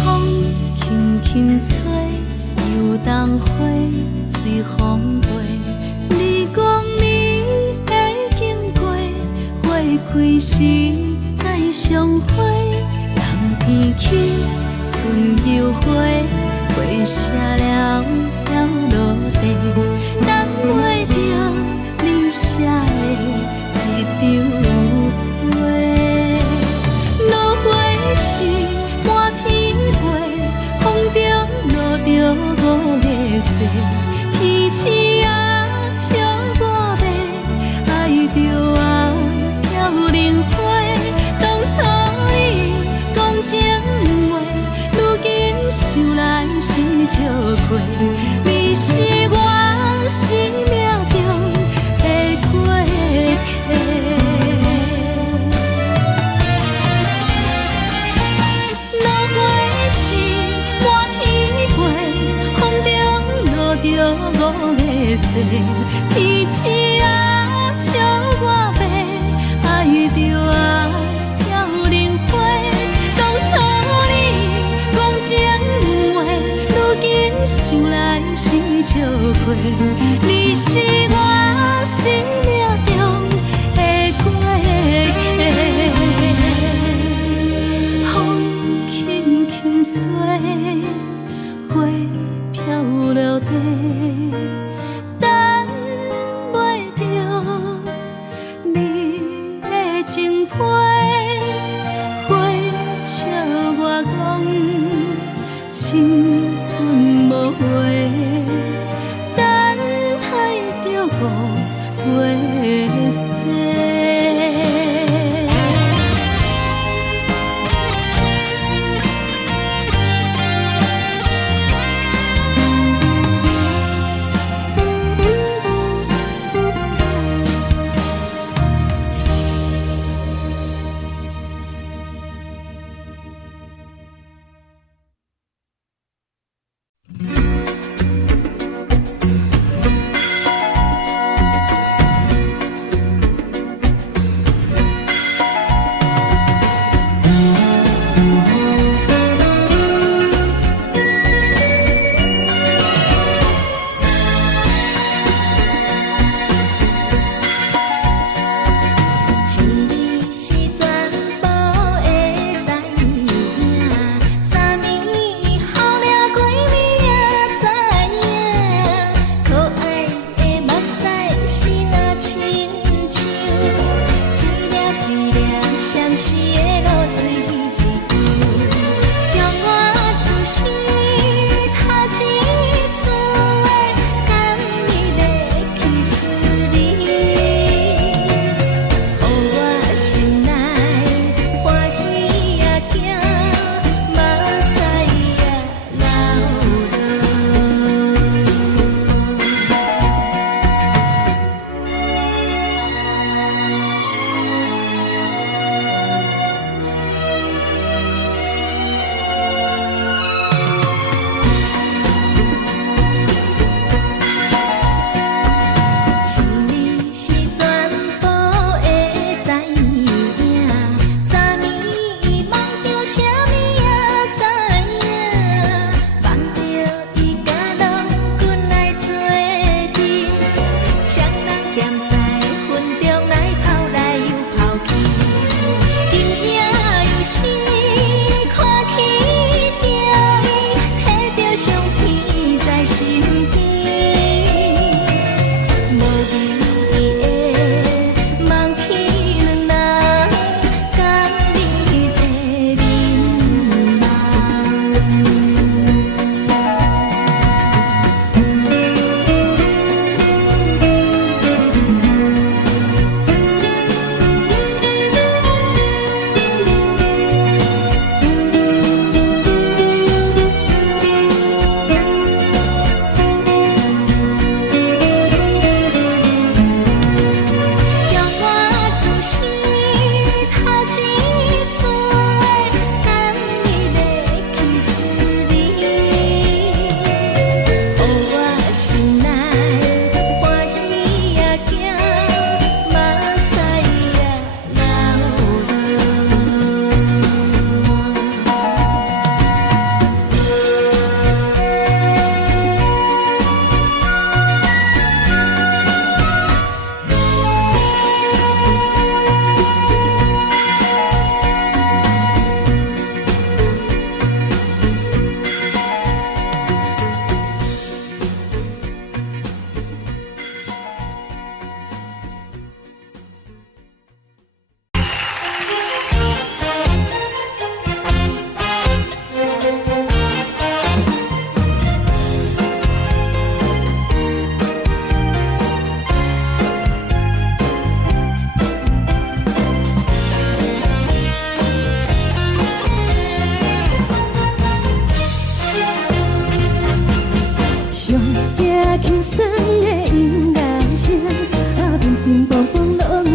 轻轻吹，游动花随风飞。你讲你会经过，花开时再相会。人天起，春又回，花谢了落地，等袂着你写的一张话。落花时满天飞，风中落着五个色。天星啊，笑我迷，爱着啊飘零花。当初你讲情话，如今想来是笑亏。你是我生命中的过客。落花时满天飞，风中落着五个色。天星啊，笑我迷，爱着啊飘零花。当初你讲情话，如今想来是笑亏。你是我生命中的过客。风轻轻吹，花飘落地，等袂着你的情批。花笑我讲青春无悔，等待着五月雪。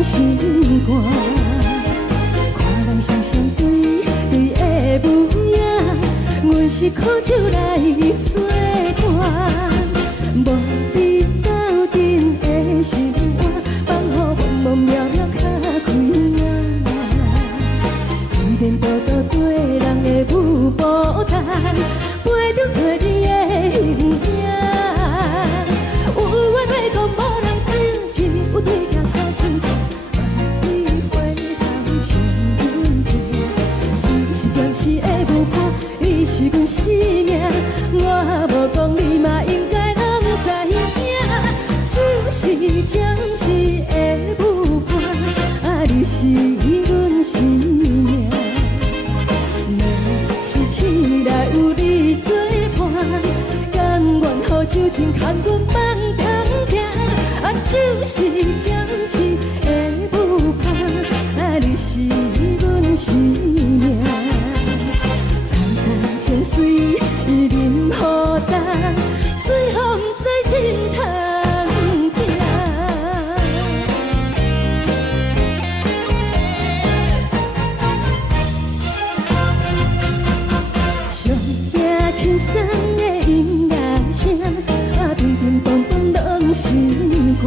心肝。看人双双对对的模样，阮是苦酒来作伴。无你斗阵的心肝，放予茫茫渺渺较开眼。一颠倒倒对人的舞步弹，陪着做你的形影。有话要讲无人听，有对镜头心情，万里回头将阮听。就是暂时的舞伴，你是阮生命，我无讲你嘛应该拢知影。就是暂时的舞伴，你是阮生命。若是醒来有你作伴，甘愿予酒精牵阮放通行。就是暂时的舞伴，你是阮生命。层层情水任何担，水风在心头。轻松的音乐声，乒乒乓乓拢心肝。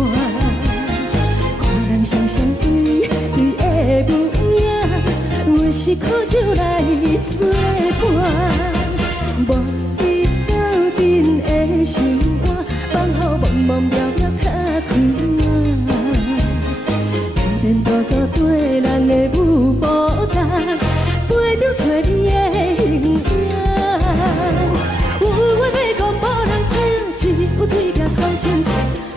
看人双双对对的模样，阮是苦酒来作伴。无你斗阵的心肝，放予茫茫渺渺较开眼。颠颠倒倒对人的舞步弹，陪着做你的形影。有话要讲无人听，只有对镜头心情，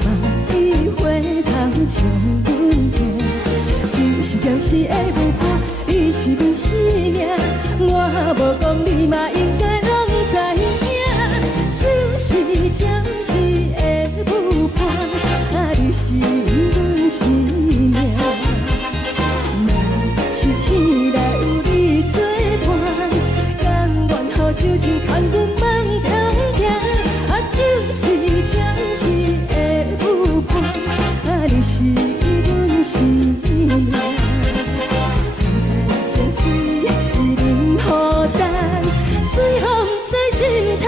万里回头将阮听。就是暂时的舞伴，你是阮生命，我无讲你嘛应该拢知影。就是暂时的舞伴，你是阮生命。若是醒来有你作伴，甘愿予酒精牵阮放通行。就是暂时的舞伴，你是阮生命。层层情水任何担，随风在心头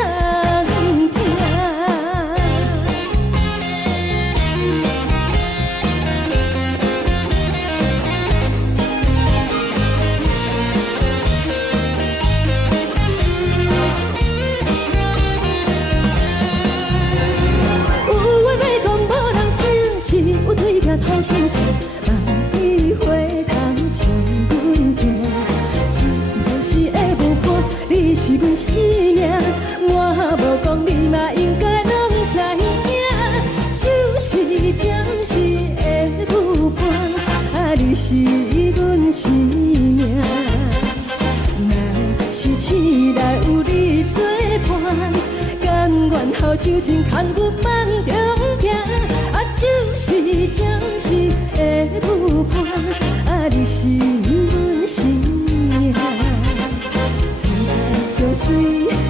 听。头心情，万里回头将阮听。就是暂时的舞伴，你是阮生命，我无讲你嘛应该拢知影。就是暂时的舞伴，你是阮生命。若是醒来有你作伴，甘愿予酒精牵阮放中行。就是暂时的舞伴，你是阮生命。层层情水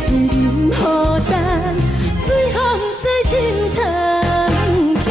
任何担，随风在心头听。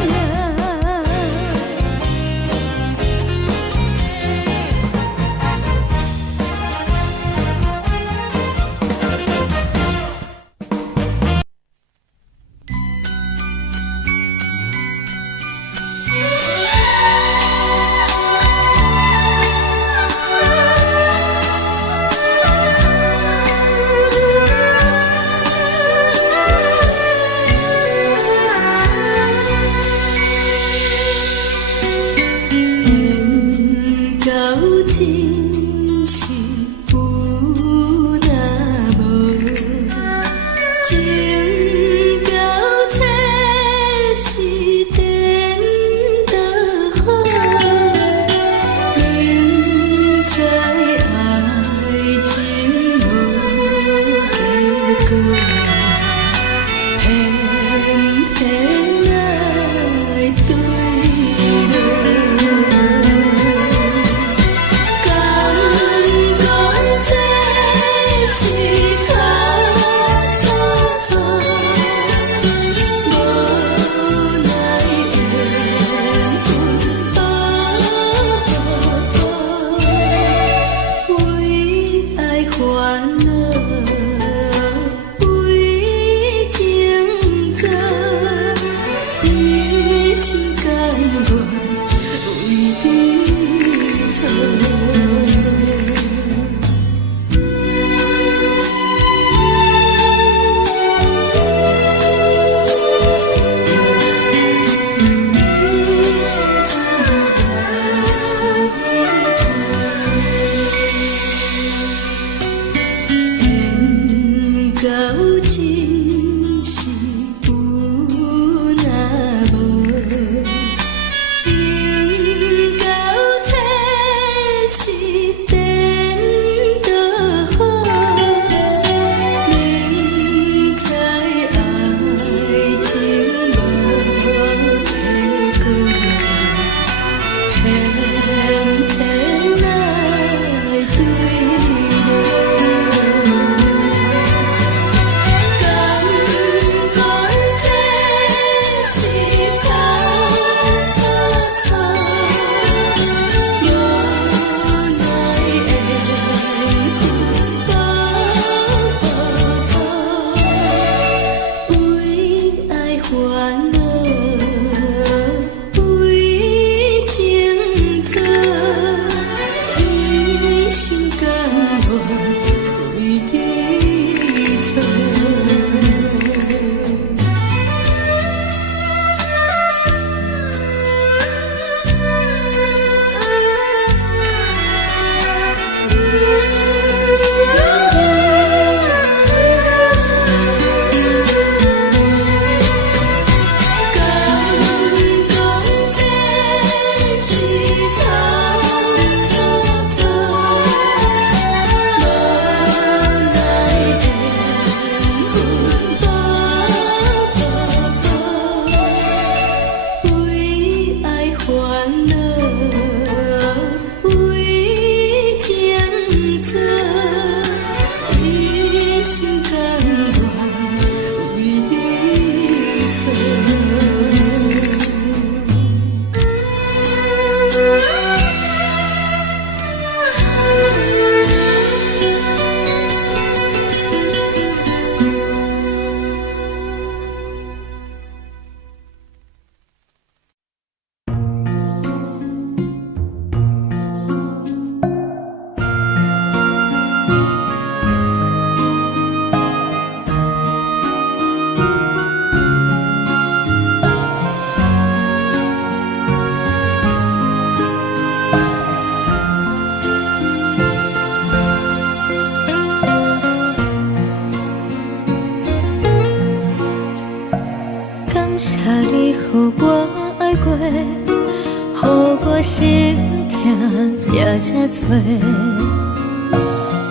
这多，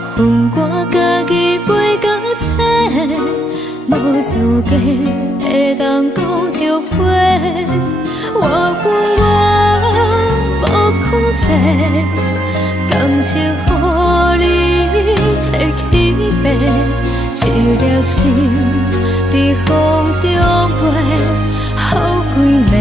恨我家己飞到这，无资格会当讲后悔。我恨我无控制，感情予你摕去卖，一粒心伫风中飞，好几暝。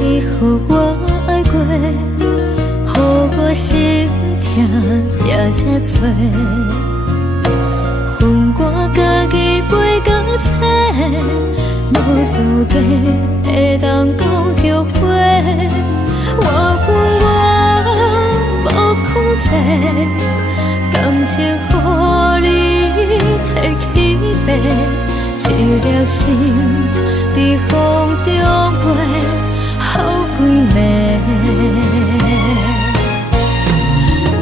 予我爱过，予我心痛也这多，恨我家己飞到这，无资格会当讲后悔。我恨我无控制，感情予你摕去卖，一粒心伫风中飞。好几暝，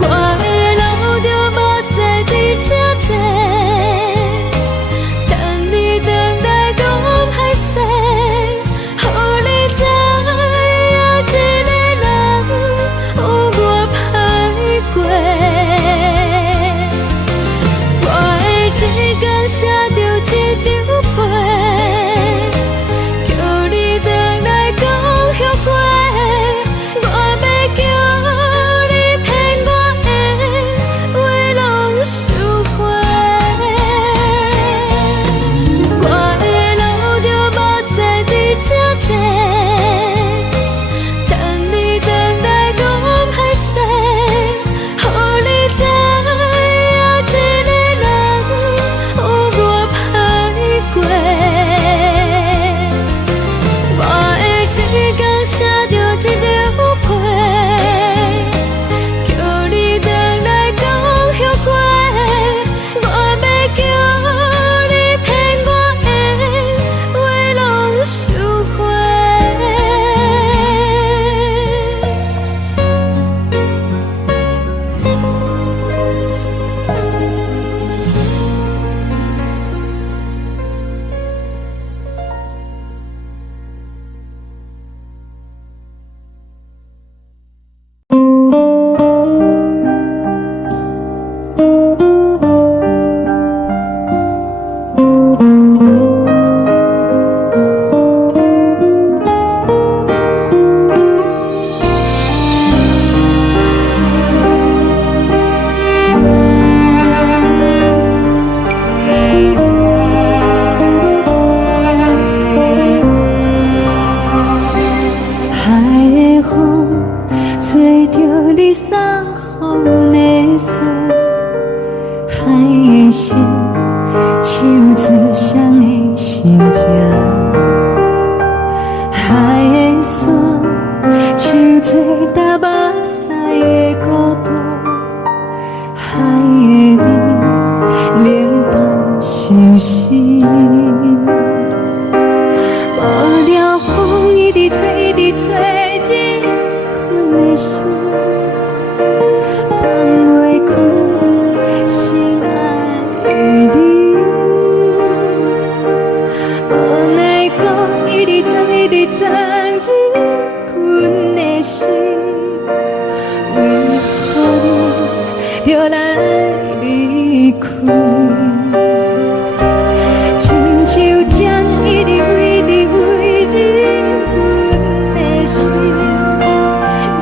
我的路就无再伫这坐，等你回来讲歹势，予你知影一个人有我歹过。我的一天写着一张被，叫你回来讲。我要就来离开。亲像针一直围伫围入阮的心，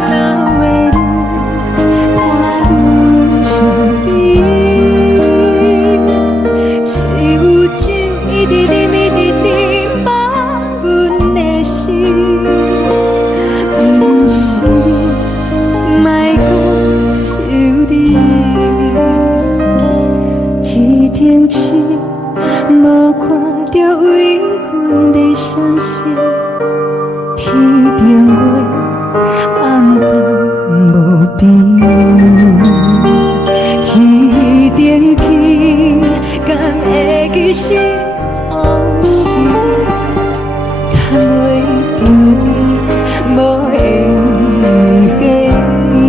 流的泪看愈伤悲，只有酒一直啉一直啉饱阮的心。不是你，莫讲想你。一天起，无看到为阮的相信，天顶月暗淡无边，天顶天敢会记是往事，敢袂着你无缘给你。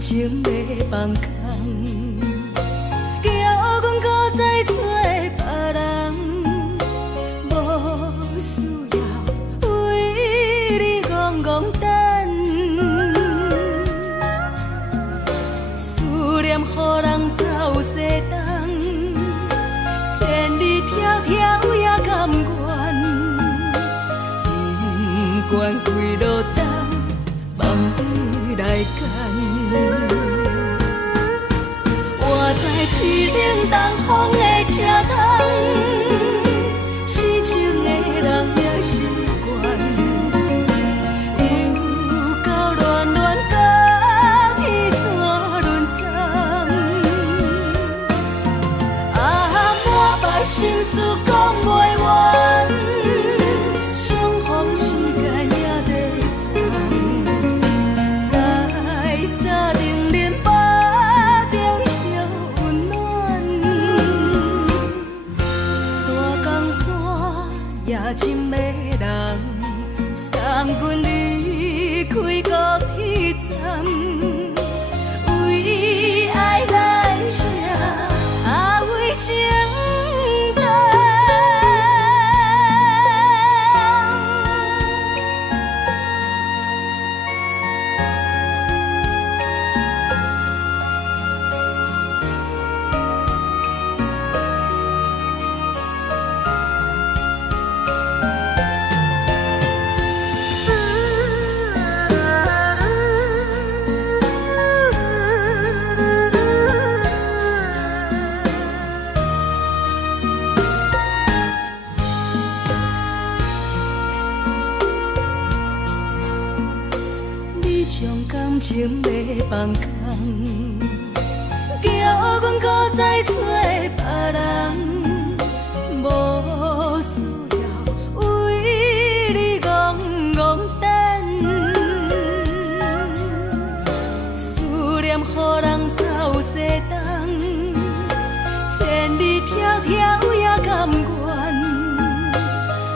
情要放空，叫阮搁再做别人，无需要为你戆戆等，思念予人走西东，千里迢迢也甘愿，不管几路灯，梦里来赶。我在市顶东风的车窗，痴情的人也习惯，又到乱乱甲天山轮站，满腹心事讲袂完，相逢时间也在等，在沙丁林巴中烧温暖，空空，叫阮搁再找别人，无需要为你戆戆等，思念予人走西东，千里迢迢也甘愿，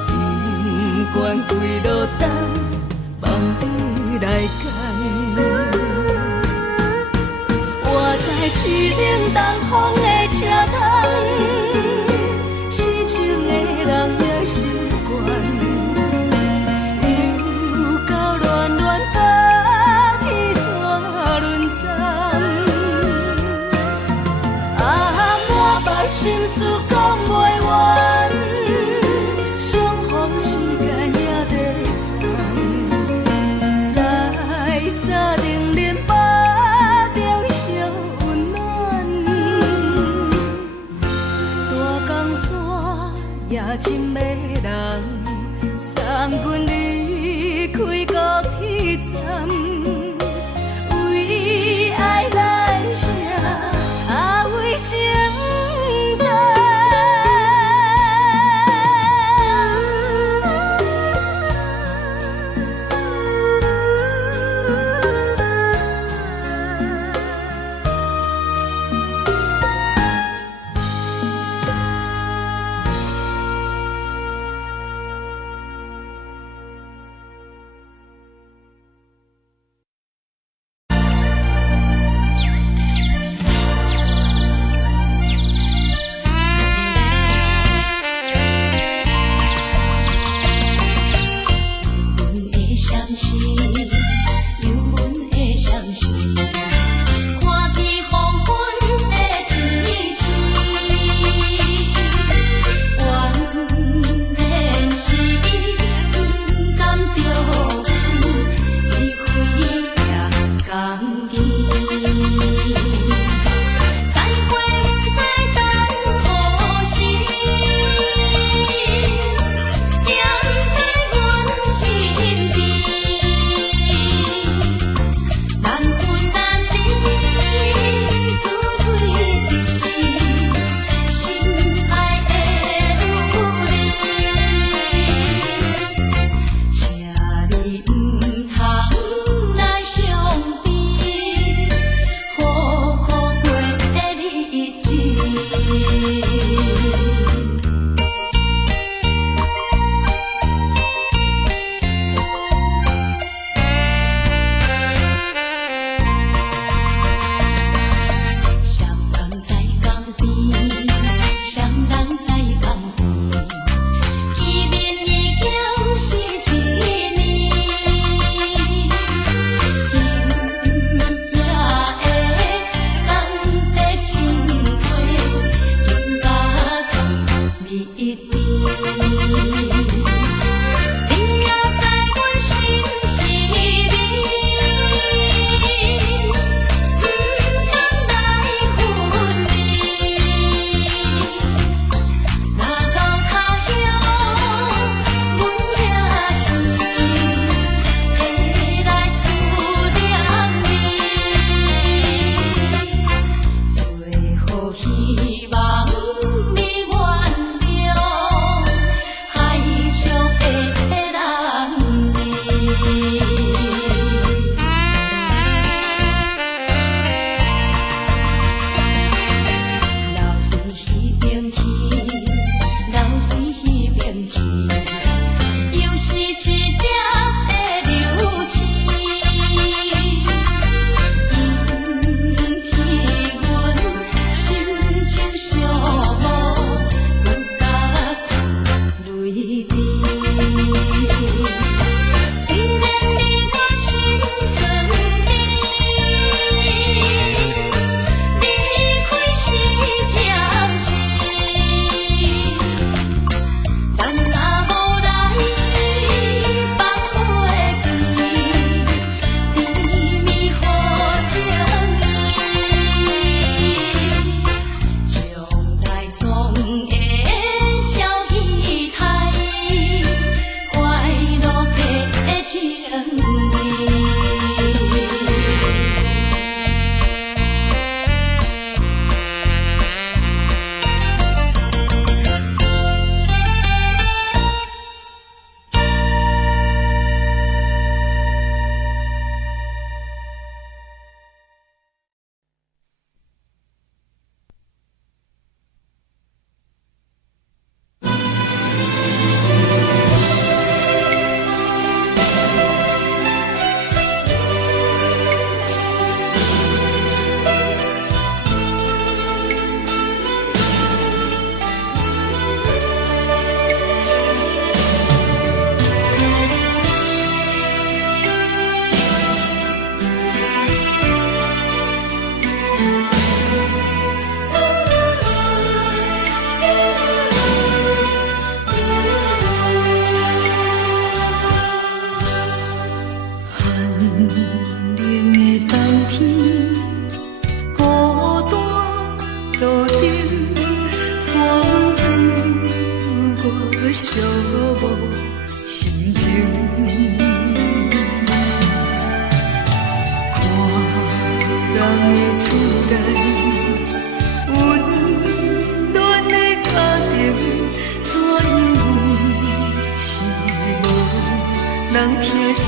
不管归路灯，望你来赶。我在市顶东风的车窗，痴情的人也习惯，又到乱乱把天带轮转。啊，满腹心事讲袂完，相逢时间也在等，在沙定连巴中烧温暖，大江山也真迷人，送阮离开高铁站，为爱来写，为情等。寂寞心情。看人的厝内温暖的家庭，怎样是无人疼惜。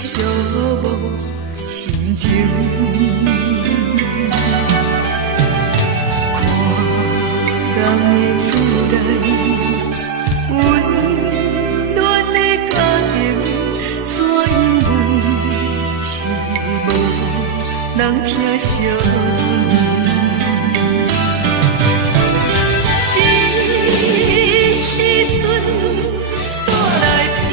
寂寞心情，看人的厝内温暖的家庭，怎样是无人疼惜。一时阵煞来鼻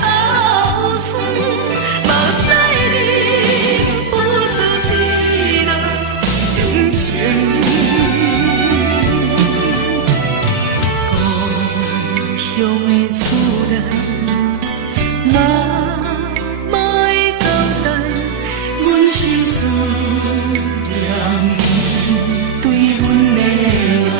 头酸，目屎忍不住滴落眼睛。故乡的厝内，妈妈的交代，阮是思念你对阮的爱。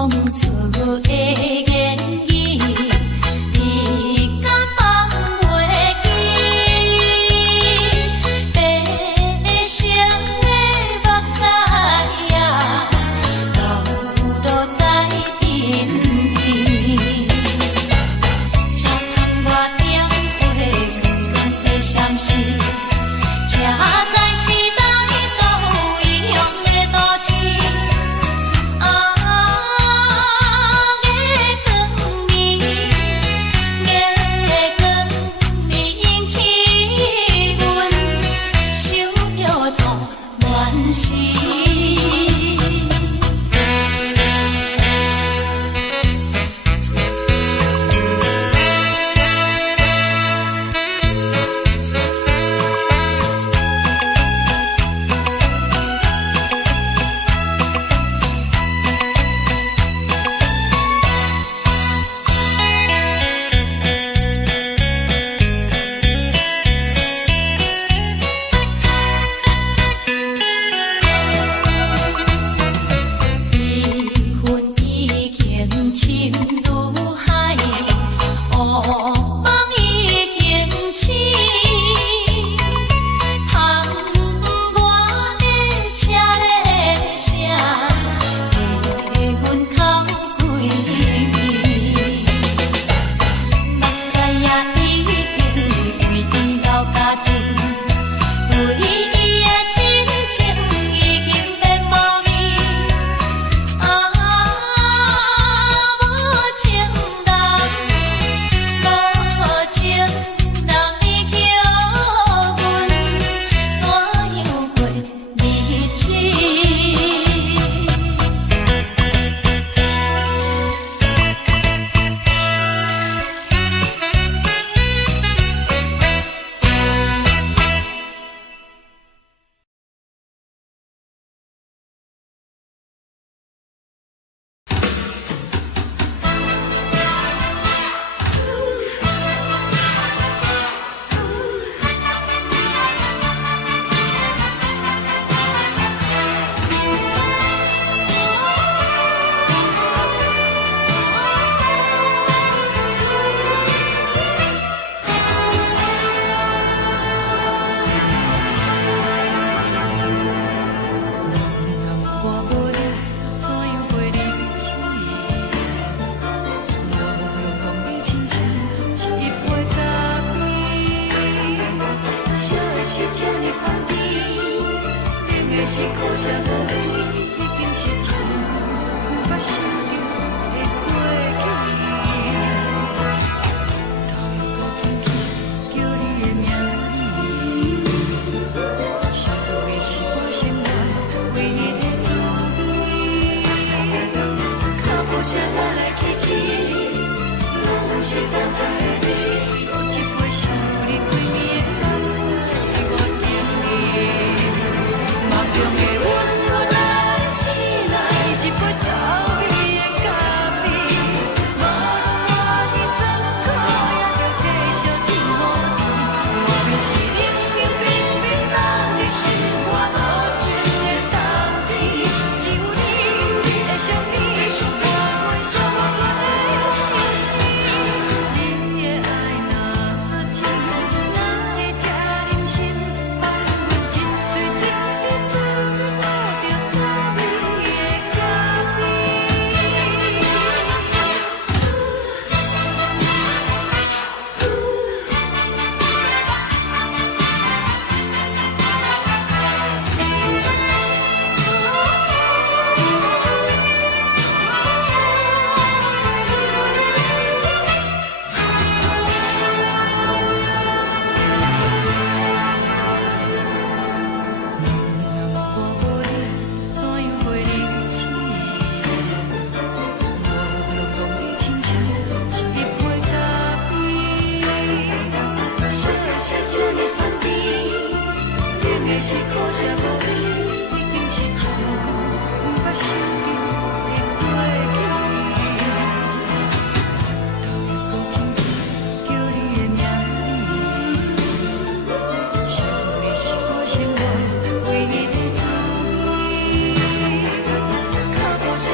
风厝的言语，你敢放袂记？白成的目屎呀，流落在眼边。车窗外点火光光的闪烁，车载时代都异乡的都市。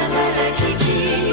来来去去。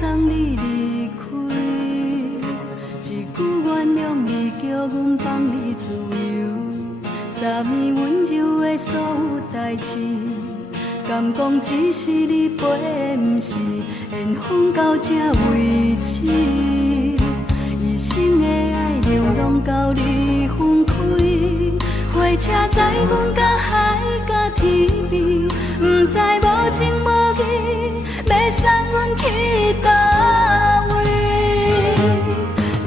送你离开，一句原谅你叫阮放你自由，昨暝温柔的所有代志，敢讲只是你陪，不是缘分到这为止。一生的爱流浪到你分开，火车载阮到海甲天边，不知无情无义，要送阮去倒位？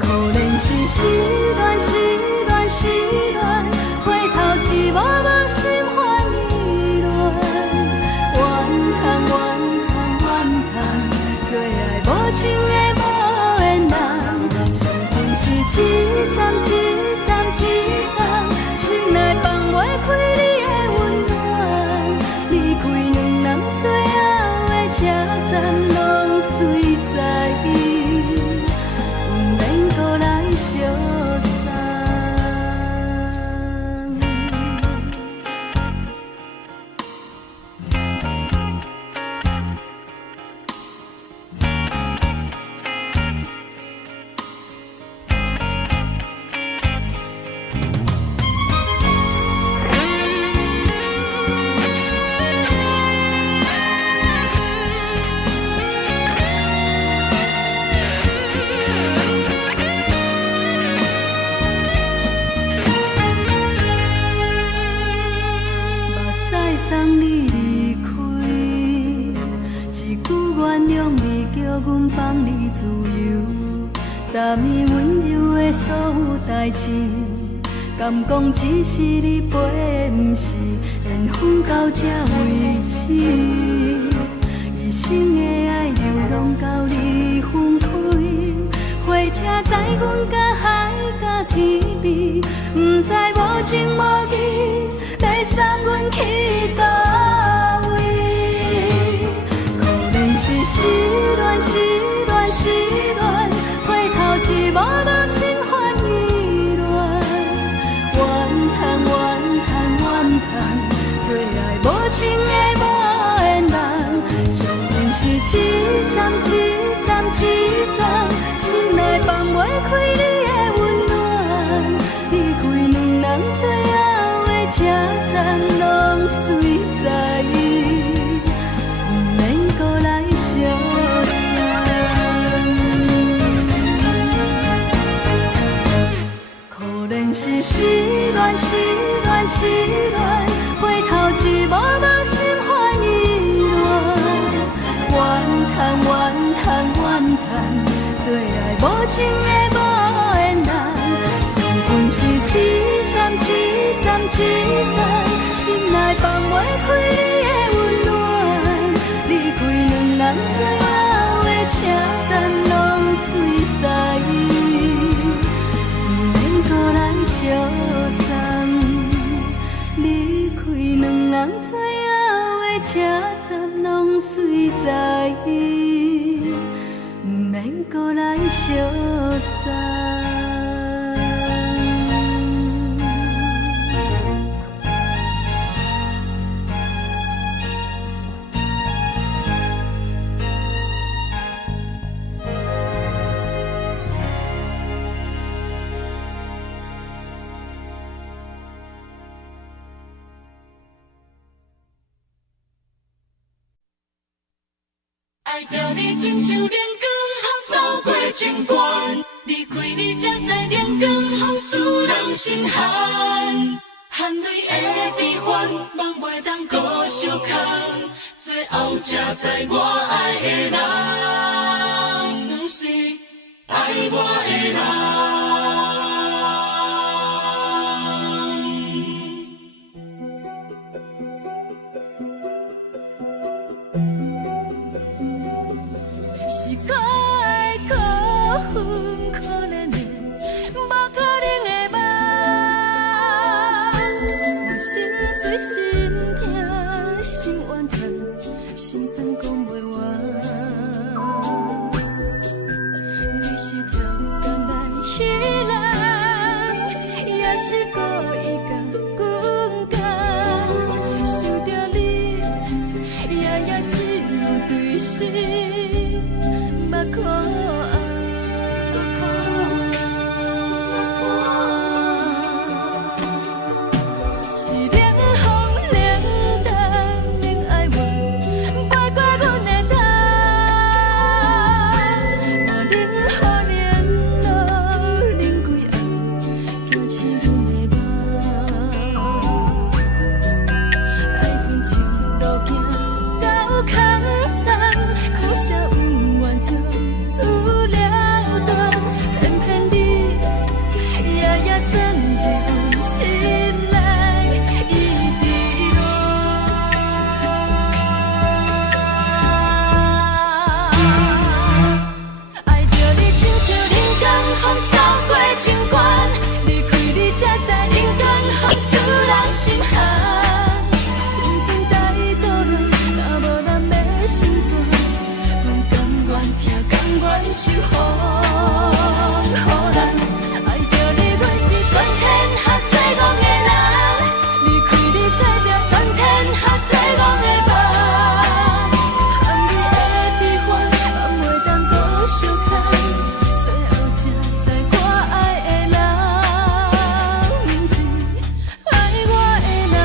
可怜是失恋，失恋，失恋，回头一幕幕心烦意乱，怨叹，怨叹，怨叹，最爱无情的无缘人，情份是一站一站一站，心内放袂开你的温暖，离开两人最后的车站，拢随在伊，不免搁来相送。送你离开，一句原谅你叫阮放你自由，昨暝温柔的所有代志，敢讲只是你陪，不是缘分到这为止。一生的爱流浪到你分开，火车载阮到海甲天边，不知无情无义，要送阮去倒位？可怜是失恋，失恋，失恋，回头一幕幕心烦意乱，怨叹，怨叹，怨叹，最爱无情的无缘人，相逢是一站一站一站，心内放袂开你的温暖，离开两人最后的车站，拢随在伊，不免搁来相送。可怜是失恋，失恋，失恋，回头一幕幕心烦意乱，怨叹，怨叹，怨叹，最爱无情的无缘人，相逢是一站一站一站，心内放袂开你的温暖，离开两人最后的车站，拢随在伊，不免搁来相送。离开两人最后的车站，拢随在伊，不免搁来相送。爱着你亲像阳光风扫过情关，离开你才知阳光风使人心寒，含泪的悲欢，望袂当搁相牵，最后才知我爱的人，不是爱我的人。愿守护，予人爱着你，阮是全天下最戆的人。离开你，做着全天下最戆的梦。含你的悲欢，嘛袂当搁相牵。最后才知我爱的人，不是爱我的人。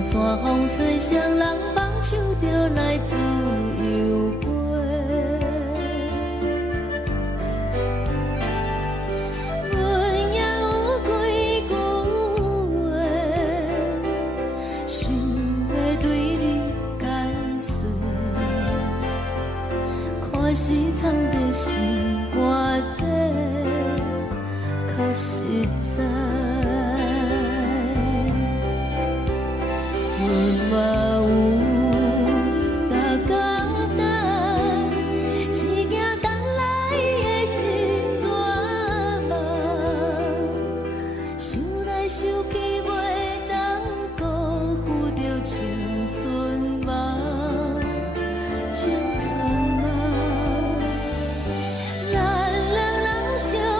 山风吹双人梦手着来自由飞，阮也有几句话，想要对你解释，可是藏在心肝底，较实在。 嘛有甲简单，一件等来的是绝望，想来想去袂当辜负着青春梦，青春梦，咱两人相。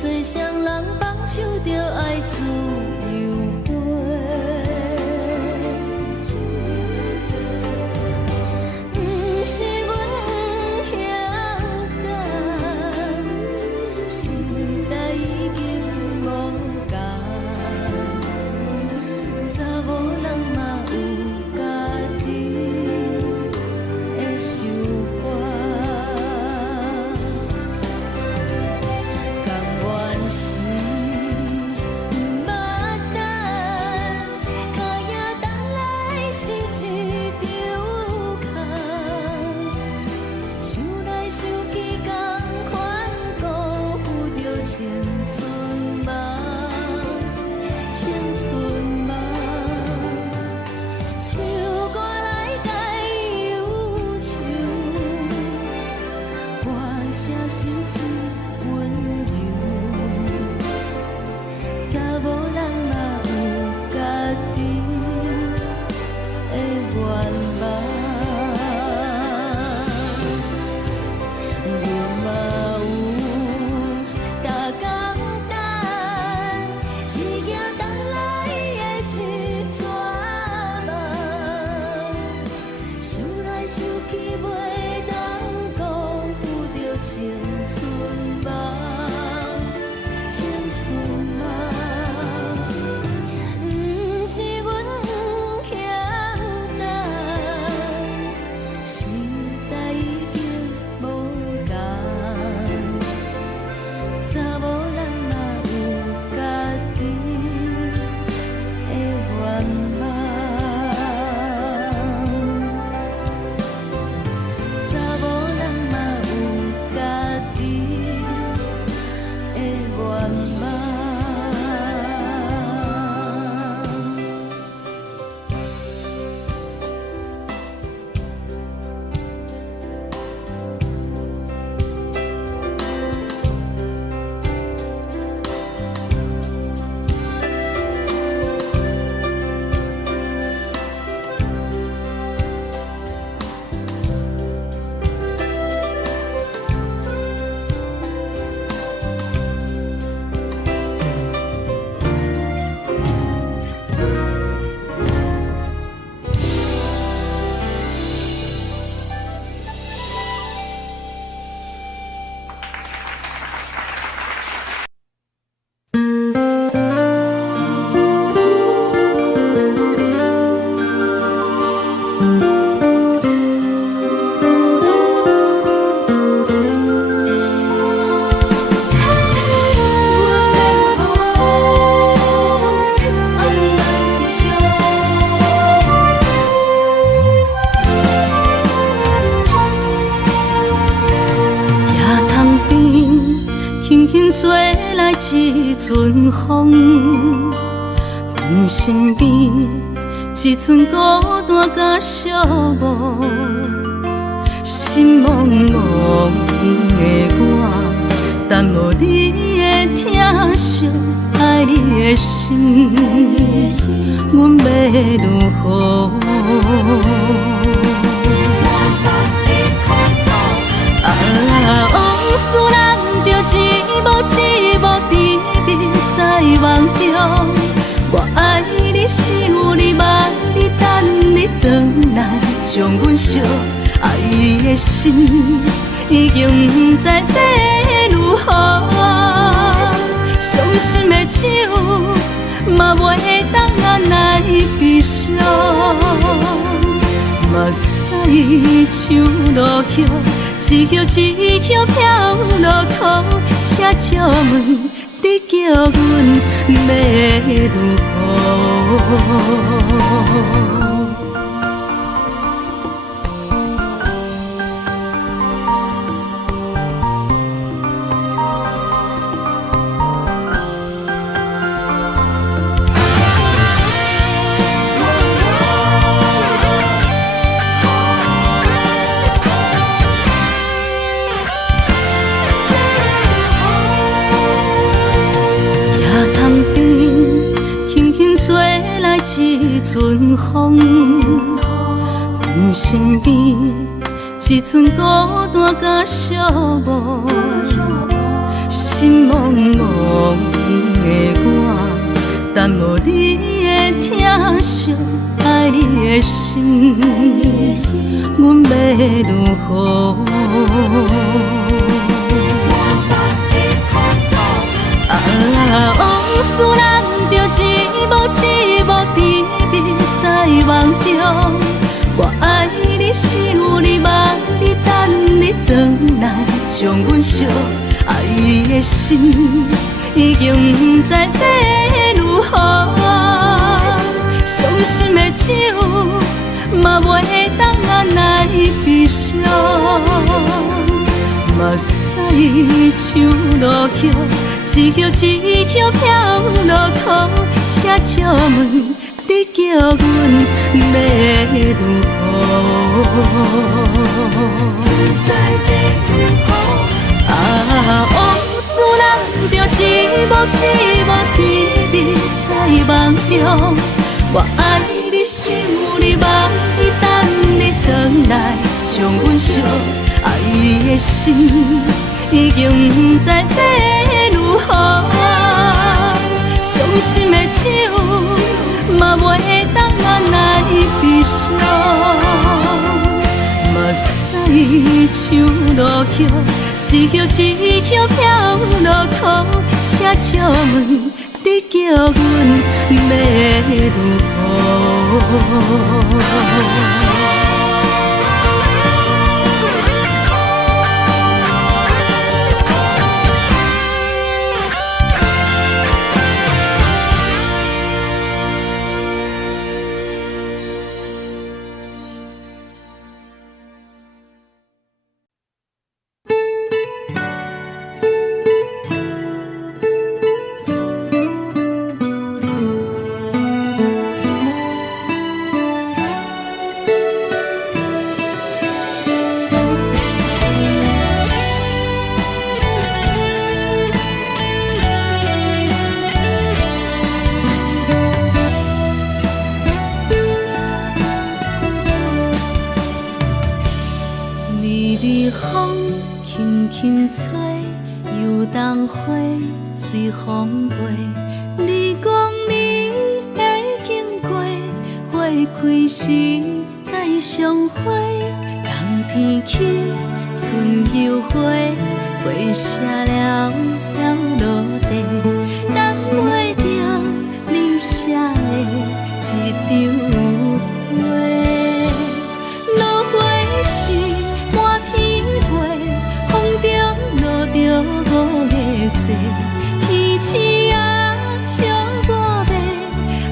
做双人放手着爱自由飞。不是阮不晓得，时代已经无同，查某人嘛有家己的想法。一阵风，阮身边一寸孤单甲寂寞，心茫茫的我，等无你的疼惜，爱你的心，阮要如何？往事人着一幕一幕甜蜜在梦中。我爱你是有你望你等你回来，将阮惜爱的心已经不知要如何。伤心的手嘛袂当按来悲伤，目屎像落叶。一叶一叶飘落土，请借问你叫阮要如何？一阵风，阮身边一寸孤单甲寂寞，心心茫茫的我，等无你的疼惜，爱你的心，阮要如何？往事人着一幕一幕甜蜜在梦中，我爱你想你望你等你回来，将阮惜爱的心已经不知要如何。伤心的手嘛袂当按来悲伤，目屎像落雨。一曲一曲飘落雨，请借问你叫阮要如何？往事人着一幕一幕甜蜜在梦中，我爱你想你望你等你回来，将阮惜爱的心已经不知要如何。伤心的手嘛袂当按来悲伤，目屎像落雨，一曲一曲飘落雨，请借问你叫阮要如何？风轻轻吹，游动花随风飞。你讲你会经过，花开时再相会。冬天起，春又回，花谢了落地，等袂着你写的一张画。落花时满天飞，风中落着五个色，天星啊笑我迷，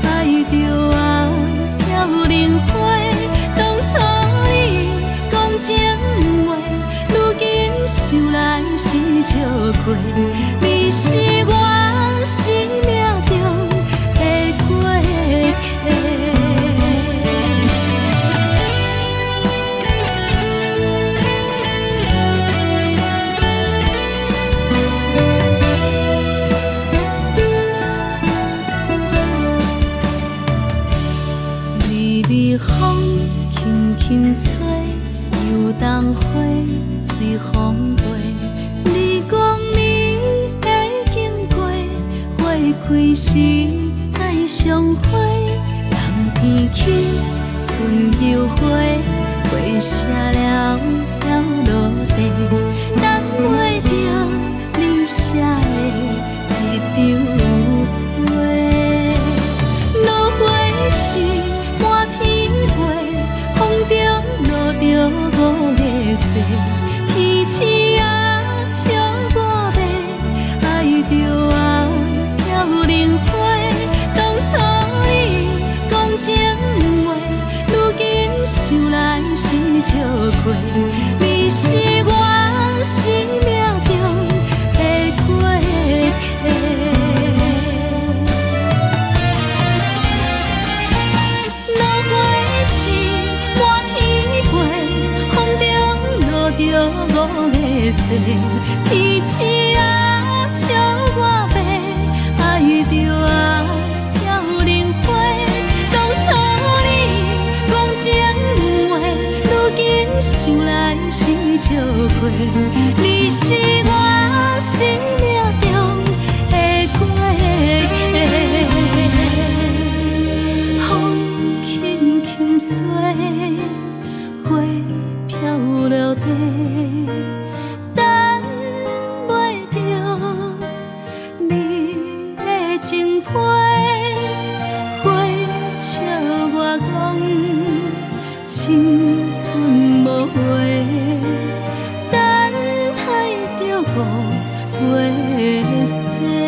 爱着啊飘零花。当初你讲情话，如今想来是笑亏。你是我生命中的过客。微微风轻轻吹，游动花随风飞。你讲你会经过，花开时再相会。冬天起，春又回，花谢了落地，等袂着你写的一张画。落花时满天飞，风中落着五个色，天星啊笑我迷，爱着啊飘零花。当初你讲情话，如今想来是笑亏。你是我生命中的过客。落花时满天飞，风中落着五个色，天星啊笑我迷，爱着啊飘零花。当初你讲情话，如今想来是笑亏。你是我生命中花谢。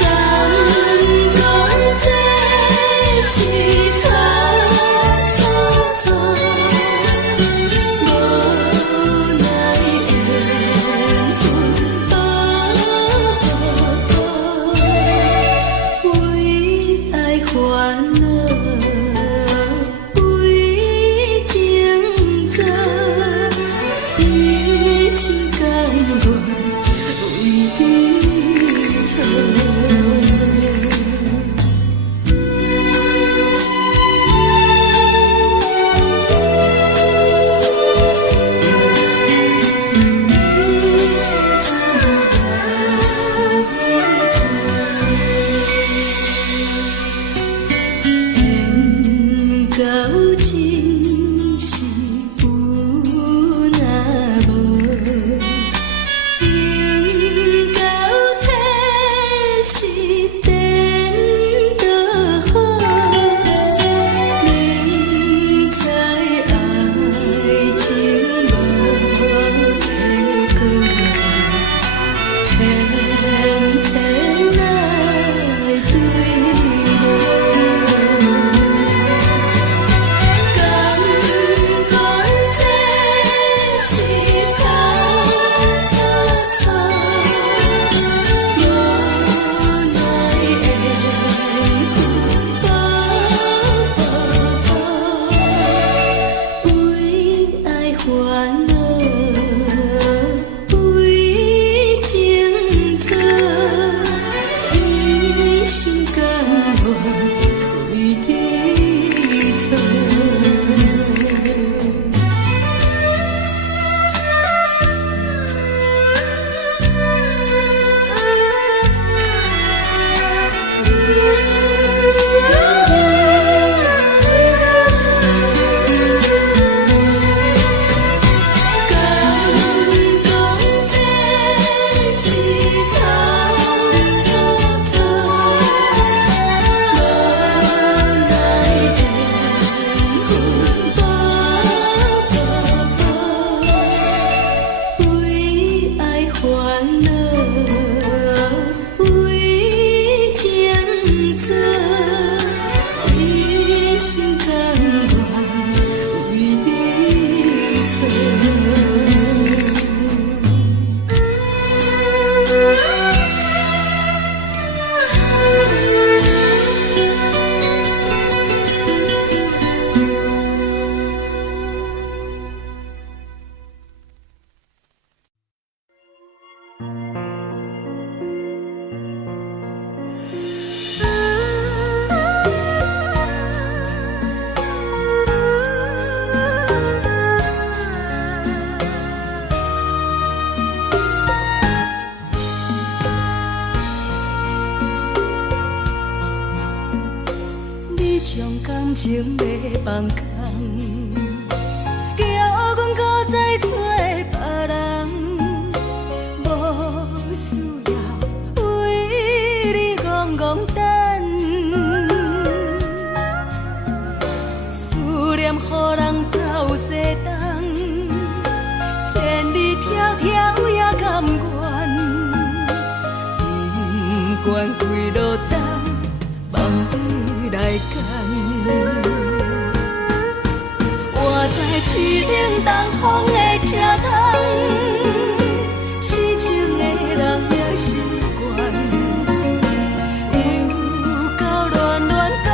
感将感情要放空，叫阮搁再找别人，无需要为你戆戆等，思念予人走西东，千里迢迢也甘愿，不管几路灯，望你来牵。我在市顶东风的车窗，痴情的人也习惯，又到乱乱甲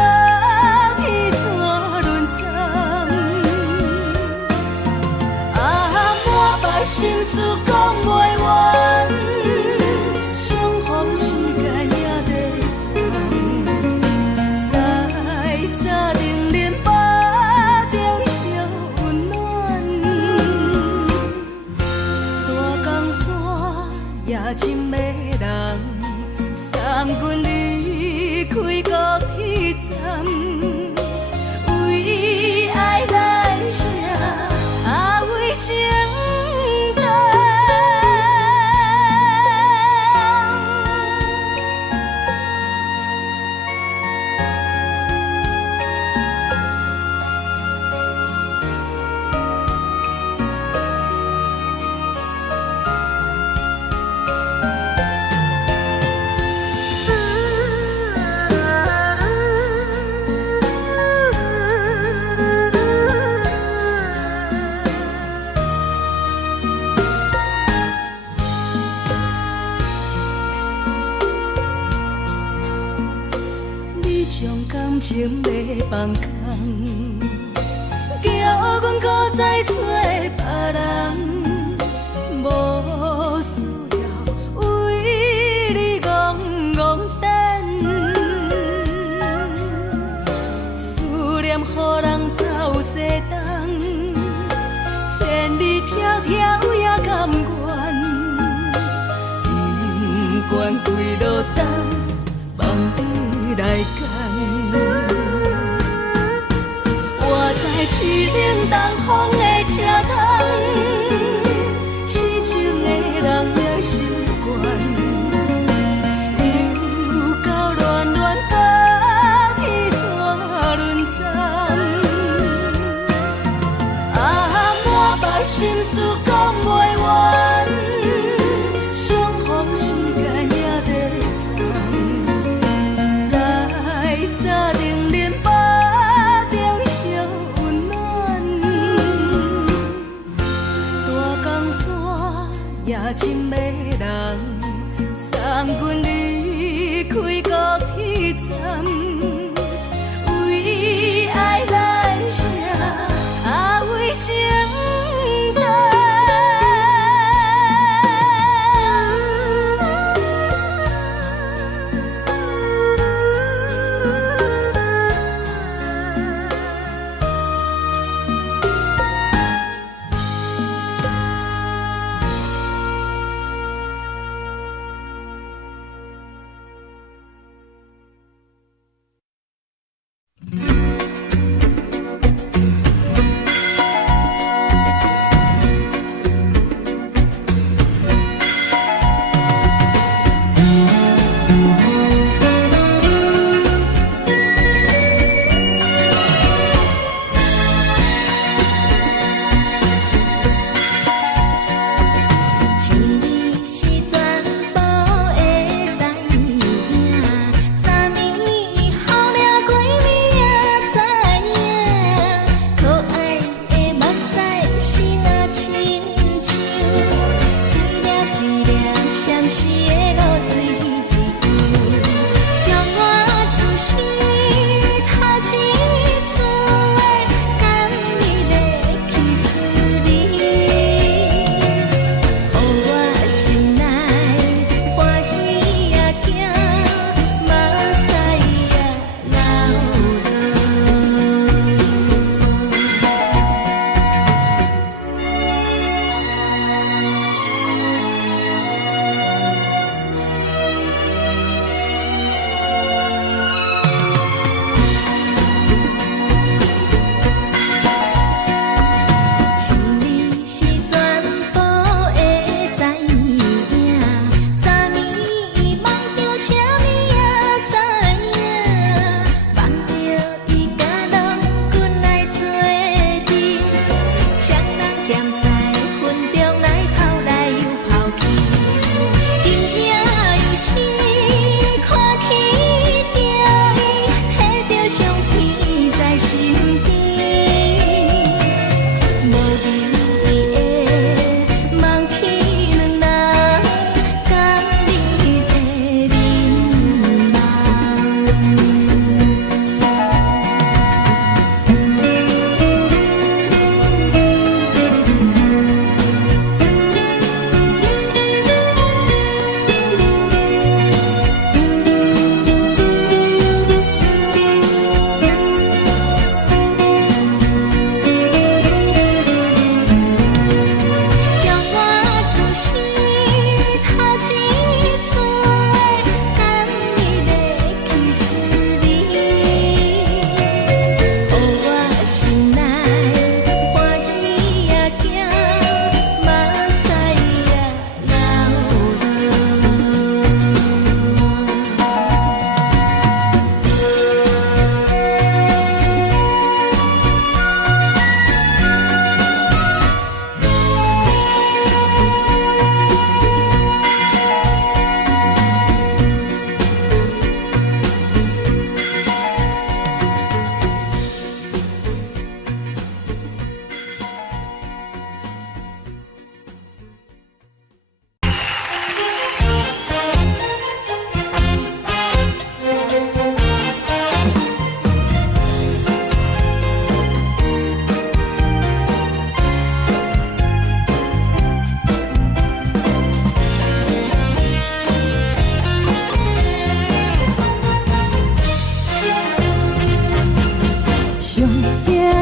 彼山论站，满腹心事讲袂完，相逢时间也在等，在沙定林巴中相温暖，大江山也真迷人，三军离开高铁站，为爱来写为情长。你将感情要放空，叫阮搁再找别人，无需要为你戆戆等，思念予人走西东，千里迢迢也甘愿，不管几路灯，望你来牵。我在市顶东风的车窗，痴情的人也习惯，又到乱乱甲彼山论站，满腹心事讲袂完，相逢时间也在等，在沙定林巴中相温暖，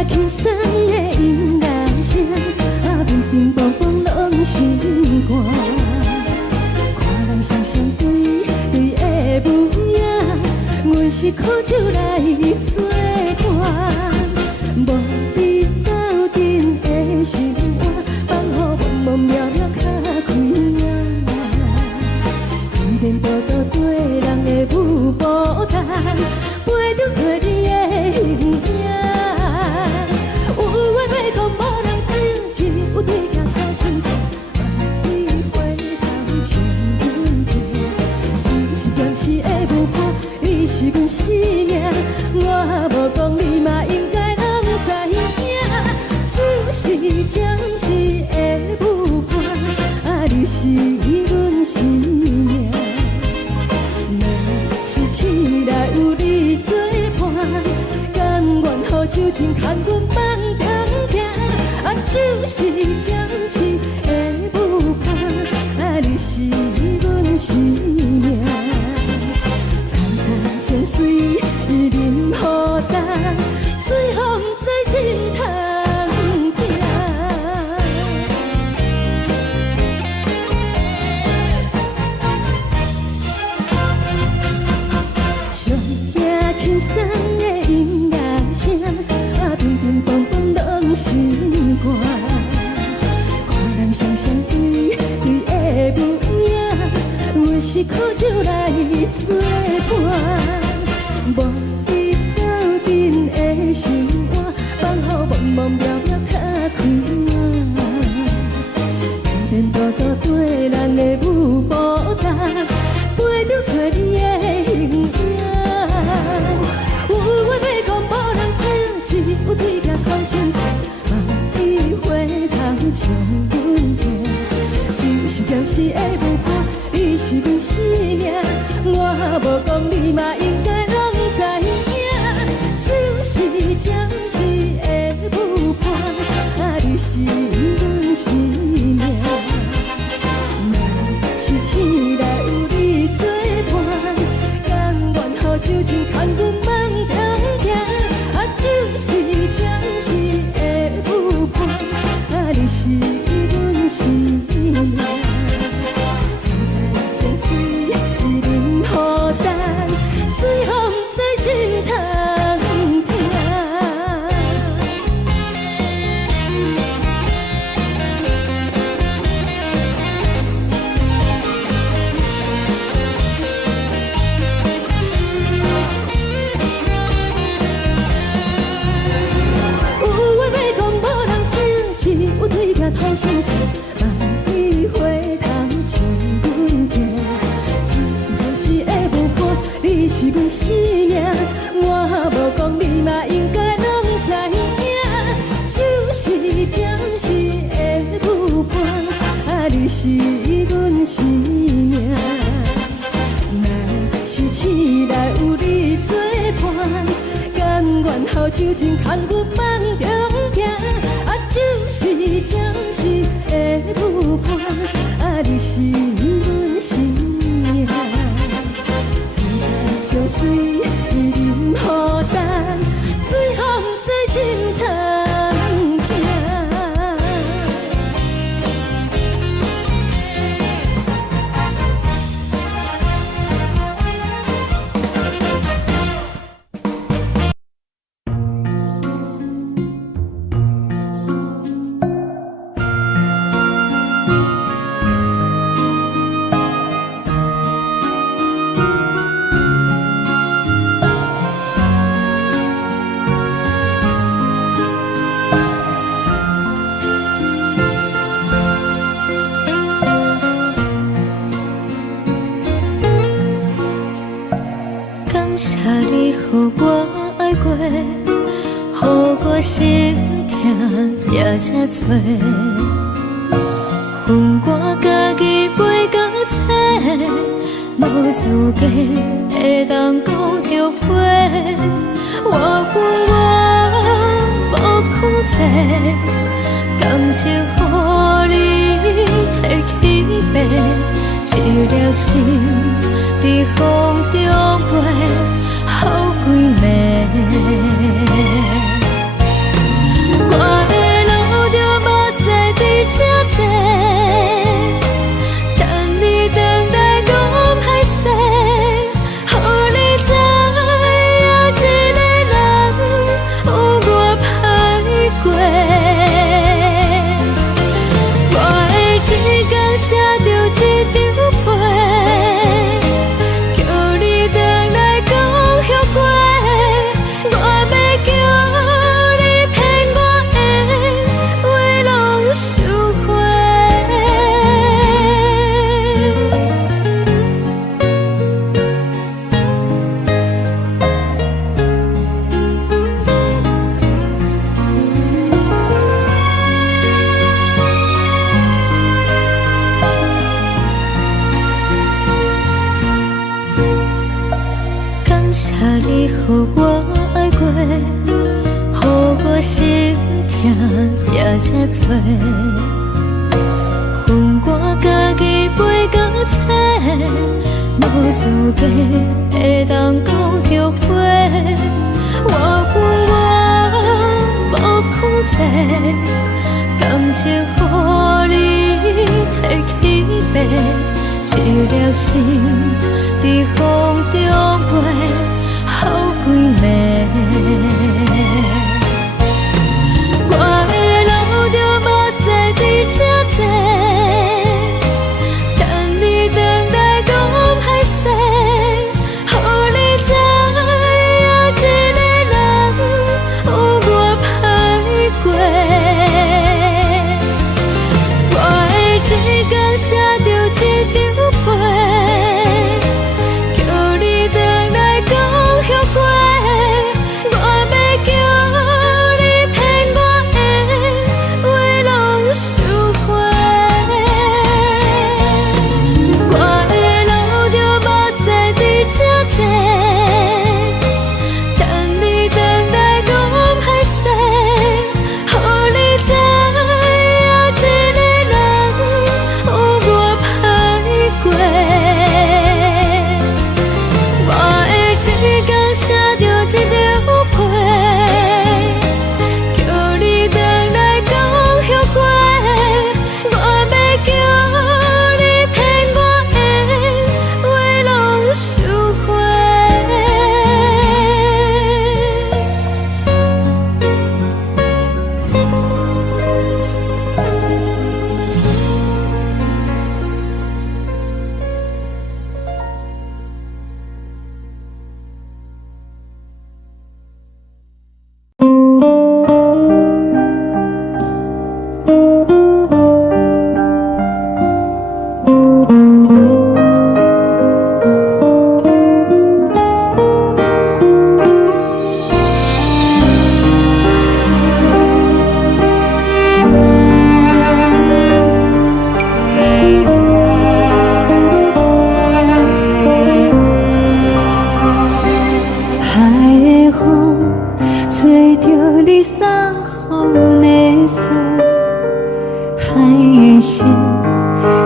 轻松的音乐声，乒乒乓乓拢心肝。看人双双对对的舞影，阮是苦酒来作伴。无你斗阵的生活，放予茫茫渺渺较快乐。颠颠倒倒对人的舞步弹，陪着做你的形影。有话要讲无人知，只有对镜头相称。万里回头像阮家，就是暂时的舞伴，你是阮生命。我无讲你嘛应该拢知影，就是暂时的舞伴，你是阮生命。若是醒来有你作伴，甘愿予酒精牵阮放长行，就是暂时的舞伴，你是阮生命。惨惨情绪任雨淡，随风在心头听。上听轻松的音乐声，乒乒乓乓拢心肝。看人双双对对的舞影，阮是苦酒来作伴。无你斗阵的生活，放予茫茫渺渺较快乐。颠颠倒倒对人的舞步弹，陪着做你的形影。有话要讲无人知，只有对镜头相称。万里回头像阮家，就是暂时的舞伴，你是阮生命。我无讲你嘛应该拢知影，就是暂时的舞伴，你是阮生命。若是醒来有你作伴，甘愿予酒精牵阮放长行，就是暂时的舞伴，你是阮生命。惨惨情绪任雨淡，随风在心头听。有话要讲无人知，只有对镜头相称。万里回头像阮家，就是暂时的舞伴，你是阮生命。我无讲你嘛应该拢知影，就是暂时的舞伴，你是阮生命。若是醒来有你作伴，甘愿予酒精牵阮放长行，就是暂时的舞伴，你是阮生命。惨惨情绪任雨淡，随风在心头听。谢你予我爱过，予我心痛也这多，恨我家己袂到切，无资格会当讲后悔。我恨我无控制，感情予你提起白，一粒心在风中飞，好几暝。谢你，予我爱过，予我心痛也这多。恨我家己飞到这，无资格会当讲后悔。我无控制，感情予你摕去卖，一粒心在风中飞，好几暝。我的路就无西伫这地，等你回来讲歹势，予你知影一个人有我歹过。我的一天写着一张被，叫你回来讲后悔。我要叫你骗我的话拢收回。我的路就无西伫这地，等你回来讲歹势，予你知影一个人有我歹过。我的一天写着一张被，叫你回来讲后悔。我要叫你骗我的话拢收回。海的风吹着你送风的伞，海的心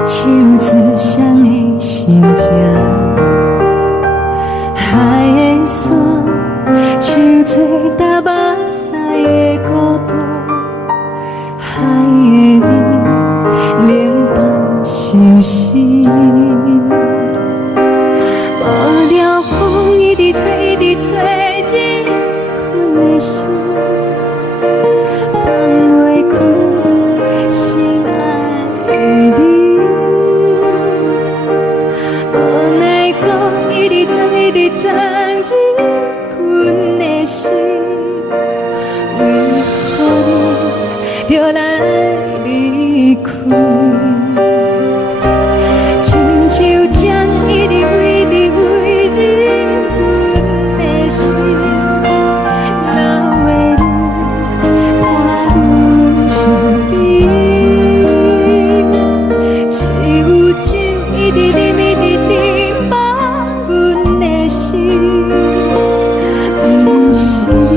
唱出双的心情，海的山唱出搭目屎的孤独，海的你冷淡伤心。无聊风一直吹，一直吹，日困的心，放袂开心爱的你。无奈风一直吹，一直吹，日困的心，为何你就来离开？亲像江一直飞，一直飞，日困的心，流的泪，我愈想你。只有酒一直啉，一直啉，放阮的心。不是你，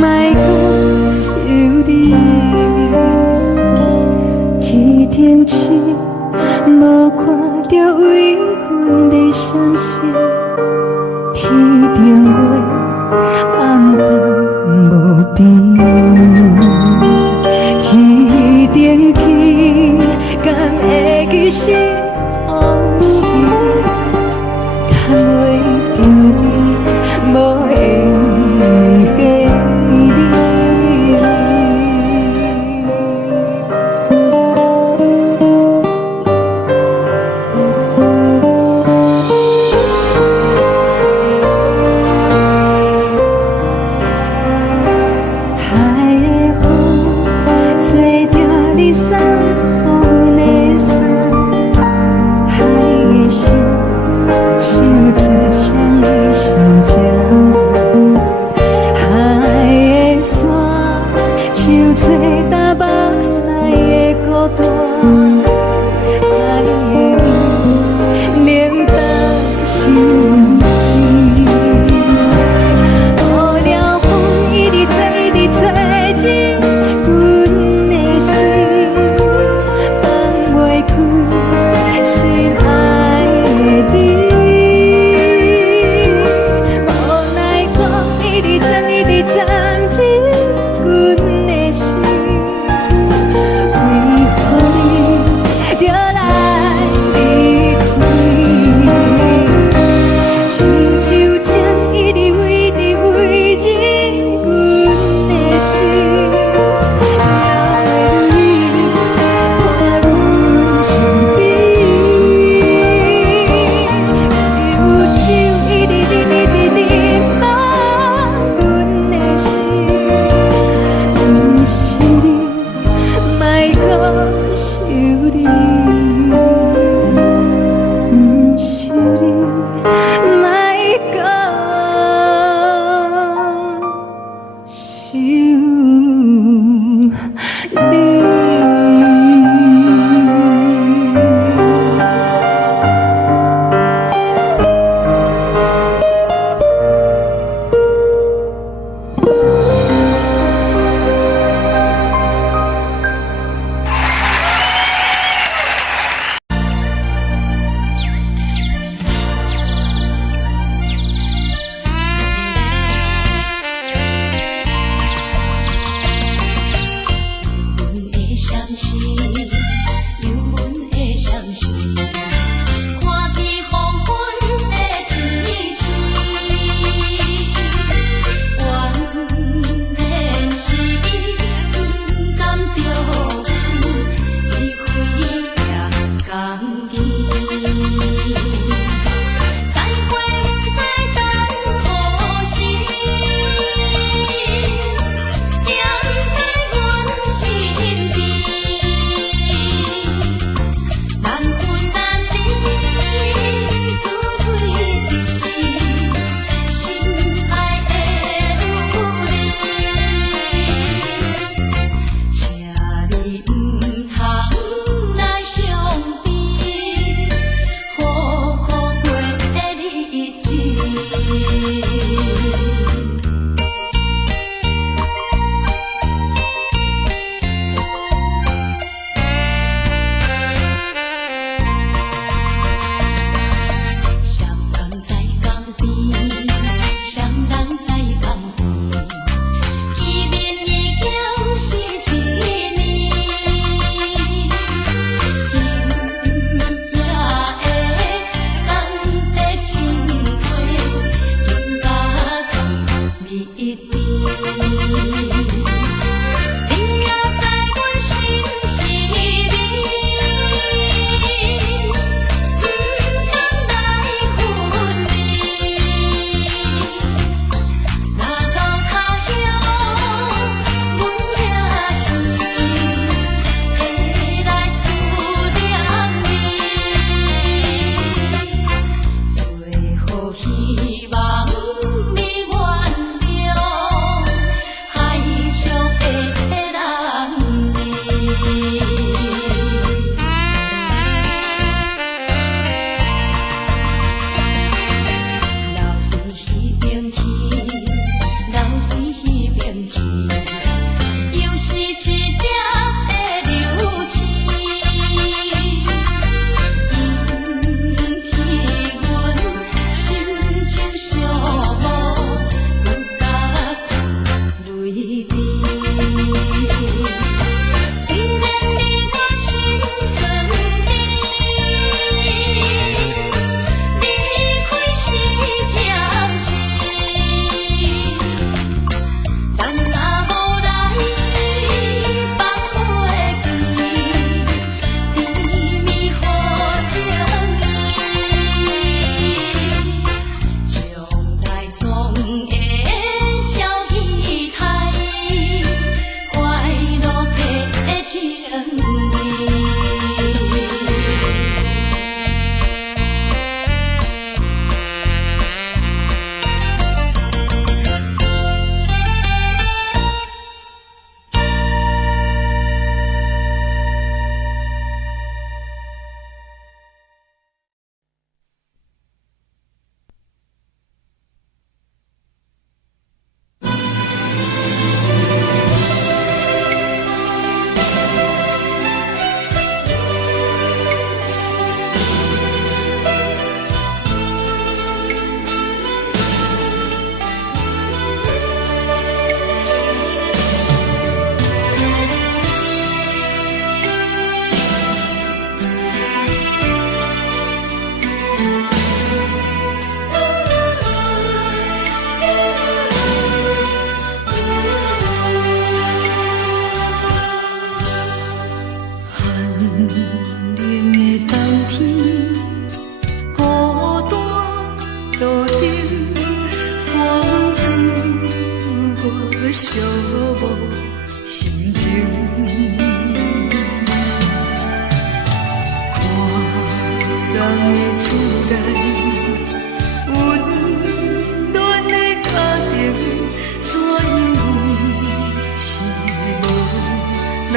莫讲想你。一天起，无看到为阮的伤心，天顶月暗淡无边，天顶天敢会记是往事，敢袂着你，无缘给你。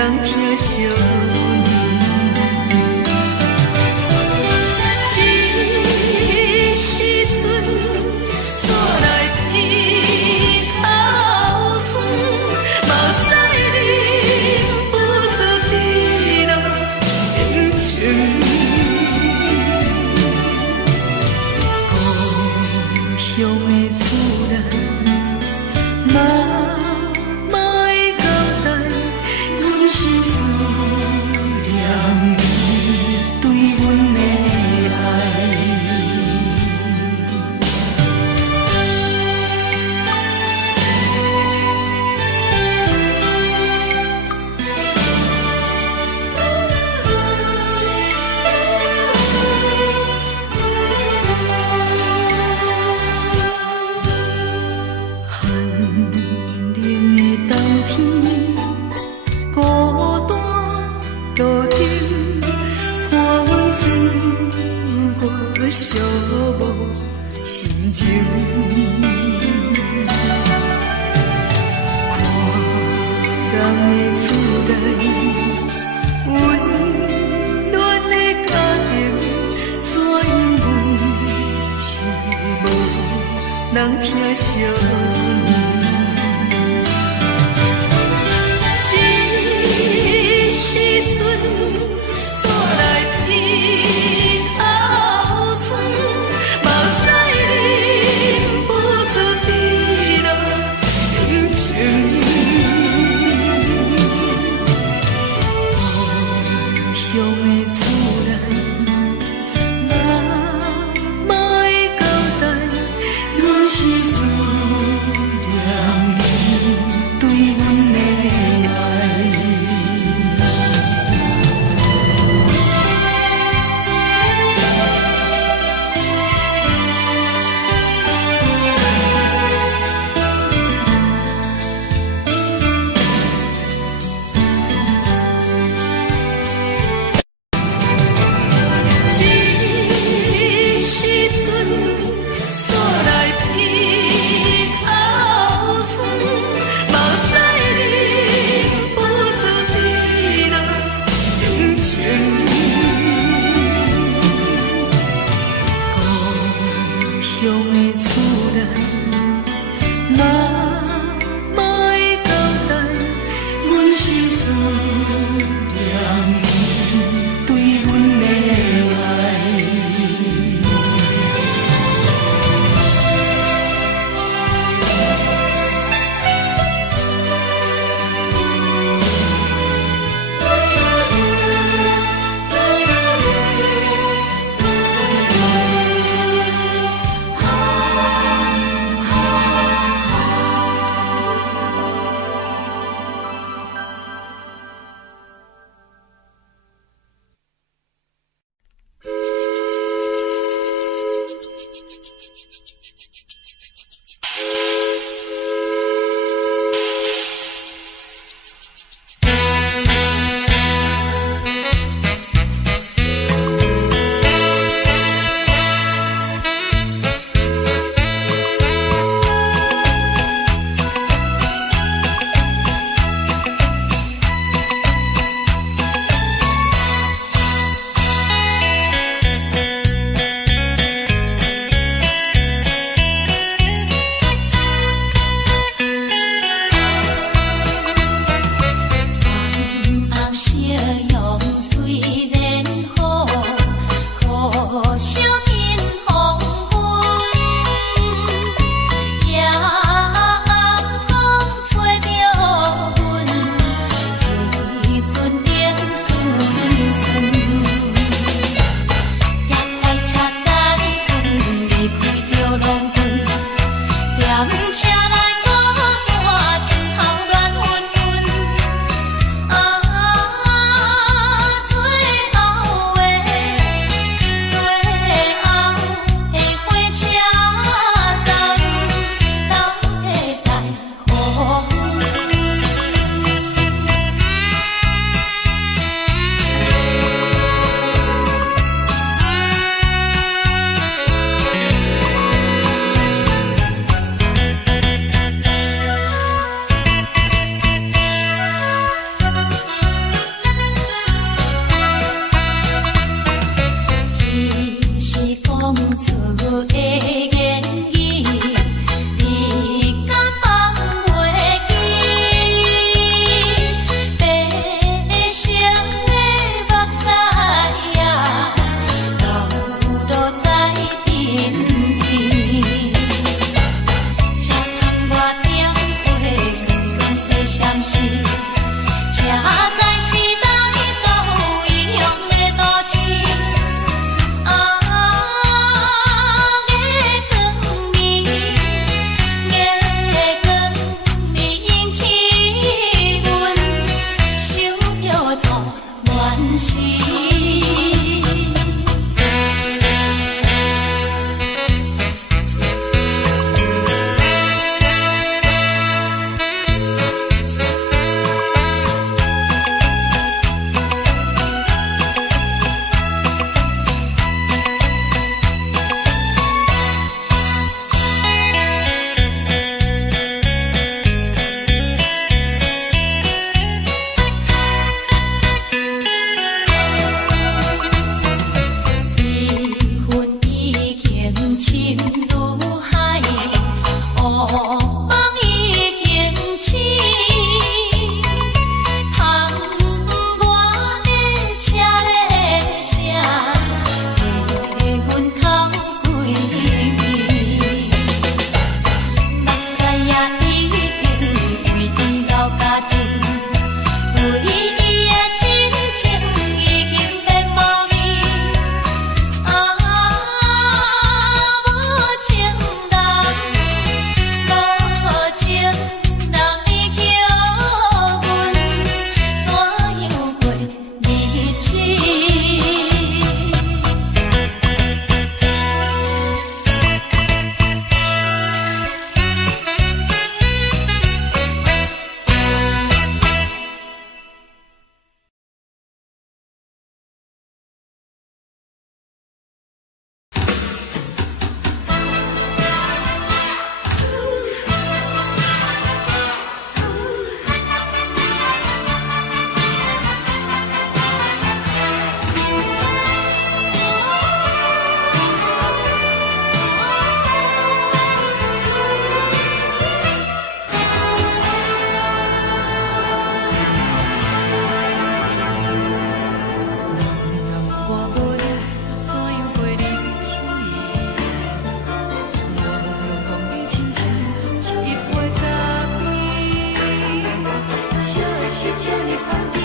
人疼惜你。这时阵怎来鼻头酸，目屎忍不住滴落眼睛。故乡的厝内，妈妈的交代，阮是思念你对阮的爱。寂寞心情，看人的厝内温暖的家庭，怎因阮是无人疼惜你？这时阵怎来鼻头酸，目屎忍不住滴落眼睛。故乡的厝内，妈妈的交代，阮是思念你对阮的爱。梦已经醒，窗外的车的声，气阮哭几暝。目屎也已经为伊流甲尽，为伊的真情已经变无味。无情人已叫阮怎样过日子？是这呢香甜，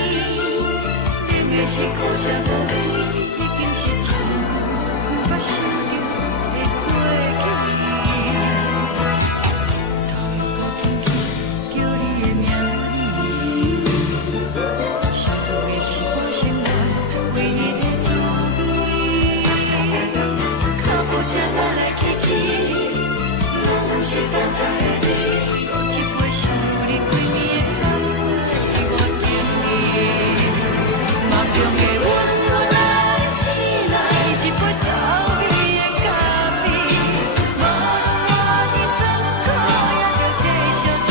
冷的是苦涩无味，已经是真久无捌想着的过去。头又搁轻轻叫你的名字，想的是我生活唯一的滋味。脚步声来来去去，拢是等待的你，搁一杯想你几暝的目屎。梦中的阮愈来醒来，一杯走味的咖啡，无论你酸苦，也着继续甜予甜。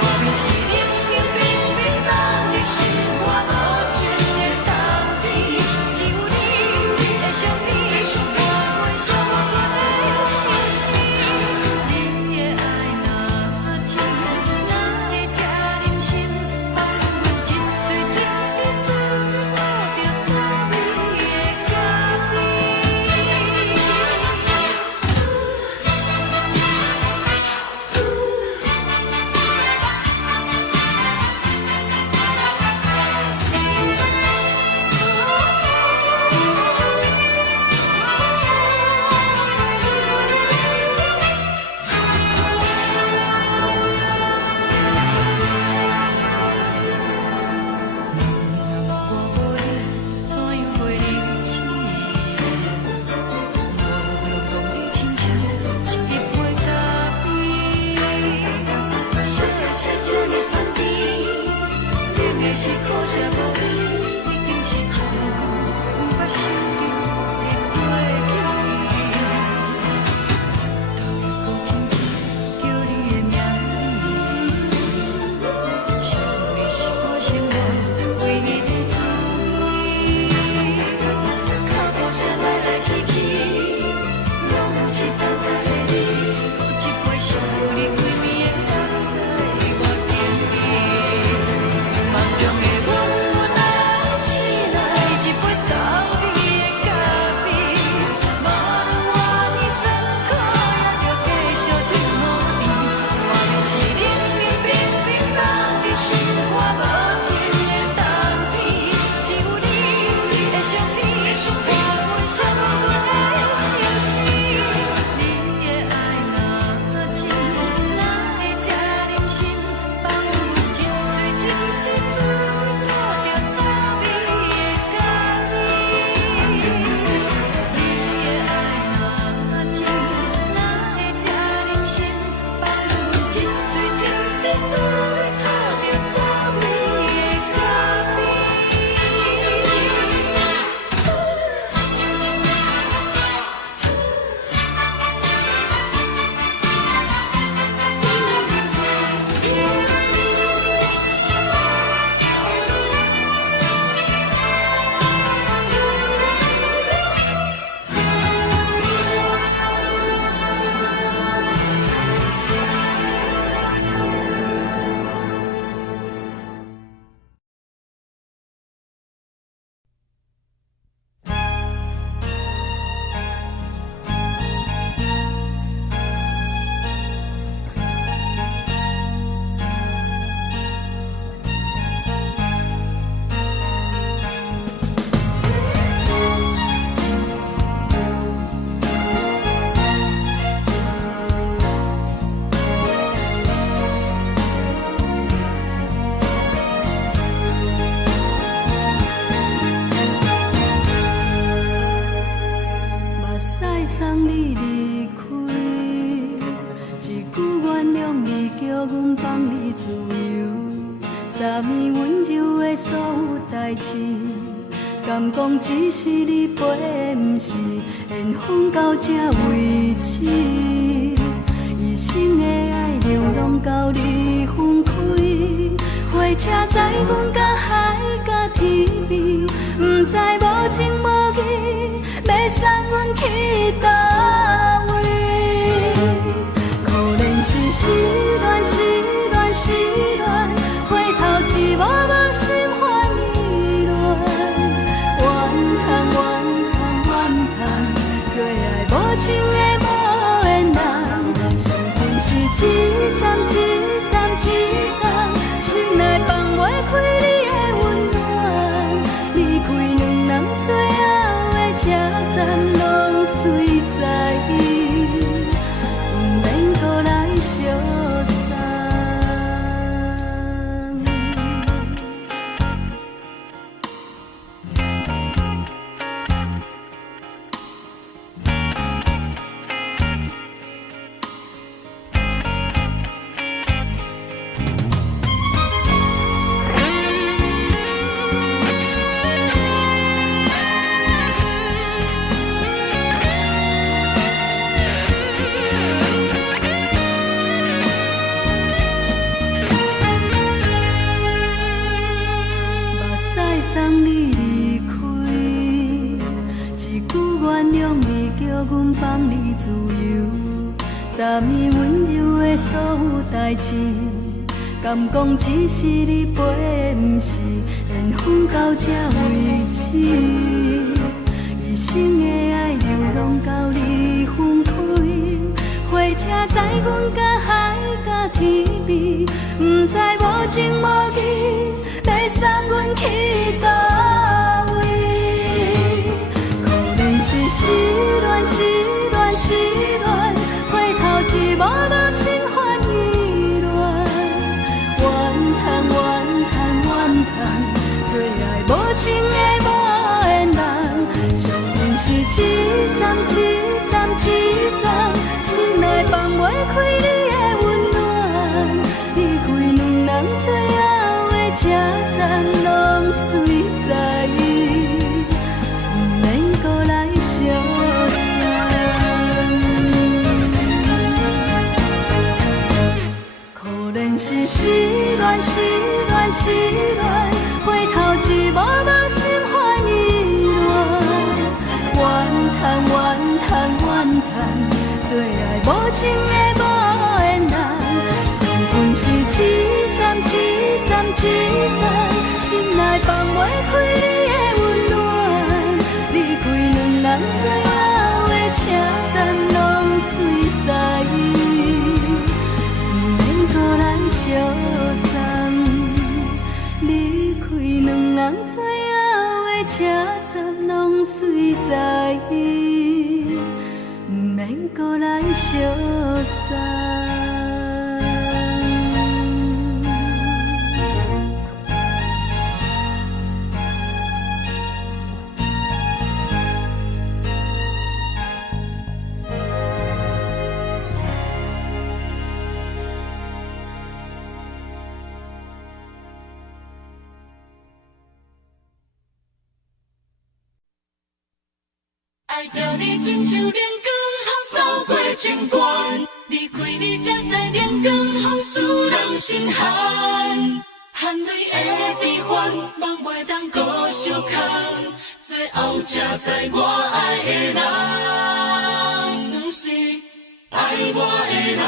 外面是冷冰冰冰冷的心肝，无情的冬天，只有你的相片，换阮伤骨的心事。你的爱若真，哪会这忍心放阮一嘴一滴水，吐着滋味的咖啡。我无你怎样过日子？无论讲你亲像一杯咖啡，烧的是这呢香甜，冷的是苦涩无味，已经是真久无捌想着的过去。头又搁轻轻叫你的名字，想你是我生活唯一的滋味。脚步声来来去去，拢是等待的你，搁一杯想你几暝的目屎我甜甜。梦中的阮愈来醒来，一杯走味的原谅你，叫阮放你自由。昨暝温柔的所有代志，敢讲只是你陪，不是缘分到这为止。一生的爱流浪到你分开，火车载阮到海甲天边，不知无情无义，要送阮去倒位？可怜是失恋，失恋，失恋，回头一幕幕心烦意乱，怨叹，怨叹，怨叹，最爱无情的无缘人，生命是一站一站一站，心内放袂开你的温暖，离开两人最后的车站，拢随在不免搁来相送。送你离开，一句原谅你，叫阮放你自由。昨暝温柔的所有代志，敢讲只是你陪，不是缘分到这为止。一生的爱流浪到你分开，火车载阮到海甲天边，不知无情无义，要送阮去倒位？可怜是失恋，失恋，失恋，回头一幕幕心烦意乱，怨叹，怨叹，怨叹，最爱无情的无缘人，生命是一站一站一站，心内放袂开你的温暖，离开两人最后的车站，拢随在不免搁来相送。可怜是失恋，失恋，失恋，回头一幕幕心烦意乱，怨叹，怨叹，怨叹，最爱无情的无缘人，生命是一站一站一站，心内放袂开你的温暖，离开两人最后的车站，拢随在不免搁来相送。离开两人最后的车站，拢随在不免搁来相送。爱着你亲像连光风扫过情关，离开你才知连光风使人心寒。含泪的悲欢，望袂当搁相牵，最后才知我爱的人，不是爱我的人。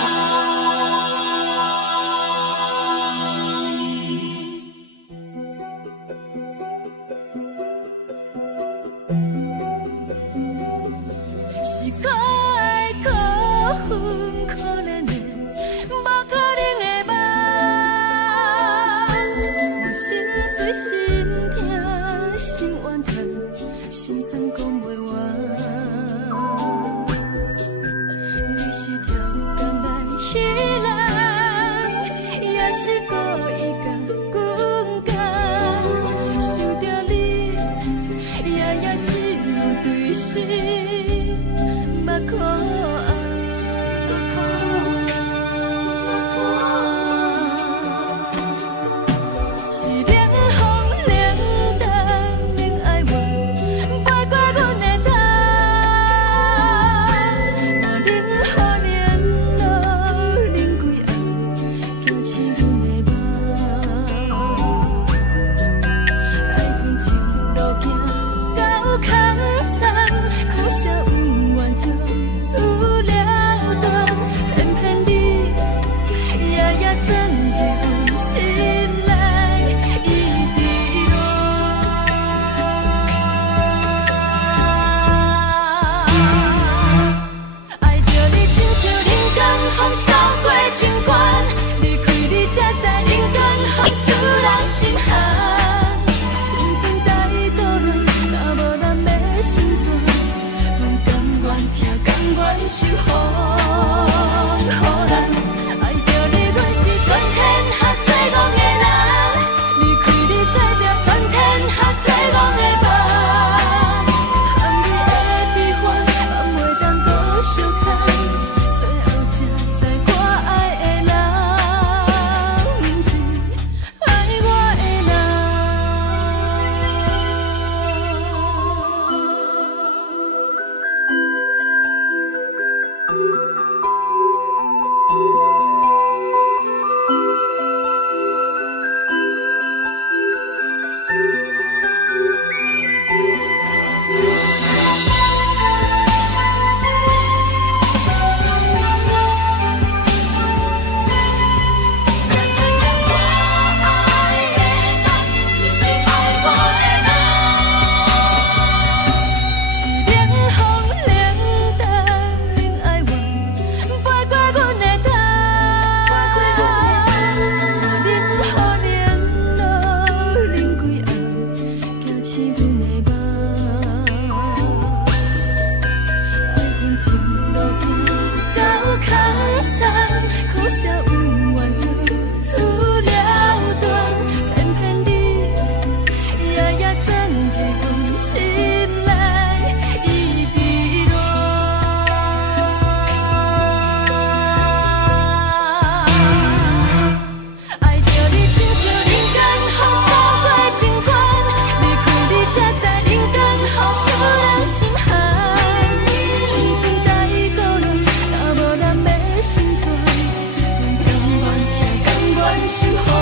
守候。